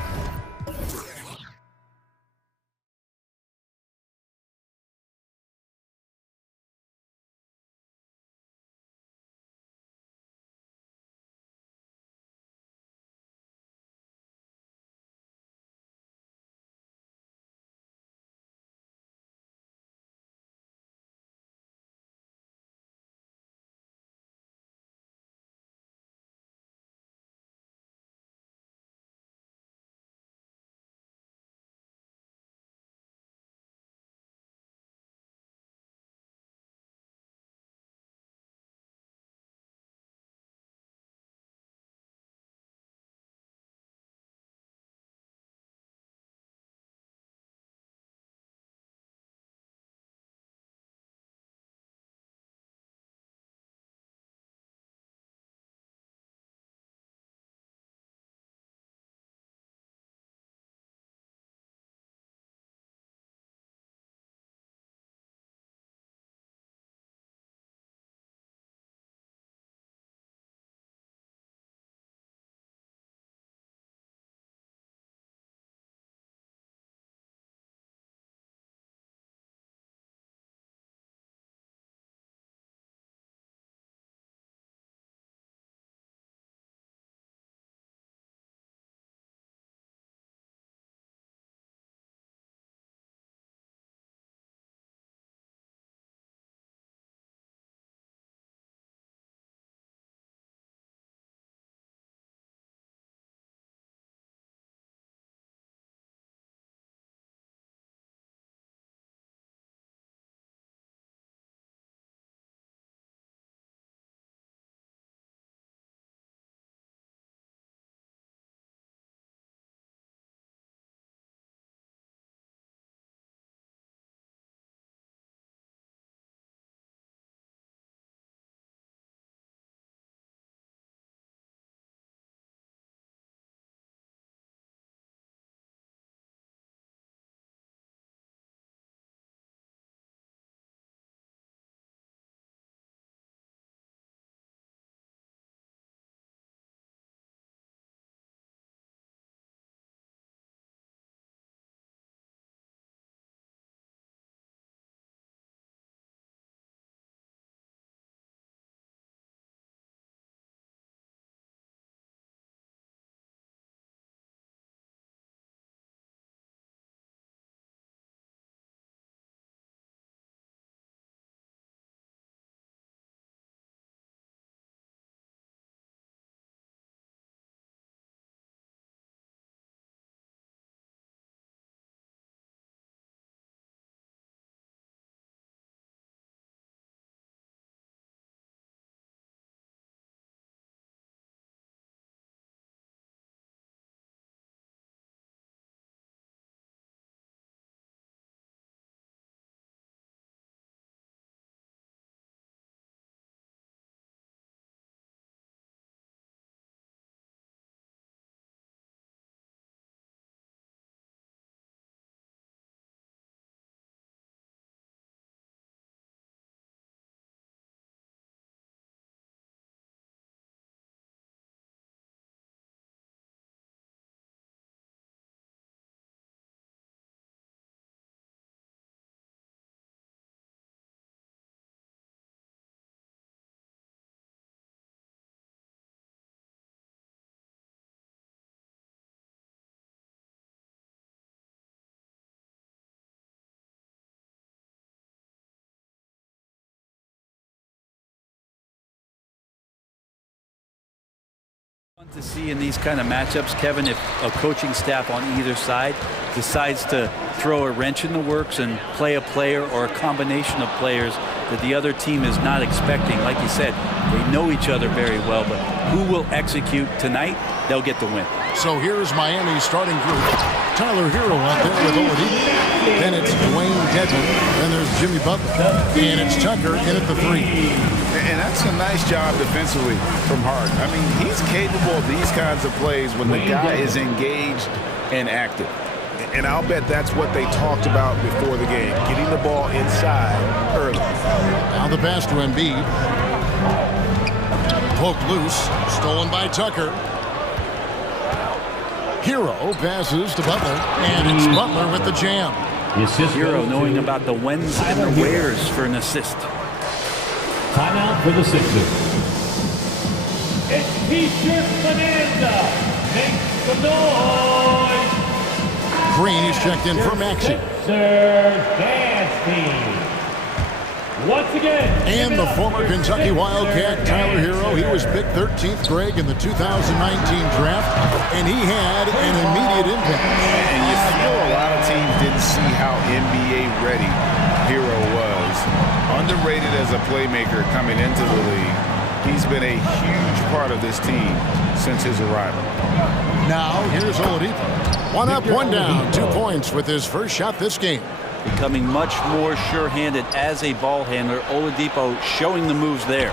To see in these kind of matchups, Kevin, if a coaching staff on either side decides to throw a wrench in the works and play a player or a combination of players that the other team is not expecting. Like you said, they know each other very well, but who will execute tonight, they'll get the win. So here's Miami's starting group. Tyler Hero out there with Oladipo. Then it's Dwayne Dedmon. Then there's Jimmy Butler. And it's Tucker in at the 3. And that's a nice job defensively from Harden. I mean, he's capable of these kinds of plays when the guy is engaged and active. And I'll bet that's what they talked about before the game, getting the ball inside early. Now the pass to Embiid. Poked loose, stolen by Tucker. Hero passes to Butler, and it's Butler with the jam. Hero knowing about the whens and the wheres for an assist. Timeout for the Sixers. It's T-shirt Bonanza. Make some noise. Green is checked in for Maxey. Sixers dance team. Once again. And the former Kentucky Wildcat, Tyler Hero. He was picked 13th, Greg, in the 2019 draft, and he had an immediate impact. And you feel a lot of teams didn't see how NBA ready Hero was. Underrated as a playmaker coming into the league. He's been a huge part of this team since his arrival. Now, here's Oladipo. 1 up, 1 down, 2 points with his first shot this game. Becoming much more sure-handed as a ball handler. Oladipo showing the moves there.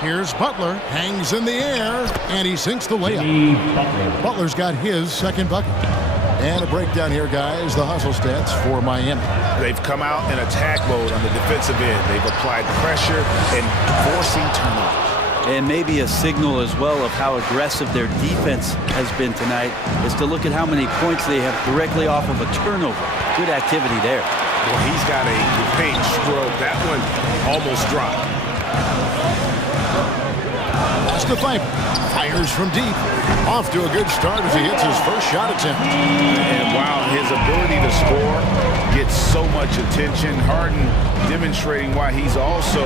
Here's Butler, hangs in the air, and he sinks the layup. Butler's got his second bucket. And a breakdown here, guys, the hustle stats for Miami. They've come out in attack mode on the defensive end. They've applied pressure and forcing turnovers. And maybe a signal as well of how aggressive their defense has been tonight is to look at how many points they have directly off of a turnover. Good activity there. Well, he's got a paint stroke. That one almost dropped. That's the fight. Fires from deep. Off to a good start as he hits his first shot attempt. And while his ability to score gets so much attention, Harden demonstrating why he's also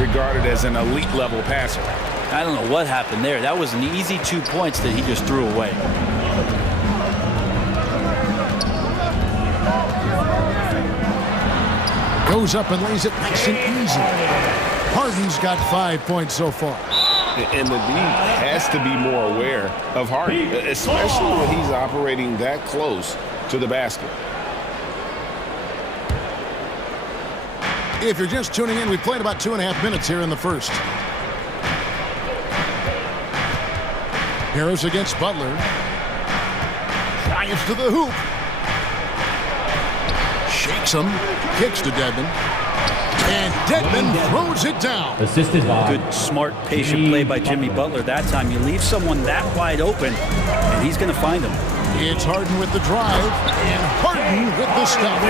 regarded as an elite level passer. I don't know what happened there. That was an easy 2 points that he just threw away. Goes up and lays it nice and easy. Harden's got 5 points so far. And the league has to be more aware of Harden, especially when he's operating that close to the basket. If you're just tuning in, we played about 2.5 minutes here in the first. Harris against Butler. Drives to the hoop. Shakes him. Kicks to Dedmon. And Dedmon throws it down. Assisted by. Good, smart, patient play by Jimmy Butler. That time you leave someone that wide open, and he's going to find him. It's Harden with the drive, and Harden with the stop.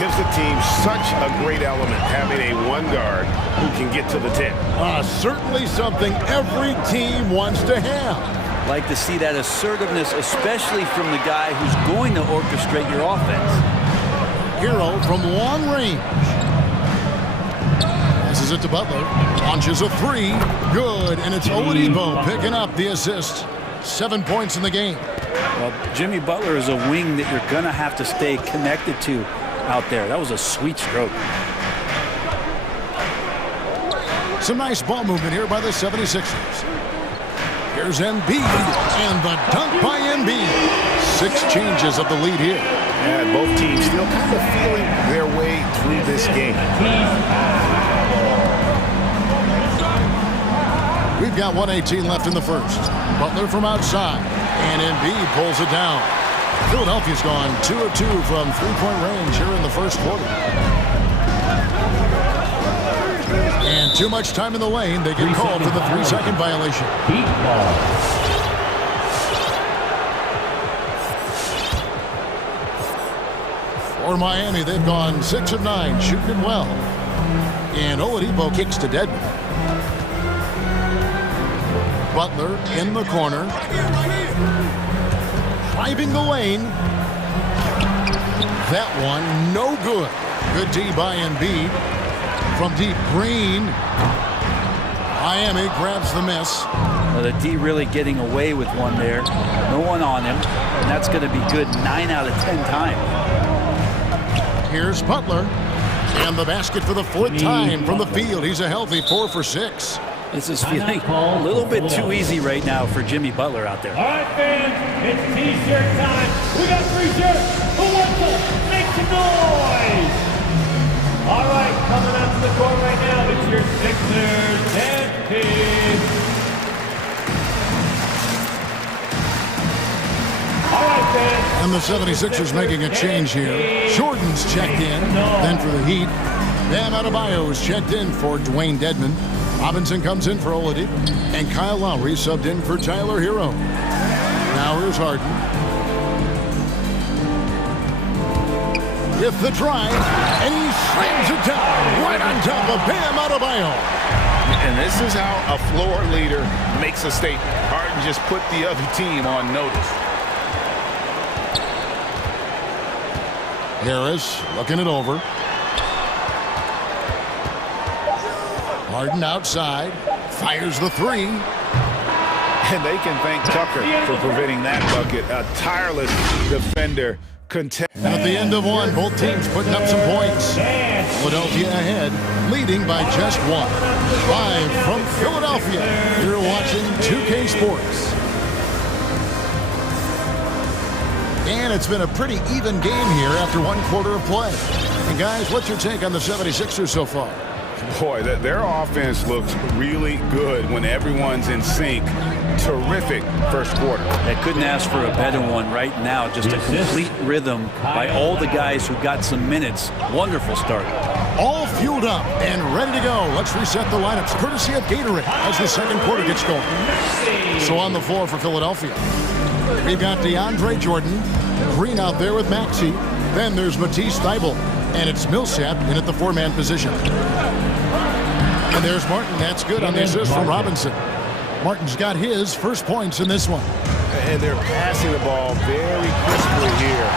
Gives the team such a great element, having a one guard who can get to the 10. Certainly something every team wants to have. Like to see that assertiveness, especially from the guy who's going to orchestrate your offense. Hero from long range. Passes it to Butler. Launches a 3. Good, and it's Oladipo picking up the assist. 7 points in the game. Well, Jimmy Butler is a wing that you're going to have to stay connected to out there. That was a sweet stroke. Some nice ball movement here by the 76ers. Here's Embiid, and the dunk by Embiid. 6 changes of the lead here. And both teams still kind of feeling their way through this game. We've got 1:18 left in the first. Butler from outside, and Embiid pulls it down. Philadelphia's gone 2 of 2 from three-point range here in the first quarter. And too much time in the lane. They get called for the 3-second violation. For Miami, they've gone 6 of 9, shooting it well. And Oladipo kicks to Dedmon. Butler in the corner. Driving the lane. That one, no good. Good D by Embiid. From deep, Green. Miami grabs the miss. Well, the D really getting away with one there. No one on him. And that's going to be good 9 out of 10 times. Here's Butler. And the basket for the 4th time from the field. He's a healthy 4 for 6. This is feeling a little bit too easy right now for Jimmy Butler out there. All right, fans, it's T-shirt time. We got 3 shirts. Who wants them? Make some noise. And the 76ers making a change here. Jordan's checked in. Then for the Heat, Bam Adebayo's checked in for Dwayne Dedmon. Robinson comes in for Oladipo. And Kyle Lowry subbed in for Tyler Hero. Now here's Harden. With the drive, and he slams it down right on top of Bam Adebayo. And this is how a floor leader makes a statement. Harden just put the other team on notice. Harris looking it over. Harden outside, fires the three. And they can thank Tucker for preventing that bucket. A tireless defender. And at the end of one, both teams putting up some points. Philadelphia ahead, leading by just one. Live from Philadelphia, you're watching 2K Sports. And it's been a pretty even game here after one quarter of play. And guys, what's your take on the 76ers so far? Boy, their offense looks really good when everyone's in sync. Terrific first quarter. I couldn't ask for a better one right now. Just a complete rhythm by all the guys who got some minutes. Wonderful start. All fueled up and ready to go. Let's reset the lineups, courtesy of Gatorade, as the second quarter gets going. So on the floor for Philadelphia, we've got DeAndre Jordan, Green out there with Maxey. Then there's Matisse Thybulle, and it's Millsap in at the four-man position. And there's Martin. That's good on the assist from Robinson. Martin's got his first points in this one. And they're passing the ball very crisply here.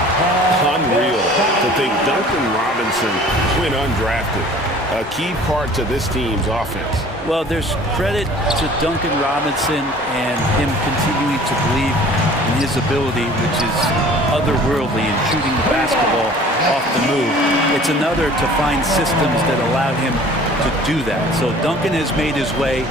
Unreal to think Duncan Robinson went undrafted. A key part to this team's offense. Well, there's credit to Duncan Robinson and him continuing to believe in his ability, which is otherworldly in shooting the basketball off the move. It's another to find systems that allow him to do that. So Duncan has made his way,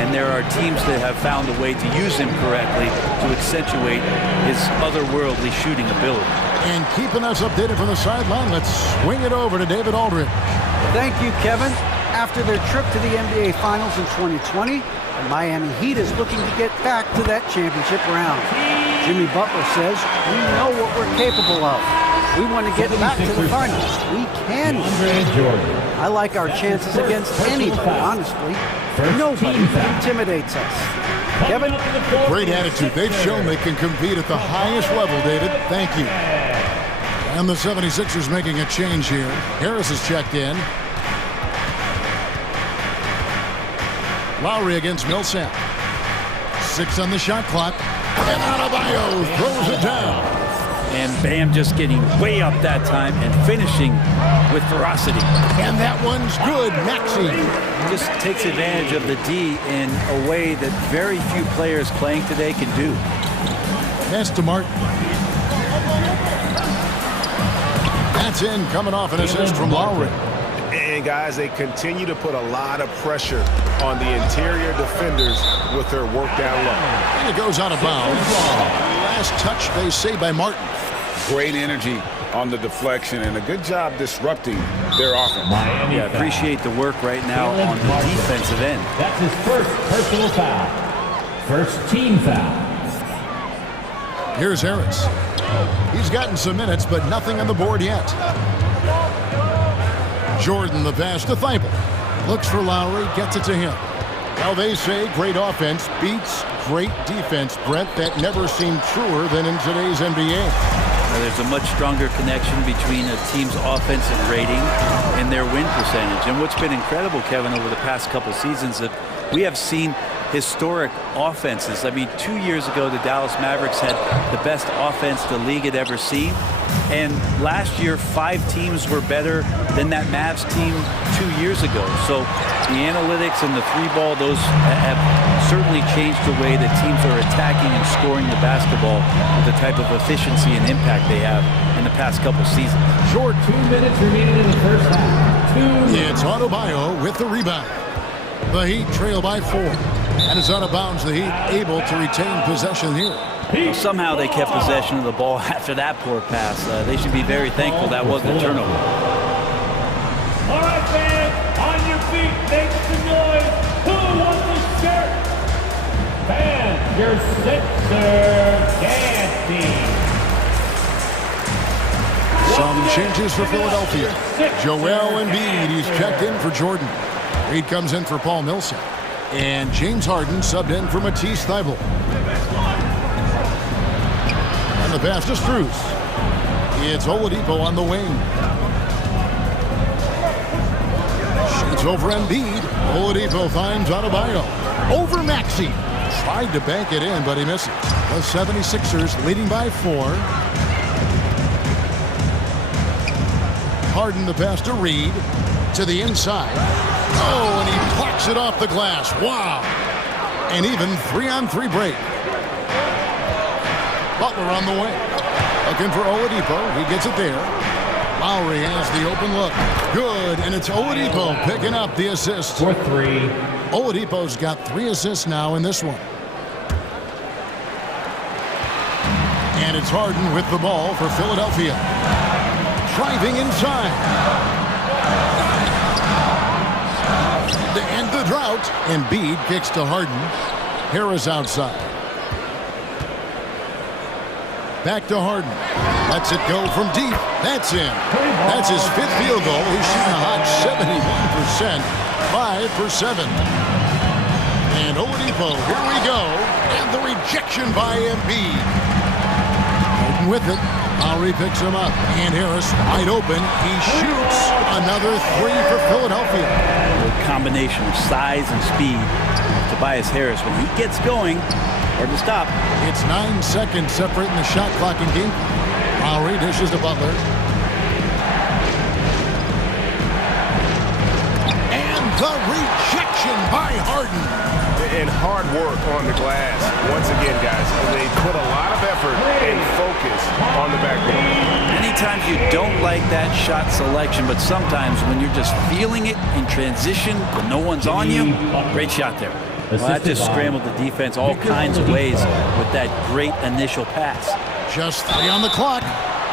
and there are teams that have found a way to use him correctly to accentuate his otherworldly shooting ability. And keeping us updated from the sideline, let's swing it over to David Aldridge. Thank you, Kevin. After their trip to the NBA Finals in 2020, the Miami Heat is looking to get back to that championship round. Jimmy Butler says, we know what we're capable of. We want to get back to the finals. We can. I like our chances against anybody, honestly. Nobody intimidates us. Kevin? Great attitude. They've shown they can compete at the highest level, David. Thank you. And the 76ers making a change here. Harris is checked in. Lowry against Millsap. 6 on the shot clock. And Adebayo throws it down. And Bam just getting way up that time and finishing with ferocity. And that one's good. Maxey just takes advantage of the D in a way that very few players playing today can do. Pass to Martin. That's in, coming off an assist from Lowry. And guys, they continue to put a lot of pressure on the interior defenders with their work down low. And it goes out of bounds. Last touch, they say, by Martin. Great energy on the deflection and a good job disrupting their offense. Yeah, appreciate the work right now on the defensive end. That's his first personal foul. First team foul. Here's Harris. He's gotten some minutes, but nothing on the board yet. Jordan, the pass to Thybulle. Looks for Lowry, gets it to him. Now they say great offense beats great defense, Brent. That never seemed truer than in today's NBA. There's a much stronger connection between a team's offensive rating and their win percentage. And what's been incredible, Kevin, over the past couple seasons, that we have seen historic offenses. I mean, 2 years ago, the Dallas Mavericks had the best offense the league had ever seen. And last year, 5 teams were better than that Mavs team 2 years ago. So the analytics and the three ball, those have certainly changed the way that teams are attacking and scoring the basketball with the type of efficiency and impact they have in the past couple seasons. Short 2 minutes remaining in the first half. 2 minutes. It's Adebayo with the rebound. The Heat trail by 4. And it's out of bounds. The Heat able to retain possession here. Well, somehow they kept possession of the ball after that poor pass. They should be very thankful that wasn't a turnover. All right, fans, on your feet, make some noise. Who wants the shirt? Fans, your Sixers dance team. Some changes for Philadelphia. Joel Embiid, he's checked in for Jordan. Reed comes in for Paul Millsap. And James Harden subbed in for Matisse Thybulle. And the pass to Strus. It's Oladipo on the wing. Shoots over Embiid. Oladipo finds Adebayo. Over Maxey. Tried to bank it in, but he misses. The 76ers leading by 4. Harden the pass to Reed. To the inside. Oh, and he plucks it off the glass. Wow. And even 3-on-3 break. Butler on the wing. Looking for Oladipo. He gets it there. Lowry has the open look. Good, and it's Oladipo picking up the assist. For 3. Oladipo's got 3 assists now in this one. And it's Harden with the ball for Philadelphia. Driving inside. To end the drought, Embiid kicks to Harden. Harris outside. Back to Harden. Lets it go from deep. That's in. That's his 5th field goal. He's shooting a hot 71%. 5 for 7. And Oladipo, here we go. And the rejection by Embiid. Harden with it. Lowry picks him up. And Harris wide open. He shoots another 3 for Philadelphia. The combination of size and speed. Tobias Harris, when he gets going, hard to stop. It's 9 seconds separating the shot clock and game. Lowry dishes to Butler. And the rejection by Harden. And hard work on the glass. Once again, guys, they put a lot of effort and focus on the backboard. Many times you don't like that shot selection, but sometimes when you're just feeling it in transition, when no one's on you, great shot there. Well, that just scrambled the defense all kinds of ways with that great initial pass. Just 3 on the clock.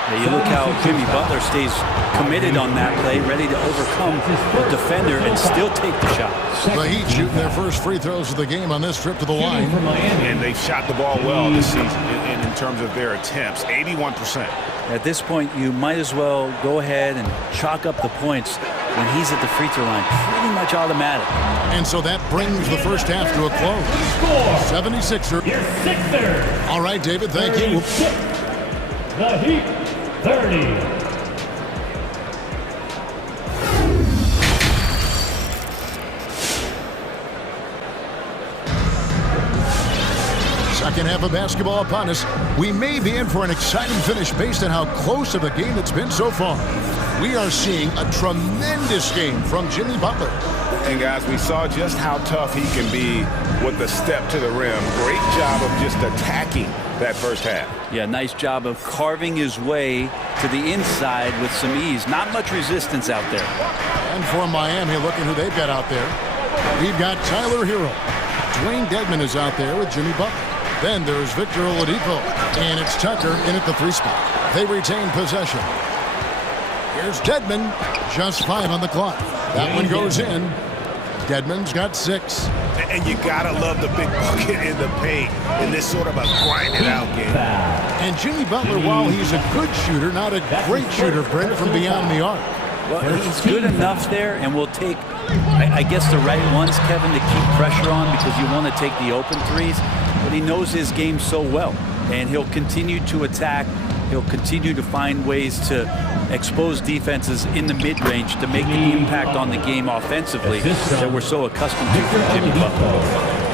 Yeah, you look how Jimmy Butler stays committed on that play, ready to overcome the defender and still take the shot. The Heat shooting their first free throws of the game on this trip to the line. And they've shot the ball well this season in terms of their attempts, 81%. At this point, you might as well go ahead and chalk up the points when he's at the free throw line. Pretty much automatic. And so that brings the first half to a close. 76er. All right, David, thank you. The Heat 30. Second half of basketball upon us. We may be in for an exciting finish based on how close of a game it's been so far. We are seeing a tremendous game from Jimmy Butler. And guys, we saw just how tough he can be with the step to the rim. Great job of just attacking that first half. Yeah, nice job of carving his way to the inside with some ease. Not much resistance out there. And for Miami, looking who they've got out there. We've got Tyler Hero. Dwayne Dedmon is out there with Jimmy Butler. Then there's Victor Oladipo. And it's Tucker in at the 3 spot. They retain possession. Here's Dedmon. Just 5 on the clock. That one goes in. Dedmon's got 6. And you gotta love the big bucket in the paint in this sort of a grind-it-out game. And Jimmy Butler, while he's a good shooter, not a great shooter, Brent, from beyond the arc. Well, he's good enough there, and will take, I guess, the right ones, Kevin, to keep pressure on because you want to take the open threes. But he knows his game so well, and he'll continue to attack. He'll continue to find ways to expose defenses in the mid-range to make the impact on the game offensively that we're so accustomed to from Jimmy Butler.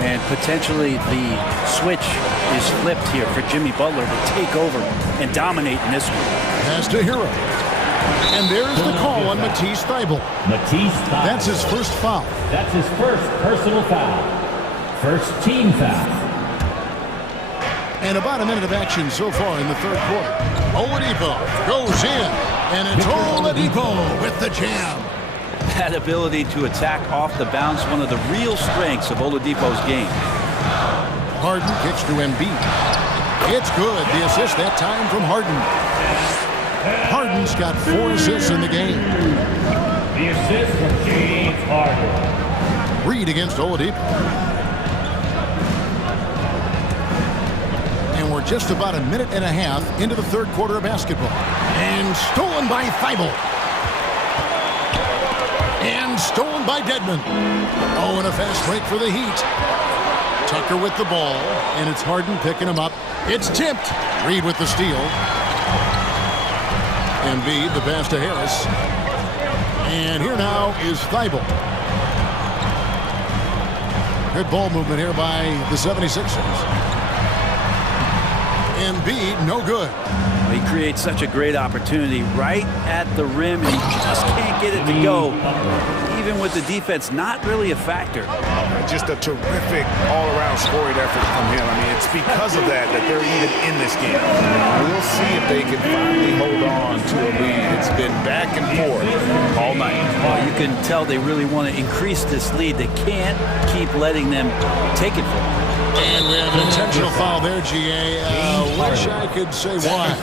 And potentially the switch is flipped here for Jimmy Butler to take over and dominate in this one. Pass to Hero. And there's the call on Matisse Thybulle. That's his first foul. That's his first personal foul. First team foul. And about a minute of action so far in the third quarter. Oladipo goes in, and it's Oladipo with the jam. That ability to attack off the bounce, one of the real strengths of Oladipo's game. Harden kicks to Embiid. It's good. The assist that time from Harden. Harden's got 4 assists in the game. The assist from James Harden. Reed against Oladipo. And we're just about a minute and a half into the third quarter of basketball. And stolen by Thibault. And stolen by Dedmon. Oh, and a fast break for the Heat. Tucker with the ball, and it's Harden picking him up. It's tipped. Reed with the steal. Embiid, the pass to Harris. And here now is Thibault. Good ball movement here by the 76ers. Embiid, no good. He creates such a great opportunity right at the rim, and he just can't get it to go. Even with the defense not really a factor. Just a terrific all-around scoring effort from him. I mean, it's because of that they're even in this game. We'll see if they can finally hold on to a lead. It's been back and forth all night. Well, you can tell they really want to increase this lead. They can't keep letting them take it from them. And we have an intentional foul there, GA. Wish I could say why.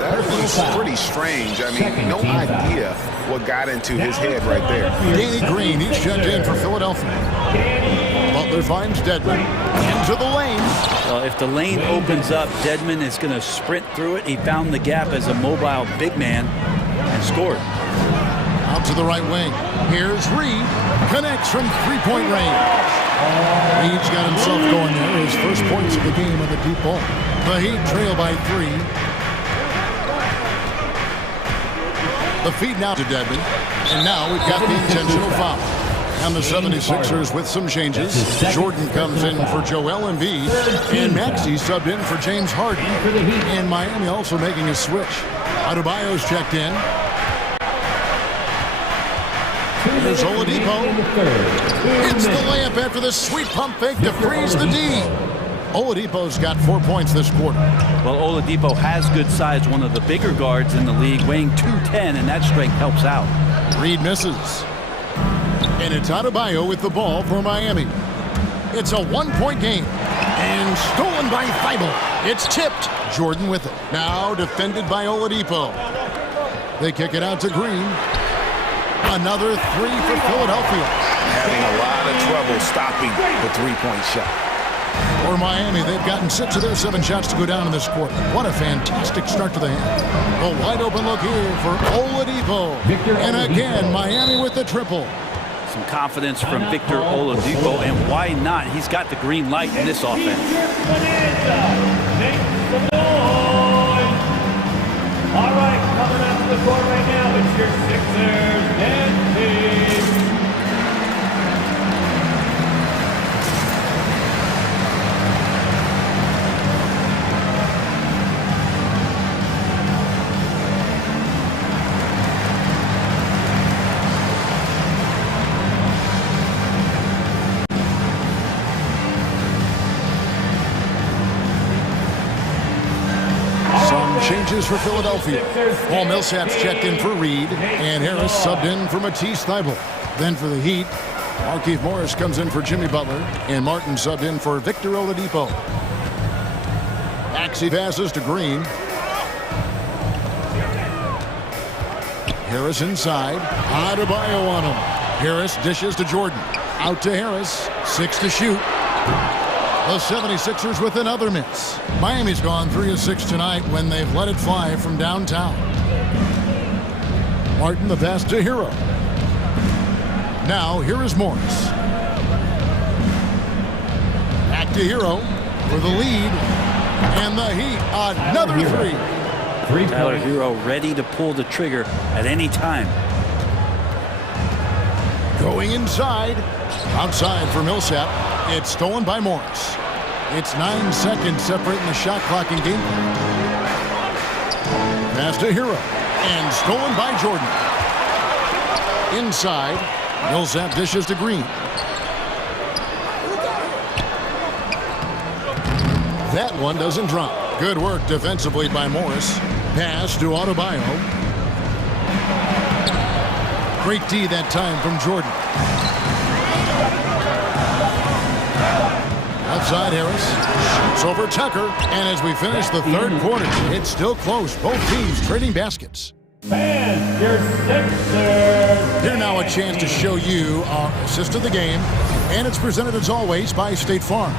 That was pretty strange. I mean, no idea what got into his head right there. Danny Green, he's checked in for Philadelphia. Butler finds Dedmon into the lane. Well, if the lane opens up, Dedmon is going to sprint through it. He found the gap as a mobile big man and scored. Out to the right wing. Here's Reed. Connects from three-point range. Reed's got himself going there. His first points of the game on the deep ball. The Heat trail by 3. The feed now to Dedmon. And now we've got the intentional foul. And the 76ers with some changes. Jordan comes in for Joel Embiid. And Maxey subbed in for James Harden. And Miami also making a switch. Adebayo's checked in. Here's Oladipo. It's the layup after the sweet pump fake to freeze the D. Oladipo's got 4 points this quarter. Well, Oladipo has good size, one of the bigger guards in the league, weighing 210, and that strength helps out. Reed misses. And it's Adebayo with the ball for Miami. It's a one-point game. And stolen by Thibault. It's tipped. Jordan with it. Now defended by Oladipo. They kick it out to Green. Another 3 for Philadelphia. Having a lot of trouble stopping the three-point shot. For Miami, they've gotten 6 of their 7 shots to go down in this quarter. What a fantastic start to the hand. A wide open look here for Oladipo. And again, Miami with the triple. Some confidence from Victor Oladipo, and why not? He's got the green light in this offense. All right, coming up to the court right now, it's your Sixers and Heat. Changes for Philadelphia. Paul Millsap's checked in for Reed, and Harris subbed in for Matisse Thybulle. Then for the Heat, Markieff Morris comes in for Jimmy Butler, and Martin subbed in for Victor Oladipo. Maxey passes to Green. Harris inside. Adebayo on him. Harris dishes to Jordan. Out to Harris. 6 to shoot. The 76ers with another miss. Miami's gone 3 of 6 tonight when they've let it fly from downtown. Martin the pass to Hero. Now here is Morris. Back to Hero for the lead. And the Heat, another 3. Tyler Hero ready to pull the trigger at any time. Going inside. Outside for Millsap. It's stolen by Morris. It's 9 seconds separating the shot clock and game clock. Pass to Hero. And stolen by Jordan. Inside. Millsap dishes to Green. That one doesn't drop. Good work defensively by Morris. Pass to Adebayo. Great D that time from Jordan. Outside Harris. Shoots over Tucker. And as we finish the third quarter, it's still close. Both teams trading baskets. And your Sixers. Here now a chance to show you our assist of the game. And it's presented as always by State Farm.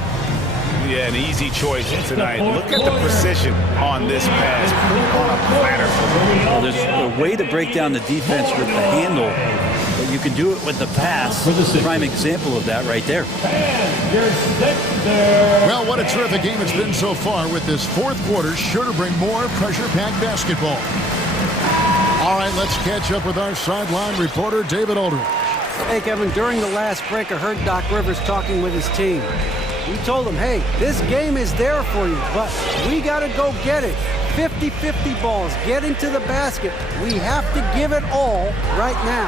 Yeah, an easy choice tonight. Look at the precision on this pass. Put on a platter. Well, there's a way to break down the defense with the handle, but you can do it with the pass. Prime example of that right there. Well, what a terrific game it's been so far, with this fourth quarter sure to bring more pressure-packed basketball. All right, let's catch up with our sideline reporter, David Aldridge. Hey, Kevin, during the last break, I heard Doc Rivers talking with his team. He told them, hey, this game is there for you, but we got to go get it. 50-50 balls, getting to the basket. We have to give it all right now.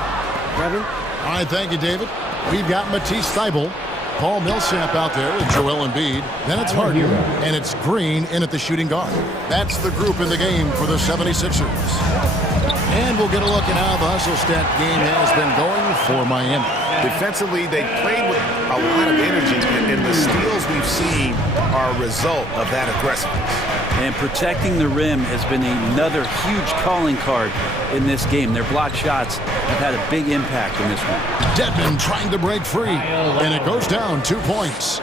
Kevin? All right, thank you, David. We've got Matisse Thybulle, Paul Millsap out there with Joel Embiid. Then it's Harden, and it's Green in at the shooting guard. That's the group in the game for the 76ers. And we'll get a look at how the hustle stat game has been going for Miami. Defensively, they played with a lot of energy, and the steals we've seen are a result of that aggressiveness. And protecting the rim has been another huge calling card in this game. Their block shots have had a big impact in this one. Dedmon trying to break free, and it goes down 2 points.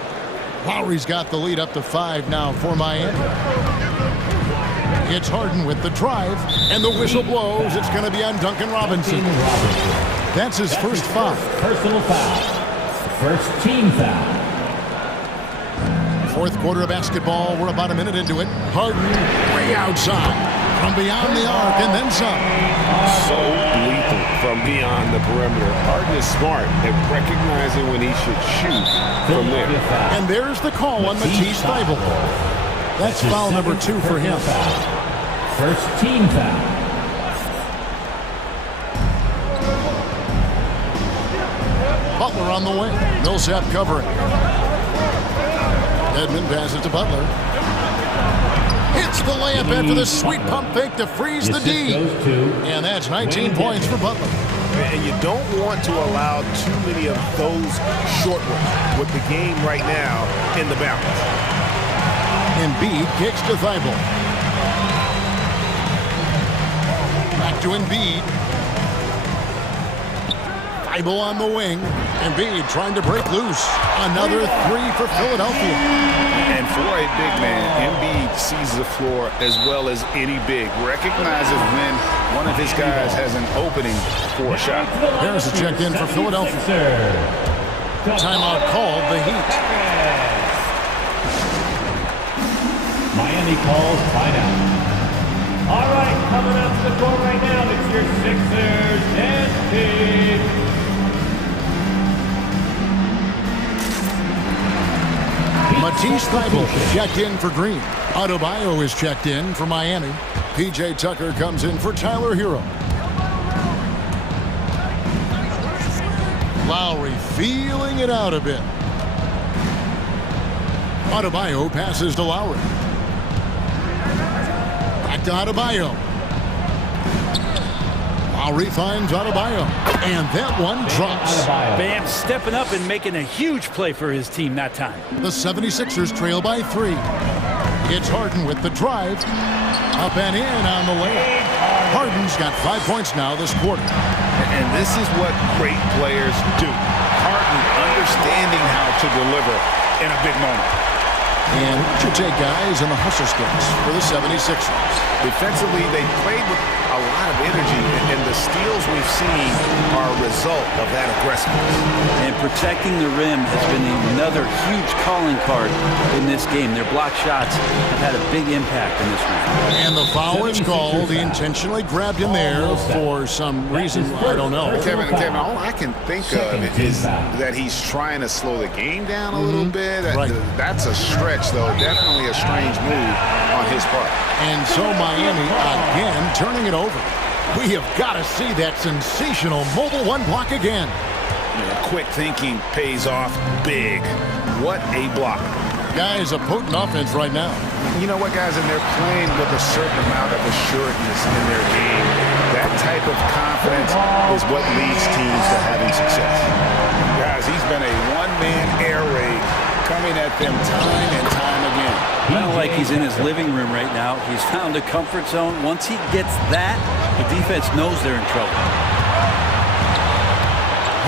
Lowry's got the lead up to 5 now for Miami. It's Harden with the drive, and the whistle blows. It's going to be on Duncan Robinson. That's his first foul. Personal foul. First team foul. Fourth quarter of basketball. We're about a minute into it. Harden way outside from beyond the arc, and then some. So lethal from beyond the perimeter. Harden is smart at recognizing when he should shoot from there. And there's the call on Matisse Thybulle. That's foul number 2 for him. First team foul. Butler on the wing. Millsap covering. Edmond passes to Butler. Hits the layup after the sweet pump fake to freeze the D. And that's 19 points for Butler. And you don't want to allow too many of those short ones with the game right now in the balance. Embiid kicks to Thybulle. Back to Embiid. Thybulle on the wing. Embiid trying to break loose. Another 3 for Philadelphia. And for a big man, Embiid sees the floor as well as any big. Recognizes when one of his guys has an opening for a shot. There's a check in for Philadelphia. Timeout called, the Heat. Miami calls timeout. All right, coming up to the court right now, it's your Sixers and team. Matisse Thybulle checked in for Green. Adebayo is checked in for Miami. P.J. Tucker comes in for Tyler Hero. Lowry feeling it out a bit. Adebayo passes to Lowry. Back to Adebayo. Lowry finds Adebayo. And that one drops. Bam stepping up and making a huge play for his team that time. The 76ers trail by 3. It's Harden with the drive. Up and in on the layup. Harden's got 5 points now this quarter. And this is what great players do. Harden understanding how to deliver in a big moment. And what's your take, guys, in the hustle sticks for the 76ers? Defensively, they played with a lot of energy, and the steals we've seen are a result of that aggressiveness. And protecting the rim has been another huge calling card in this game. Their block shots have had a big impact in this one. And the foul is called. He intentionally grabbed him there for some reason. I don't know. Kevin, all I can think of is that he's trying to slow the game down a little bit. Right. That's a stretch, though. Definitely a strange move on his part. And so Miami again turning it over. We have got to see that sensational mobile one block again. Yeah, quick thinking pays off big. What a block. Guys, a potent offense right now. You know what, guys? And they're playing with a certain amount of assuredness in their game. That type of confidence is what leads teams to having success. Guys, he's been a one-man air raid coming at them time and time again. Kind of like he's in his living room right now. He's found a comfort zone. Once he gets that, the defense knows they're in trouble.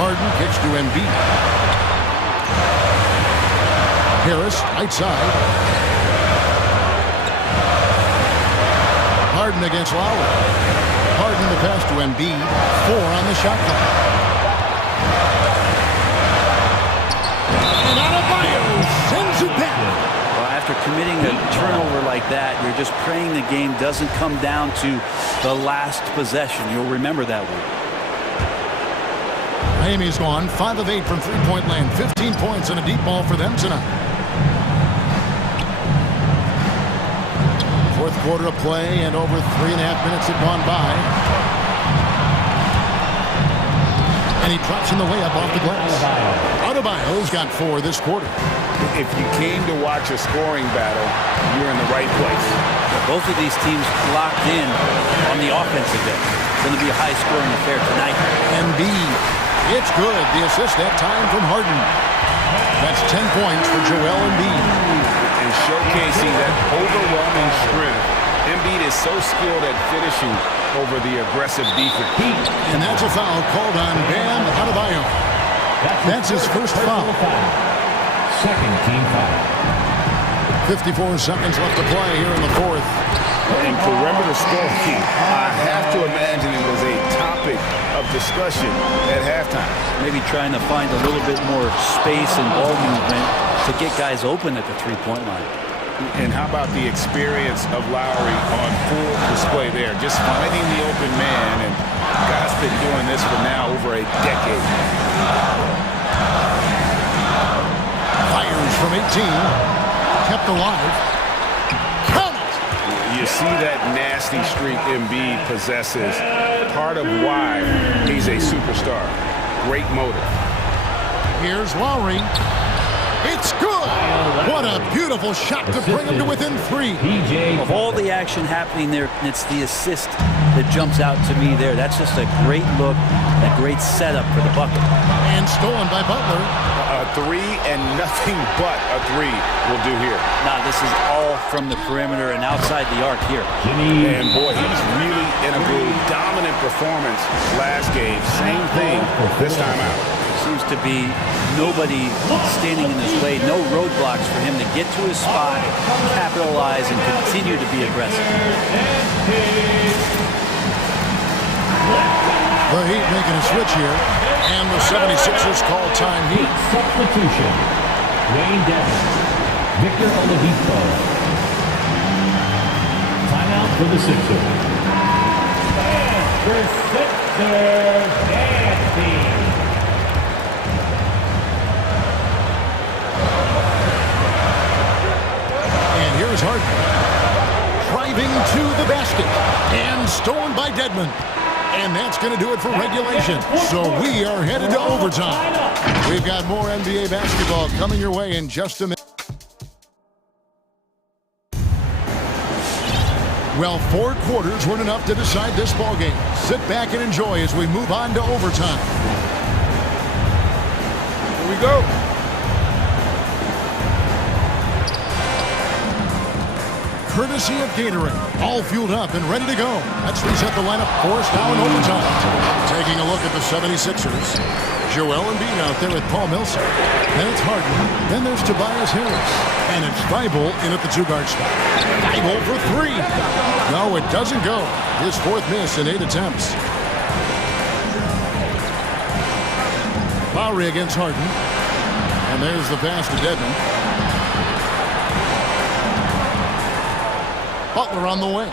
Harden kicks to Embiid. Harris, right side. Harden against Lowry. Harden the pass to Embiid. 4 on the shot clock. And Adebayo sends it back. Well, after committing a turnover like that, you're just praying the game doesn't come down to the last possession. You'll remember that one. Miami's gone 5 of 8 from three-point land. 15 points and a deep ball for them tonight. Fourth quarter of play and over 3.5 minutes have gone by. And he drops in the layup off the glass. Adebayo's got 4 this quarter. If you came to watch a scoring battle, you're in the right place. Both of these teams locked in on the offensive end. It's going to be a high-scoring affair tonight. Embiid, it's good. The assist that time from Harden. That's 10 points for Joel Embiid. And showcasing that overwhelming strength. Embiid is so skilled at finishing over the aggressive defense. And that's a foul called on Bam Adebayo. That's his first foul. Second team foul. 54 seconds left to play here in the fourth. And perimeter scoring, I have to imagine it was a topic of discussion at halftime. Maybe trying to find a little bit more space and ball movement to get guys open at the three-point line. And how about the experience of Lowry on full display there? Just finding the open man, and God's been doing this for now over a decade. Fires from 18. Kept alive. Count it! You see that nasty streak Embiid possesses. Part of why he's a superstar. Great motor. Here's Lowry. It's good! What a beautiful shot to bring him to within 3. Of all the action happening there, it's the assist that jumps out to me there. That's just a great look, a great setup for the bucket. And stolen by Butler. A 3 and nothing but a 3 will do here. Now this is all from the perimeter and outside the arc here. And boy, he's really in a groove. Dominant performance last game. Same thing this time out. Seems to be nobody standing in his way, no roadblocks for him to get to his spot, capitalize, and continue to be aggressive. The Heat making a switch here, and the 76ers call time Heat. Substitution. Wayne Devon. Victor Oladipo. Timeout for the Sixers. And for Sixers, Anthony. Here's Harden, driving to the basket, and stolen by Dedmon. And that's going to do it for regulation. So we are headed to overtime. We've got more NBA basketball coming your way in just a minute. Well, 4 quarters weren't enough to decide this ballgame. Sit back and enjoy as we move on to overtime. Here we go. Courtesy of Gatorade, all fueled up and ready to go. Let's reset the lineup for us now in overtime. Taking a look at the 76ers. Joel Embiid out there with Paul Millsap. Then it's Harden. Then there's Tobias Harris. And it's Thibault in at the 2-guard spot. Thibault for 3. No, it doesn't go. His 4th miss in 8 attempts. Lowry against Harden. And there's the pass to Dedmon. Butler on the wing.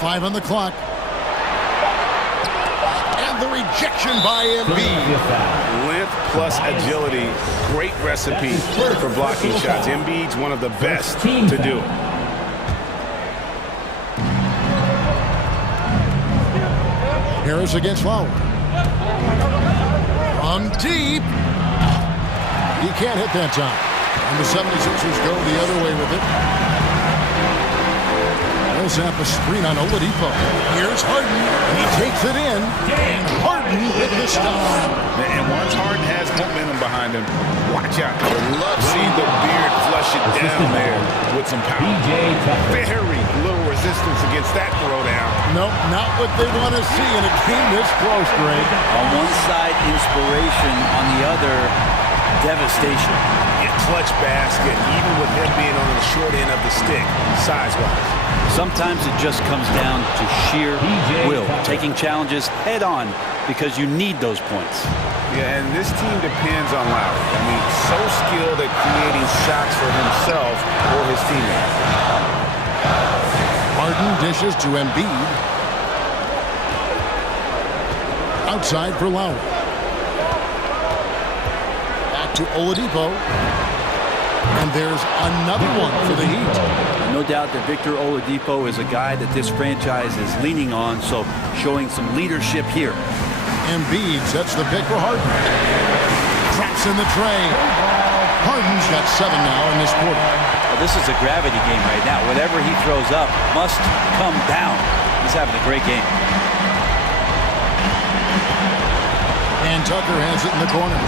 5 on the clock. And the rejection by Embiid. Length plus agility. Great recipe for blocking shots. Embiid's one of the best to do it. Harris against Lowry. On deep. He can't hit that time. And the 76ers go the other way with it. Millsap a screen on Oladipo. Here's Harden. He takes it in. And Harden with the stop. And once Harden has momentum behind him, watch out. I would love to see the beard flush it down there with some power. Very little resistance against that throwdown. Nope, not what they want to see in a game this close, Greg. On one side, inspiration. On the other, devastation. Yeah, clutch basket, even with him being on the short end of the stick, size-wise. Sometimes it just comes down to sheer will, taking challenges head on because you need those points. Yeah, and this team depends on Lowry. I mean, so skilled at creating shots for himself or his teammates. Harden dishes to Embiid. Outside for Lowry. Back to Oladipo. And there's another one for the Heat. No doubt that Victor Oladipo is a guy that this franchise is leaning on, so showing some leadership here. Embiid sets the pick for Harden. Traps in the tray. Harden's got 7 now in this quarter. Well, this is a gravity game right now. Whatever he throws up must come down. He's having a great game. And Tucker has it in the corner.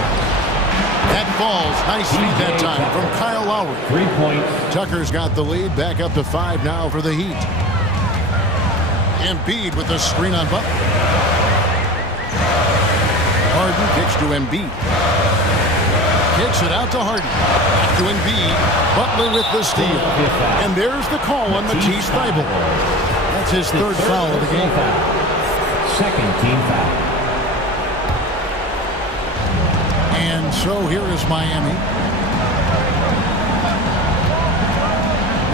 That falls. Nice feed that time from Kyle Lowry. 3 points. Tucker's got the lead. Back up to 5 now for the Heat. Embiid with the screen on Butler. Harden kicks to Embiid. Kicks it out to Harden. Back to Embiid. Butler with the steal. And there's the call on Matisse Thybulle. That's his third foul of the game. Second team foul. And so here is Miami.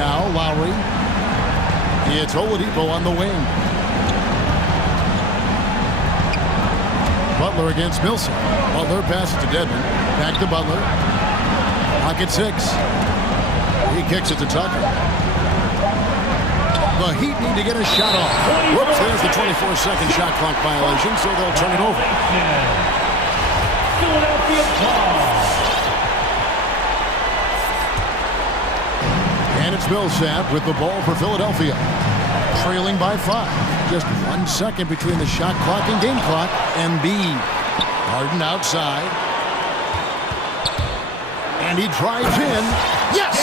Now Lowry. It's Oladipo on the wing. Butler against Millsap. Butler passes to Dedmon. Back to Butler. Pocket 6. He kicks it to Tucker. The Heat need to get a shot off. Whoops, there's the 24-second shot clock violation, so they'll turn it over. Philadelphia ball. And it's Millsap with the ball for Philadelphia. Trailing by 5. Just 1 second between the shot clock and game clock. Embiid. Harden outside. And he drives in. Yes!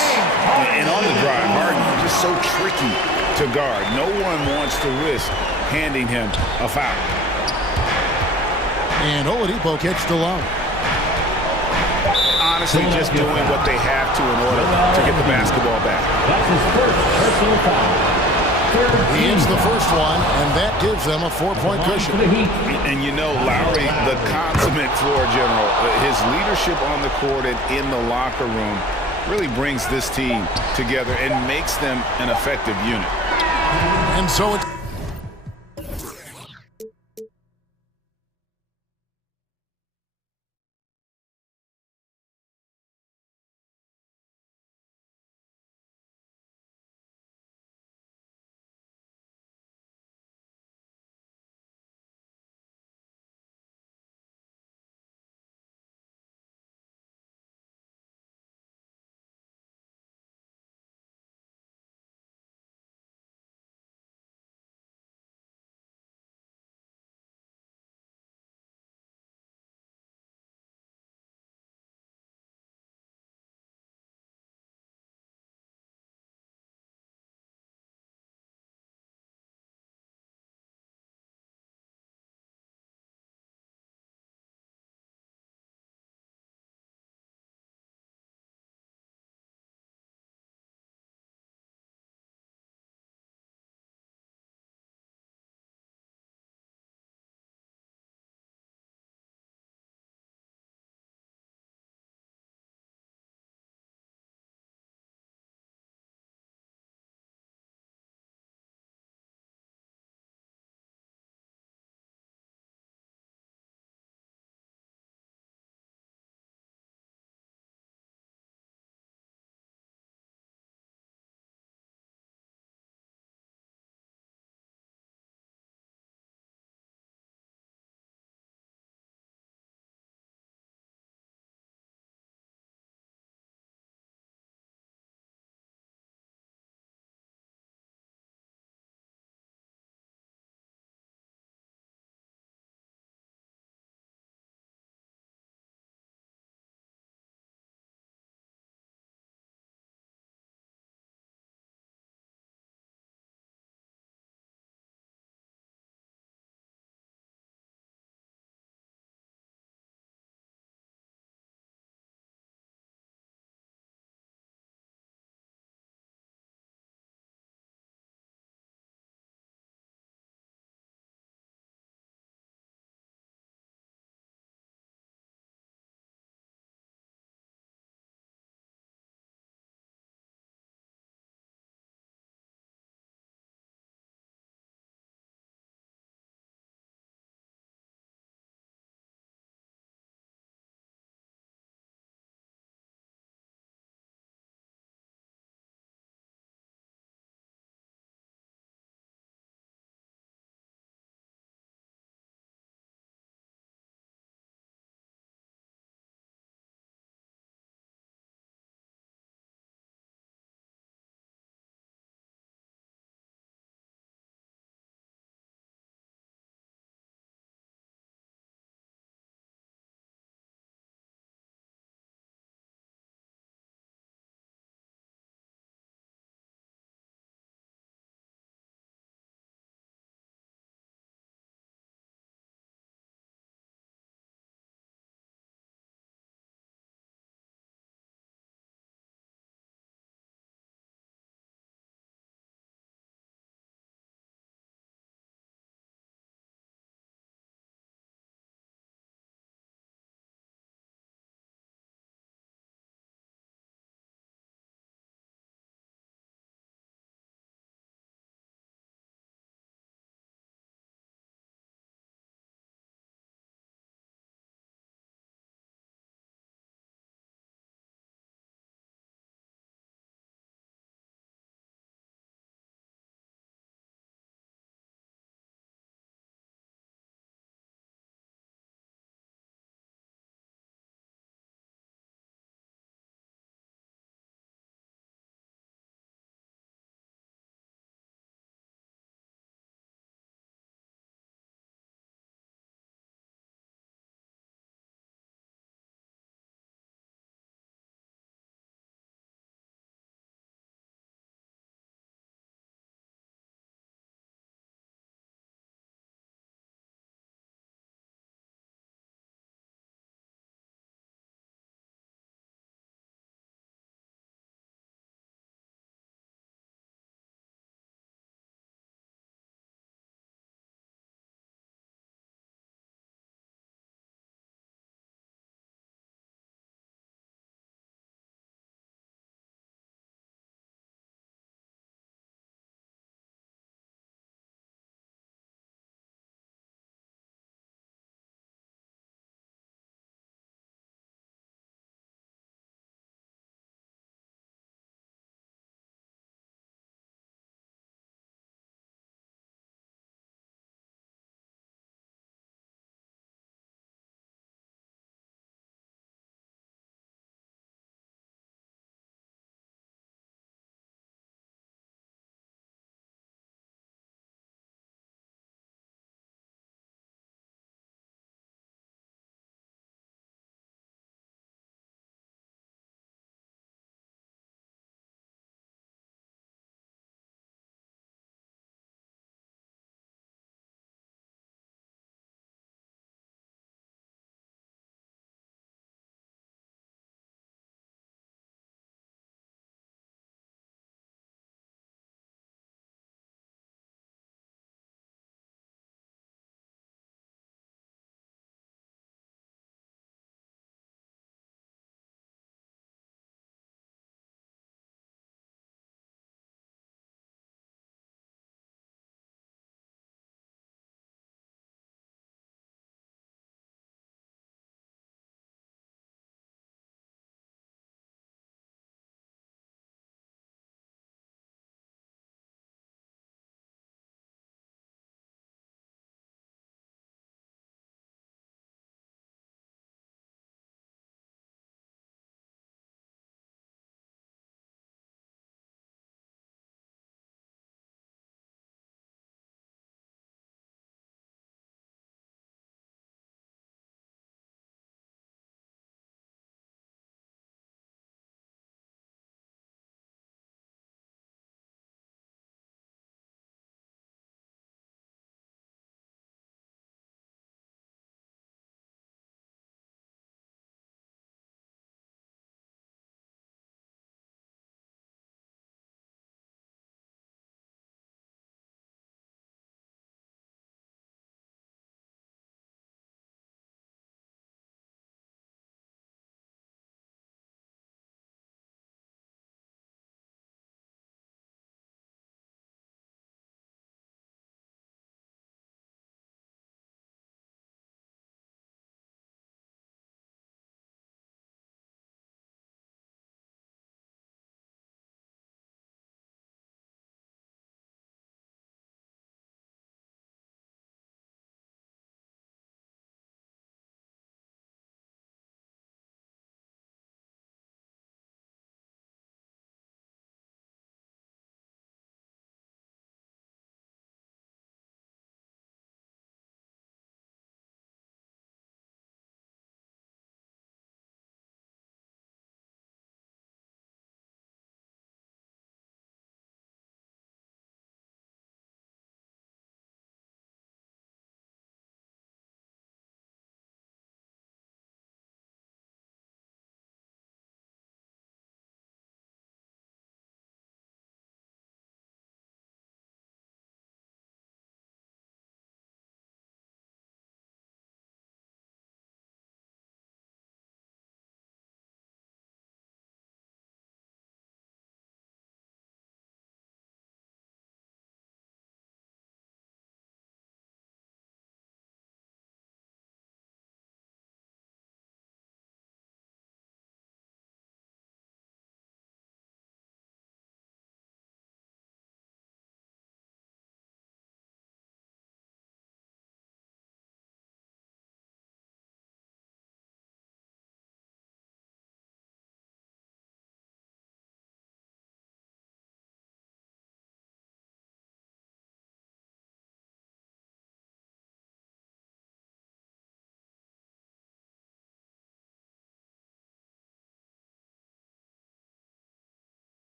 And on the drive, Harden just so tricky to guard. No one wants to risk handing him a foul. And Oladipo kicks to Lowry. Honestly, just doing what they have to in order to get the basketball back. That's his first personal foul. He hits the first one, and that gives them a 4-point cushion. And you know, Lowry, the consummate floor general, his leadership on the court and in the locker room really brings this team together and makes them an effective unit. And so it's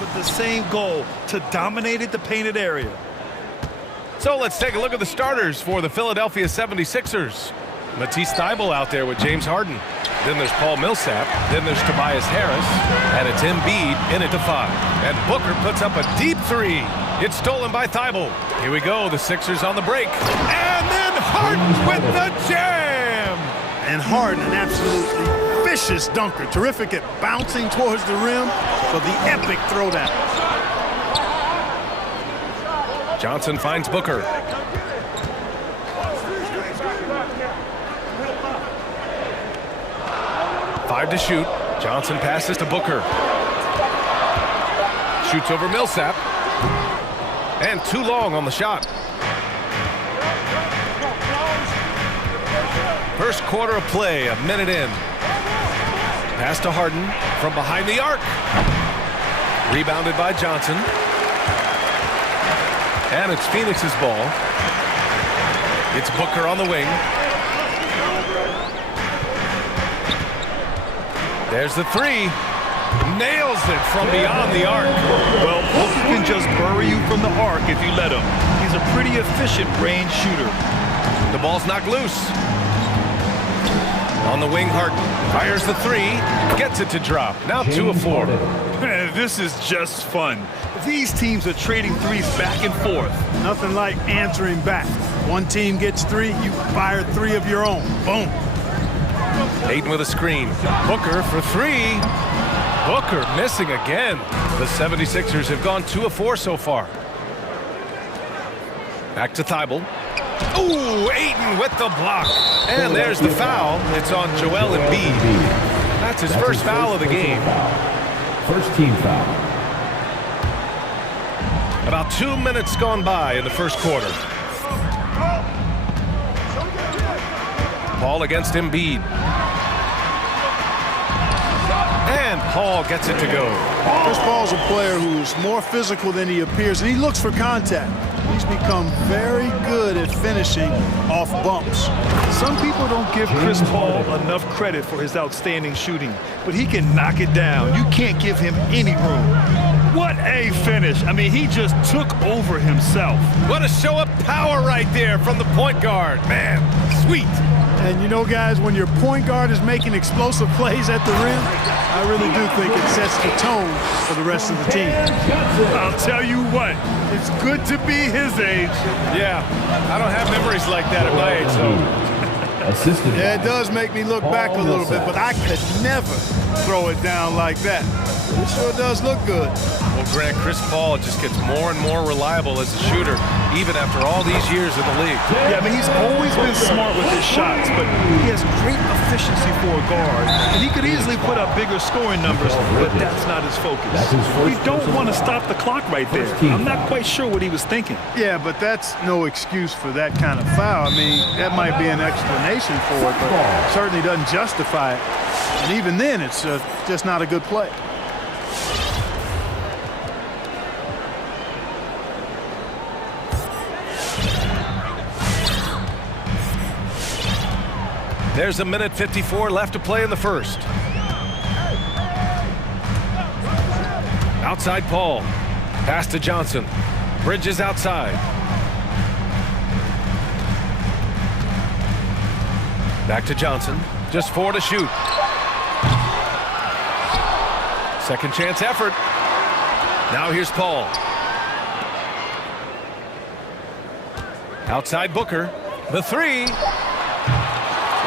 with the same goal, to dominate the painted area. So let's take a look at the starters for the Philadelphia 76ers. Matisse Thybulle out there with James Harden. Then there's Paul Millsap. Then there's Tobias Harris. And it's Embiid in at the 5. And Booker puts up a deep three. It's stolen by Thybulle. Here we go, the Sixers on the break. And then Harden with the jam! And Harden, an absolutely vicious dunker. Terrific at bouncing towards the rim for the epic throwdown. Johnson finds Booker. Five to shoot. Johnson passes to Booker. Shoots over Millsap. And too long on the shot. First quarter of play, a minute in. Pass to Harden from behind the arc. Rebounded by Johnson. And it's Phoenix's ball. It's Booker on the wing. There's the three. Nails it from beyond the arc. Well, Booker can just bury you from the arc if you let him. He's a pretty efficient range shooter. The ball's knocked loose. On the wing, Harden fires the three. Gets it to drop. Now 2 of 4. Man, this is just fun. These teams are trading threes back and forth. Nothing like answering back. One team gets 3, you fire 3 of your own. Boom. Ayton with a screen. Booker for 3. Booker missing again. The 76ers have gone 2 of 4 so far. Back to Thybulle. Ooh, Ayton with the block. And there's the foul. It's on Joel Embiid. That's his first foul of the game. First team foul. About 2 minutes gone by in the first quarter. Paul against Embiid. And Paul gets it to go. Chris Paul's a player who's more physical than he appears, and he looks for contact. He's become very good at finishing off bumps. Some people don't give Chris Paul enough credit for his outstanding shooting, but he can knock it down. You can't give him any room. What a finish. I mean, he just took over himself. What a show of power right there from the point guard. Man, sweet. And you know, guys, when your point guard is making explosive plays at the rim, I really do think it sets the tone for the rest of the team. I'll tell you what, it's good to be his age. Yeah, I don't have memories like that at my age, so. Yeah, it does make me look back a little bit, but I could never throw it down like that. It sure does look good. Well, Grant, Chris Paul just gets more and more reliable as a shooter, even after all these years in the league. Yeah, I mean, he's always been smart with his shots, but he has great efficiency for a guard. And he could easily put up bigger scoring numbers, but that's not his focus. We don't want to stop the clock right there. I'm not quite sure what he was thinking. Yeah, but that's no excuse for that kind of foul. I mean, that might be an explanation for it, but it certainly doesn't justify it. And even then, it's just not a good play. There's a minute 54 left to play in the first. Outside Paul. Pass to Johnson. Bridges outside. Back to Johnson. Just 4 to shoot. Second chance effort. Now here's Paul. Outside Booker. The 3.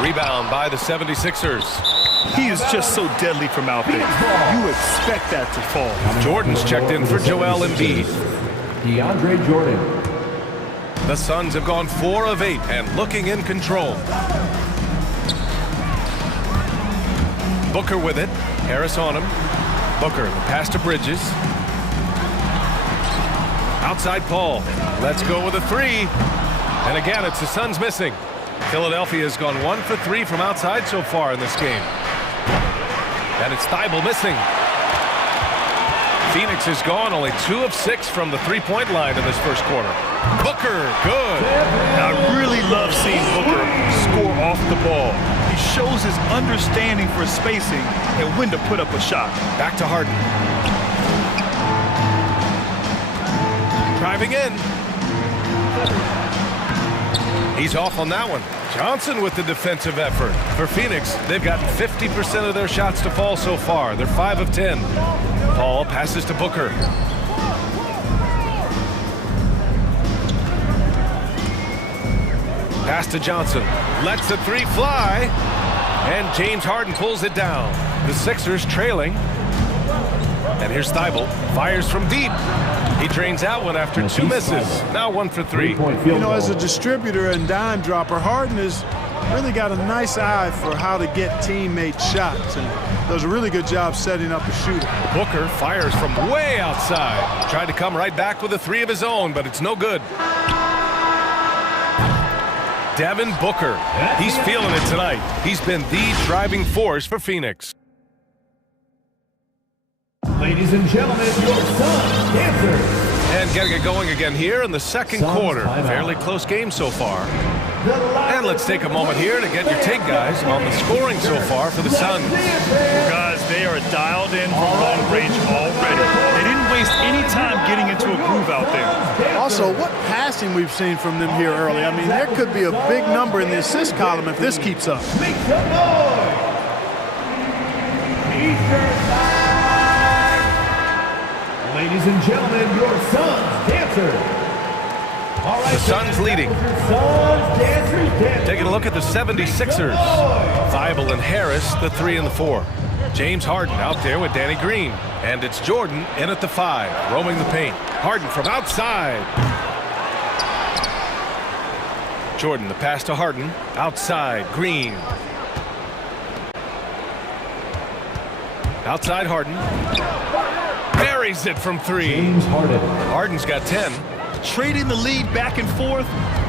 Rebound by the 76ers. He is just so deadly from out there. You expect that to fall. Jordan's checked in for Joel Embiid. DeAndre Jordan. The Suns have gone 4 of 8 and looking in control. Booker with it. Harris on him. Booker, the pass to Bridges. Outside Paul. Let's go with a 3. And again, it's the Suns missing. Philadelphia has gone 1 for 3 from outside so far in this game. And it's Thybulle missing. Phoenix has gone only 2 of 6 from the three-point line in this first quarter. Booker, good. I really love seeing Booker score off the ball. He shows his understanding for spacing and when to put up a shot. Back to Harden. driving in. He's off on that one. Johnson with the defensive effort. For Phoenix, they've gotten 50% of their shots to fall so far. They're 5 of 10. Paul passes to Booker. Pass to Johnson. Lets the three fly. And James Harden pulls it down. The Sixers trailing. And here's Thibault. Fires from deep. He drains that one after 2 misses. Now 1 for 3. You know, as a distributor and dime dropper, Harden has really got a nice eye for how to get teammate shots and does a really good job setting up a shooter. Booker fires from way outside. Tried to come right back with a 3 of his own, but it's no good. Devin Booker. He's feeling it tonight. He's been the driving force for Phoenix. Ladies and gentlemen, your Suns dancers. And getting it going again here in the second quarter. Fairly close game so far. And let's take a moment here to get your take, guys, on the scoring so far for the Suns. Guys, they are dialed in from long range already. They didn't waste any time getting into a groove out there. Also, what passing we've seen from them here early. I mean, there could be a big number in the assist column if this keeps up. Make some noise. Eastern time. Ladies and gentlemen, your Suns dancers. All right, the Suns leading. Suns dancers. Taking a look at the 76ers. Thibault and Harris, the 3 and the 4. James Harden out there with Danny Green. And it's Jordan in at the 5, roaming the paint. Harden from outside. Jordan, the pass to Harden. Outside, Green. Outside Harden. Buries it from 3. James Harden. Harden's got 10. Trading the lead back and forth,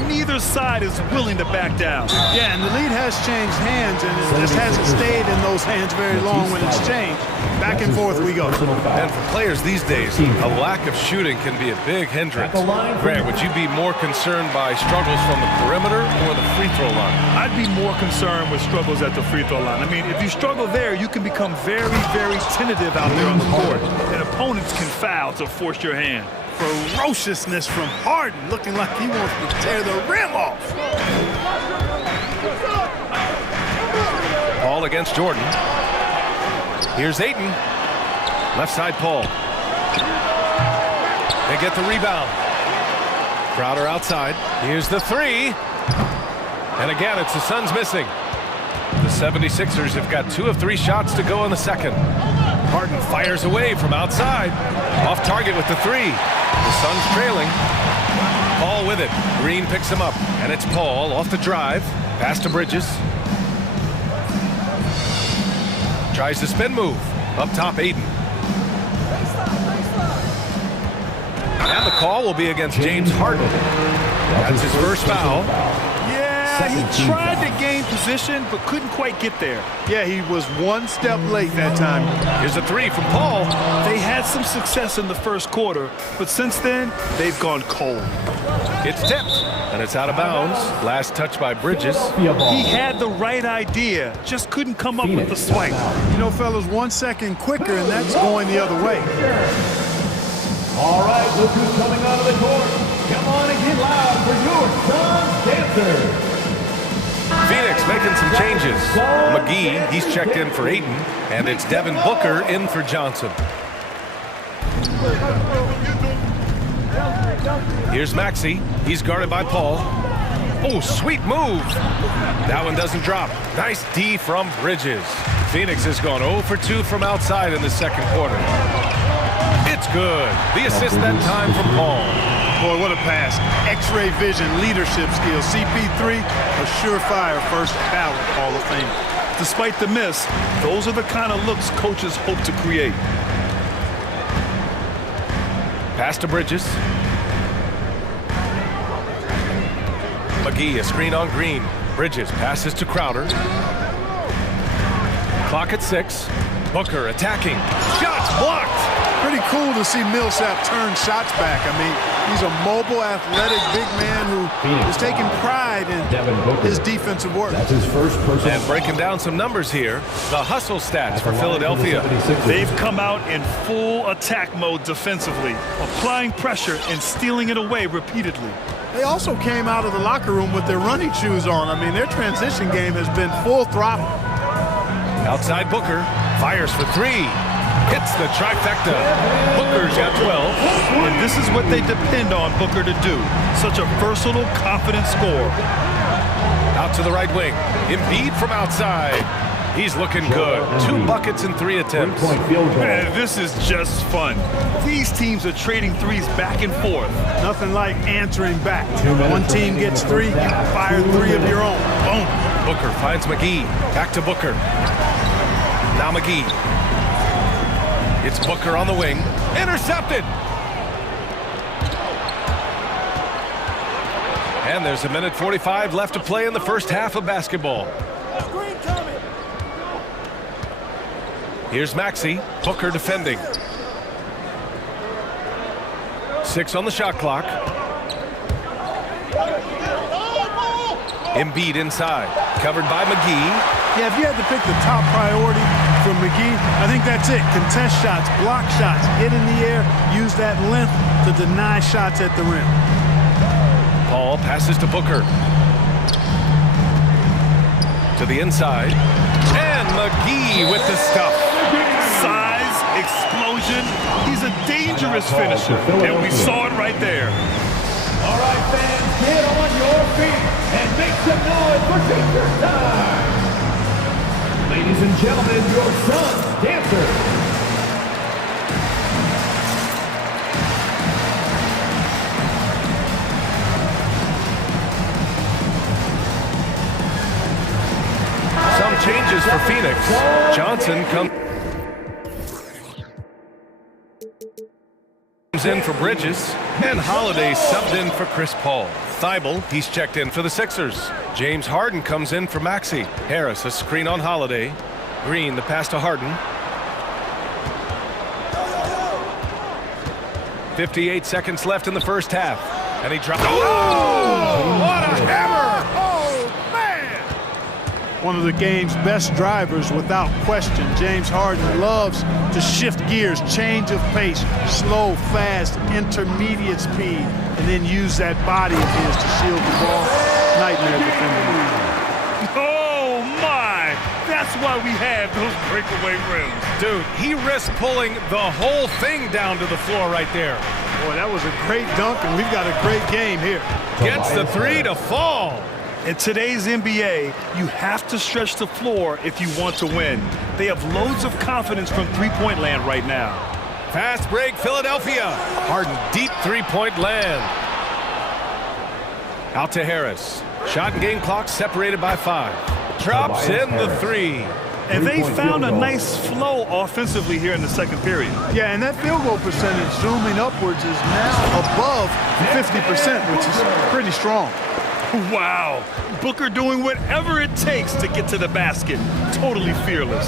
neither side is willing to back down. Yeah, and the lead has changed hands, and it just hasn't stayed in those hands very long when it's changed. Back and forth we go. And for players these days, a lack of shooting can be a big hindrance. Grant, would you be more concerned by struggles from the perimeter or the free throw line? I'd be more concerned with struggles at the free throw line. I mean, if you struggle there, you can become very, very tentative out there on the court, and opponents can foul to force your hand. Ferociousness from Harden, looking like he wants to tear the rim off. Paul against Jordan. Here's Ayton. Left side Paul. They get the rebound. Crowder outside. Here's the 3. And again, it's the Suns missing. The 76ers have got 2 of 3 shots to go in the second. Harden fires away from outside. Off target with the 3. The Suns trailing. Paul with it. Green picks him up. And it's Paul off the drive. Pass to Bridges. Tries the spin move. Up top, Ayton. And the call will be against James Harden. That's his first foul. Yeah, he tried to gain position, but couldn't quite get there. Yeah, he was 1 step late that time. Here's a 3 from Paul. They had some success in the first quarter, but since then, they've gone cold. It's tipped, and it's out of bounds. Last touch by Bridges. He had the right idea, just couldn't come up with the swipe. You know, fellas, 1 second quicker, and that's going the other way. All right, look who's coming out of the court. Come on and get loud for your Suns dancers. Phoenix making some changes. McGee, he's checked in for Ayton, and it's Devin Booker in for Johnson. Here's Maxey. He's guarded by Paul. Oh, sweet move. That one doesn't drop. Nice D from Bridges. Phoenix has gone 0 for 2 from outside in the second quarter. It's good. The assist that time from Paul. Boy, what a pass. X-ray vision, leadership skills. CP3, a surefire first ballot Hall of Fame. Despite the miss, those are the kind of looks coaches hope to create. Pass to Bridges. McGee, a screen on Green. Bridges passes to Crowder. Clock at 6. Booker attacking. Shots blocked. Pretty cool to see Millsap turn shots back. I mean, he's a mobile, athletic, big man who is taking pride in his defensive work. That's his first personal. And breaking down some numbers here, the hustle stats for Philadelphia. They've come out in full attack mode defensively, applying pressure and stealing it away repeatedly. They also came out of the locker room with their running shoes on. I mean, their transition game has been full throttle. Outside Booker, fires for three. Hits the trifecta. Booker's got 12. And this is what they depend on Booker to do. Such a versatile, confident scorer. Out to the right wing. Embiid from outside. He's looking good. 2 buckets in 3 attempts. Man, this is just fun. These teams are trading threes back and forth. Nothing like answering back. One team gets 3, you fire 3 of your own. Boom. Booker finds McGee. Back to Booker. Now McGee. It's Booker on the wing. Intercepted! And there's 1:45 left to play in the first half of basketball. Here's Maxey. Booker defending. 6 on the shot clock. Embiid inside. Covered by McGee. Yeah, if you had to pick the top priority for McGee, I think that's it. Contest shots, block shots, hit in the air, use that length to deny shots at the rim. Paul passes to Booker. To the inside. And McGee with the stuff. Size, explosion. He's a dangerous finisher. And we saw it right there. All right, fans, get on your feet and make some noise for teacher time. Ladies and gentlemen, your son's dancers. Some changes for Phoenix. Johnson comes in for Bridges, and Holiday subbed in for Chris Paul. Thibault, he's checked in for the Sixers. James Harden comes in for Maxey. Harris, a screen on Holiday. Green, the pass to Harden. 58 seconds left in the first half, and he dropped. Oh! What a hammer! Oh, man! One of the game's best drivers without question. James Harden loves to shift gears, change of pace, slow, fast, intermediate speed, and then use that body of his to shield the ball. Nightmare defending. Oh, my! That's why we have those breakaway rims. Dude, he risked pulling the whole thing down to the floor right there. Boy, that was a great dunk, and we've got a great game here. Gets the 3 to fall. In today's NBA, you have to stretch the floor if you want to win. They have loads of confidence from three-point land right now. Fast break, Philadelphia. Harden, deep three-point land. Out to Harris. Shot and game clock separated by 5. Drops in the 3. And they found a nice flow offensively here in the second period. Yeah, and that field goal percentage zooming upwards is now above 50%, which is pretty strong. Wow. Booker doing whatever it takes to get to the basket. Totally fearless.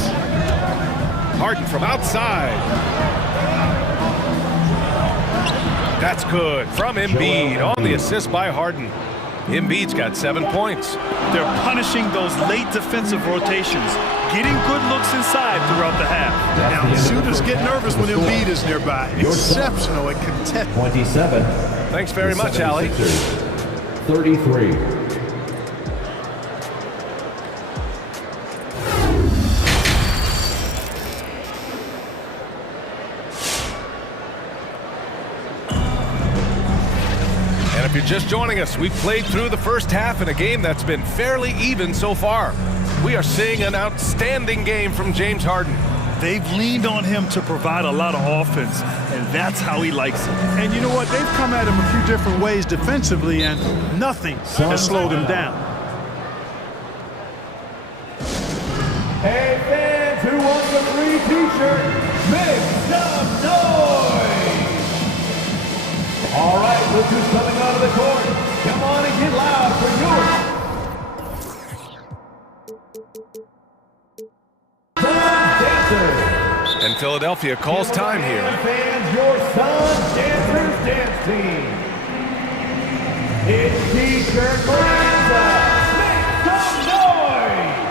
Harden from outside. That's good. From Embiid on the assist by Harden. Embiid's got 7 points. They're punishing those late defensive rotations, getting good looks inside throughout the half. Now, the shooters get nervous when Embiid is nearby. Exceptional at contest. 27. Thanks very much, Allie. 33. And if you're just joining us, we've played through the first half in a game that's been fairly even so far. We are seeing an outstanding game from James Harden. They've leaned on him to provide a lot of offense, and that's how he likes it. And you know what? They've come at him a few different ways defensively, and nothing has slowed him down. Hey, fans who want the free t-shirt, make some noise! All right, look who's coming out of the court. Come on and get loud for yours. And Philadelphia calls time here. Fans, your Sun Dancers Dance Team. It's T-shirt Bonanza. Make some noise!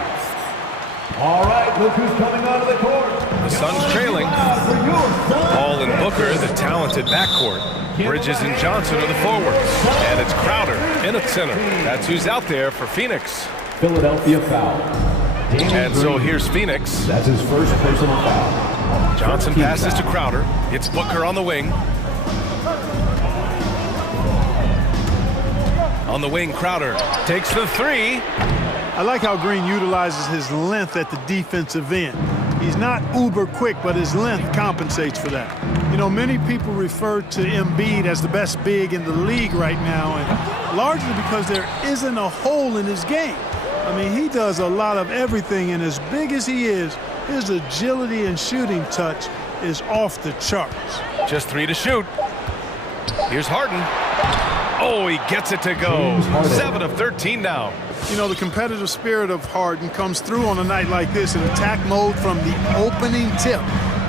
All right, look who's coming onto the court. The Suns trailing. Paul and Booker, the talented backcourt. Bridges and Johnson are the forwards. And it's Crowder in at center. That's who's out there for Phoenix. Philadelphia foul. And so here's Phoenix. That's his first personal foul. Johnson passes to Crowder. It's Booker on the wing. On the wing, Crowder takes the three. I like how Green utilizes his length at the defensive end. He's not uber quick, but his length compensates for that. You know, many people refer to Embiid as the best big in the league right now, and largely because there isn't a hole in his game. I mean, he does a lot of everything, and as big as he is, his agility and shooting touch is off the charts. Just 3 to shoot. Here's Harden. Oh, he gets it to go. 7 of 13 now. You know, the competitive spirit of Harden comes through on a night like this in attack mode from the opening tip.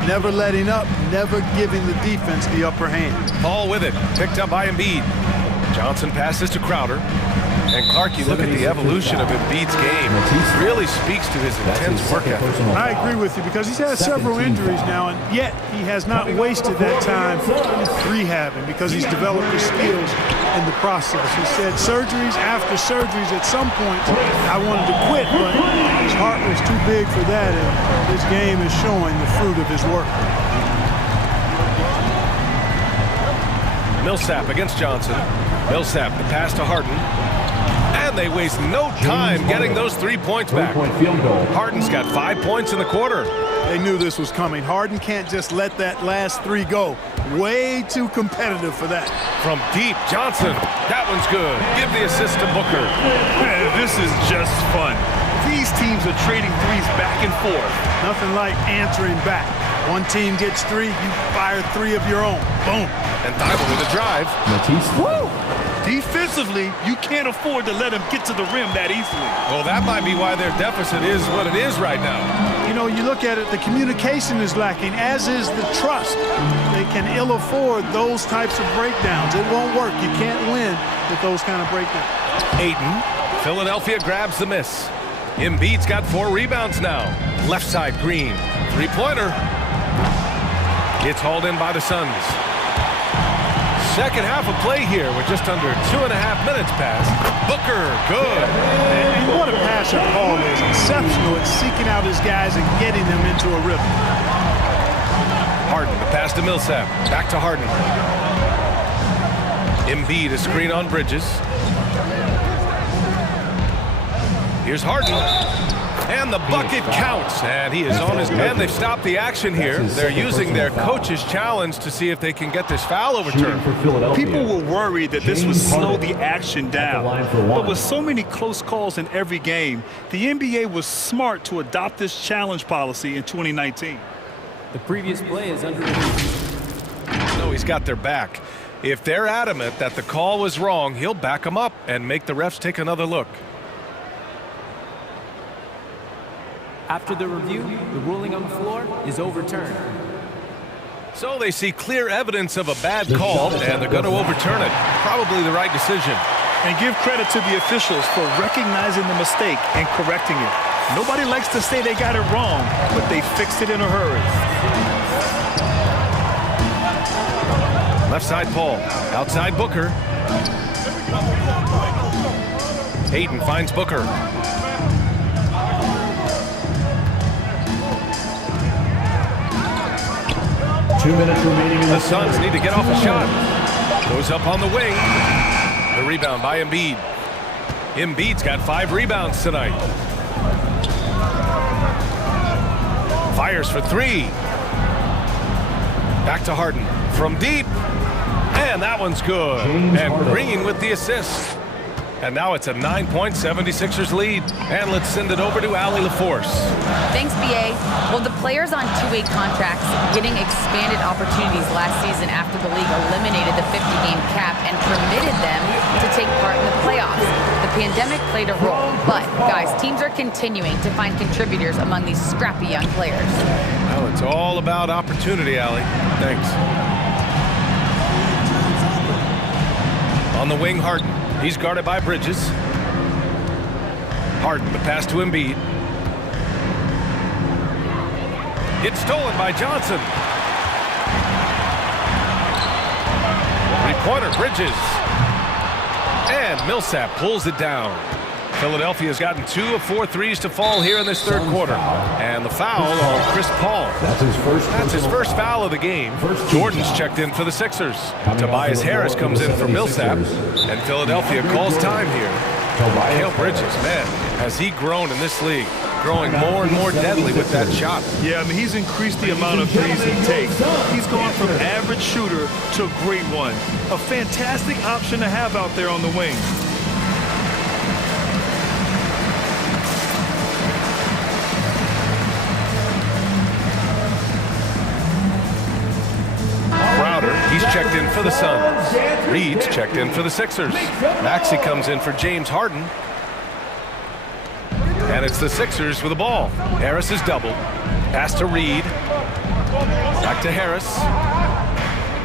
Never letting up, never giving the defense the upper hand. Paul with it, picked up by Embiid. Johnson passes to Crowder. And Clark, you look at the evolution of Embiid's game. It really speaks to his intense work ethic. I agree with you because he's had several injuries now, and yet he has not wasted that time rehabbing because he's developed his skills in the process. He said surgeries after surgeries at some point I wanted to quit, but his heart was too big for that, and his game is showing the fruit of his work. Millsap against Johnson. Millsap, the pass to Harden. And they waste no time getting those 3 points back. Harden's got 5 points in the quarter. They knew this was coming. Harden can't just let that last 3 go. Way too competitive for that. From deep, Johnson. That one's good. Give the assist to Booker. Man, this is just fun. These teams are trading threes back and forth. Nothing like answering back. One team gets 3, you fire 3 of your own. Boom. And Thibault with a drive. Woo! Defensively, you can't afford to let him get to the rim that easily. Well, that might be why their deficit is what it is right now. You know, you look at it, the communication is lacking, as is the trust. They can ill afford those types of breakdowns. It won't work. You can't win with those kind of breakdowns. Ayton, Philadelphia grabs the miss. Embiid's got 4 rebounds now. Left side, Green. 3-pointer. It's hauled in by the Suns. Second half of play here with just under 2.5 minutes passed. Booker, good. And what a passer Paul is. Exceptional at seeking out his guys and getting them into a rhythm. Harden, the pass to Millsap. Back to Harden. Embiid, a screen on Bridges. Here's Harden. And the bucket counts, and he is on his man. They've stopped the action here. They're using their coach's challenge to see if they can get this foul overturned. People were worried that this would slow the action down. But with so many close calls in every game, the NBA was smart to adopt this challenge policy in 2019. The previous play is under review. No, he's got their back. If they're adamant that the call was wrong, he'll back them up and make the refs take another look. After the review, the ruling on the floor is overturned. So they see clear evidence of a bad call, and they're going to overturn it. Probably the right decision. And give credit to the officials for recognizing the mistake and correcting it. Nobody likes to say they got it wrong, but they fixed it in a hurry. Left side, Paul. Outside, Booker. Ayton finds Booker. 2 minutes remaining in the Suns need to get off a shot. Goes up on the wing. The rebound by Embiid. Embiid's got 5 rebounds tonight. Fires for 3. Back to Harden. From deep. And that one's good. And Green with the assist. And now it's a 9-point 76ers lead. And let's send it over to Allie LaForce. Thanks, BA. Well, the players on two-way contracts getting expanded opportunities last season after the league eliminated the 50-game cap and permitted them to take part in the playoffs. The pandemic played a role, but, guys, teams are continuing to find contributors among these scrappy young players. Well, it's all about opportunity, Allie. Thanks. On the wing, Harden. He's guarded by Bridges. Harden, the pass to Embiid. It's stolen by Johnson. Three-pointer, Bridges. And Millsap pulls it down. Philadelphia's gotten 2 of 4 threes to fall here in this third quarter. And the foul on Chris Paul. That's his first foul of the game. Jordan's checked in for the Sixers. Tobias Harris comes in for Millsap. And Philadelphia calls time here. Mikal Bridges, man, has he grown in this league? Growing more and more deadly with that shot. Yeah, I mean, he's increased the amount of threes he takes. He's gone from average shooter to great one. A fantastic option to have out there on the wing. He's checked in for the Suns. Reed's checked in for the Sixers. Maxey comes in for James Harden. And it's the Sixers with the ball. Harris is doubled. Pass to Reed. Back to Harris.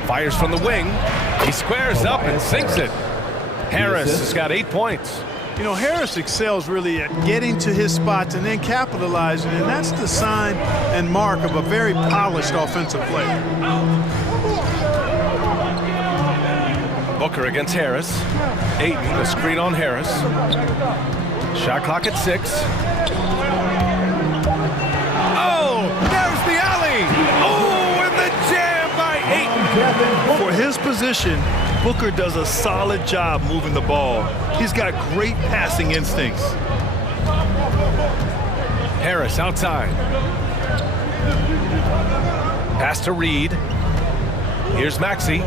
Fires from the wing. He squares up and sinks it. Harris has got 8 points. You know, Harris excels really at getting to his spots and then capitalizing, and that's the sign and mark of a very polished offensive player. Booker against Harris. Ayton, a screen on Harris. Shot clock at 6. Oh, there's the alley. Oh, and the jam by Ayton. For his position, Booker does a solid job moving the ball. He's got great passing instincts. Harris outside. Pass to Reed. Here's Maxey.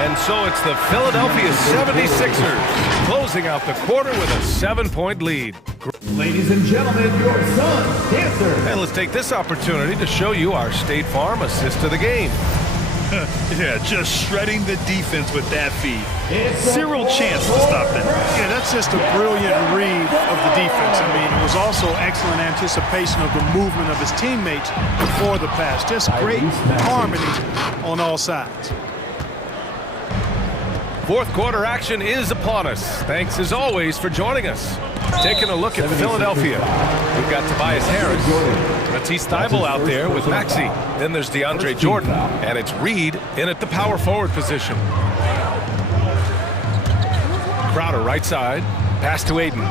And so it's the Philadelphia 76ers closing out the quarter with a 7-point lead. Ladies and gentlemen, your Suns dancer. And let's take this opportunity to show you our State Farm assist to the game. Yeah, just shredding the defense with that feed. Zero chance to stop that. Yeah, that's just a brilliant read of the defense. I mean, it was also excellent anticipation of the movement of his teammates before the pass. Just great harmony on all sides. Fourth quarter action is upon us. Thanks as always for joining us. Taking a look at Philadelphia. We've got Tobias Harris, Matisse Thybulle out there with Maxey. Then there's DeAndre Jordan, and it's Reed in at the power forward position. Crowder right side, pass to Ayton.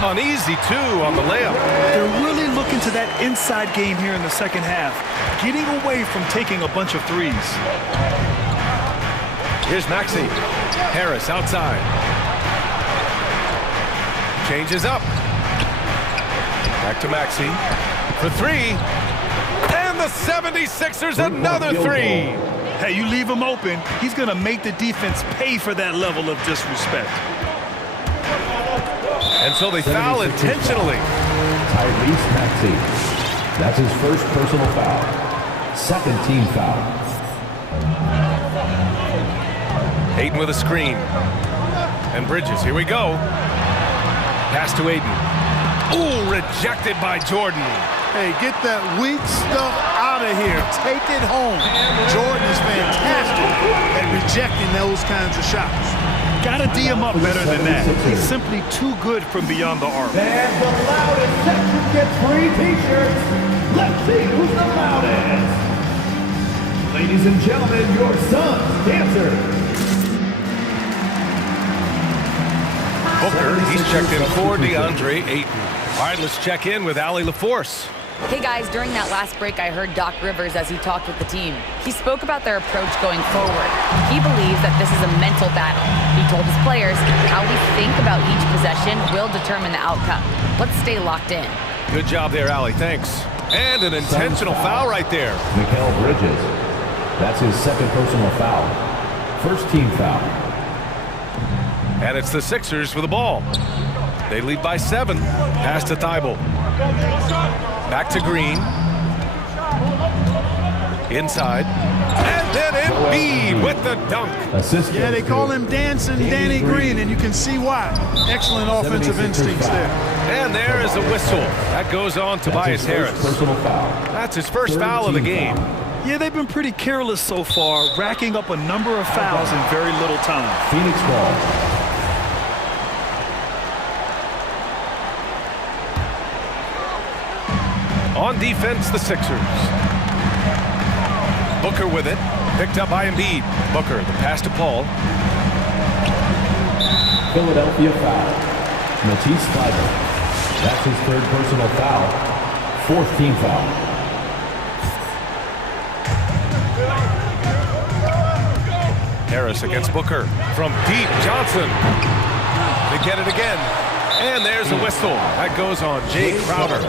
Uneasy two on the layup. They're really looking to that inside game here in the second half, getting away from taking a bunch of threes. Here's Maxey. Harris outside. Changes up. Back to Maxey for 3. And the 76ers another 3. Hey, you leave him open, he's going to make the defense pay for that level of disrespect. And so they foul intentionally. Tyrese Maxey. That's his first personal foul. Second team foul. Ayton with a screen. And Bridges, here we go. Pass to Ayton. Ooh, rejected by Jordan. Hey, get that weak stuff out of here. Take it home. Jordan is fantastic at rejecting those kinds of shots. Got to D him up better than that. He's simply too good from beyond the arc. And the loudest section gets free t-shirts. Let's see who's the loudest. Ladies and gentlemen, your Suns dancer. Booker, he's checked in for DeAndre Ayton. All right, let's check in with Allie LaForce. Hey guys, during that last break, I heard Doc Rivers as he talked with the team. He spoke about their approach going forward. He believes that this is a mental battle. He told his players how we think about each possession will determine the outcome. Let's stay locked in. Good job there, Allie. Thanks. And an intentional foul right there. Mikal Bridges. That's his second personal foul. First team foul. And it's the Sixers with the ball. They lead by 7. Pass to Thibault. Back to Green. Inside. And then Embiid with the dunk. Yeah, they call him Dancing Danny Green, and you can see why. Excellent offensive instincts there. And there is a whistle. That goes on Tobias Harris. That's his first foul of the game. Yeah, they've been pretty careless so far, racking up a number of fouls in very little time. Phoenix ball. On defense, the Sixers. Booker with it. Picked up by Embiid. Booker, the pass to Paul. Philadelphia foul. Matisse Thybulle. That's his third personal foul. Fourth team foul. Harris against Booker. From deep, Johnson. They get it again. And there's a whistle. That goes on Jay Crowder.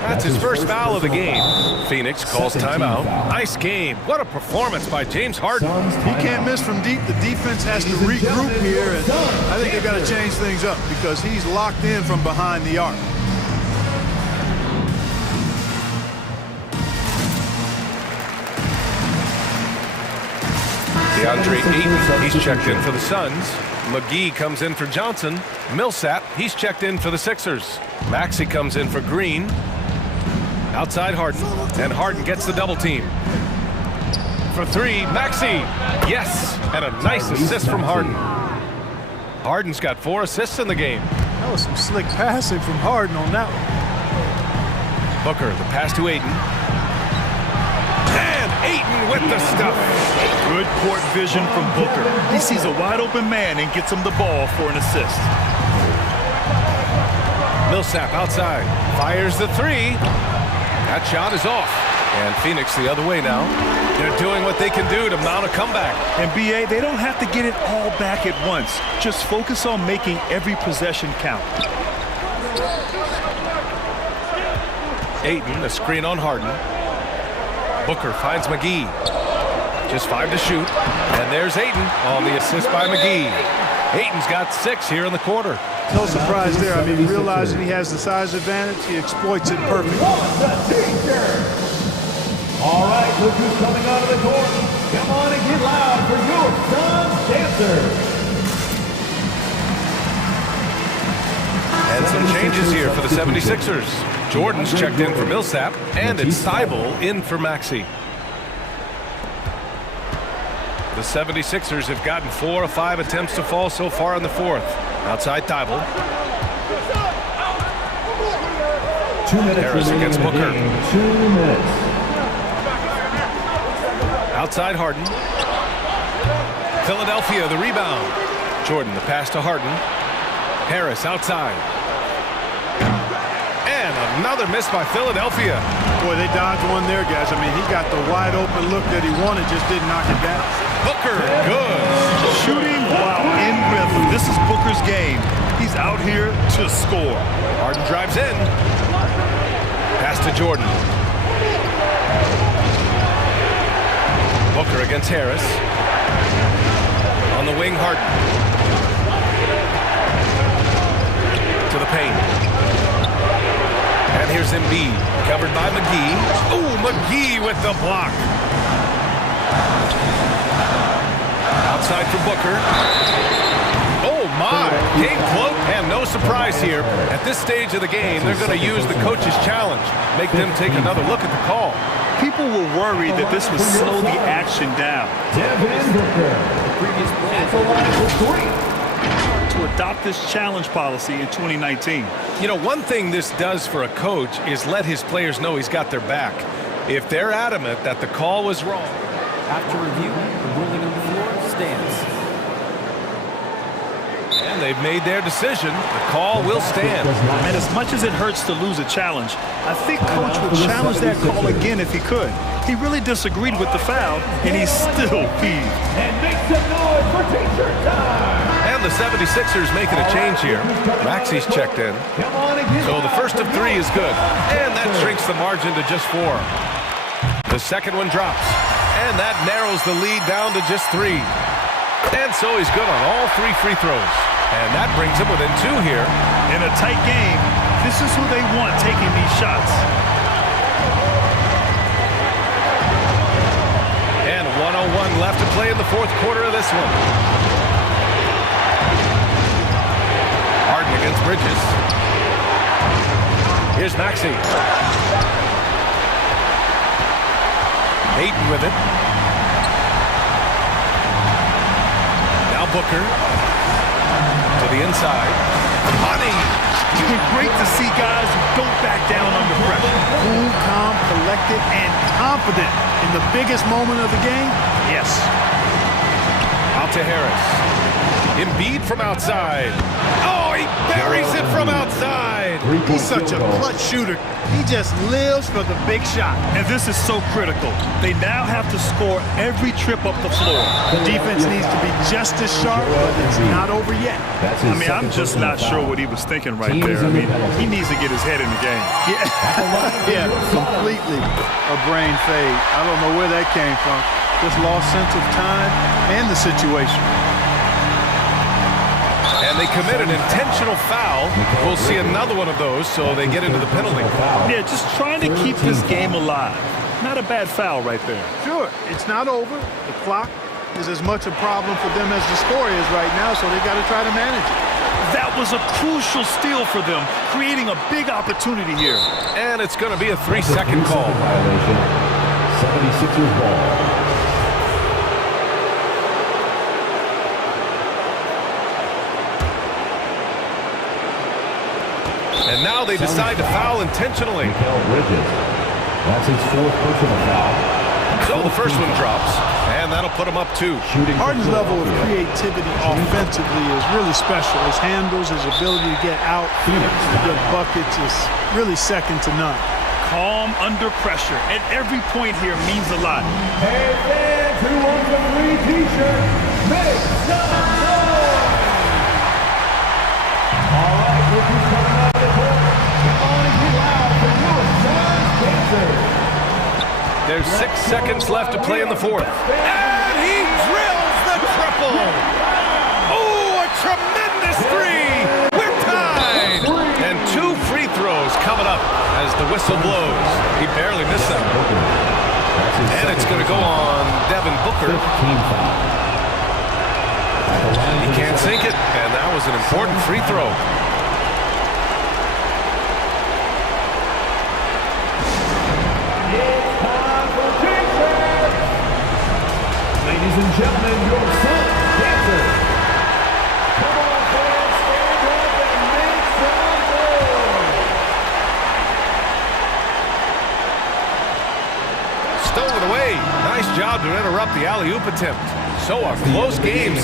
That's his first foul of the game. Phoenix calls timeout. Nice game. What a performance by James Harden. He can't miss from deep. The defense has to regroup here, and I think they've got to change things up because he's locked in from behind the arc. DeAndre Ayton, he's checked in for the Suns. McGee comes in for Johnson. Millsap, he's checked in for the Sixers. Maxey comes in for Green. Outside Harden, and Harden gets the double team. For 3, Maxey, yes, and a nice assist from Harden. Harden's got 4 assists in the game. That was some slick passing from Harden on that one. Booker, the pass to Ayton. And Ayton with the stuff. Good court vision from Booker. He sees a wide open man and gets him the ball for an assist. Millsap outside, fires the 3. That shot is off. And Phoenix the other way now. They're doing what they can do to mount a comeback. And BA, they don't have to get it all back at once. Just focus on making every possession count. Ayton, a screen on Harden. Booker finds McGee. Just 5 to shoot. And there's Ayton on the assist by McGee. Ayton's got 6 here in the quarter. No surprise there. I mean, realizing he has the size advantage, he exploits it perfectly. All right, look who's coming out of the court. Come on and get loud for your Suns dancers. And some changes here for the 76ers. Jordan's checked in for Millsap, and it's Thybulle in for Maxey. The 76ers have gotten 4 of 5 attempts to fall so far in the 4th. Outside Thybulle. 2 minutes Harris against Booker. 2 minutes. Outside Harden. Philadelphia, the rebound. Jordan, the pass to Harden. Harris outside. And another miss by Philadelphia. Boy, they dodged one there, guys. I mean, he got the wide open look that he wanted, just didn't knock it down. Booker, good. Shooting while in rhythm. This is Booker's game. He's out here to score. Harden drives in. Pass to Jordan. Booker against Harris. On the wing, Harden. To the paint. And here's Embiid, covered by McGee. Ooh, McGee with the block. Outside for Booker. Oh, my. Game close. And no surprise here. At this stage of the game, they're going to use the coach's challenge. Make them take another look at the call. People were worried that this would slow the action down. To adopt this challenge policy in 2019. You know, one thing this does for a coach is let his players know he's got their back. If they're adamant that the call was wrong. After review, the ruling on the floor stands. And they've made their decision. The call will stand. And as much as it hurts to lose a challenge, I think Coach would challenge that call again if he could. He really disagreed with the foul, and he's still peeved. And make some noise for t-shirt time. And And the 76ers making a change here. Maxi's checked in. So the first of 3 is good. And that shrinks the margin to just 4. The second one drops. And that narrows the lead down to just 3. And so he's good on all 3 free throws. And that brings him within 2 here. In a tight game, this is who they want taking these shots. And 1:01 left to play in the 4th quarter of this one. Harden against Bridges. Here's Maxey. Ayton with it. Now Booker. To the inside. Money! Great to see guys who don't back down under pressure. Cool, calm, collected, and confident in the biggest moment of the game. Yes. Out to Harris. Embiid from outside. Oh, he buries it from outside. He's such a clutch shooter. He just lives for the big shot. And this is so critical. They now have to score every trip up the floor. The defense needs to be just as sharp, but it's not over yet. I mean, I'm just not sure what he was thinking right there. I mean, he needs to get his head in the game. Yeah, completely a brain fade. I don't know where that came from. Just lost sense of time and the situation. And they commit an intentional foul. We'll see another one of those, so they get into the penalty. Yeah, just trying to keep this game alive. Not a bad foul right there. Sure, it's not over. The clock is as much a problem for them as the score is right now, so they got to try to manage it. That was a crucial steal for them, creating a big opportunity here. And it's going to be a 3-second call. Violation. 76ers ball. And now they decide to foul intentionally. That's his 4th personal foul. So the first one drops, and that'll put him up 2. Harden's level of creativity offensively is really special. His handles, his ability to get out, get buckets is really second to none. Calm under pressure, and every point here means a lot. Hey fans who wants a free t-shirt, make some noise! All right, rookies coming out of the court. Come on and get loud for your son's dancers. There's 6 seconds left to play in the 4th. And he drills the triple! Oh, a tremendous 3! We're tied! And 2 free throws coming up as the whistle blows. He barely missed them. And it's going to go on Devin Booker. He can't sink it, and that was an important free throw. Ladies and gentlemen, your son's dancers. Come on, fans, stand up and make some noise. Stolen away. Nice job to interrupt the alley-oop attempt. So a close game.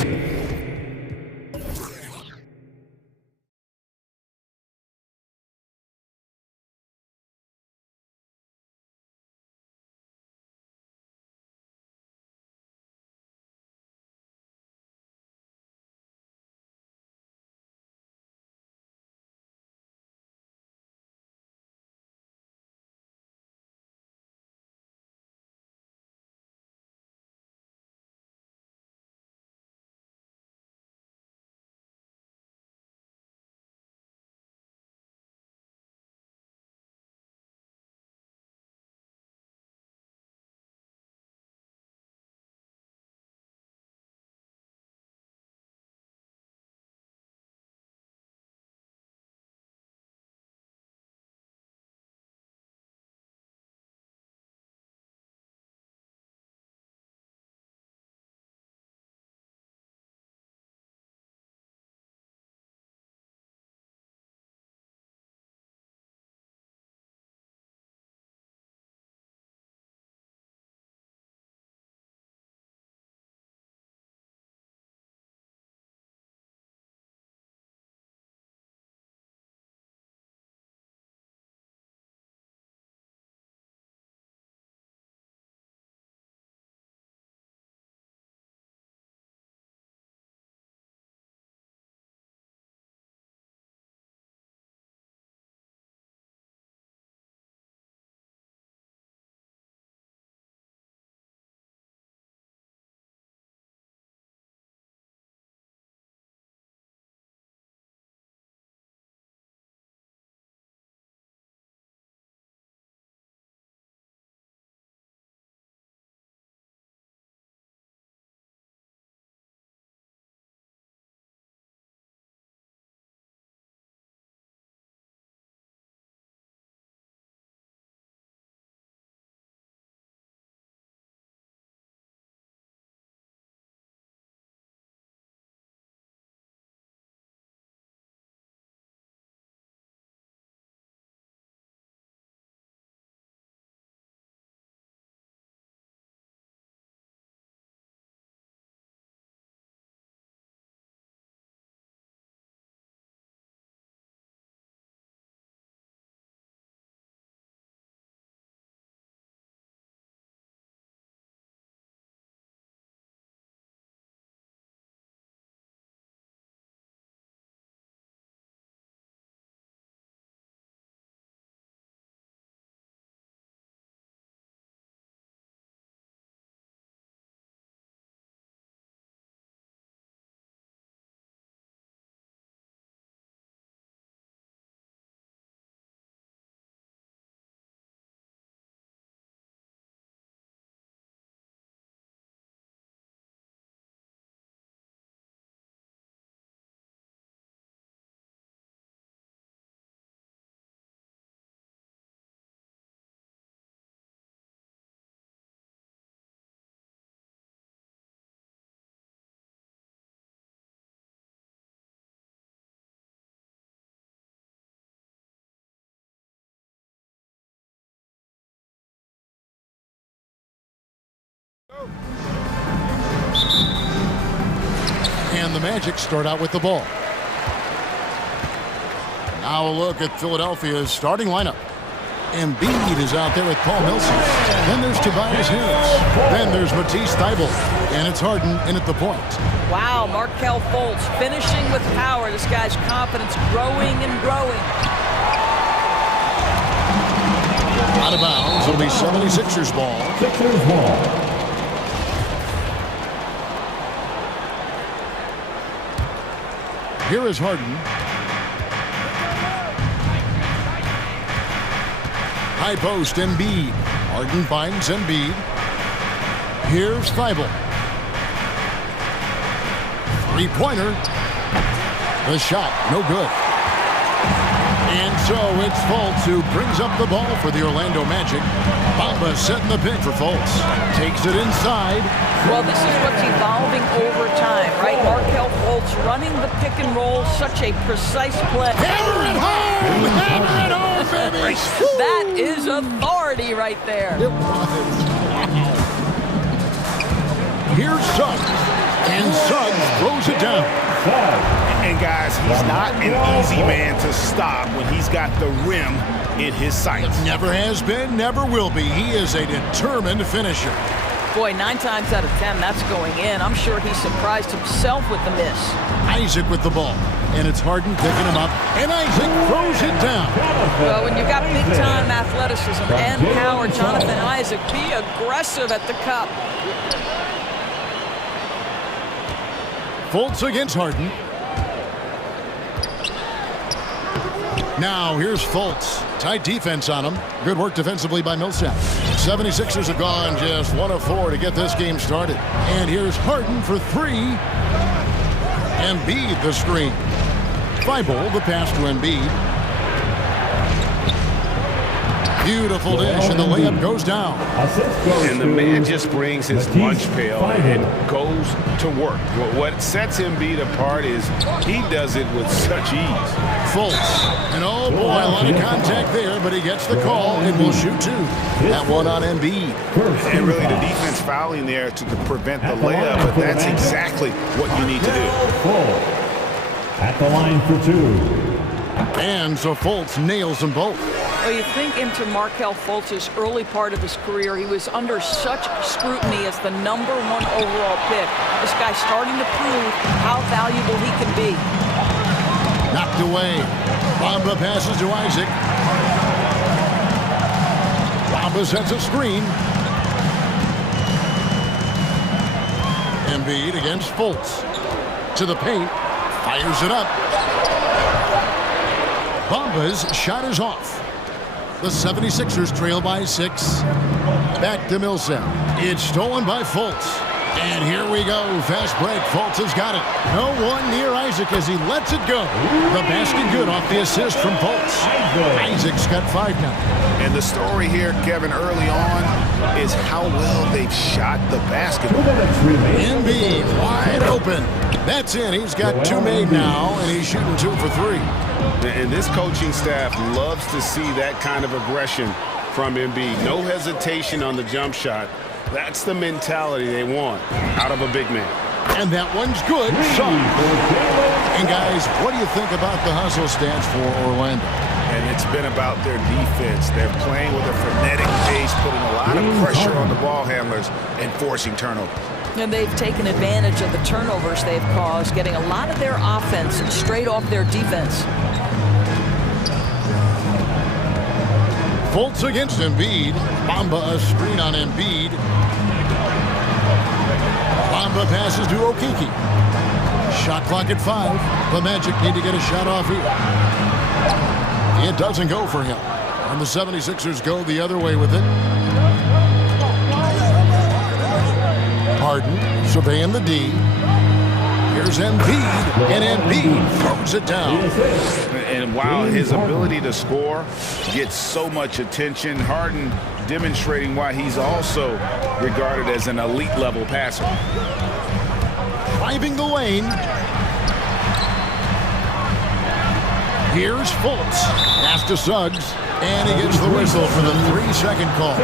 And the Magic start out with the ball. Now a look at Philadelphia's starting lineup. Embiid is out there with Paul Millsap. Then there's Tobias Harris. Then there's Matisse Thybulle. And it's Harden in at the point. Wow, Markelle Fultz finishing with power. This guy's confidence growing and growing. Out of bounds. It'll be 76ers ball. Sixers ball. Here is Harden. High post, Embiid. Harden finds Embiid. Here's Thybulle. Three-pointer. The shot, no good. And so it's Fultz who brings up the ball for the Orlando Magic. Bamba setting the pick for Fultz. Takes it inside. Well, this is what's evolving over time, right? Markelle Fultz running the pick and roll, such a precise play. Hammer it home! Hammer it home, baby! That is authority right there. It was. Here's Suggs. And Suggs throws it down. And guys, he's not an easy man to stop when he's got the rim in his sights. Never has been, never will be. He is a determined finisher. Boy, 9 times out of 10, that's going in. I'm sure he surprised himself with the miss. Isaac with the ball. And it's Harden picking him up. And Isaac throws it down. Well, when you've got big-time athleticism and power, Jonathan Isaac, be aggressive at the cup. Fultz against Harden. Now here's Fultz. Tight defense on him. Good work defensively by Millsap. 76ers have gone just 1 of 4 to get this game started. And here's Harden for 3. Embiid the screen. Thybulle the pass to Embiid. Beautiful dish, and the layup goes down. And the man just brings his lunch pail and goes to work. What sets Embiid apart is he does it with such ease. Fultz, and oh boy, a lot of contact there, but he gets the call and will shoot 2. That one on Embiid. And really the defense fouling there to prevent the layup, but that's exactly what you need to do. At the line for 2. And so Fultz nails them both. Well, you think into Markelle Fultz's early part of his career, he was under such scrutiny as the #1 overall pick. This guy's starting to prove how valuable he can be. Knocked away. Bamba passes to Isaac. Bamba sets a screen. Embiid against Fultz. To the paint. Fires it up. Bamba's shot is off. The 76ers trail by 6. Back to Millsap. It's stolen by Fultz. And here we go. Fast break. Fultz has got it. No one near Isaac as he lets it go. The basket good off the assist from Fultz. Isaac's got 5 now. And the story here, Kevin, early on is how well they've shot the basketball. Embiid wide open. That's in. He's got 2 made now, and he's shooting 2 for 3. And this coaching staff loves to see that kind of aggression from Embiid. No hesitation on the jump shot. That's the mentality they want out of a big man. And that one's good. And guys, what do you think about the hustle stats for Orlando? And it's been about their defense. They're playing with a frenetic pace, putting a lot of pressure on the ball handlers and forcing turnovers. And they've taken advantage of the turnovers they've caused, getting a lot of their offense straight off their defense. Fultz against Embiid. Bamba a screen on Embiid. Bamba passes to Okeke. Shot clock at 5. The Magic need to get a shot off here. It doesn't go for him. And the 76ers go the other way with it. Harden surveying the D. Here's Embiid, and Embiid throws it down. And while his ability to score gets so much attention, Harden demonstrating why he's also regarded as an elite-level passer. Driving the lane. Here's Fultz. Pass to Suggs, and he gets the whistle for the 3-second call.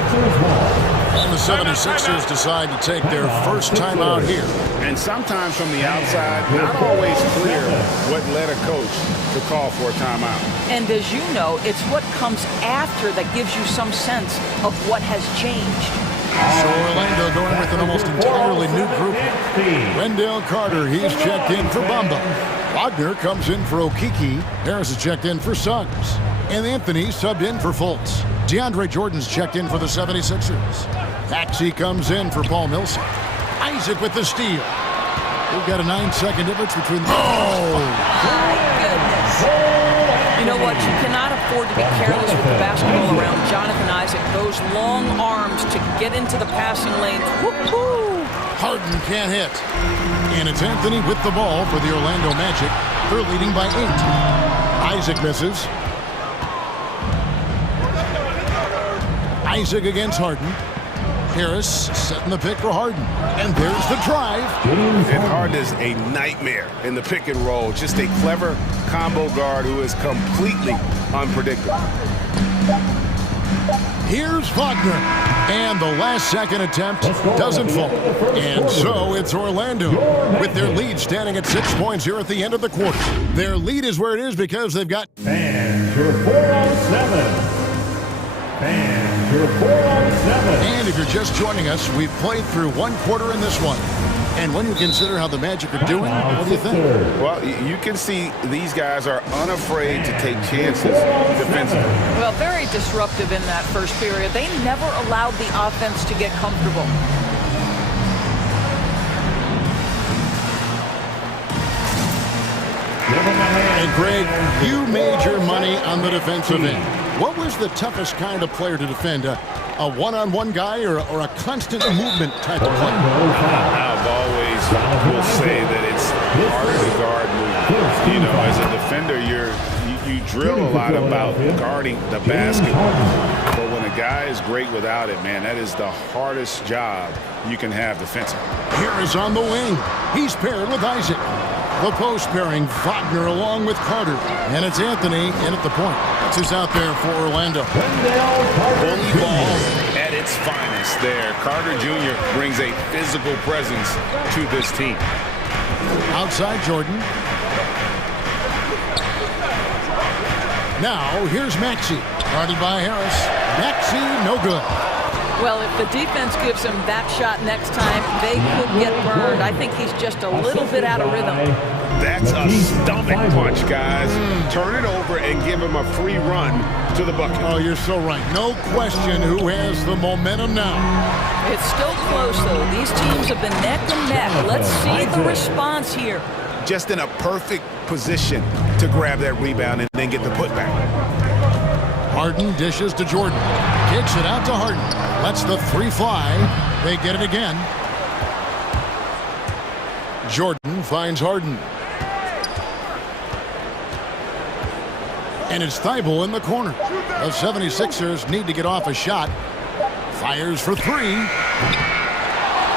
The 76ers decide to take their first time out here. And sometimes from the outside, not always clear what led a coach to call for a timeout. And as you know, it's what comes after that gives you some sense of what has changed. So Orlando going with an almost entirely new group. Wendell Carter, he's checked in for Bamba. Wagner comes in for Okiki. Harris is checked in for Suggs. And Anthony subbed in for Fultz. DeAndre Jordan's checked in for the 76ers. Maxey comes in for Paul Millsap. Isaac with the steal. We've got a 9-second difference between... Oh! My goodness. You know what? You cannot afford to be careless with the basketball around Jonathan Isaac. Those long arms to get into the passing lanes. Woo-hoo! Harden can't hit. And it's Anthony with the ball for the Orlando Magic. They're leading by 8. Isaac misses. Isaac against Harden. Harris setting the pick for Harden. And there's the drive. And Harden is a nightmare in the pick and roll. Just a clever combo guard who is completely unpredictable. Here's Wagner. And the last second attempt doesn't fall. And so it's Orlando with their lead standing at 6 points here at the end of the quarter. Their lead is where it is because they've got... And your 4-on-7. And your 4-on-7. And if you're just joining us, we've played through one quarter in this one. And when you consider how the Magic are doing, what do you think? Well, you can see these guys are unafraid to take chances defensively. Well, very disruptive in that first period. They never allowed the offense to get comfortable. And Greg, you made your money on the defensive end. What was the toughest kind of player to defend? A one-on-one guy or a constant movement type of player? I've always will say that it's harder to guard movement. You know, as a defender, you drill a lot about guarding the basketball. But when a guy is great without it, man, that is the hardest job you can have defensively. Here is on the wing. He's paired with Isaac. The post pairing Wagner along with Carter. And it's Anthony in at the point. That's who's out there for Orlando. Bully ball at its finest there. Carter Jr. brings a physical presence to this team. Outside Jordan. Now here's Maxey. Guarded by Harris. Maxey, no good. Well, if the defense gives him that shot next time, they could get burned. I think he's just a little bit out of rhythm. That's a stomach punch, guys. Turn it over and give him a free run to the bucket. Oh, you're so right. No question who has the momentum now. It's still close, though. These teams have been neck and neck. Let's see the response here. Just in a perfect position to grab that rebound and then get the putback. Harden dishes to Jordan. Kicks it out to Harden. Lets the three fly. They get it again. Jordan finds Harden. And it's Thibault in the corner. The 76ers need to get off a shot. Fires for three.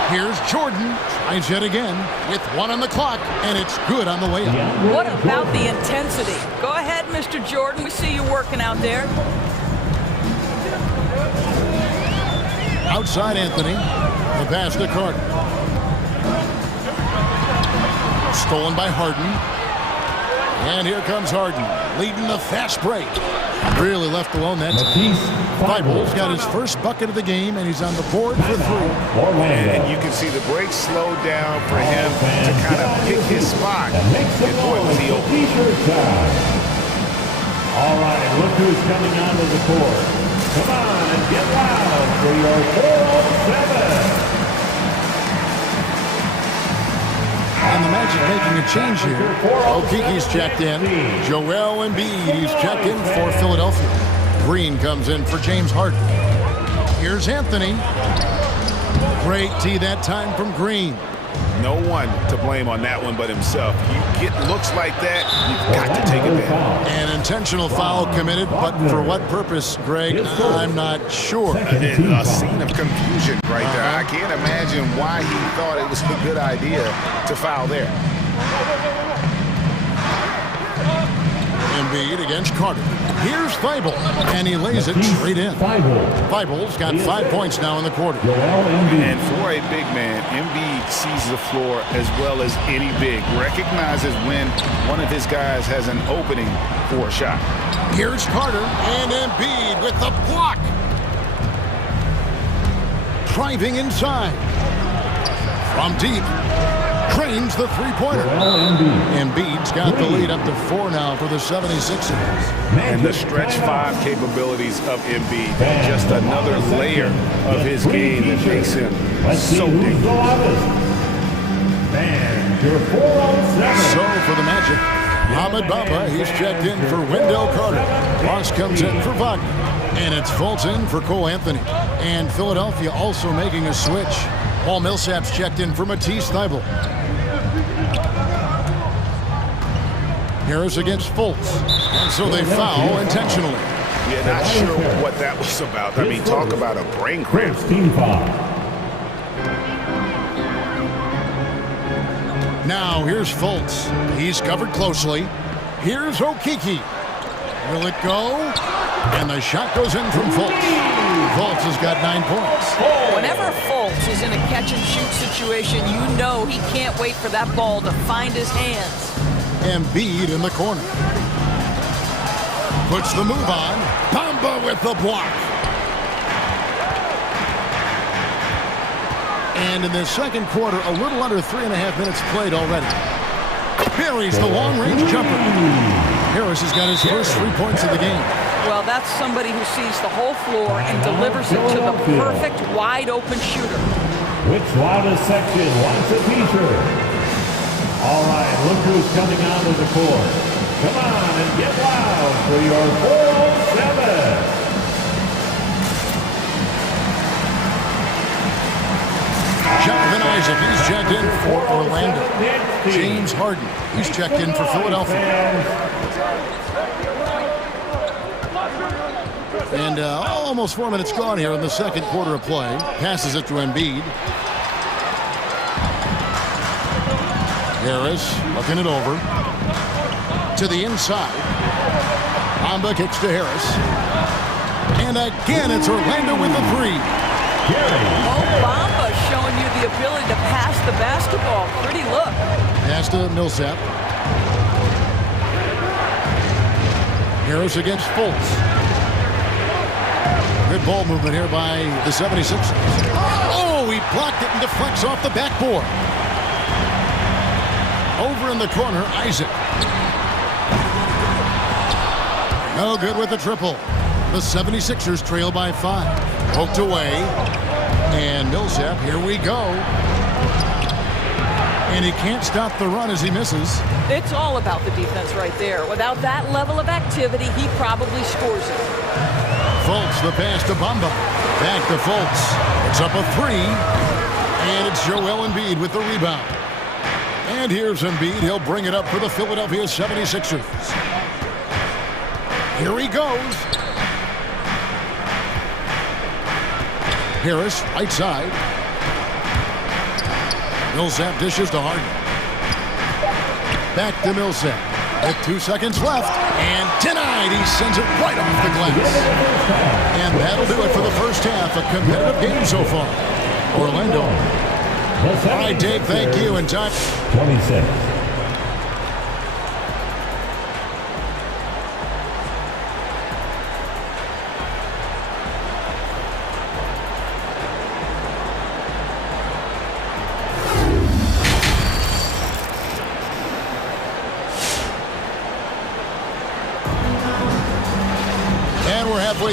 Here's Jordan. Tries yet again with 1 on the clock, and it's good on the way up. What about the intensity? Go ahead, Mr. Jordan. We see you working out there. Outside Anthony. The pass to Carter. Stolen by Harden. And here comes Harden, leading the fast break. Really left alone that time. Thibault's got his first bucket of the game, and he's on the board for 3. And you can see the break slowed down for him to kind of pick his spot. And boy, was he open. All right, look who's coming onto the court. Come on and get loud for your 4-on-7. And the Magic making a change here. Okiki's checked in. Joel Embiid, he's checked in for Philadelphia. Green comes in for James Harden. Here's Anthony. Great tee that time from Green. No one to blame on that one but himself. You get looks like that, you've got to take advantage. An intentional foul committed, but for what purpose, Greg? I'm not sure. A scene of confusion right there. I can't imagine why he thought it was a good idea to foul there. Embiid against Carter. Here's Thibault, and he lays it straight in. Thibault's got 5 points now in the quarter. And for a big man, Embiid sees the floor as well as any big. Recognizes when one of his guys has an opening for a shot. Here's Carter, and Embiid with the block. Driving inside. From deep. Cranes the three-pointer. Embiid's got the lead up to 4 now for the 76ers. And the stretch 5 capabilities of Embiid. Just another layer of his game that makes him so dangerous. So for the Magic, Ahmed Bamba, he's checked in for Wendell Carter. Ross comes in for Wagner. And it's Fultz in for Cole Anthony. And Philadelphia also making a switch. Paul Millsap's checked in for Matisse Thybulle. Harris against Fultz. And so they foul intentionally. Yeah, not sure what that was about. I mean, talk about a brain cramp. Now here's Fultz. He's covered closely. Here's Okeke. Will it go? And the shot goes in from Fultz. Fultz has got 9 points. Whenever Fultz is in a catch-and-shoot situation, you know he can't wait for that ball to find his hands. Embiid in the corner. Puts the move on. Bamba with the block. And in the second quarter, a little under 3.5 minutes played already. Buries the long-range jumper. Harris has got his first 3 points of the game. Well, that's somebody who sees the whole floor and delivers it to the perfect wide-open shooter. Which loudest section wants a t-shirt? All right, look who's coming onto the court. Come on and get loud for your 407. Jonathan Isaac, he's checked in for Orlando. James Harden, he's checked in for Philadelphia. And almost 4 minutes gone here in the second quarter of play. Passes it to Embiid. Harris looking it over. To the inside. Bamba kicks to Harris. And again, it's Orlando with the three. Bamba showing you the ability to pass the basketball. Pretty look. Pass to Millsap. Harris against Fultz. Good ball movement here by the 76ers. Oh, he blocked it and deflects off the backboard. Over in the corner, Isaac. No good with the triple. The 76ers trail by 5. Poked away. And Millsap, here we go. And he can't stop the run as he misses. It's all about the defense right there. Without that level of activity, he probably scores it. Fultz, the pass to Bamba. Back to Fultz. It's up a 3. And it's Joel Embiid with the rebound. And here's Embiid. He'll bring it up for the Philadelphia 76ers. Here he goes. Harris, right side. Millsap dishes to Harden. Back to Millsap. With 2 seconds left. And denied. He sends it right off the glass. And that'll do it for the first half. A competitive game so far. Orlando. All right, Dave, thank you. And time. 26.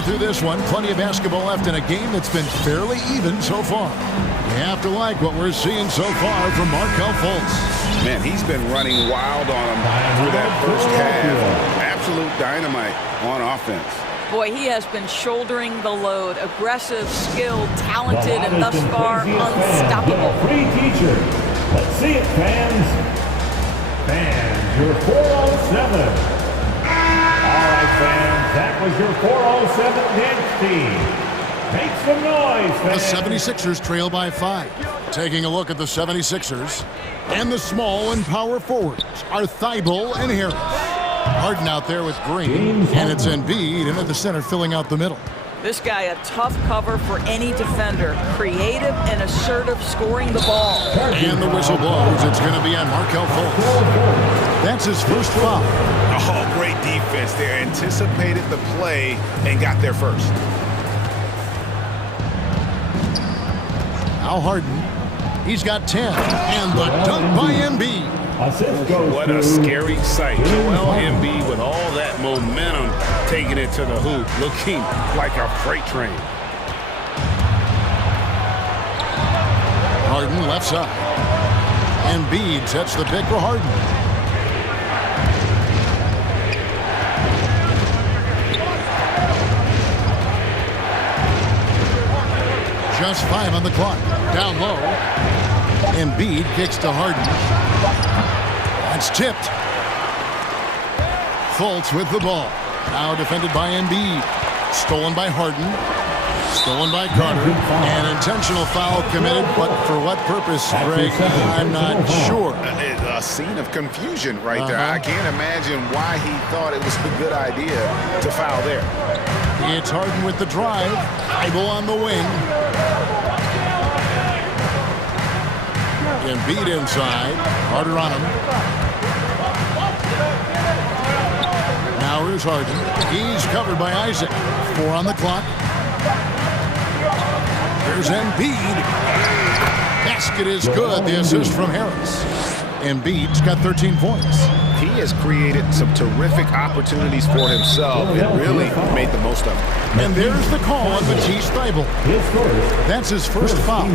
Through this one, plenty of basketball left in a game that's been fairly even so far. You have to like what we're seeing so far from Markelle Fultz. Man, he's been running wild on him through that first half. Absolute dynamite on offense. Boy, he has been shouldering the load. Aggressive, skilled, talented, and thus far unstoppable. Free teacher. Let's see it, fans. Fans, your 407. All right, fans, that was your 407 dance team. Make some noise, fans. The 76ers trail by 5. Taking a look at the 76ers. And the small and power forwards are Thybulle and Harris. Harden out there with Green, and it's Embiid in at the center filling out the middle. This guy, a tough cover for any defender. Creative and assertive, scoring the ball. And the whistle blows. It's going to be on Markelle Fultz. That's his first foul. Oh, great defense there. Anticipated the play and got there first. Now Harden. He's got 10. And the dunk by Embiid. What a scary sight. Joel Embiid with all that momentum taking it to the hoop, looking like a freight train. Harden left side. Embiid sets the pick for Harden. Just 5 on the clock. Down low. Embiid kicks to Harden. It's tipped. Fultz with the ball. Now defended by Embiid. Stolen by Harden. Stolen by Carter. An intentional foul committed, but for what purpose, Greg? I'm not sure. A scene of confusion right there. I can't imagine why he thought it was a good idea to foul there. It's Harden with the drive. Thibault on the wing. Embiid inside. Carter on him. Now here's Harden. He's covered by Isaac. 4 on the clock. Here's Embiid. Basket is good. The assist from Harris. Embiid's got 13 points. He has created some terrific opportunities for himself and really made the most of it. And there's the call on Matisse Thybulle. That's his first foul.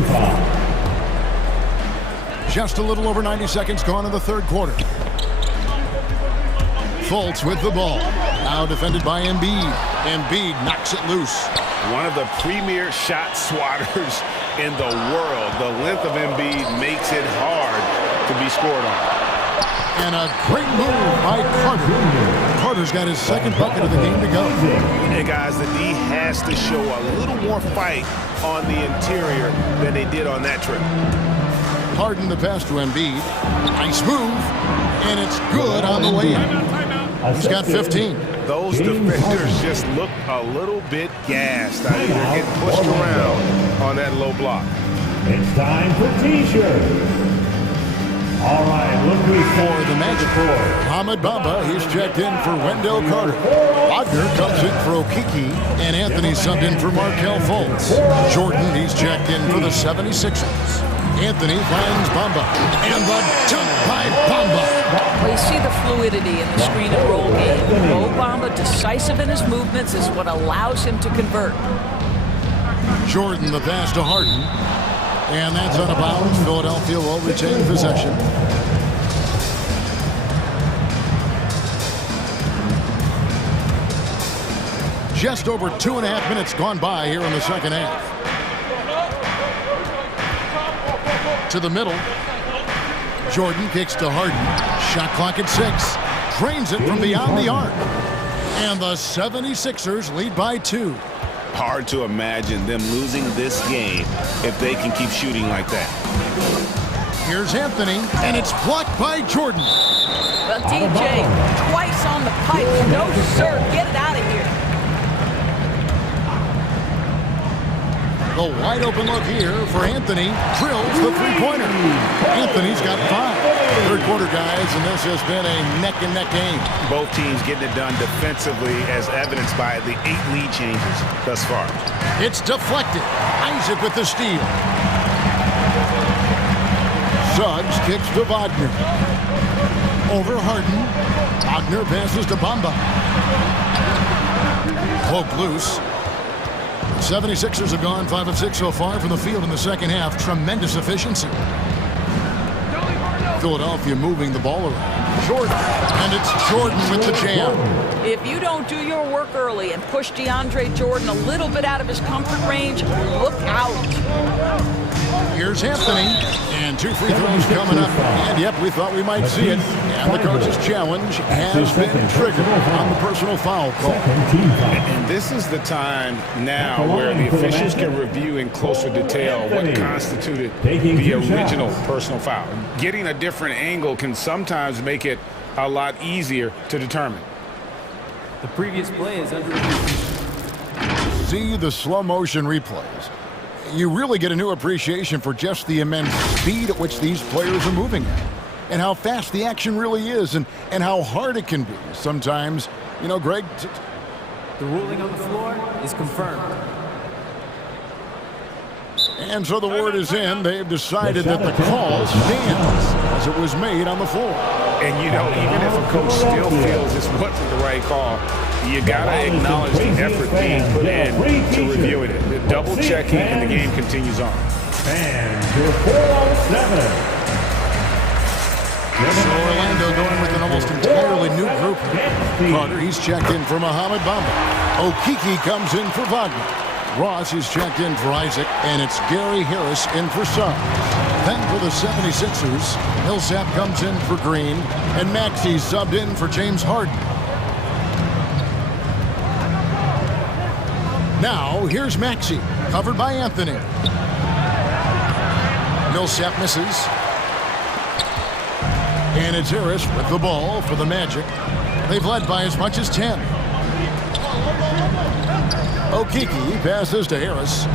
Just a little over 90 seconds gone in the third quarter. Fultz with the ball. Now defended by Embiid. Embiid knocks it loose. One of the premier shot swatters in the world. The length of Embiid makes it hard to be scored on. And a great move by Carter. Carter's got his second bucket of the game to go. And guys, the D has to show a little more fight on the interior than they did on that trip. Harden the pass to Embiid. Nice move. And it's good on the way in. He's got 15. Those defenders just look a little bit gassed. I mean, they're getting pushed around on that low block. It's time for T-shirts. All right, looking for the Magic. Mohamed Bamba, he's checked in for Wendell Carter. Wagner comes in for Okiki, and Anthony subbed in for Markelle Fultz. Jordan, he's checked in for the 76ers. Anthony finds Bamba, and the dunk by Bamba. Well, you see the fluidity in the screen and roll game. Mo Bamba, decisive in his movements, is what allows him to convert. Jordan the pass to Harden. And that's out of bounds. Philadelphia will retain possession. Just over 2.5 minutes gone by here in the second half. To the middle. Jordan kicks to Harden. Shot clock at 6. Drains it from beyond the arc. And the 76ers lead by 2. Hard to imagine them losing this game if they can keep shooting like that. Here's Anthony, and it's blocked by Jordan. Well, DJ, twice on the pipe. No, sir. Get it out of here. The wide open look here for Anthony. Drills the three-pointer. Anthony's got 5. Third quarter, guys, and this has been a neck-and-neck game. Both teams getting it done defensively, as evidenced by the 8 lead changes thus far. It's deflected. Isaac with the steal. Suggs kicks to Wagner. Over Harden. Wagner passes to Bamba. Poked loose. The 76ers have gone 5 of 6 so far from the field in the second half. Tremendous efficiency. Philadelphia moving the ball around. Jordan. And it's Jordan with the jam. If you don't do your work early and push DeAndre Jordan a little bit out of his comfort range, look out. Here's Anthony. And 2 free throws coming up. And yep, we thought we might see it. And the coach's challenge has been triggered on the personal foul call. And this is the time now where the officials can review in closer detail what constituted the original personal foul. Getting a different angle can sometimes make it a lot easier to determine. The previous play is under review. See the slow motion replays. You really get a new appreciation for just the immense speed at which these players are moving at, and how fast the action really is, and how hard it can be. Sometimes, you know, Greg... The ruling on the floor is confirmed. And so the word is in. They've decided that the call stands as it was made on the floor. And, you know, even if a coach still feels this wasn't the right call, you got to acknowledge the effort being put in to reviewing it. The double checking, and the game continues on. And your 407. So Orlando going with an almost entirely new group. Carter, he's checked in for Mohamed Bamba. Okiki comes in for Wagner. Ross is checked in for Isaac, and it's Gary Harris in for Suggs. Then for the 76ers, Millsap comes in for Green, and Maxey subbed in for James Harden. Now, here's Maxey, covered by Anthony. Millsap misses. And it's Harris with the ball for the Magic. They've led by as much as 10. Okiki passes to Harris.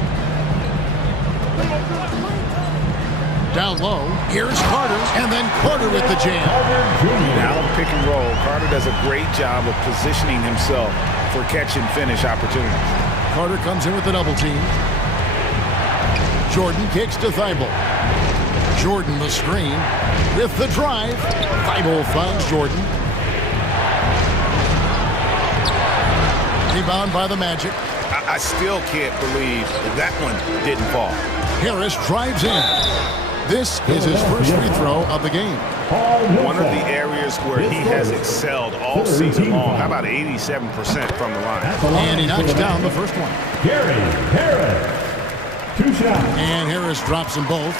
Down low, here's Carter, and then Carter with the jam. Now in pick and roll, Carter does a great job of positioning himself for catch and finish opportunities. Carter comes in with the double team. Jordan kicks to Thibault. Jordan the screen with the drive. Thibault finds Jordan. Rebound by the Magic. I still can't believe that one didn't fall. Harris drives in. This is his first free throw of the game. One of the areas where he has excelled all season long. How about 87% from the line? And he knocks down the first one. Gary Harris. 2 shots. And Harris drops them both.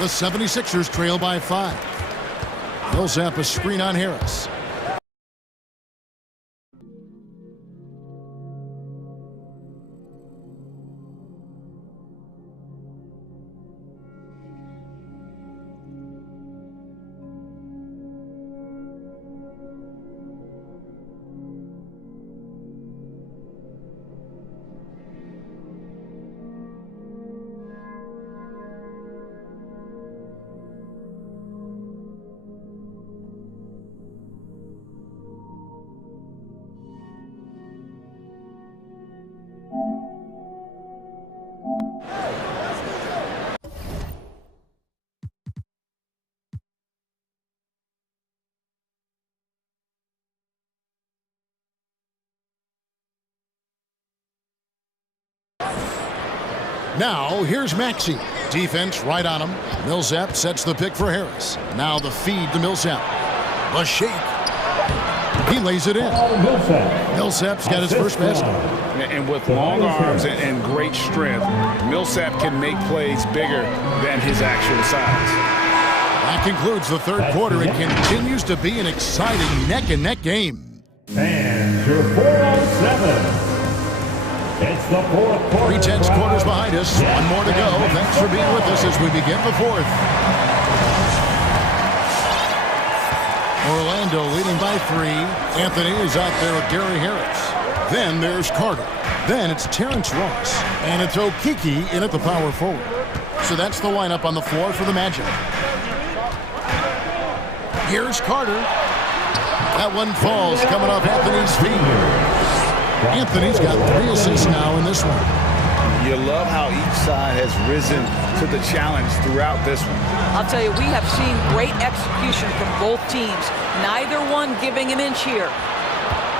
The 76ers trail by 5. Millsap a screen on Harris. Now, here's Maxey. Defense right on him. Millsap sets the pick for Harris. Now the feed to Millsap. A shake. He lays it in. Millsap's got his first basket. And with long arms and great strength, Millsap can make plays bigger than his actual size. That concludes the third quarter. It continues to be an exciting neck-and-neck game. And your 407. It's the fourth quarter. 3 tenths quarters behind us. One more to go. Thanks for being with us as we begin the fourth. Orlando leading by 3. Anthony is out there with Gary Harris. Then there's Carter. Then it's Terrence Ross. And it's Okiki in at the power forward. So that's the lineup on the floor for the Magic. Here's Carter. That one falls coming off Anthony's feet. Anthony's got 3 assists now in this one. You love how each side has risen to the challenge throughout this one. I'll tell you, we have seen great execution from both teams. Neither one giving an inch here.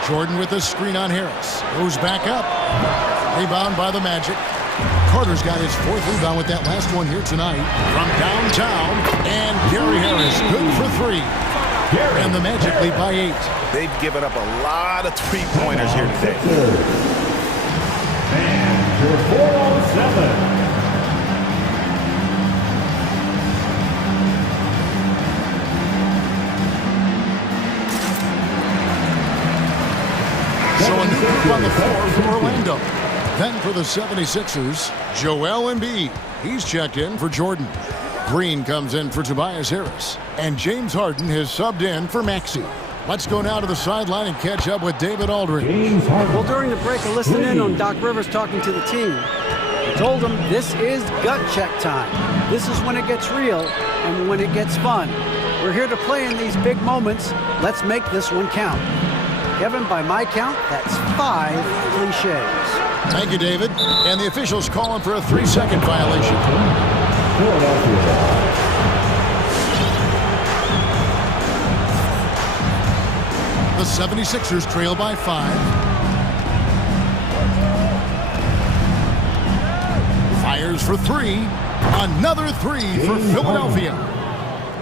Jordan with a screen on Harris. Goes back up. Rebound by the Magic. Carter's got his 4th rebound with that last one here tonight. From downtown, and Gary Harris good for 3. And the Magic lead by 8. They've given up a lot of three-pointers here today. And your 407. So a new group on the floor for Orlando. Then for the 76ers, Joel Embiid. He's checked in for Jordan. Green comes in for Tobias Harris. And James Harden has subbed in for Maxey. Let's go now to the sideline and catch up with David Aldridge. Well, during the break, I listened in on Doc Rivers talking to the team. He told them this is gut check time. This is when it gets real and when it gets fun. We're here to play in these big moments. Let's make this one count. Kevin, by my count, that's 5 cliches. Thank you, David. And the officials calling for a 3-second violation. The 76ers trail by 5. Fires for 3. Another 3 for Philadelphia.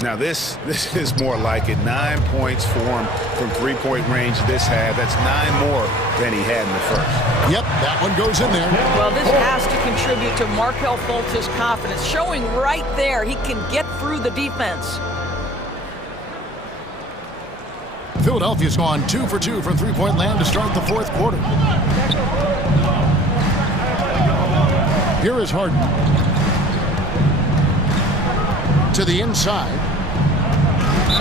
Now this is more like it. 9 points for him from three-point range this half. That's 9 more than he had in the first. Yep, that one goes in there. Well, this has to contribute to Markelle Fultz's confidence, showing right there he can get through the defense. Philadelphia's gone 2 for 2 from three-point land to start the fourth quarter. Here is Harden. To the inside.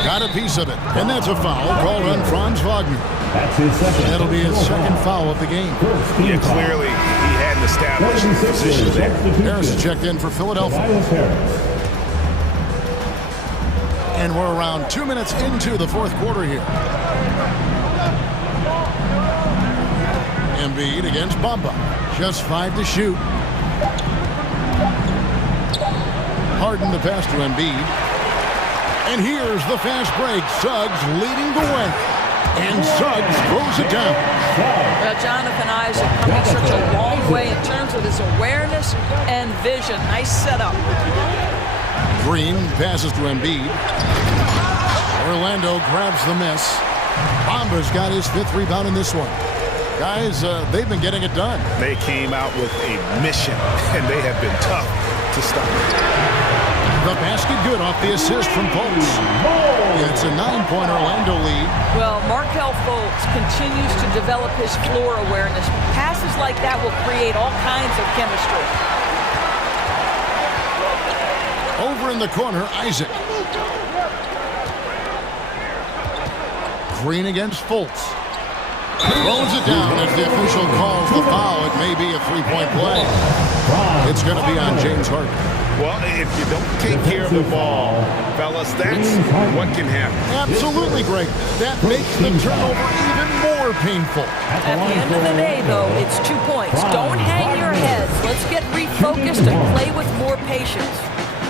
Got a piece of it. And that's a foul called on Franz Wagner. That's his second. That'll be his second foul of the game. Yeah, clearly he hadn't established the position there. Harris checked in for Philadelphia. And we're around 2 minutes into the fourth quarter here. Embiid against Bamba. Just 5 to shoot. Harden the pass to Embiid. And here's the fast break. Suggs leading the way. And Suggs throws it down. Well, Jonathan Isaac coming such a long way in terms of his awareness and vision. Nice setup. Green passes to Embiid. Orlando grabs the miss. Bamba's got his 5th rebound in this one. Guys, they've been getting it done. They came out with a mission, and they have been tough to stop. The basket good off the assist from Fultz. It's a 9-point Orlando lead. Well, Markelle Fultz continues to develop his floor awareness. Passes like that will create all kinds of chemistry. Over in the corner, Isaac. Green against Fultz. Throws it down as the official calls the foul. It may be a 3-point play. It's going to be on James Harden. Well, if you don't take care of the ball, fellas, that's what can happen. Absolutely, Greg. That makes the turnover even more painful. At the end of the day, though, it's 2 points. Don't hang your heads. Let's get refocused and play with more patience.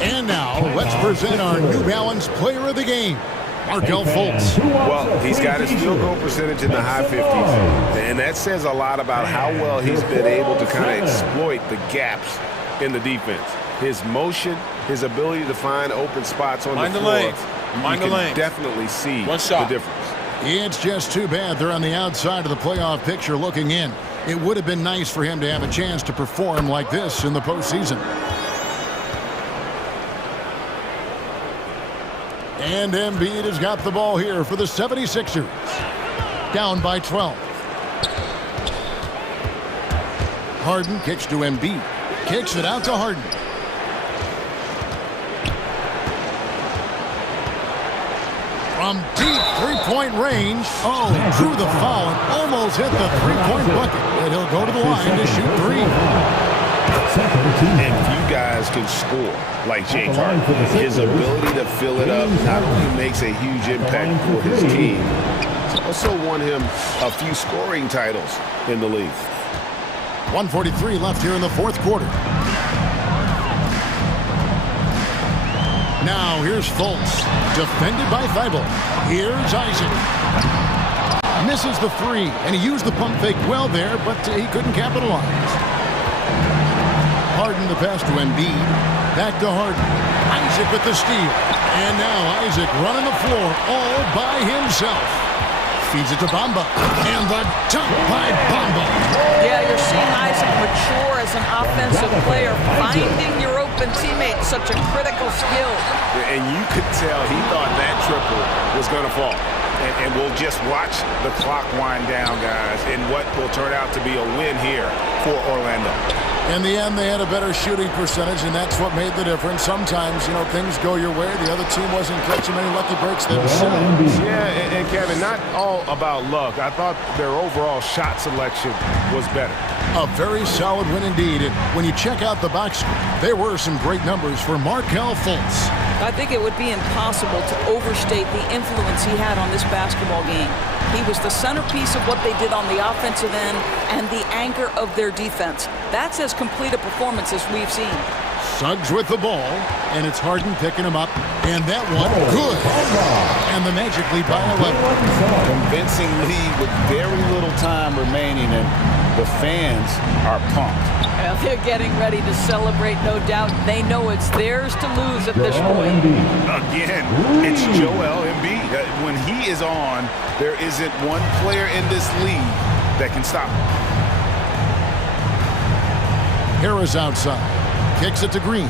And now, let's present our New Balance player of the game, Markelle Fultz. Well, he's got his field goal percentage in the high 50s, and that says a lot about how well he's been able to kind of exploit the gaps in the defense. His motion, his ability to find open spots on the floor, you can definitely see the difference. It's just too bad they're on the outside of the playoff picture looking in. It would have been nice for him to have a chance to perform like this in the postseason. And Embiid has got the ball here for the 76ers. Down by 12. Harden kicks to Embiid. Kicks it out to Harden. From deep three-point range. Oh, drew the foul and almost hit the three-point bucket. And he'll go to the line to shoot 3. And few guys can score like James Harden. His ability to fill it up not only makes a huge impact for his team, it's also won him a few scoring titles in the league. 1:43 left here in the fourth quarter. Now here's Fultz, defended by Thibault. Here's Isaac. Misses the 3, and he used the pump fake well there, but he couldn't capitalize. Harden the pass to Embiid. Back to Harden. Isaac with the steal. And now Isaac running the floor all by himself. Feeds it to Bamba. And the dunk by Bamba. Yeah, you're seeing Isaac mature as an offensive player. Finding your open teammate, such a critical skill. And you could tell he thought that triple was going to fall. And we'll just watch the clock wind down, guys. in what will turn out to be a win here for Orlando. In the end, they had a better shooting percentage, and that's what made the difference. Sometimes, you know, things go your way. The other team wasn't catching many lucky breaks themselves. Yeah, and Kevin, not all about luck. I thought their overall shot selection was better. A very solid win indeed. And when you check out the box score, there were some great numbers for Markelle Fultz. I think it would be impossible to overstate the influence he had on this basketball game. He was the centerpiece of what they did on the offensive end and the anchor of their defense. That's as complete a performance as we've seen. Suggs with the ball, and it's Harden picking him up, and that one, good. And the Magic lead by 11. Convincing lead with very little time remaining, and the fans are pumped. Well, they're getting ready to celebrate, no doubt. They know it's theirs to lose at this point. Again, it's Joel Embiid. When he is on, there isn't one player in this league that can stop him. Harris outside. Kicks it to Green.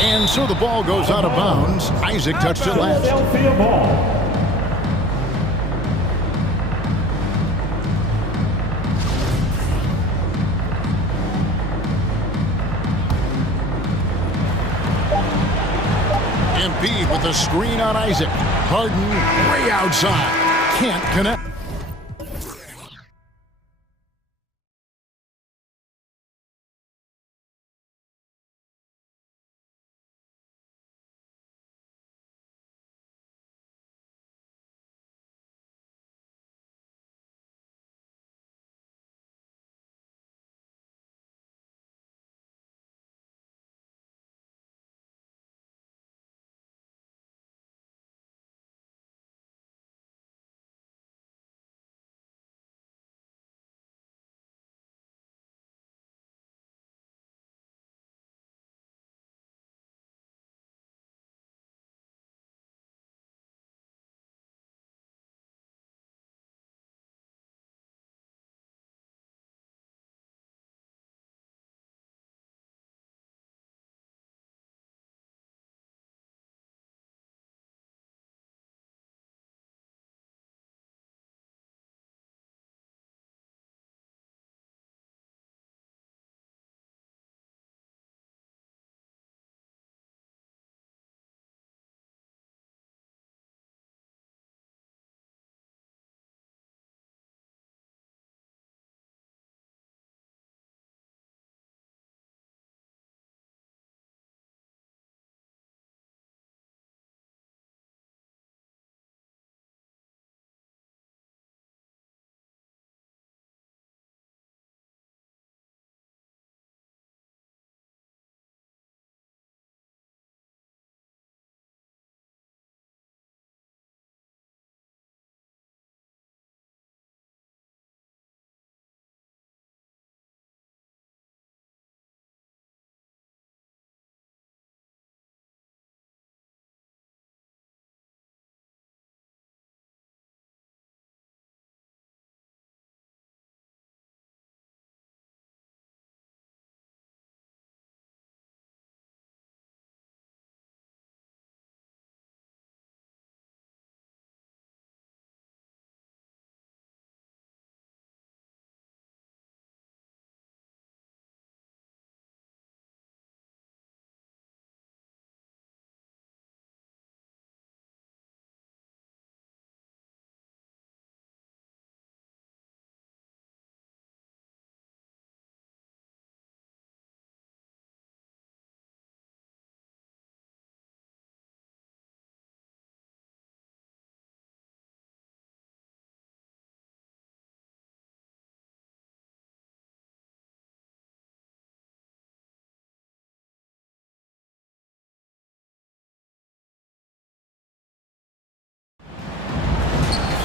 And so the ball goes out of bounds. Isaac touched it last. Philadelphia ball. Embiid with a screen on Isaac. Harden way outside. Can't connect.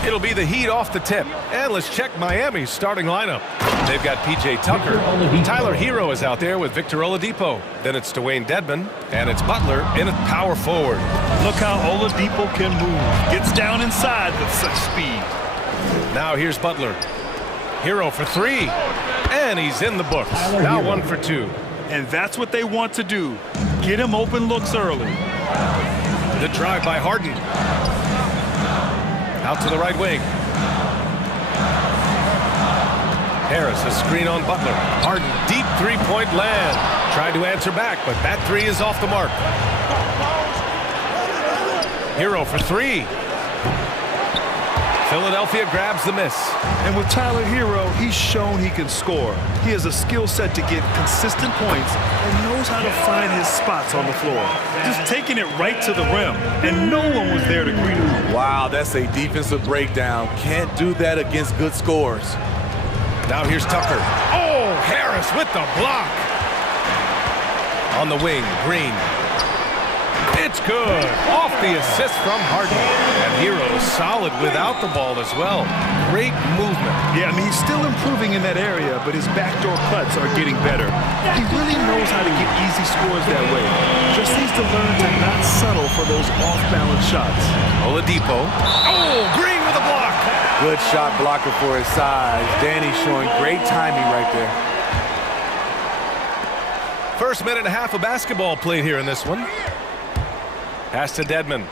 It'll be the Heat off the tip. And let's check Miami's starting lineup. They've got P.J. Tucker. Tyler Hero is out there with Victor Oladipo. Then it's Dwayne Dedmon. And it's Butler in at power forward. Look how Oladipo can move. Gets down inside with such speed. Now here's Butler. Hero for three. And he's in the books. Now 1 for 2. And that's what they want to do. Get him open looks early. The drive by Harden. Out to the right wing. Harris, a screen on Butler. Harden, deep three-point land. Tried to answer back, but that three is off the mark. Hero for three. Philadelphia grabs the miss. And with Tyler Hero, he's shown he can score. He has a skill set to get consistent points and knows how to find his spots on the floor. Just taking it right to the rim, and no one was there to greet him. Wow, that's a defensive breakdown. Can't do that against good scores. Now here's Tucker. Oh, Harris with the block. On the wing, Green. It's good. Off the assist from Harden. And Hero solid without the ball as well. Great movement. Yeah, I mean, he's still improving in that area, but his backdoor cuts are getting better. He really knows how to get easy scores that way. Just needs to learn to not settle for those off-balance shots. Oladipo. Oh, Green with a block. Good shot blocker for his size. Danny showing great timing right there. First minute and a half of basketball played here in this one. Pass to Dedmon.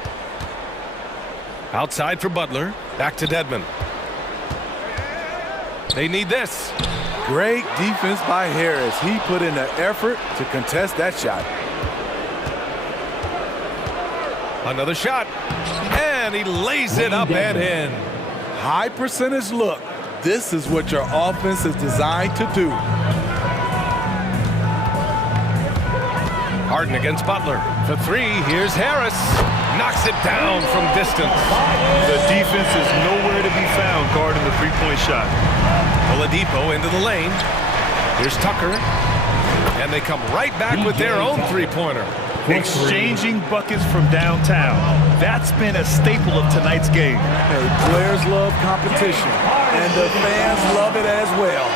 Outside for Butler. Back to Dedmon. They need this. Great defense by Harris. He put in the effort to contest that shot. Another shot. And he lays it up and in. High percentage look. This is what your offense is designed to do. Harden against Butler. For three, here's Harris. Knocks it down from distance. The defense is nowhere to be found guarding the three-point shot. Oladipo into the lane. Here's Tucker. And they come right back with their own three-pointer. Exchanging buckets from downtown. That's been a staple of tonight's game. Hey, players love competition, and the fans love it as well.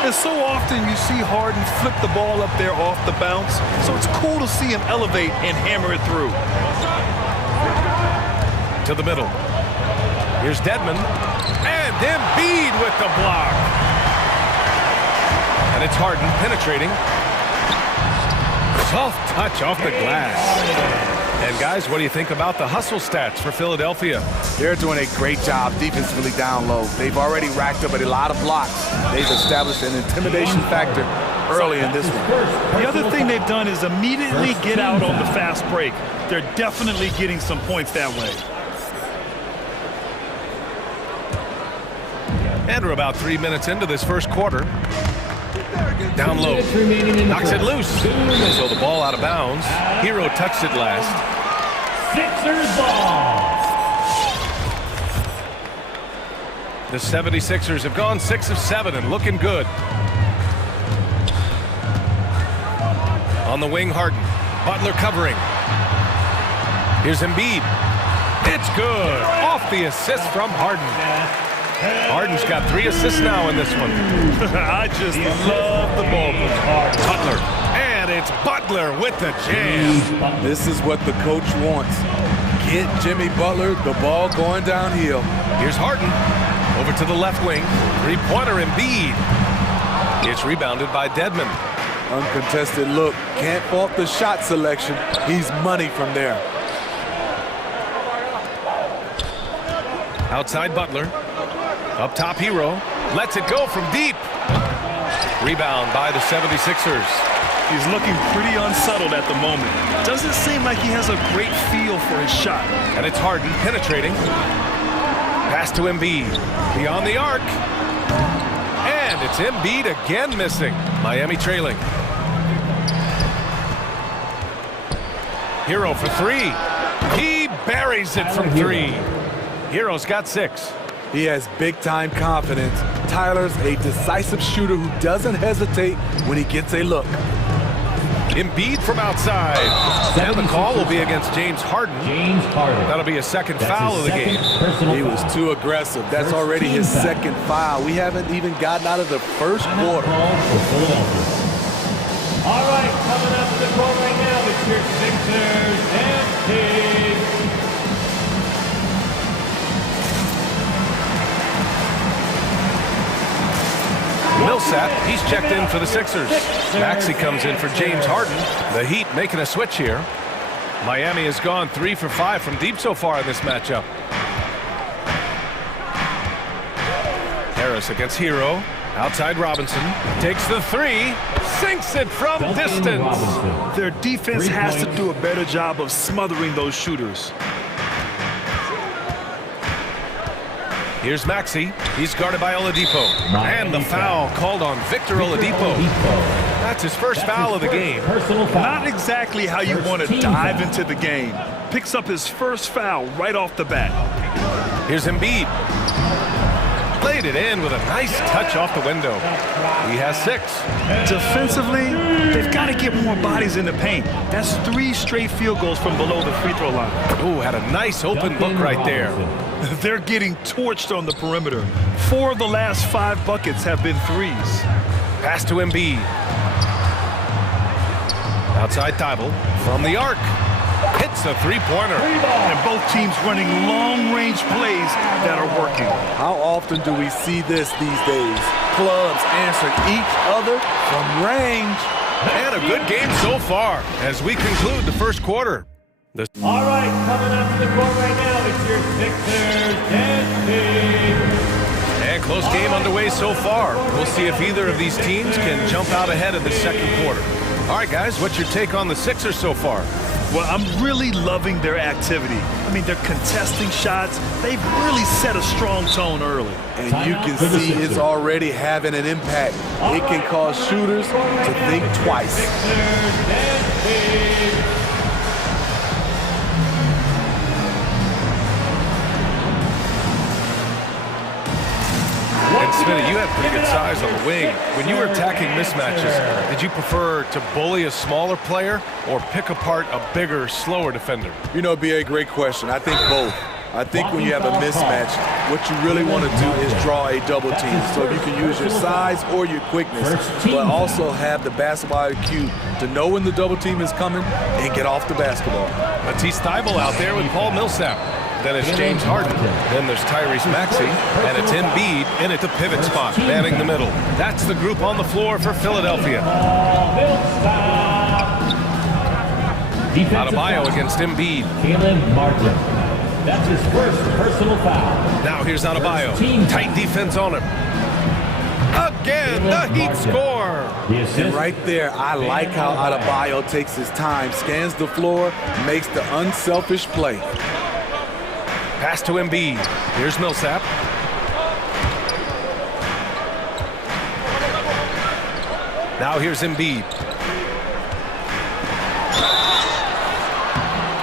And so often you see Harden flip the ball up there off the bounce, so it's cool to see him elevate and hammer it through. To the middle. Here's Dedmon. And Embiid with the block. And it's Harden penetrating. Soft touch off the glass. And guys, what do you think about the hustle stats for Philadelphia? They're doing a great job defensively down low. They've already racked up a lot of blocks. They've established an intimidation factor early in this one. The other thing they've done is immediately get out on the fast break. They're definitely getting some points that way. And we're about 3 minutes into this first quarter. Down low. Knocks it loose. So the ball out of bounds. Hero touched it last. Sixers ball. The 76ers have gone 6 of 7 and looking good. On the wing, Harden. Butler covering. Here's Embiid. It's good. Off the assist from Harden. Harden's got 3 assists now in this one. I just love the ball. Butler. And it's Butler with the jam. This is what the coach wants. Get Jimmy Butler the ball going downhill. Here's Harden. Over to the left wing. Three-pointer Embiid. It's rebounded by Dedmon. Uncontested look. Can't fault the shot selection. He's money from there. Outside Butler. Up top, Hero. Lets it go from deep. Rebound by the 76ers. He's looking pretty unsettled at the moment. Doesn't seem like he has a great feel for his shot. And it's Harden penetrating. Pass to Embiid. Beyond the arc. And it's Embiid again missing. Miami trailing. Hero for three. He buries it from three. Hero's got 6. He has big-time confidence. Tyler's a decisive shooter who doesn't hesitate when he gets a look. Embiid from outside. And the call will be against James Harden. That'll be a second foul of the game. He was too aggressive. That's already his second foul. We haven't even gotten out of the first quarter. All right, coming up to the court right now, it's your Sixers and Millsap, he's checked in for the Sixers. Maxey comes in for James Harden. The Heat making a switch here. Miami has gone 3 for 5 from deep so far in this matchup. Harris against Hero. Outside Robinson. Takes the three. Sinks it from distance. Their defense has to do a better job of smothering those shooters. Here's Maxey. He's guarded by Oladipo. And the foul called on Victor Oladipo. That's his first foul of the game. Not exactly how you want to dive into the game. Picks up his first foul right off the bat. Here's Embiid. Laid it in with a nice touch off the window. He has 6. Defensively, they've got to get more bodies in the paint. That's 3 straight field goals from below the free throw line. Oh, had a nice open look right there. They're getting torched on the perimeter. 4 of the last 5 buckets have been threes. Pass to Embiid. Outside Thibault from the arc. Hits a three-pointer. And both teams running long-range plays that are working. How often do we see this these days? Clubs answering each other from range. And a good game so far as we conclude the first quarter. All right, coming up to the court right now, it's your Sixers and close game underway so far. We'll see if either of these teams can jump out ahead of the second quarter. All right, guys, what's your take on the Sixers so far? Well, I'm really loving their activity. I mean, they're contesting shots. They've really set a strong tone early. And you can see it's already having an impact. It can cause shooters to think twice. And Smitty, you had pretty good size on the wing. When you were attacking mismatches, did you prefer to bully a smaller player or pick apart a bigger, slower defender? You know, B.A., great question. I think both. I think when you have a mismatch, what you really want to do is draw a double team. So you can use your size or your quickness, but also have the basketball IQ to know when the double team is coming and get off the basketball. Matisse Thybulle out there with Paul Millsap. Then it's James Harden. Then there's Tyrese Maxey. And it's Embiid in at the pivot spot, manning the middle. That's the group on the floor for Philadelphia. Adebayo against Embiid. Marta. That's his first personal foul. Now here's Adebayo. Tight defense on him. Again, the Heat score. And right there, I like how Adebayo takes his time, scans the floor, makes the unselfish play. Pass to Embiid. Here's Millsap. Now here's Embiid.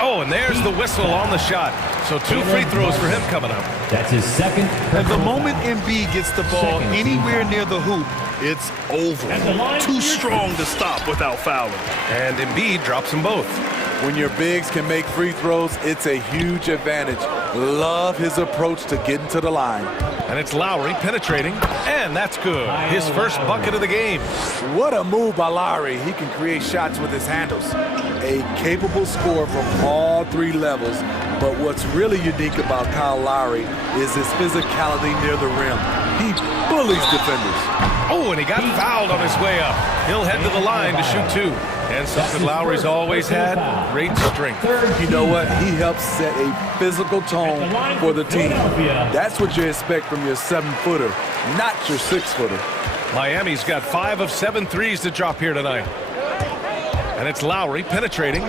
Oh, and there's the whistle on the shot. So 2 free throws for him coming up. That's his second. And the moment Embiid gets the ball anywhere near the hoop, it's over. Too strong to stop without fouling. And Embiid drops them both. When your bigs can make free throws, it's a huge advantage. Love his approach to getting to the line. And it's Lowry penetrating, and that's good. His first bucket of the game. What a move by Lowry. He can create shots with his handles. A capable scorer from all 3 levels. But what's really unique about Kyle Lowry is his physicality near the rim. He bullies defenders. Oh, and he got fouled on his way up. He'll head to the line to shoot 2. And something Lowry's always had, great strength. You know what? He helps set a physical tone for the team. That's what you expect from your 7-footer, not your 6-footer. Miami's got 5 of 7 threes to drop here tonight. And it's Lowry penetrating.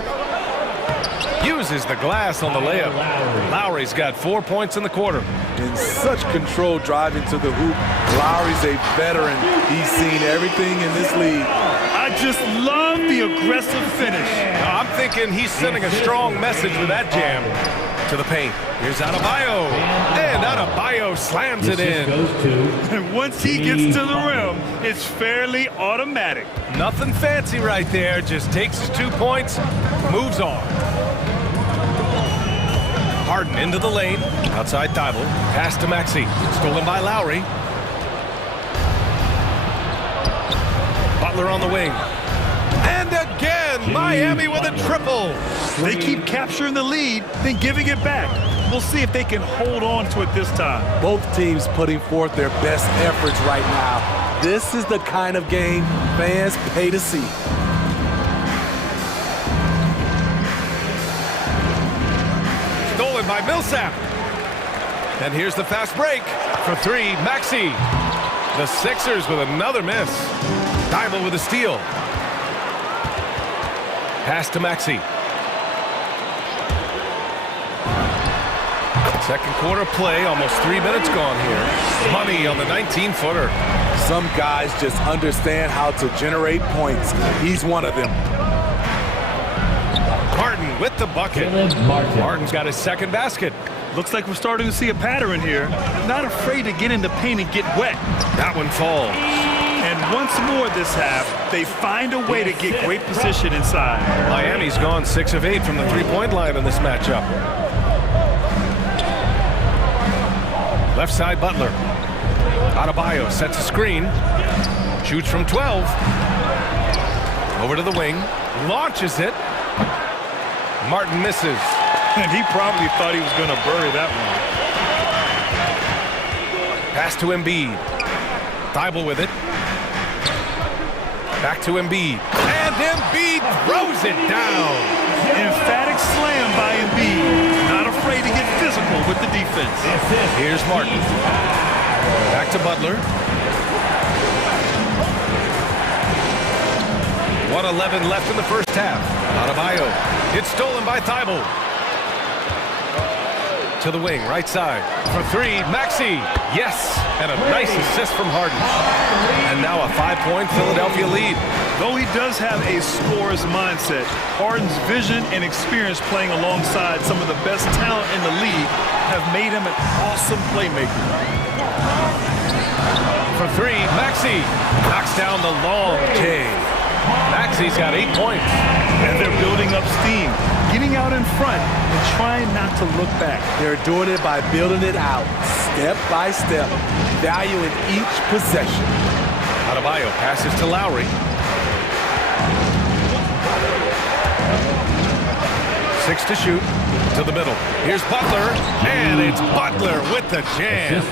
Uses the glass on the layup. Lowry's got 4 points in the quarter. In such control driving to the hoop, Lowry's a veteran. He's seen everything in this league. I just love the aggressive finish. I'm thinking he's sending a strong message with that jam. To the paint. Here's Adebayo. And Adebayo slams it in. And once he gets to the rim, it's fairly automatic. Nothing fancy right there. Just takes his 2 points, moves on. Harden into the lane. Outside Thybulle. Pass to Maxey. Stolen by Lowry. Butler on the wing. And again, Miami with a triple. They keep capturing the lead, then giving it back. We'll see if they can hold on to it this time. Both teams putting forth their best efforts right now. This is the kind of game fans pay to see. Stolen by Millsap. And here's the fast break for 3, Maxey. The Sixers with another miss. Thibault with a steal. Pass to Maxey. Second quarter play, almost 3 minutes gone here. Money on the 19-footer. Some guys just understand how to generate points. He's one of them. Martin with the bucket. Martin's got his second basket. Looks like we're starting to see a pattern here. Not afraid to get in the paint and get wet. That one falls. And once more this half, they find a way to get great position inside. Miami's gone 6 of 8 from the three-point line in this matchup. Left side, Butler. Adebayo sets a screen. Shoots from 12. Over to the wing. Launches it. Martin misses. And he probably thought he was going to bury that one. Pass to Embiid. Thibault with it. Back to Embiid. And Embiid throws it down. Emphatic slam by Embiid. Not afraid to get physical with the defense. Here's Martin. Back to Butler. 1:11 left in the first half. Adebayo. It's stolen by Thibault. To the wing, right side. For three, Maxey. Yes, and a nice assist from Harden. And now a 5-point Philadelphia lead. Though he does have a scorer's mindset, Harden's vision and experience playing alongside some of the best talent in the league have made him an awesome playmaker. For three, Maxey knocks down the long J. Maxey's got 8 points. And they're building up steam, getting out in front and trying not to look back. They're doing it by building it out, step by step, valuing each possession. Adebayo passes to Lowry. 6 to shoot. To the middle. Here's Butler, and it's Butler with the jam.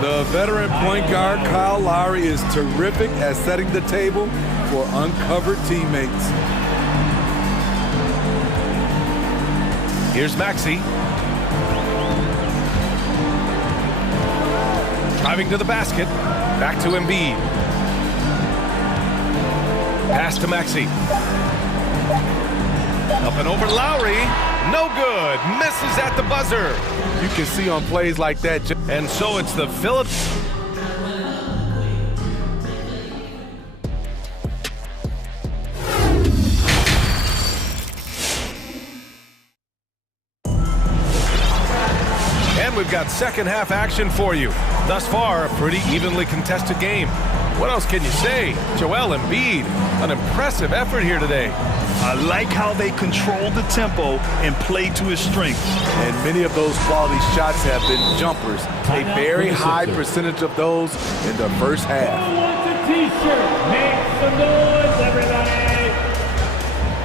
The veteran point guard, Kyle Lowry, is terrific at setting the table for uncovered teammates. Here's Maxey. Driving to the basket. Back to Embiid. Pass to Maxey. Up and over Lowry. No good. Misses at the buzzer. You can see on plays like that. And so it's the Phillips. And we've got second half action for you. Thus far, a pretty evenly contested game. What else can you say? Joel Embiid, an impressive effort here today. I like how they controlled the tempo and played to his strengths. And many of those quality shots have been jumpers. A very high percentage of those in the first half. Who wants a t-shirt? Make some noise, everybody.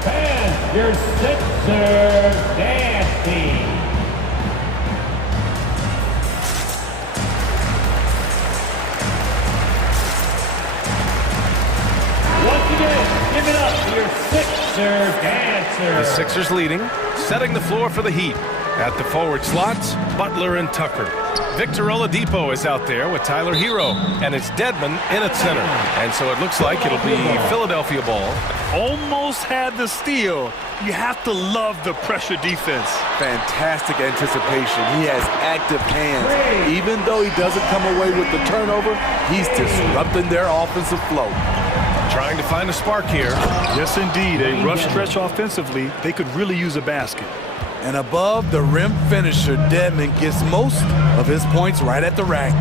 Fans, your Sixers dance team. Once again, give it up to your Sixers dancers. The Sixers leading, setting the floor for the Heat. At the forward slots, Butler and Tucker. Victor Oladipo is out there with Tyler Hero, and it's Dedmon in at center. And so it looks like it'll be Philadelphia ball. Almost had the steal. You have to love the pressure defense. Fantastic anticipation. He has active hands. Even though he doesn't come away with the turnover, he's disrupting their offensive flow. Trying to find a spark here. Yes, indeed. A rough stretch offensively. They could really use a basket. And above the rim finisher, Dedmon gets most of his points right at the rack.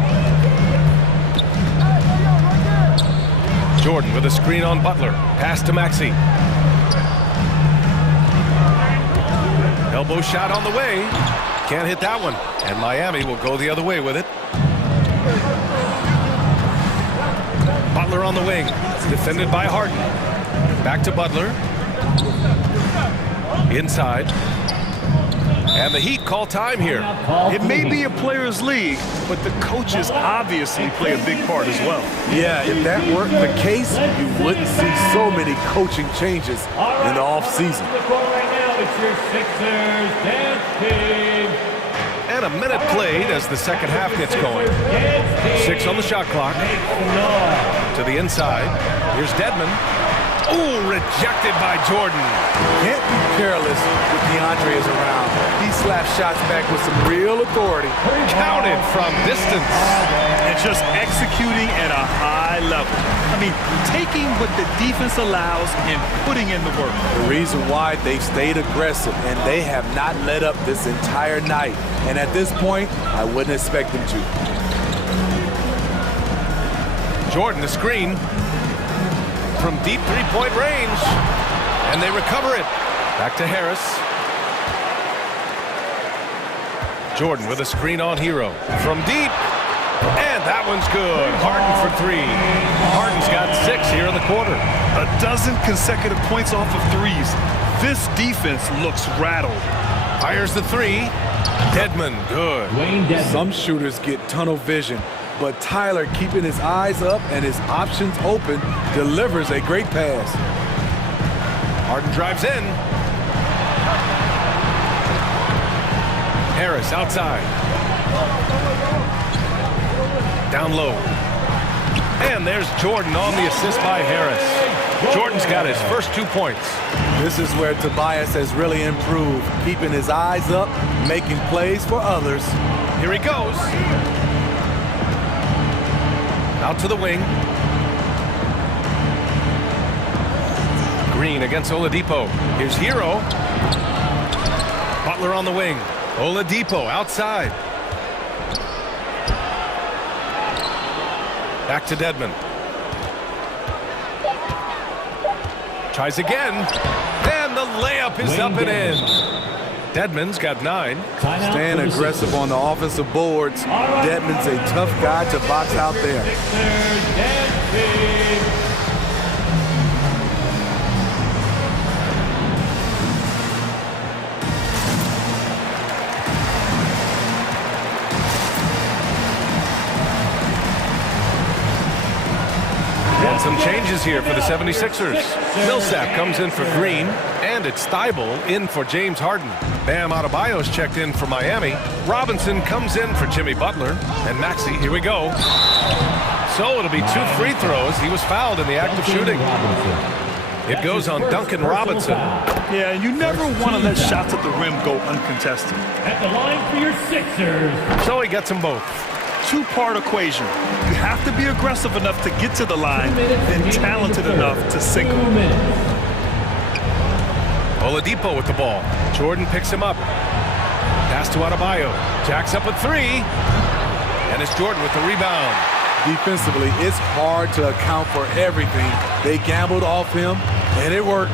Jordan with a screen on Butler. Pass to Maxey. Elbow shot on the way. Can't hit that one. And Miami will go the other way with it. Butler on the wing. Defended by Harden. Back to Butler. Inside. And the Heat call time here. It may be a players' league, but the coaches obviously play a big part as well. Yeah, if that weren't the case, you wouldn't see so many coaching changes in the offseason. Right now, it's your Sixers dance team. And a minute played as the second half gets going. 6 on the shot clock. To the inside. Here's Dedmon. Ooh, rejected by Jordan. Can't be careless with DeAndre is around. He slaps shots back with some real authority. Counted from distance. And just executing at a high level. I mean, taking what the defense allows and putting in the work. The reason why they've stayed aggressive and they have not let up this entire night. And at this point, I wouldn't expect them to. Jordan, the screen. From deep three-point range, and they recover it. Back to Harris. Jordan with a screen on Hero. From deep, and that one's good. Harden for 3. Harden's got 6 here in the quarter. A dozen consecutive points off of threes. This defense looks rattled. Fires the 3. Dedmon, good. Some shooters get tunnel vision, but Tyler, keeping his eyes up and his options open, delivers a great pass. Harden drives in. Harris outside. Down low. And there's Jordan on the assist by Harris. Jordan's got his first 2 points. This is where Tobias has really improved, keeping his eyes up, making plays for others. Here he goes. Out to the wing. Green against Oladipo. Here's Hero. Butler on the wing. Oladipo outside. Back to Dedmon. Tries again. And the layup is up and in. Dedmon's got 9. Staying aggressive on the offensive boards. Dedmon's a tough guy to box out there. And some changes here for the 76ers. Millsap comes in for Green, and it's Thibault in for James Harden. Bam Adebayo's checked in for Miami. Robinson comes in for Jimmy Butler. And Maxey, here we go. So it'll be 2 free throws. He was fouled in the act of shooting. It goes on Duncan Robinson. Yeah, you never want to let shots at the rim go uncontested. At the line for your Sixers. So he gets them both. 2-part equation. You have to be aggressive enough to get to the line and talented enough to sink them. Oladipo with the ball. Jordan picks him up. Pass to Adebayo. Jacks up a 3. And it's Jordan with the rebound. Defensively, it's hard to account for everything. They gambled off him, and it worked.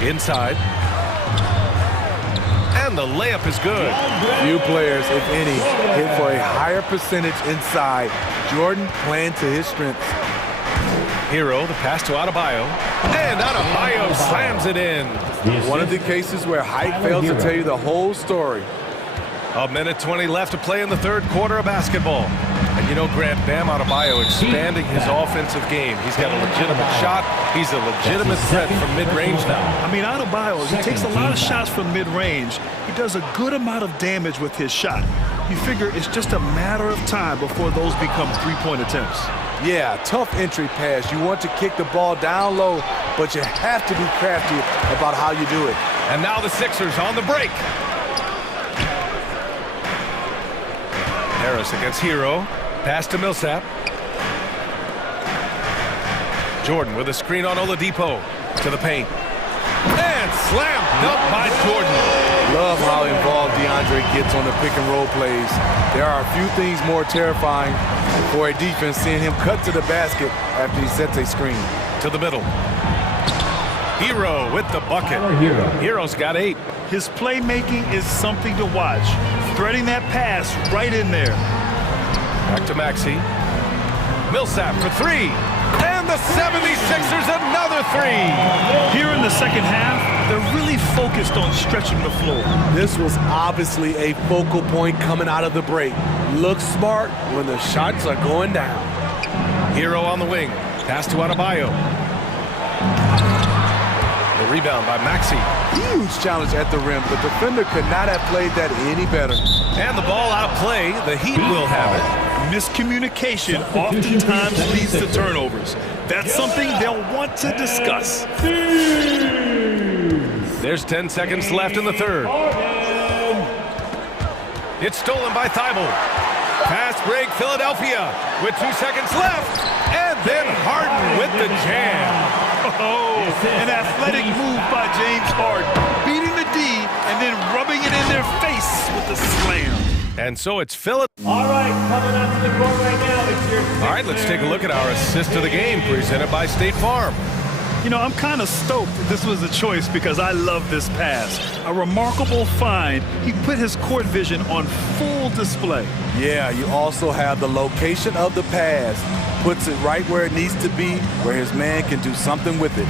Inside. And the layup is good. Few players, if any, hit for a higher percentage inside. Jordan playing to his strengths. Hero, the pass to Adebayo. And Adebayo slams it in. One of the cases where height fails to tell you the whole story. A minute 20 left to play in the third quarter of basketball. And you know, Grant, Bam Adebayo expanding his offensive game. He's got a legitimate shot. He's a legitimate threat from mid-range now. I mean, Adebayo, he takes a lot of shots from mid-range. He does a good amount of damage with his shot. You figure it's just a matter of time before those become three-point attempts. Yeah, tough entry pass. You want to kick the ball down low, but you have to be crafty about how you do it. And now the Sixers on the break. Harris against Hero. Pass to Millsap. Jordan with a screen on Oladipo. To the paint. And slam dunk by Jordan. Love how involved DeAndre gets on the pick and roll plays. There are a few things more terrifying for a defense seeing him cut to the basket after he sets a screen. To the middle. Hero with the bucket. Hero's got 8. His playmaking is something to watch. Threading that pass right in there. Back to Maxey. Millsap for 3. And the 76ers another 3. Here in the second half, they're really focused on stretching the floor. This was obviously a focal point coming out of the break. Look smart when the shots are going down. Hero on the wing. Pass to Adebayo. The rebound by Maxey. Huge challenge at the rim. The defender could not have played that any better. And the ball out of play. The Heat will have it. Miscommunication oftentimes leads to turnovers. That's something they'll want to discuss. There's 10 seconds left in the third. It's stolen by Thibault. Fast break, Philadelphia with 2 seconds left. And then Harden with the jam. Oh, an athletic move by James Harden. Beating the D and then rubbing it in their face with the slam. And so it's Philip. All right, coming onto the court right now, it's your All right, let's take a look at our assist of the game presented by State Farm. You know, I'm kind of stoked this was a choice because I love this pass. A remarkable find. He put his court vision on full display. Yeah, you also have the location of the pass. Puts it right where it needs to be, where his man can do something with it.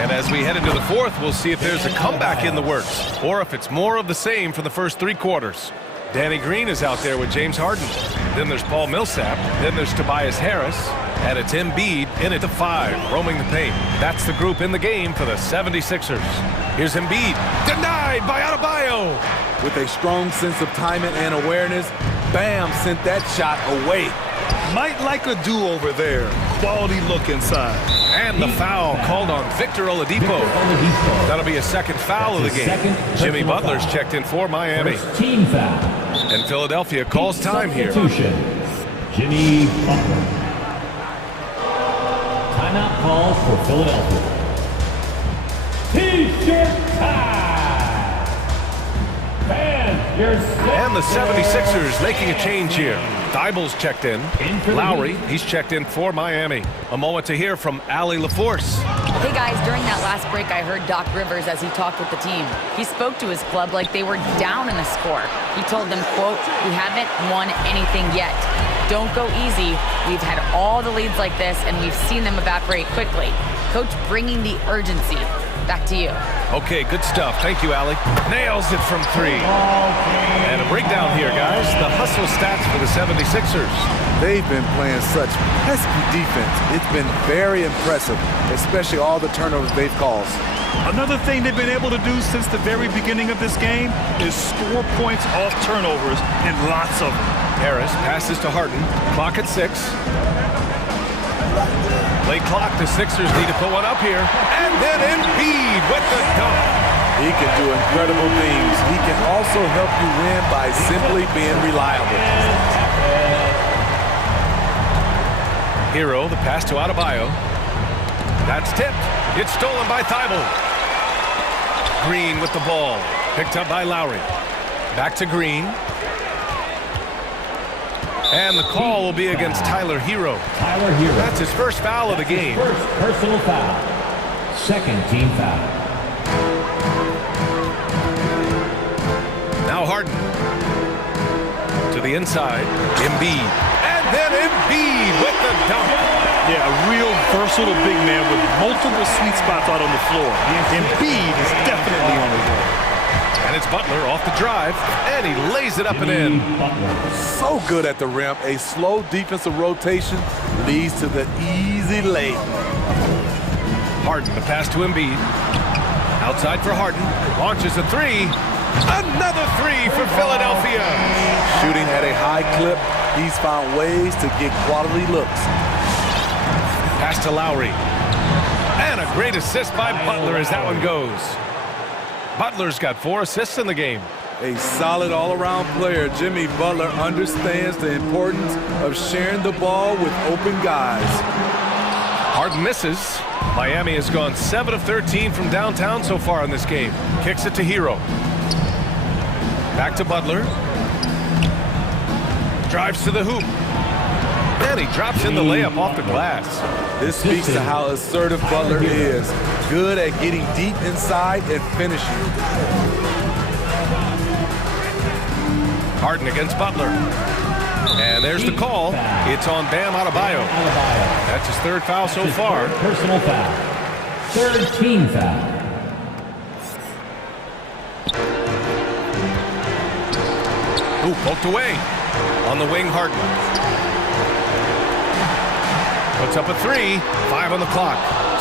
And as we head into the fourth, we'll see if there's a comeback in the works or if it's more of the same for the first 3 quarters. Danny Green is out there with James Harden. Then there's Paul Millsap. Then there's Tobias Harris. And it's Embiid in at the 5, roaming the paint. That's the group in the game for the 76ers. Here's Embiid, denied by Adebayo. With a strong sense of timing and awareness, Bam sent that shot away. Might like a do-over there. Quality look inside. And the foul called on Victor Oladipo. That'll be a second foul of the game. Jimmy Butler's checked in for Miami. team foul. And Philadelphia calls time here. Jimmy Butler. Timeout call for Philadelphia. T-shirt time. Fans, you're set. And the 76ers making a change here. Thibault's checked in. Lowry, he's checked in for Miami. A moment to hear from Allie LaForce. Hey guys, during that last break, I heard Doc Rivers as he talked with the team. He spoke to his club like they were down in the score. He told them, quote, "We haven't won anything yet. Don't go easy. We've had all the leads like this, and we've seen them evaporate quickly." Coach bringing the urgency. Back to you. Okay, good stuff. Thank you, Allie. Nails it from 3. And a breakdown here, guys. The hustle stats for the 76ers. They've been playing such pesky defense. It's been very impressive, especially all the turnovers they've caused. Another thing they've been able to do since the very beginning of this game is score points off turnovers, and lots of them. Harris passes to Harden. Clock at 6. Late clock, the Sixers need to put one up here. And then Embiid with the dunk. He can do incredible things. He can also help you win by simply being reliable. Hero, the pass to Adebayo. That's tipped. It's stolen by Thibault. Green with the ball. Picked up by Lowry. Back to Green. And the call will be against Tyler Hero. Tyler Hero. That's his first foul of the game. First personal foul. Second team foul. Now Harden. To the inside. Embiid. And then Embiid with the dunk. Yeah, a real versatile big man with multiple sweet spots out on the floor. Embiid is definitely on the way. And it's Butler off the drive, and he lays it up and in. So good at the rim. A slow defensive rotation leads to the easy lay. Harden, the pass to Embiid. Outside for Harden. Launches a 3. Another 3 for Philadelphia. Shooting at a high clip, he's found ways to get quality looks. Pass to Lowry. And a great assist by Butler as that one goes. Butler's got 4 assists in the game. A solid all-around player, Jimmy Butler understands the importance of sharing the ball with open guys. Harden misses. Miami has gone 7 of 13 from downtown so far in this game. Kicks it to Hero. Back to Butler. Drives to the hoop. And he drops in the layup off the glass. This speaks to how assertive Butler is. Good at getting deep inside and finishing. Harden against Butler. And there's the call. It's on Bam Adebayo. That's his 3rd foul so far. Personal foul. 3rd team foul. Ooh, poked away. On the wing, Harden. Puts up a 3. 5 on the clock.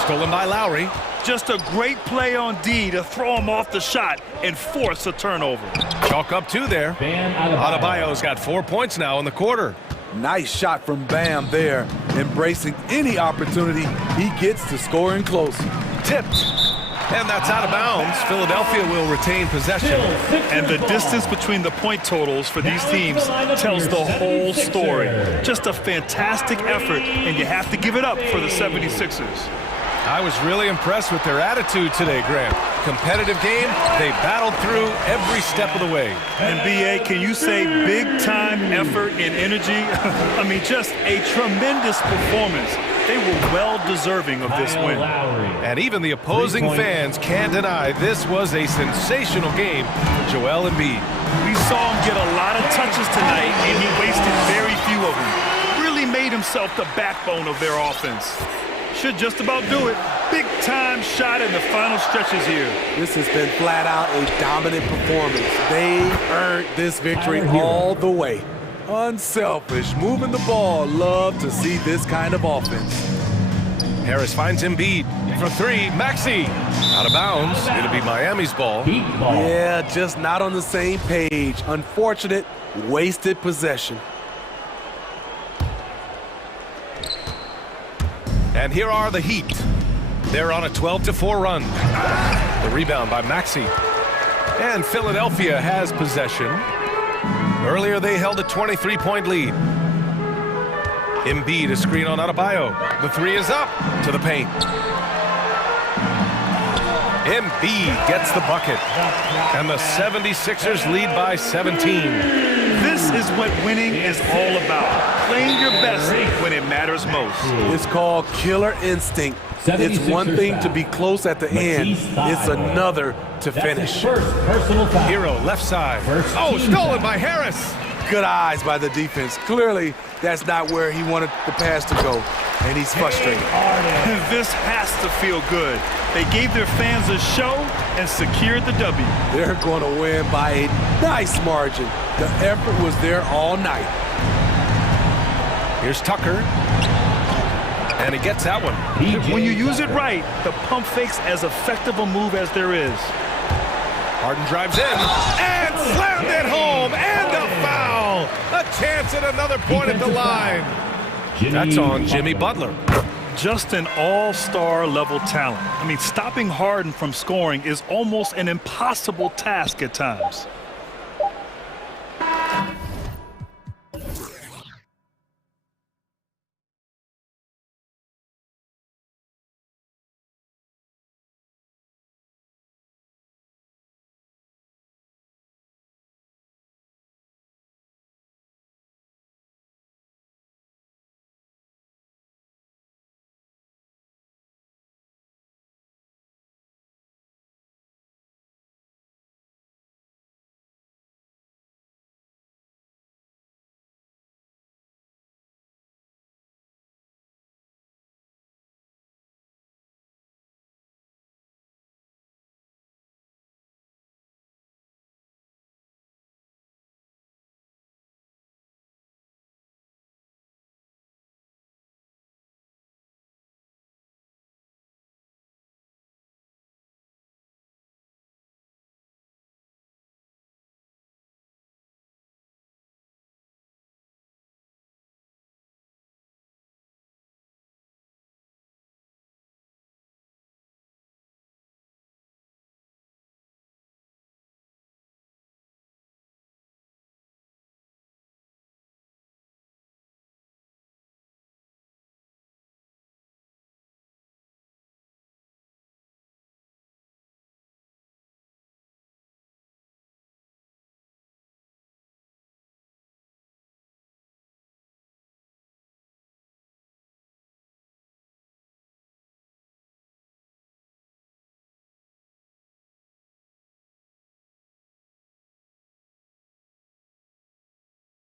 Stolen by Lowry. Just a great play on D to throw him off the shot and force a turnover. Chalk up 2 there. Adebayo's got 4 points now in the quarter. Nice shot from Bam there, embracing any opportunity he gets to scoring close. Tipped. And that's out of bounds. Philadelphia will retain possession. And the distance between the point totals for these teams tells the whole story. Just a fantastic effort, and you have to give it up for the 76ers. I was really impressed with their attitude today, Graham. Competitive game, they battled through every step of the way. And B.A., can you say big-time effort and energy? I mean, just a tremendous performance. They were well-deserving of this win. And even the opposing fans can't deny this was a sensational game for Joel Embiid. We saw him get a lot of touches tonight, and he wasted very few of them. Really made himself the backbone of their offense. Should just about do it. Big-time shot in the final stretches here. This has been flat-out a dominant performance. They earned this victory all the way. Unselfish, moving the ball. Love to see this kind of offense. Harris finds Embiid for 3. Maxey out of bounds. It'll be Miami's ball. Yeah, just not on the same page. Unfortunate, wasted possession. And here are the Heat. They're on a 12-4 run. The rebound by Maxey. And Philadelphia has possession. Earlier, they held a 23-point lead. Embiid, a screen on Adebayo. The 3 is up to the paint. Embiid gets the bucket. And the 76ers lead by 17. This is what winning is all about. Playing your best when it matters most. It's called killer instinct. It's one thing to be close at the end. It's another to finish. Hero left side. Oh, stolen by Harris. Good eyes by the defense. Clearly, that's not where he wanted the pass to go, and he's frustrated. This has to feel good. They gave their fans a show and secured the W. They're going to win by a nice margin. The effort was there all night. Here's Tucker. And he gets that one. When you use it right, the pump fake's as effective a move as there is. Harden drives in and slammed it home, and a foul. A chance at another point at the line. That's on Jimmy Butler. Just an all-star level talent. I mean, stopping Harden from scoring is almost an impossible task at times.